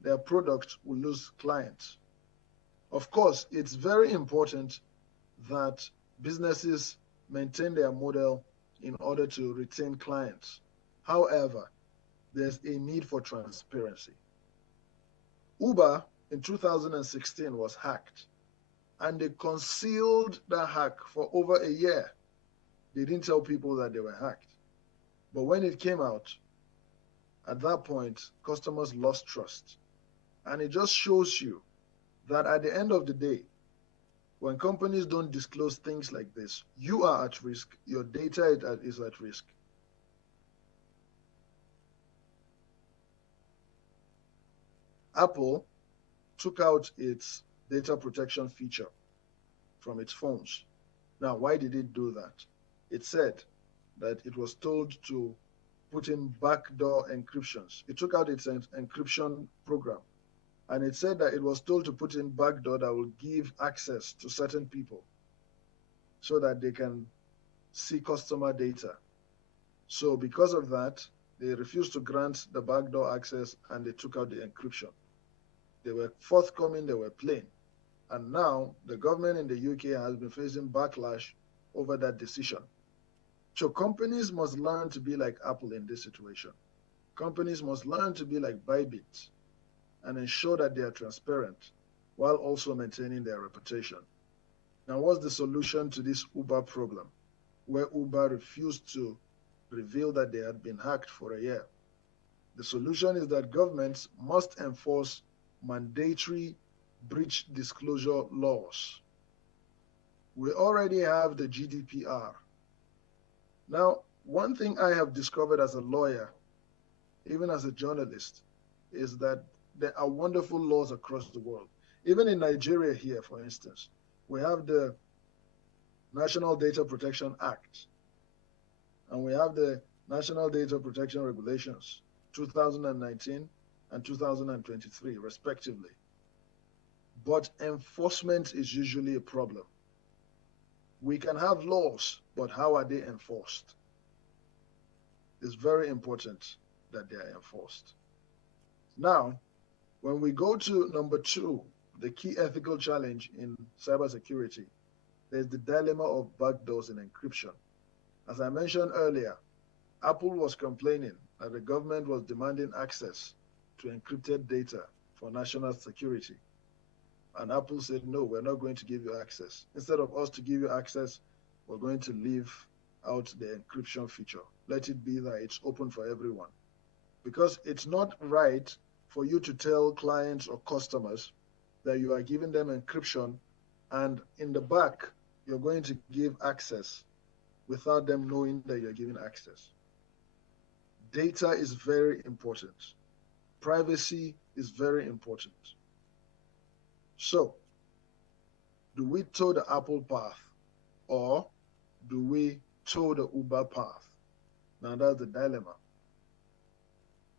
their product will lose clients. Of course, it's very important that businesses maintain their model in order to retain clients. However, there's a need for transparency. Uber in 2016 was hacked, and they concealed that hack for over a year. They didn't tell people that they were hacked. But when it came out, at that point, customers lost trust. And it just shows you that at the end of the day, when companies don't disclose things like this, you are at risk, your data is at risk. Apple took out its data protection feature from its phones. Now, why did it do that? It said that it was told to put in backdoor encryptions. It took out its encryption program, and it said that it was told to put in backdoor that will give access to certain people so that they can see customer data. So because of that, they refused to grant the backdoor access and they took out the encryption. They were forthcoming, they were plain. And now the government in the UK has been facing backlash over that decision. So companies must learn to be like Apple in this situation. Companies must learn to be like Bybit and ensure that they are transparent while also maintaining their reputation. Now, what's the solution to this Uber problem, where Uber refused to reveal that they had been hacked for a year? The solution is that governments must enforce mandatory breach disclosure laws. We already have the GDPR. Now, one thing I have discovered as a lawyer, even as a journalist, is that there are wonderful laws across the world. Even in Nigeria here, for instance, we have the National Data Protection Act, and we have the National Data Protection Regulations, 2019 and 2023, respectively. But enforcement is usually a problem. We can have laws, but how are they enforced? It's very important that they are enforced. Now, when we go to number 2, the key ethical challenge in cybersecurity, there's the dilemma of backdoors and encryption. As I mentioned earlier, Apple was complaining that the government was demanding access to encrypted data for national security. And Apple said, no, we're not going to give you access. Instead of us to give you access, we're going to leave out the encryption feature. Let it be that it's open for everyone. Because it's not right for you to tell clients or customers that you are giving them encryption and in the back, you're going to give access without them knowing that you're giving access. Data is very important. Privacy is very important. So, do we toe the Apple path or do we toe the Uber path? Now that's the dilemma.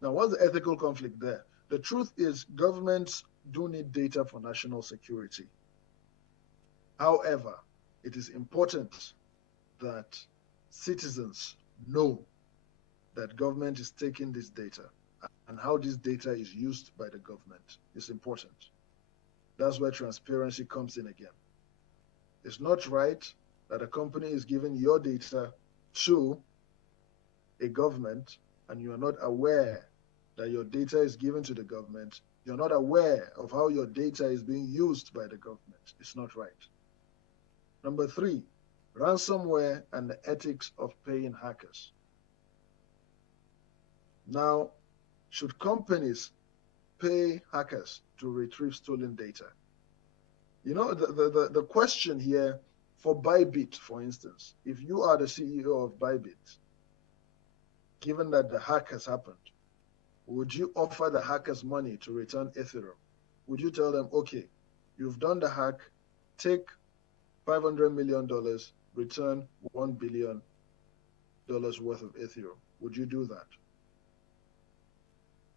Now, what's the ethical conflict there? The truth is governments do need data for national security. However, it is important that citizens know that government is taking this data and how this data is used by the government is important. That's where transparency comes in again. It's not right that a company is giving your data to a government and you are not aware that your data is given to the government. You're not aware of how your data is being used by the government. It's not right. Number 3, ransomware and the ethics of paying hackers. Now, should companies pay hackers to retrieve stolen data? You know, the question here for Bybit, for instance, if you are the CEO of Bybit, given that the hack has happened, would you offer the hackers money to return Ethereum? Would you tell them, okay, you've done the hack, take $500 million, return $1 billion worth of Ethereum? Would you do that?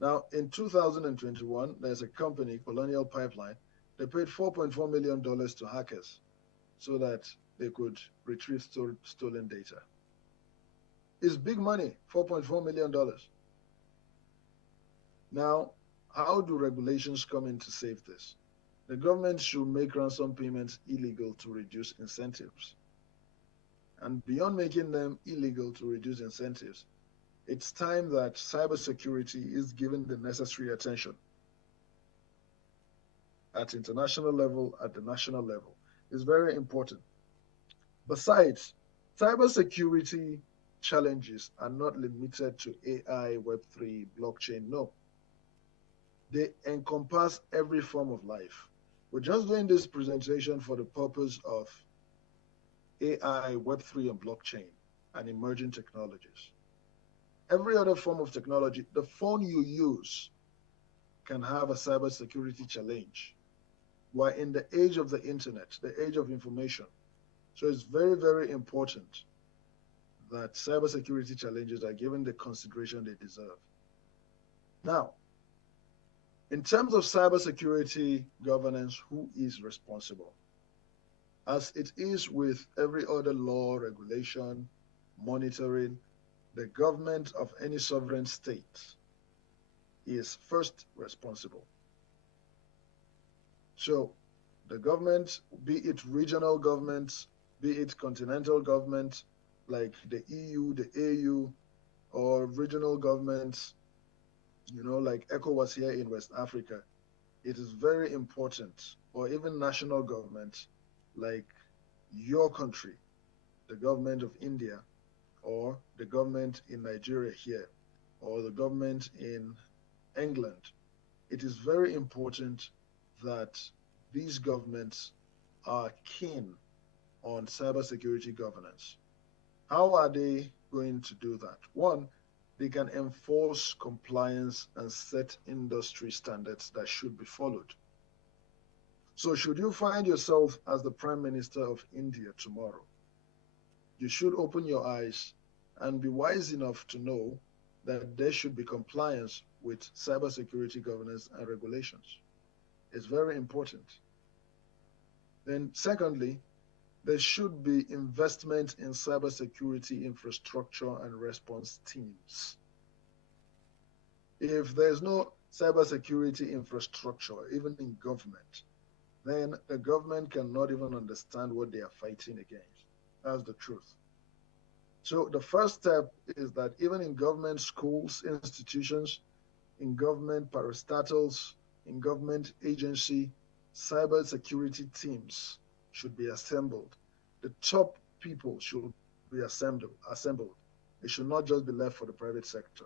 Now, in 2021, there's a company, Colonial Pipeline, they paid $4.4 million to hackers so that they could retrieve stolen data. It's big money, $4.4 million. Now, how do regulations come in to save this? The government should make ransom payments illegal to reduce incentives. And beyond making them illegal to reduce incentives, it's time that cybersecurity is given the necessary attention at international level, at the national level. It's very important. Besides, cybersecurity challenges are not limited to AI, Web3, blockchain. No. They encompass every form of life. We're just doing this presentation for the purpose of AI, Web3, and blockchain and emerging technologies. Every other form of technology, the phone you use can have a cybersecurity challenge. We're in the age of the internet, the age of information. So it's very, very important that cybersecurity challenges are given the consideration they deserve. Now, in terms of cybersecurity governance, who is responsible? As it is with every other law, regulation, monitoring, the government of any sovereign state is first responsible. So the government, be it regional governments, be it continental government, like the EU, the AU, or regional governments, you know, like ECOWAS here in West Africa, it is very important, or even national government, like your country, the government of India, or the government in Nigeria here, or the government in England. It is very important that these governments are keen on cybersecurity governance. How are they going to do that? One, they can enforce compliance and set industry standards that should be followed. So should you find yourself as the Prime Minister of India tomorrow, you should open your eyes and be wise enough to know that there should be compliance with cybersecurity governance and regulations. It's very important. Then secondly, there should be investment in cybersecurity infrastructure and response teams. If there's no cybersecurity infrastructure, even in government, then the government cannot even understand what they are fighting against. That's the truth. So the first step is that even in government schools, institutions, in government parastatals, in government agency, cybersecurity teams should be assembled. The top people should be assembled. It should not just be left for the private sector.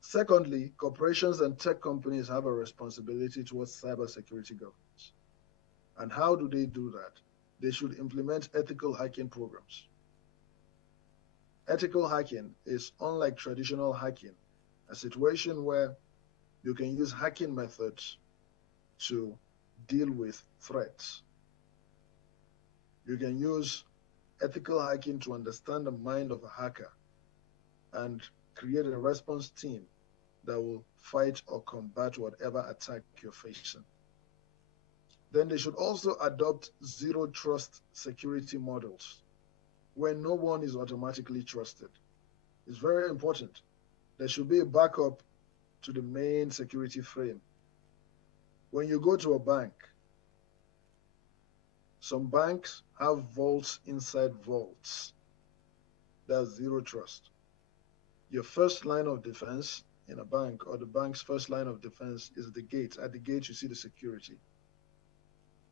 Secondly, corporations and tech companies have a responsibility towards cybersecurity governance. And how do they do that? They should implement ethical hacking programs. Ethical hacking is, unlike traditional hacking, a situation where you can use hacking methods to deal with threats. You can use ethical hacking to understand the mind of a hacker and create a response team that will fight or combat whatever attack you're facing. Then they should also adopt zero trust security models where no one is automatically trusted. It's very important. There should be a backup to the main security frame. When you go to a bank, Some banks have vaults inside vaults. That's zero trust. Your first line of defense in a bank, or the bank's first line of defense, is the gate. At the gate, you see the security.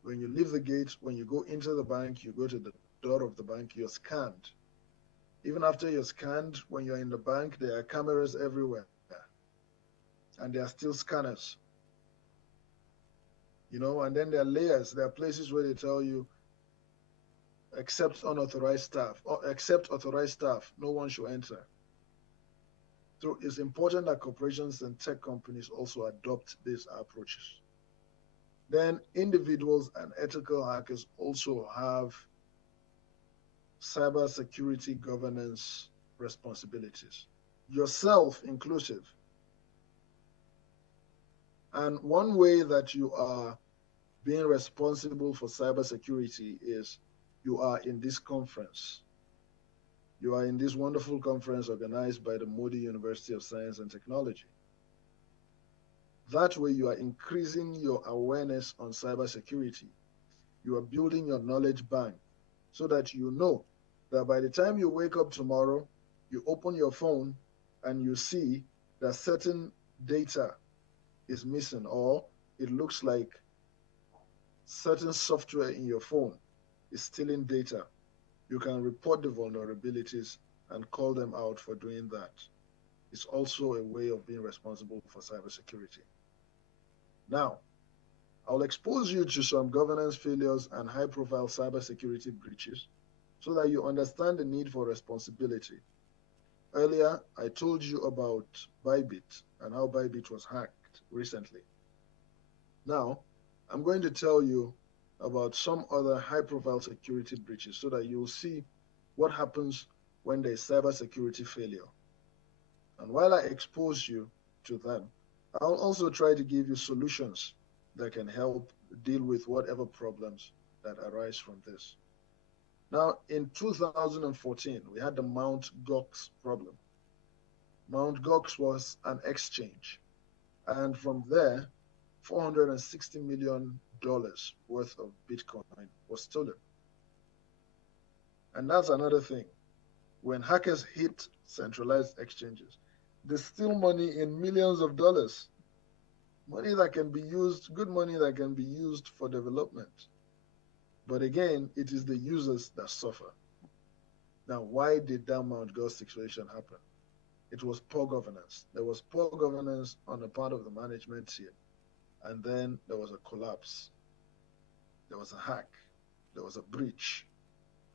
When you leave the gate, when you go into the bank, you go to the door of the bank, you're scanned. Even after you're scanned, when you're in the bank, there are cameras everywhere. And there are still scanners. You know, and then there are layers. There are places where they tell you, except unauthorized staff, or except authorized staff, no one should enter. So it's important that corporations and tech companies also adopt these approaches. Then individuals and ethical hackers also have cybersecurity governance responsibilities, yourself inclusive. And one way that you are being responsible for cybersecurity is you are in this conference. You are in this wonderful conference organized by the Modi University of Science and Technology. That way you are increasing your awareness on cybersecurity. You are building your knowledge bank so that you know that by the time you wake up tomorrow, you open your phone and you see that certain data is missing, or it looks like certain software in your phone is stealing data. You can report the vulnerabilities and call them out for doing that. It's also a way of being responsible for cybersecurity. Now, I'll expose you to some governance failures and high-profile cybersecurity breaches so that you understand the need for responsibility. Earlier, I told you about Bybit and how Bybit was hacked recently. Now, I'm going to tell you about some other high-profile security breaches so that you'll see what happens when there's cybersecurity failure. And while I expose you to them, I'll also try to give you solutions that can help deal with whatever problems that arise from this. Now, in 2014, we had the Mt. Gox problem. Mt. Gox was an exchange. And from there, $460 million worth of Bitcoin was stolen. And that's another thing. When hackers hit centralized exchanges, they steal money in millions of dollars. Money that can be used, good money that can be used for development. But again, it is the users that suffer. Now, why did that Mt. Gox situation happen? It was poor governance. There was poor governance on the part of the management team. And then there was a collapse. There was a hack. There was a breach.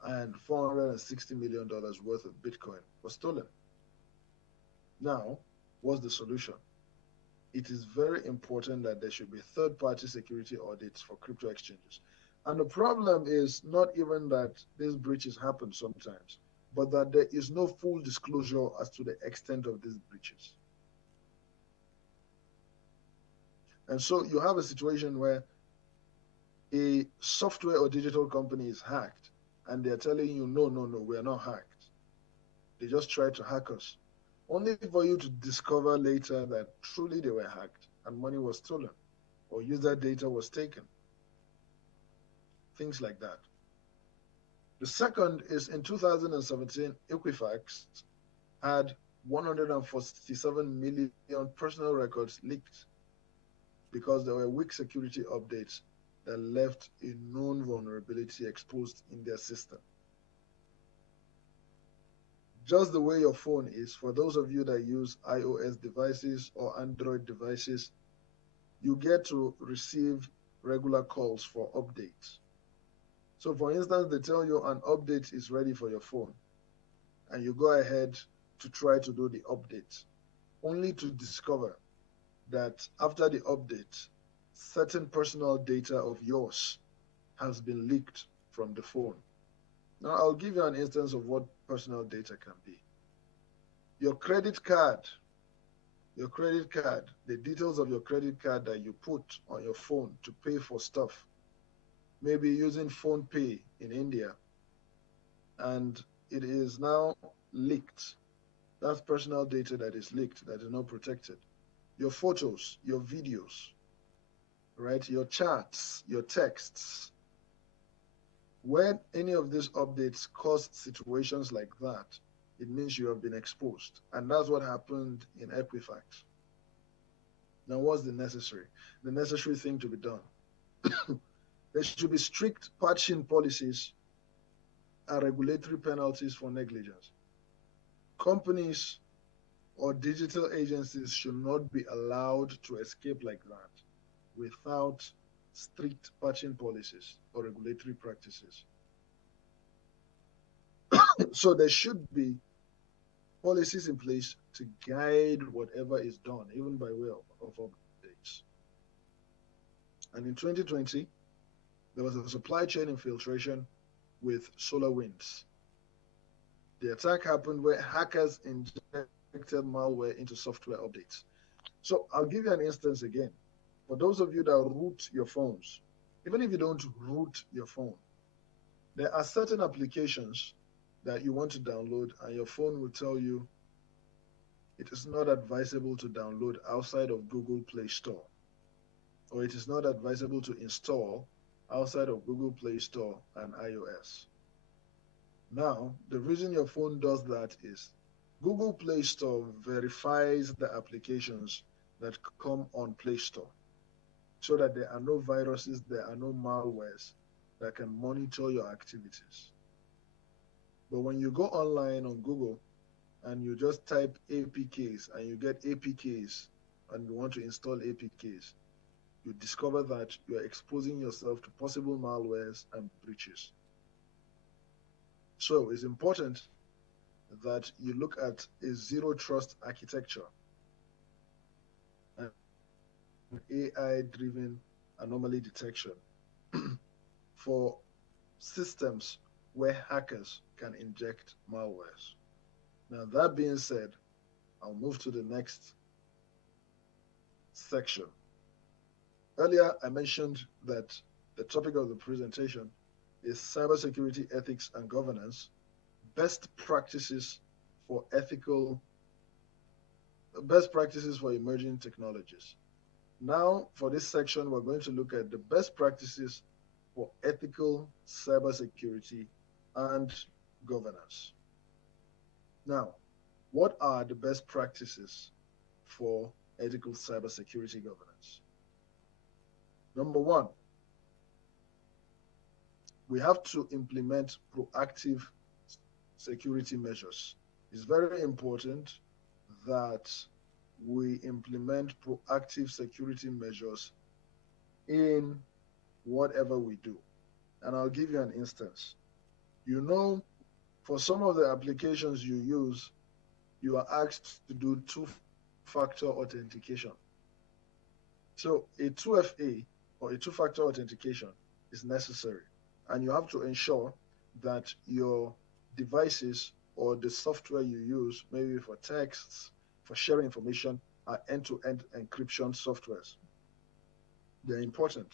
And $460 million worth of Bitcoin was stolen. Now, what's the solution? It is very important that there should be third-party security audits for crypto exchanges. And the problem is not even that these breaches happen sometimes, but that there is no full disclosure as to the extent of these breaches. And so you have a situation where a software or digital company is hacked, and they're telling you, no, we are not hacked. They just tried to hack us, only for you to discover later that truly they were hacked and money was stolen or user data was taken. Things like that. The second is in 2017, Equifax had 147 million personal records leaked because there were weak security updates that left a known vulnerability exposed in their system. Just the way your phone is, for those of you that use iOS devices or Android devices, you get to receive regular calls for updates. So for instance, they tell you an update is ready for your phone, and you go ahead to try to do the update, only to discover that after the update, certain personal data of yours has been leaked from the phone. Now, I'll give you an instance of what personal data can be. Your credit card, the details of your credit card that you put on your phone to pay for stuff, maybe using PhonePe in India, and it is now leaked. That's personal data that is leaked, that is not protected. Your photos, your videos, right? Your chats, your texts, When any of these updates cause situations like that, it means you have been exposed. And that's what happened in Equifax. Now, what's the necessary thing to be done? There should be strict patching policies and regulatory penalties for negligence. Companies or digital agencies should not be allowed to escape like that without strict patching policies or regulatory practices. So there should be policies in place to guide whatever is done, even by way of updates. And in 2020, there was a supply chain infiltration with SolarWinds. The attack happened where hackers injected malware into software updates. So I'll give you an instance again. For those of you that root your phones, even if you don't root your phone, there are certain applications that you want to download and your phone will tell you it is not advisable to download outside of Google Play Store, or it is not advisable to install outside of Google Play Store and iOS. Now, the reason your phone does that is Google Play Store verifies the applications that come on Play Store so that there are no viruses, there are no malwares that can monitor your activities. But when you go online on Google and you just type APKs and you get APKs and you want to install APKs, you discover that you're exposing yourself to possible malwares and breaches. So it's important that you look at a zero trust architecture and AI-driven anomaly detection for systems where hackers can inject malwares. Now, that being said, I'll move to the next section. Earlier, I mentioned that the topic of the presentation is cybersecurity ethics and governance, best practices for emerging technologies. Now, for this section, we're going to look at the best practices for ethical cybersecurity and governance. Now, what are the best practices for ethical cybersecurity governance? Number one, we have to implement proactive security measures. It's very important that we implement proactive security measures in whatever we do. And I'll give you an instance. You know, for some of the applications you use, you are asked to do two-factor authentication. So a 2FA or a two-factor authentication is necessary. And you have to ensure that your devices or the software you use, maybe for texts, for sharing information, are end-to-end encryption softwares. They're important.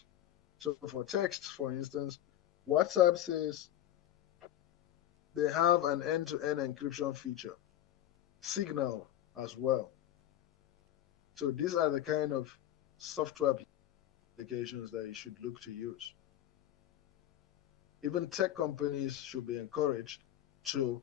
So for texts, for instance, WhatsApp says they have an end-to-end encryption feature. Signal as well. So these are the kind of software applications that you should look to use. Even tech companies should be encouraged to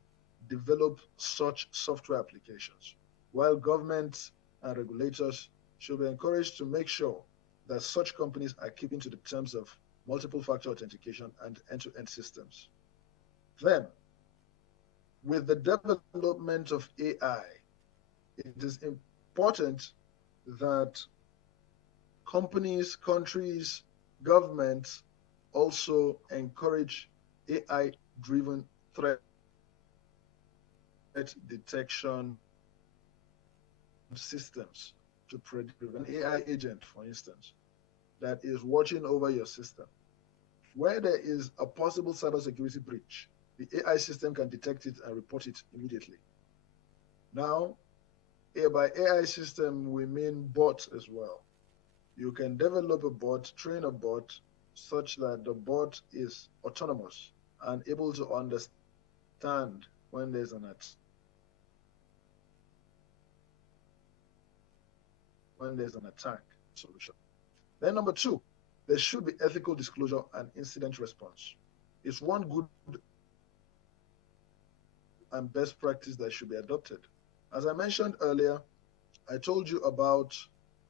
develop such software applications, while governments and regulators should be encouraged to make sure that such companies are keeping to the terms of multiple factor authentication and end-to-end systems. Then, with the development of AI, it is important that companies, countries, governments also encourage AI-driven threat detection systems to prevent an AI agent, for instance, that is watching over your system. Where there is a possible cybersecurity breach, the AI system can detect it and report it immediately. Now, by AI system, we mean bot as well. You can develop a bot, train a bot, such that the bot is autonomous and able to understand when there's an attack solution. Then number two, there should be ethical disclosure and incident response. It's one good and best practice that should be adopted. As I mentioned earlier, I told you about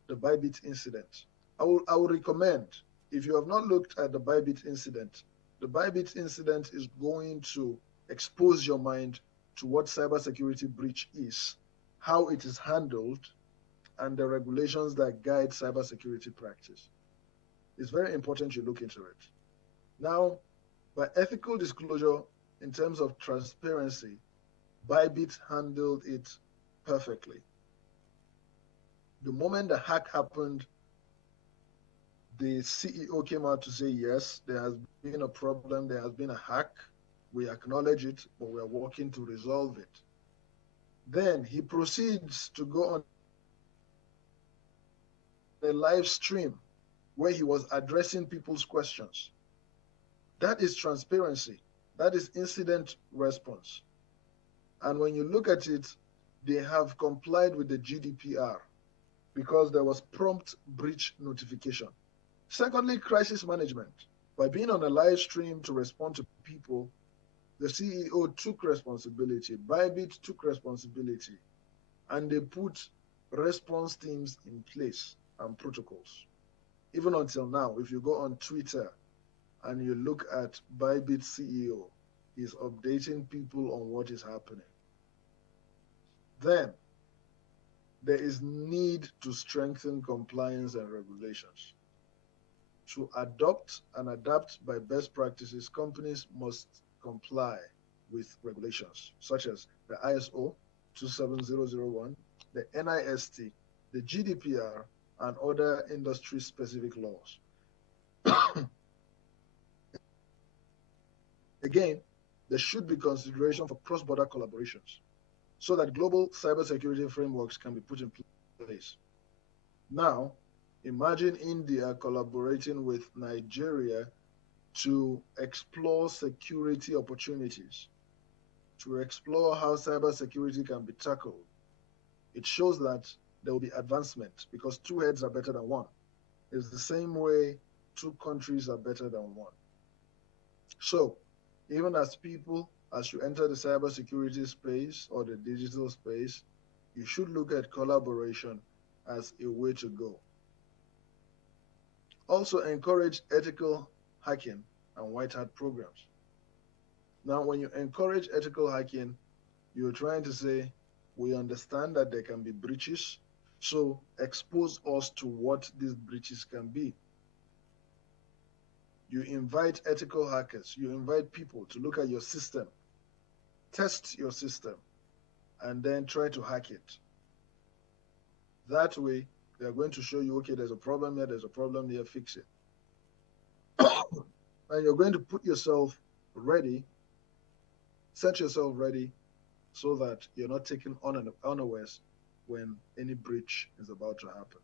the Bybit incident. I will recommend, if you have not looked at the Bybit incident, the Bybit incident is going to expose your mind to what cybersecurity breach is, how it is handled, and the regulations that guide cybersecurity practice. It's very important you look into it. Now, by ethical disclosure, in terms of transparency, Bybit handled it perfectly. The moment the hack happened, the CEO came out to say, yes, there has been a problem, there has been a hack. We acknowledge it, but we're working to resolve it. Then he proceeds to go on a live stream where he was addressing people's questions. That is transparency. That is incident response. And when you look at it, they have complied with the GDPR because there was prompt breach notification. Secondly, crisis management. By being on a live stream to respond to people, the CEO took responsibility, Bybit took responsibility, and they put response teams in place and protocols. Even until now, if you go on Twitter and you look at Bybit CEO, he's updating people on what is happening. Then, there is need to strengthen compliance and regulations. To adopt and adapt by best practices, companies must comply with regulations such as the ISO 27001, the NIST, the GDPR, and other industry-specific laws. Again, there should be consideration for cross-border collaborations so that global cybersecurity frameworks can be put in place. Now, imagine India collaborating with Nigeria to explore security opportunities, to explore how cybersecurity can be tackled. It shows that there will be advancement because two heads are better than one. It's the same way two countries are better than one. So, even as people, as you enter the cybersecurity space or the digital space, you should look at collaboration as a way to go. Also encourage ethical hacking and white hat programs. Now, when you encourage ethical hacking, you're trying to say, we understand that there can be breaches, so expose us to what these breaches can be. You invite ethical hackers, you invite people to look at your system, test your system, and then try to hack it. That way, they're going to show you, okay, there's a problem here, there's a problem here, fix it. And you're going to put yourself ready, set yourself ready so that you're not taken unawares when any breach is about to happen.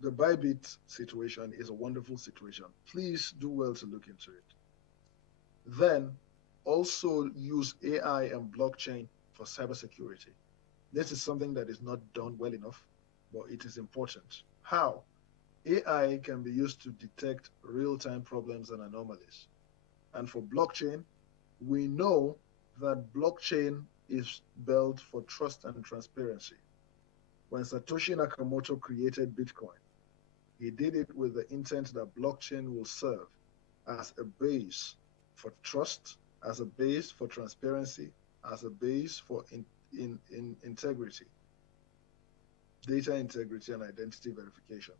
The Bybit situation is a wonderful situation. Please do well to look into it. Then also use AI and blockchain for cybersecurity. This is something that is not done well enough, but it is important. How? AI can be used to detect real-time problems and anomalies. And for blockchain, we know that blockchain is built for trust and transparency. When Satoshi Nakamoto created Bitcoin, he did it with the intent that blockchain will serve as a base for trust, as a base for transparency, as a base for integrity, data integrity and identity verification.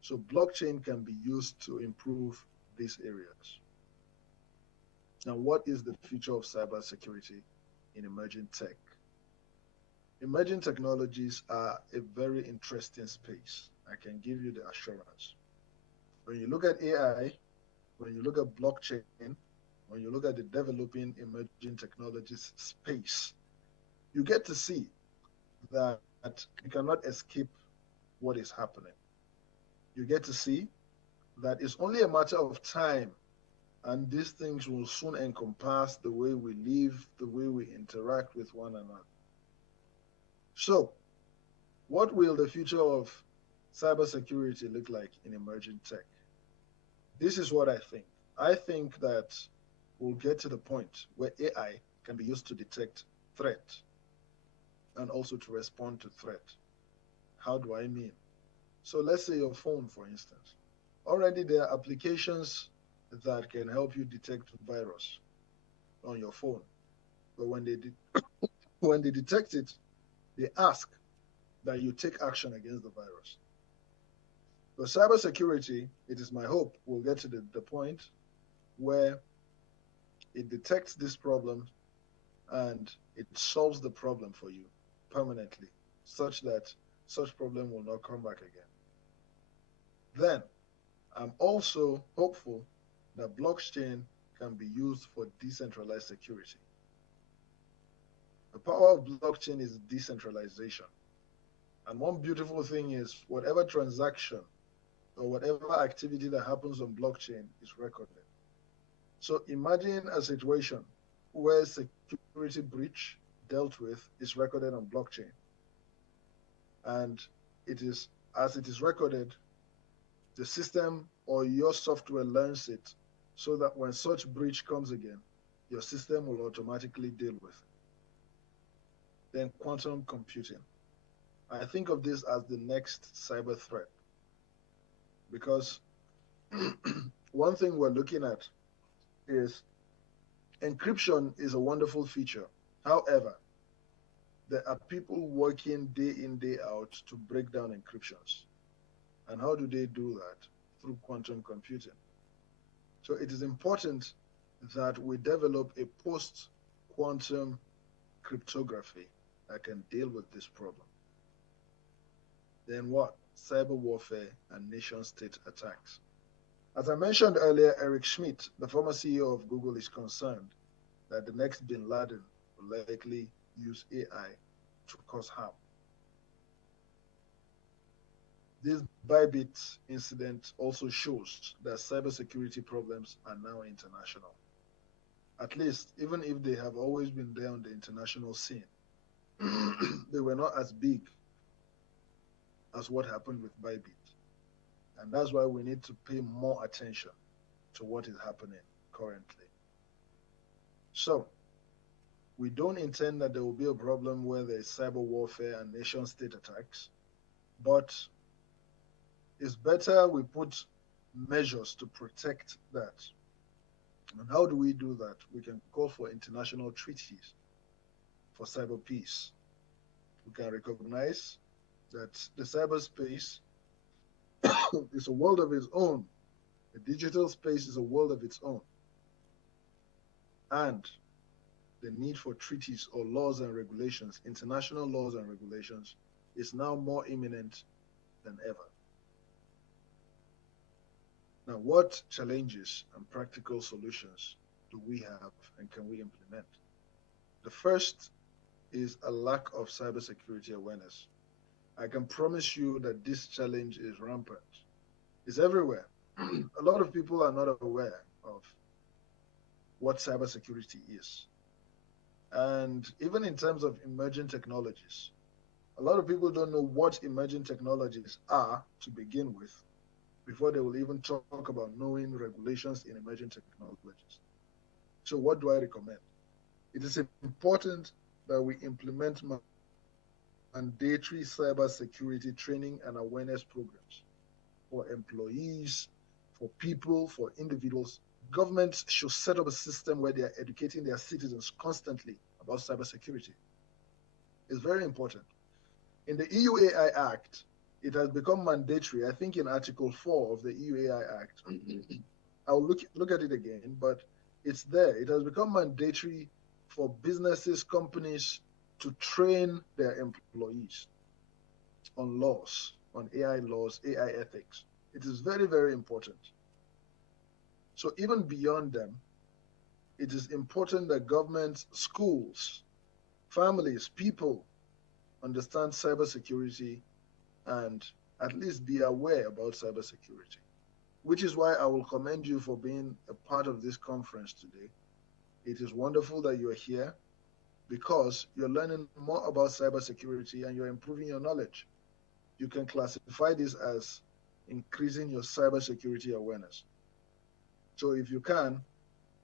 So blockchain can be used to improve these areas. Now, what is the future of cybersecurity in emerging tech? Emerging technologies are a very interesting space. I can give you the assurance. When you look at AI, when you look at blockchain, when you look at the developing emerging technologies space, you get to see that you cannot escape what is happening. You get to see that it's only a matter of time, and these things will soon encompass the way we live, the way we interact with one another. So, what will the future of cybersecurity look like in emerging tech? This is what I think. I think that we'll get to the point where AI can be used to detect threat and also to respond to threat. How do I mean? So let's say your phone, for instance. Already there are applications that can help you detect virus on your phone. But when they when they detect it, they ask that you take action against the virus. For cybersecurity, it is my hope we'll get to the point where it detects this problem and it solves the problem for you permanently, such that such problem will not come back again. Then, I'm also hopeful that blockchain can be used for decentralized security. The power of blockchain is decentralization. And one beautiful thing is whatever transaction or whatever activity that happens on blockchain is recorded. So imagine a situation where security breach dealt with is recorded on blockchain. And as it is recorded, the system or your software learns it so that when such breach comes again, your system will automatically deal with it. Then quantum computing. I think of this as the next cyber threat because one thing we're looking at is encryption is a wonderful feature. However, there are people working day in, day out to break down encryptions. And how do they do that? Through quantum computing. So it is important that we develop a post-quantum cryptography that can deal with this problem. Then what? Cyber warfare and nation-state attacks. As I mentioned earlier, Eric Schmidt, the former CEO of Google, is concerned that the next bin Laden will likely use AI to cause harm. This Bybit incident also shows that cybersecurity problems are now international. At least, even if they have always been there on the international scene, they were not as big as what happened with Bybit. And that's why we need to pay more attention to what is happening currently. So, we don't intend that there will be a problem where there is cyber warfare and nation-state attacks, but it's better we put measures to protect that. And how do we do that? We can call for international treaties for cyber peace. We can recognize that the cyberspace is a world of its own. The digital space is a world of its own. And the need for treaties or laws and regulations, international laws and regulations, is now more imminent than ever. Now, what challenges and practical solutions do we have and can we implement? The first is a lack of cybersecurity awareness. I can promise you that this challenge is rampant. It's everywhere. A lot of people are not aware of what cybersecurity is. And even in terms of emerging technologies, a lot of people don't know what emerging technologies are to begin with before they will even talk about knowing regulations in emerging technologies. So what do I recommend? It is important that we implement mandatory cybersecurity training and awareness programs for employees, for people, for individuals. Governments should set up a system where they are educating their citizens constantly about cybersecurity. It's very important. In the EU AI Act, it has become mandatory, I think in Article 4 of the EU AI Act. I'll look at it again, but it's there. It has become mandatory for businesses, companies to train their employees on laws, on AI laws, AI ethics. It is very, very important. So even beyond them, it is important that governments, schools, families, people understand cybersecurity and at least be aware about cybersecurity, which is why I will commend you for being a part of this conference today. It is wonderful that you're here because you're learning more about cybersecurity and you're improving your knowledge. You can classify this as increasing your cybersecurity awareness. So if you can,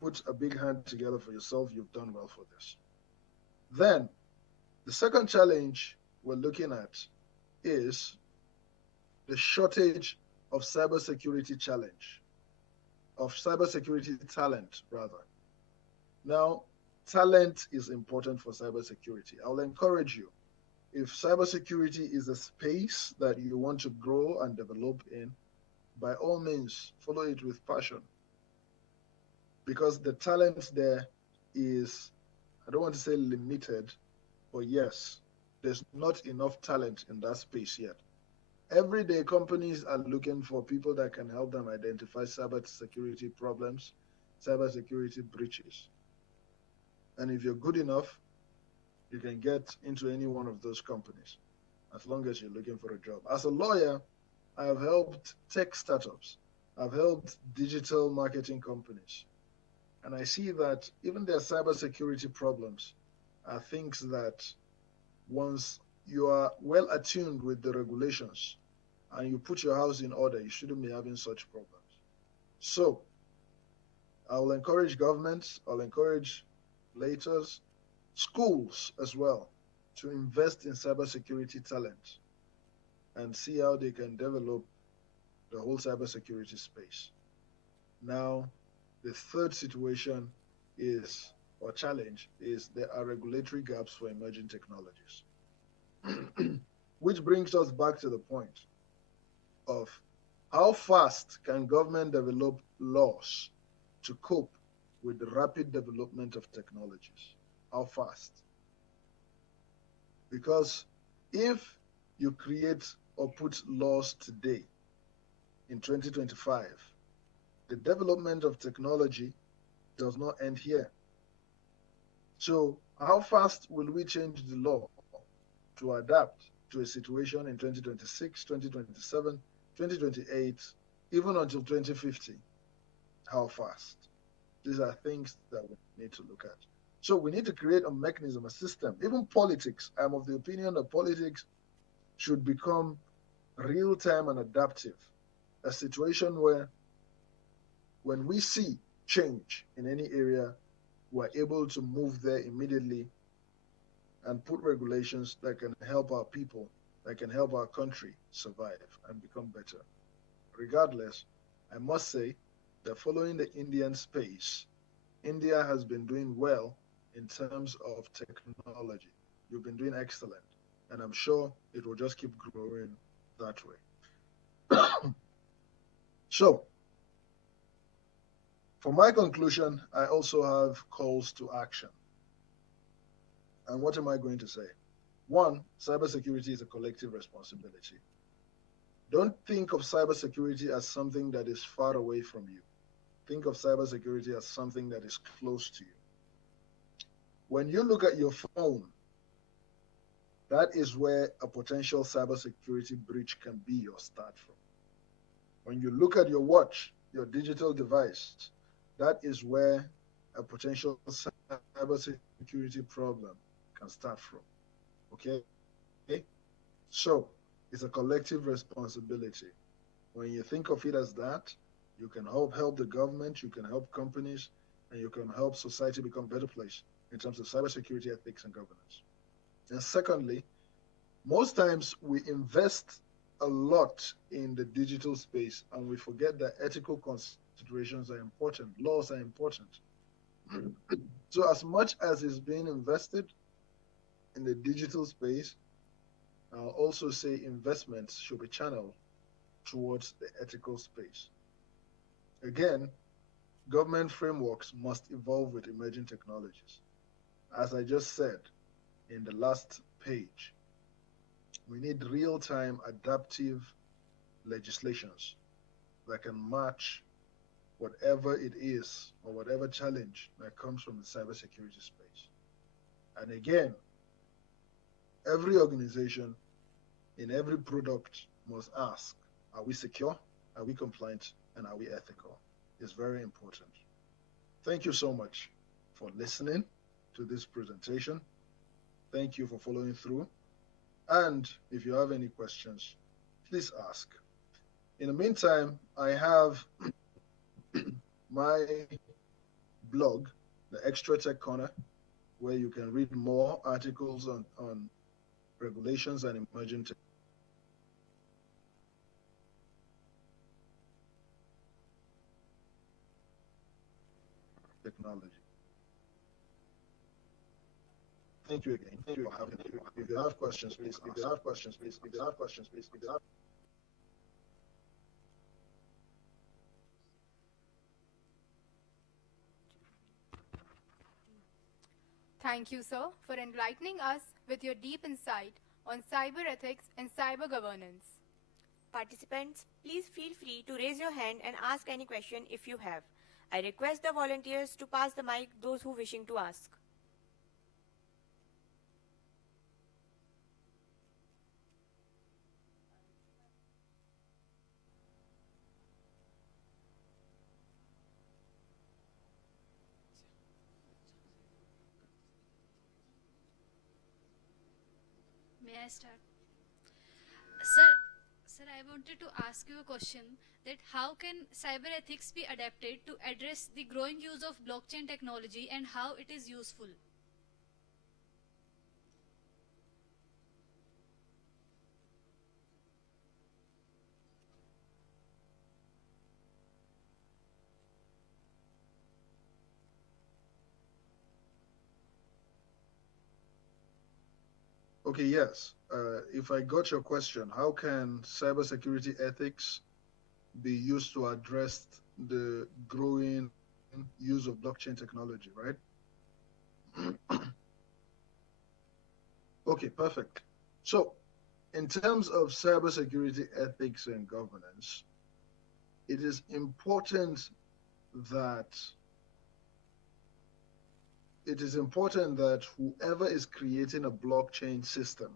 put a big hand together for yourself. You've done well for this. Then, the second challenge we're looking at is the shortage of cybersecurity talent, rather. Now, talent is important for cybersecurity. I'll encourage you, if cybersecurity is a space that you want to grow and develop in, by all means, follow it with passion. Because the talent there is, I don't want to say limited, but yes, there's not enough talent in that space yet. Every day, companies are looking for people that can help them identify cybersecurity problems, cybersecurity breaches. And if you're good enough, you can get into any one of those companies, as long as you're looking for a job. As a lawyer, I have helped tech startups. I've helped digital marketing companies. And I see that even their cybersecurity problems are things that once you are well attuned with the regulations and you put your house in order, you shouldn't be having such problems. So I will encourage governments, I'll encourage legislators, schools as well, to invest in cybersecurity talent and see how they can develop the whole cybersecurity space. Now, the third situation is, or challenge, is there are regulatory gaps for emerging technologies. Which brings us back to the point of how fast can government develop laws to cope with the rapid development of technologies? How fast? Because if you create or put laws today in 2025, the development of technology does not end here. So how fast will we change the law to adapt to a situation in 2026, 2027, 2028, even until 2050? How fast? These are things that we need to look at. So we need to create a mechanism, a system. Even politics, I'm of the opinion that politics should become real-time and adaptive. A situation where when we see change in any area, we're able to move there immediately and put regulations that can help our people, that can help our country survive and become better. Regardless, I must say that following the Indian space, India has been doing well in terms of technology. You've been doing excellent, and I'm sure it will just keep growing that way. So, for my conclusion, I also have calls to action. And what am I going to say? One, cybersecurity is a collective responsibility. Don't think of cybersecurity as something that is far away from you. Think of cybersecurity as something that is close to you. When you look at your phone, that is where a potential cybersecurity breach can be your start from. When you look at your watch, your digital device, that is where a potential cybersecurity problem can start from. Okay? So, it's a collective responsibility. When you think of it as that, you can help the government, you can help companies, and you can help society become a better place in terms of cybersecurity, ethics, and governance. And secondly, most times we invest a lot in the digital space and we forget that ethical considerations are important, laws are important. So as much as is being invested in the digital space, I'll also say investments should be channeled towards the ethical space. Again, government frameworks must evolve with emerging technologies. As I just said in the last page, we need real-time adaptive legislations that can match whatever it is or whatever challenge that comes from the cybersecurity space. And again, every organization in every product must ask, are we secure, are we compliant, and are we ethical? It's very important. Thank you so much for listening to this presentation. Thank you for following through. And if you have any questions, please ask. In the meantime, I have my blog, the Extra Tech Corner, where you can read more articles on regulations and emerging technology. Thank you again. Thank you for having me. If you have questions, please. If you have questions, please. If you have questions, please. If you have Thank you, sir, for enlightening us with your deep insight on cyber ethics and cyber governance. Participants, please feel free to raise your hand and ask any question if you have. I request the volunteers to pass the mic those who wishing to ask. May I start? Sir, I wanted to ask you a question that how can cyber ethics be adapted to address the growing use of blockchain technology and how it is useful? Okay, yes. If I got your question, how can cybersecurity ethics be used to address the growing use of blockchain technology, right? Okay, perfect. So, in terms of cybersecurity ethics and governance, it is important that whoever is creating a blockchain system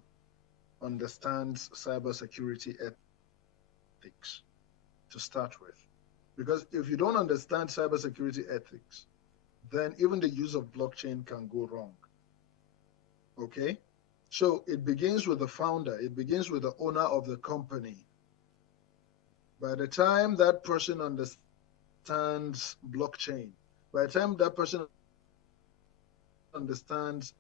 understands cybersecurity ethics to start with. Because if you don't understand cybersecurity ethics, then even the use of blockchain can go wrong. Okay? So it begins with the founder, it begins with the owner of the company. By the time that person understands blockchain, by the time that person understands,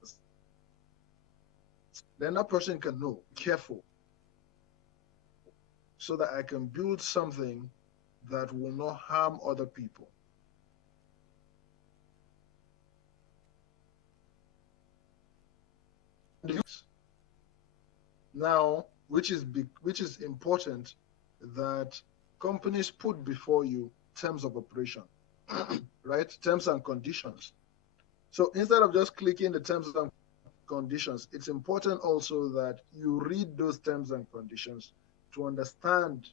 then that person can know, careful, so that I can build something that will not harm other people. Now, which is important, that companies put before you terms of operation, right? Terms and conditions. So instead of just clicking the terms and conditions, it's important also that you read those terms and conditions to understand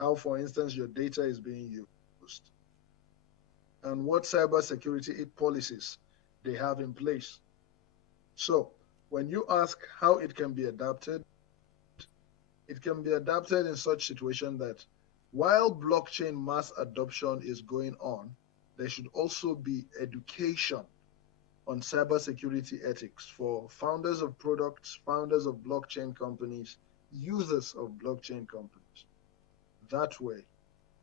how, for instance, your data is being used and what cybersecurity policies they have in place. So when you ask how it can be adapted, it can be adapted in such situation that while blockchain mass adoption is going on, there should also be education on cybersecurity ethics for founders of products, founders of blockchain companies, users of blockchain companies. That way,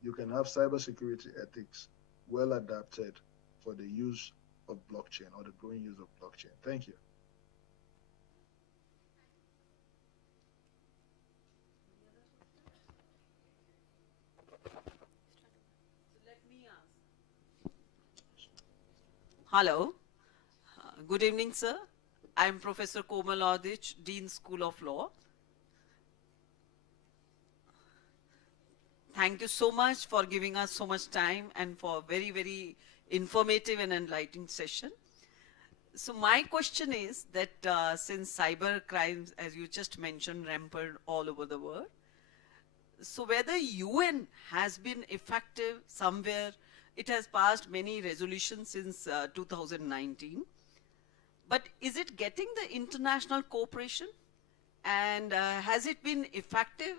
you can have cybersecurity ethics well adapted for the use of blockchain or the growing use of blockchain. Thank you. Hello. Good evening, sir. I am Professor Komal Odich, Dean School of Law. Thank you so much for giving us so much time and for very, very informative and enlightening session. So my question is that since cyber crimes, as you just mentioned, rampant all over the world, so whether UN has been effective somewhere, it has passed many resolutions since 2019, but is it getting the international cooperation? And has it been effective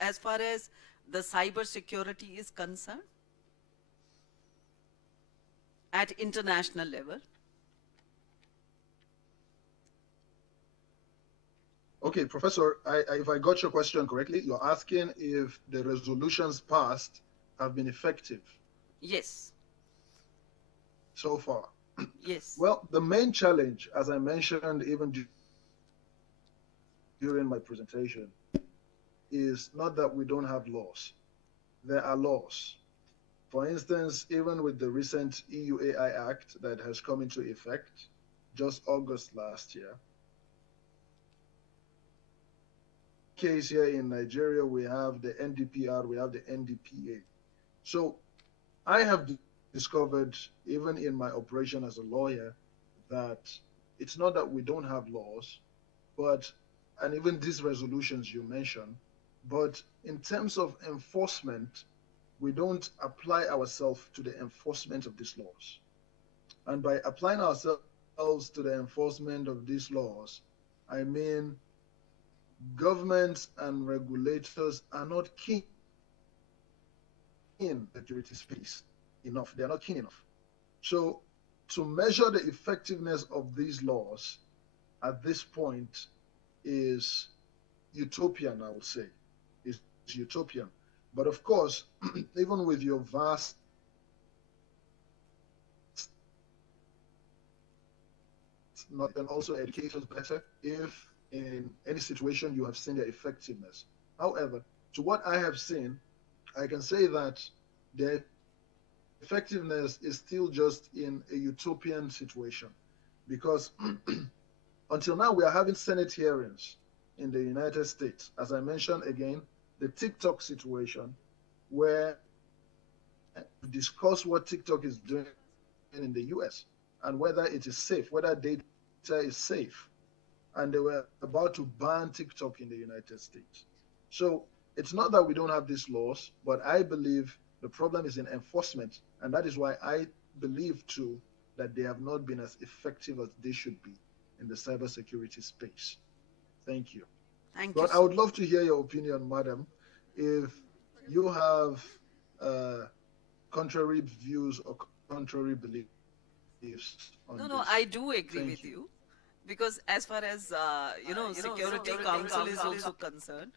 as far as the cyber security is concerned at international level? Okay, Professor, if I got your question correctly, you're asking if the resolutions passed have been effective. Yes. so far? Yes. Well, the main challenge, as I mentioned even during my presentation, is not that we don't have laws. There are laws. For instance, even with the recent EU AI Act that has come into effect just August last year, case here in Nigeria, we have the NDPR, we have the NDPA. So I have discovered, even in my operation as a lawyer, that it's not that we don't have laws, but, and even these resolutions you mentioned, but in terms of enforcement, we don't apply ourselves to the enforcement of these laws. And by applying ourselves to the enforcement of these laws, I mean governments and regulators are not keen in the security space enough. They are not keen enough. So to measure the effectiveness of these laws at this point is utopian, I would say. It's utopian. But of course, even with your vast not can also educate us better if in any situation you have seen their effectiveness. However, to what I have seen, I can say that their effectiveness is still just in a utopian situation, because until now we are having Senate hearings in the United States. As I mentioned again, the TikTok situation, where we discuss what TikTok is doing in the US and whether it is safe, whether data is safe. And they were about to ban TikTok in the United States. So it's not that we don't have these laws, but I believe the problem is in enforcement. And that is why I believe too that they have not been as effective as they should be in the cybersecurity space. Thank you. Thank you. But I would love to hear your opinion, madam, if you have contrary views or contrary beliefs on No, this. I do agree Thank with you. Because as far as, Security Council is also concerned,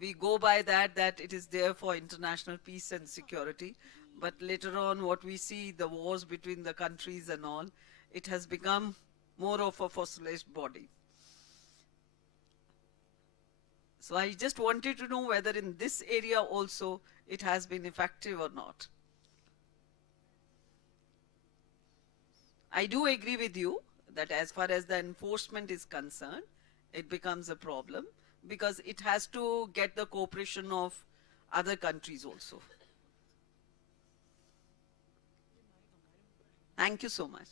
we go by that it is there for international peace and security. But later on, what we see, the wars between the countries and all, it has become more of a fossilized body. So I just wanted to know whether in this area also it has been effective or not. I do agree with you that as far as the enforcement is concerned, it becomes a problem because it has to get the cooperation of other countries also. Thank you so much.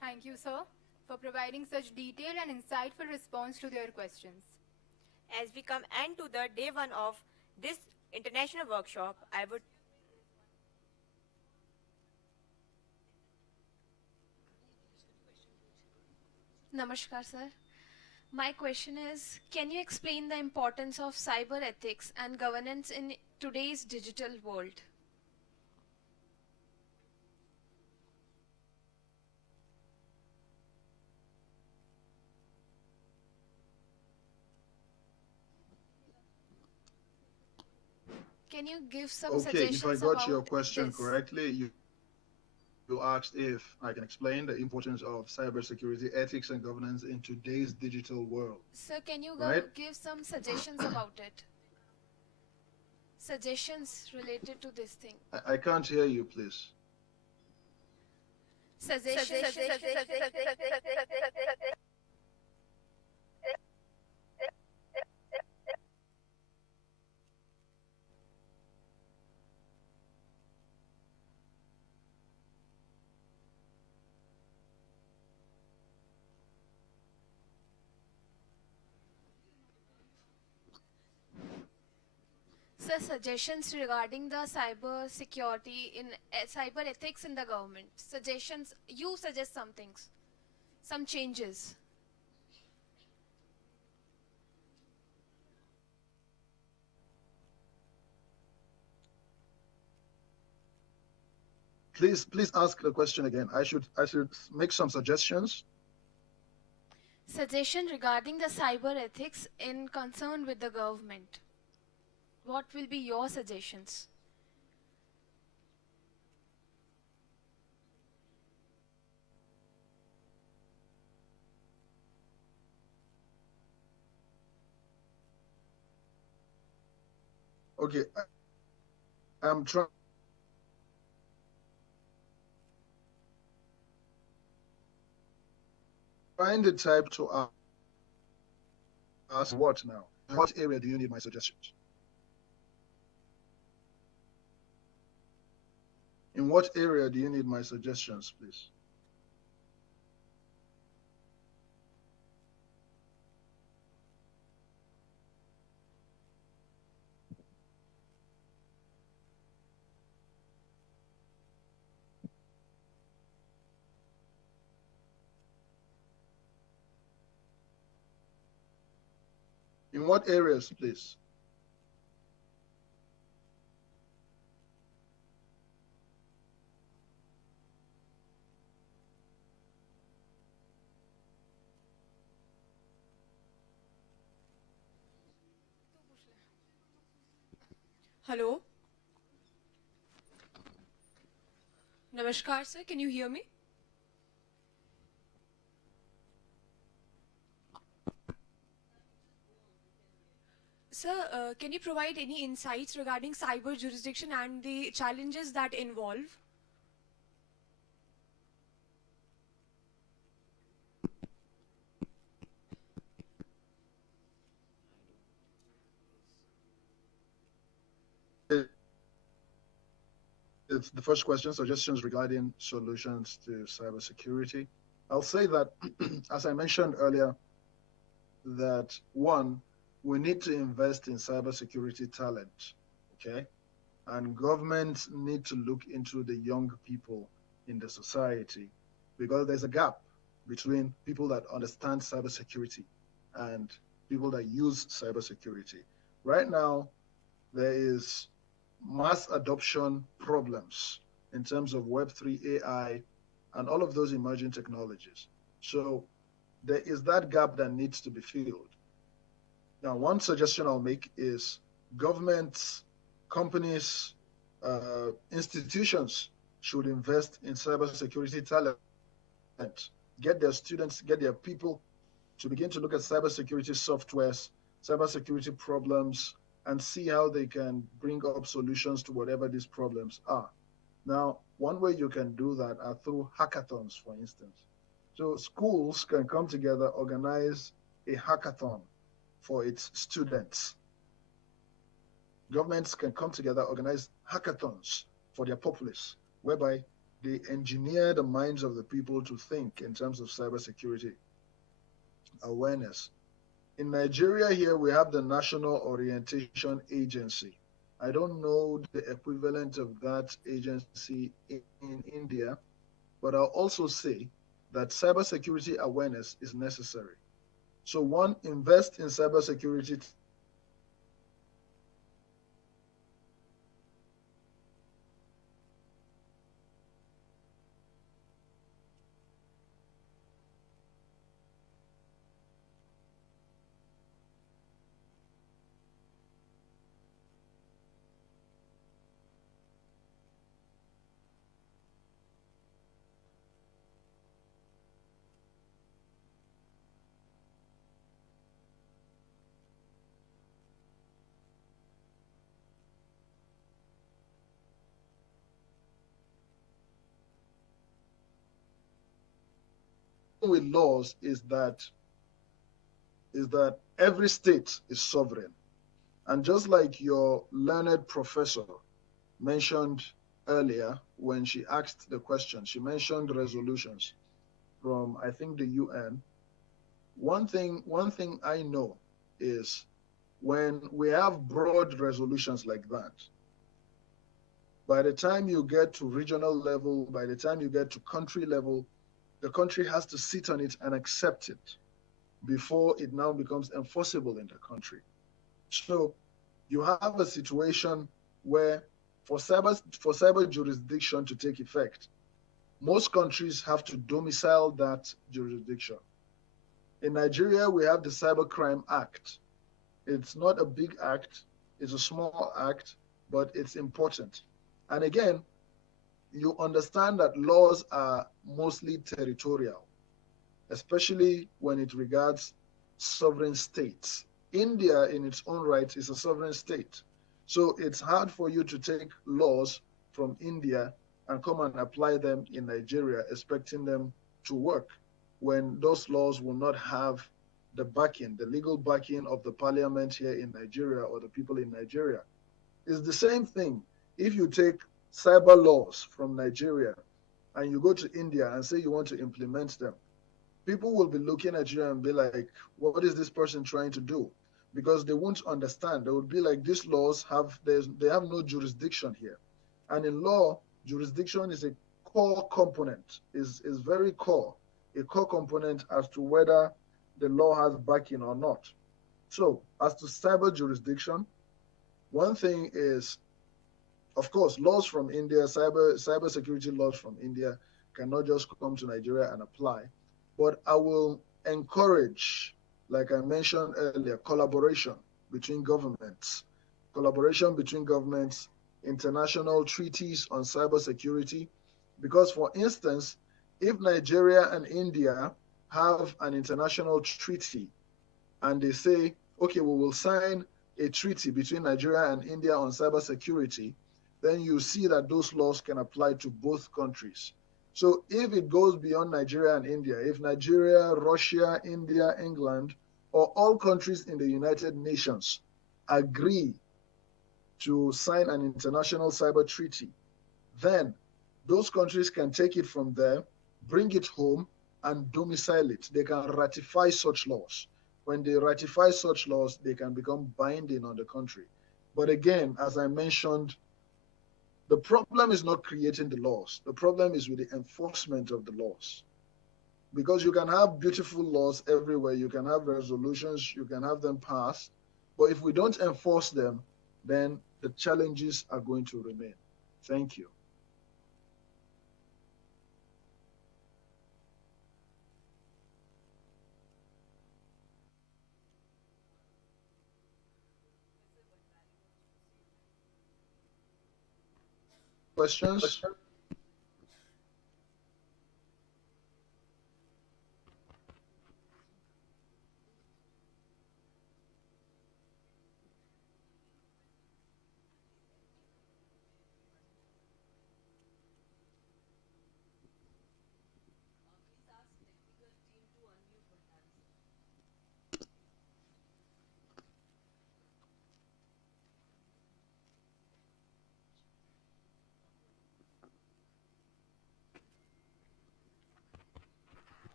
Thank you, sir, for providing such detailed and insightful response to their questions. As we come end to the day one of this international workshop, I would Namaskar, sir. My question is, can you explain the importance of cyber ethics and governance in today's digital world? Can you give some Okay, suggestions if I got about your question this? correctly, you asked if I can explain the importance of cybersecurity ethics and governance in today's digital world. Sir, can you Right? give some suggestions about it? Suggestions related to this thing. I can't hear you, please. Suggestions. Sir, suggestions regarding the cyber security in cyber ethics in the government. Suggestions. You suggest some things, some changes. Please ask the question again. I should make some suggestions. Suggestion regarding the cyber ethics in concern with the government. What will be your suggestions? Okay, I'm trying to type to ask what now? What area do you need my suggestions? In what area do you need my suggestions, please? In what areas, please? Hello? Namaskar, sir. Can you hear me? Sir, can you provide any insights regarding cyber jurisdiction and the challenges that involve? It's the first question, suggestions regarding solutions to cybersecurity. I'll say that, as I mentioned earlier, that one, we need to invest in cybersecurity talent, okay? And governments need to look into the young people in the society because there's a gap between people that understand cybersecurity and people that use cybersecurity. Right now, there is mass adoption problems in terms of Web3, AI, and all of those emerging technologies. So there is that gap that needs to be filled. Now, one suggestion I'll make is governments, companies, institutions should invest in cybersecurity talent, get their students, get their people to begin to look at cybersecurity softwares, cybersecurity problems, and see how they can bring up solutions to whatever these problems are. Now, one way you can do that are through hackathons, for instance. So schools can come together, organize a hackathon for its students. Governments can come together, organize hackathons for their populace, whereby they engineer the minds of the people to think in terms of cybersecurity awareness. In Nigeria here, we have the National Orientation Agency. I don't know the equivalent of that agency in India, but I'll also say that cybersecurity awareness is necessary. So one, invest in cybersecurity with laws is that every state is sovereign. And just like your learned professor mentioned earlier when she asked the question, she mentioned resolutions from, I think, the UN. One thing I know is when we have broad resolutions like that, by the time you get to regional level, by the time you get to country level, the country has to sit on it and accept it before it now becomes enforceable in the country. So you have a situation where for cyber jurisdiction to take effect, most countries have to domicile that jurisdiction. In Nigeria, we have the Cybercrime Act. It's not a big act, it's a small act, but it's important. And again, you understand that laws are mostly territorial, especially when it regards sovereign states. India, in its own right, is a sovereign state. So it's hard for you to take laws from India and come and apply them in Nigeria, expecting them to work when those laws will not have the backing, the legal backing of the parliament here in Nigeria or the people in Nigeria. It's the same thing. If you take cyber laws from Nigeria and you go to India and say you want to implement them, people will be looking at you and be like, what is this person trying to do? Because they won't understand. They would be like, these laws they have no jurisdiction here. And in law, jurisdiction is a core component, is very core, a core component as to whether the law has backing or not. So as to cyber jurisdiction, one thing is, of course, laws from India, cyber security laws from India cannot just come to Nigeria and apply. But I will encourage, like I mentioned earlier, collaboration between governments, international treaties on cybersecurity. Because, for instance, if Nigeria and India have an international treaty and they say, okay, we will sign a treaty between Nigeria and India on cybersecurity, then you see that those laws can apply to both countries. So if it goes beyond Nigeria and India, if Nigeria, Russia, India, England, or all countries in the United Nations agree to sign an international cyber treaty, then those countries can take it from there, bring it home, and domicile it. They can ratify such laws. When they ratify such laws, they can become binding on the country. But again, as I mentioned, the problem is not creating the laws. The problem is with the enforcement of the laws. Because you can have beautiful laws everywhere, you can have resolutions, you can have them passed, but if we don't enforce them, then the challenges are going to remain. Thank you. Questions?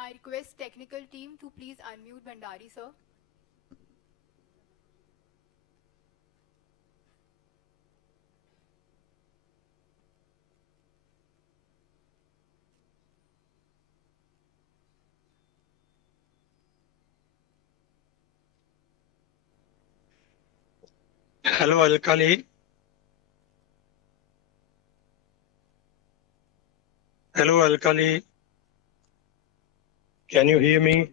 I request technical team to please unmute Bhandari, sir. Hello, Alkali. Hello, Alkali. Can you hear me?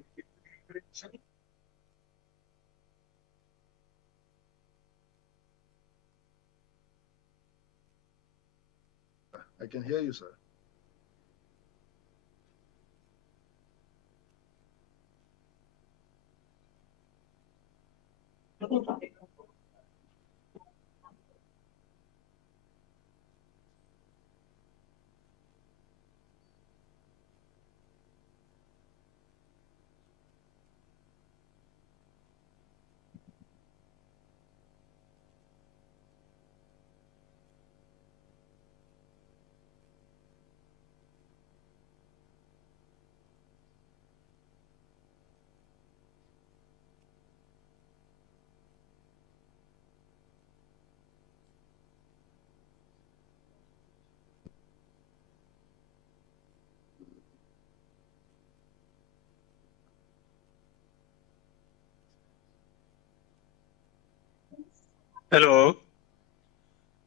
I can hear you, sir. Hello.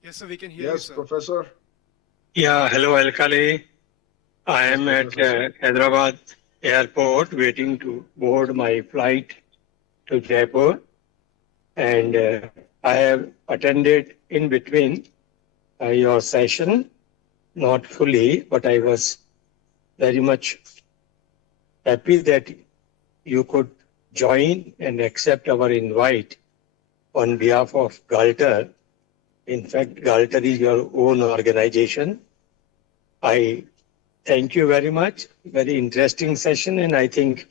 Yes, sir, we can hear you, Yes, sir. Professor. Yeah, hello, Alkali. I am at Hyderabad. airport waiting to board my flight to Jaipur. And I have attended in between your session, not fully, but I was very much happy that you could join and accept our invite on behalf of Galter. In fact, Galter is your own organization. I thank you very much. Very interesting session, and I think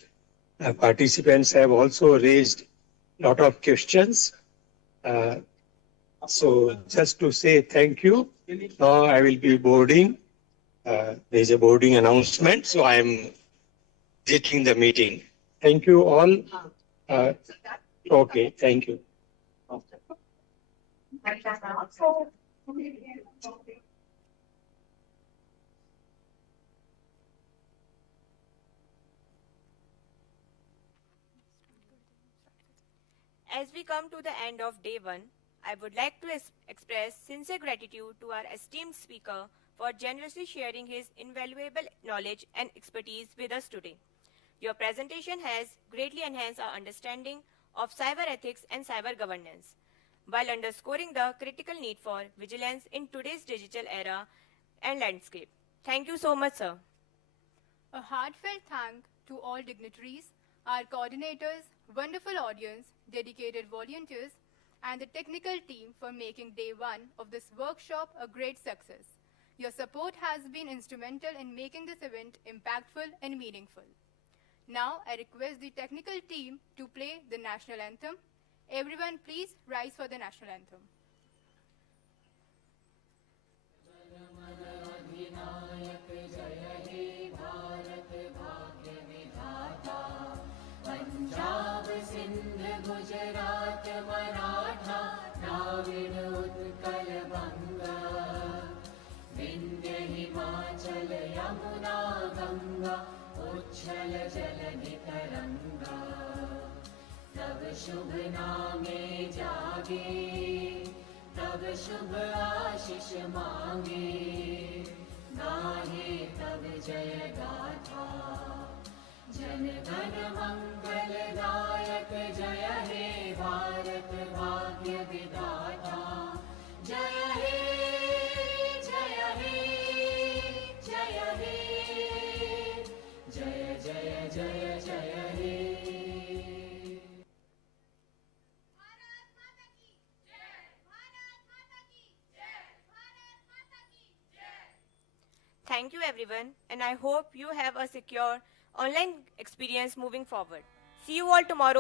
participants have also raised a lot of questions. So just to say thank you. Now I will be boarding. There's a boarding announcement, so I am taking the meeting. Thank you all. Okay, thank you. As we come to the end of day 1, I would like to express sincere gratitude to our esteemed speaker for generously sharing his invaluable knowledge and expertise with us today. Your presentation has greatly enhanced our understanding of cyber ethics and cyber governance, while underscoring the critical need for vigilance in today's digital era and landscape. Thank you so much, sir. A heartfelt thank to all dignitaries, our coordinators, wonderful audience, dedicated volunteers, and the technical team for making day 1 of this workshop a great success. Your support has been instrumental in making this event impactful and meaningful. Now, I request the technical team to play the national anthem. Everyone, please rise for the national anthem. Punjab Sindh Gujarat Maratha Dravid Utkal बंगा विंध्य हिमाचल यमुना गंगा उच्छल जलधि तरंगा तब शुभ नामे जागे तब शुभ आशीष मांगे गाहे तब जय गाथा जन गण मंगलदायक जय हे भारत भाग्य विधाता जय हे जय हे जय हे जय जय जय जय हे Thank you everyone, and I hope you have a secure online experience moving forward. See you all tomorrow.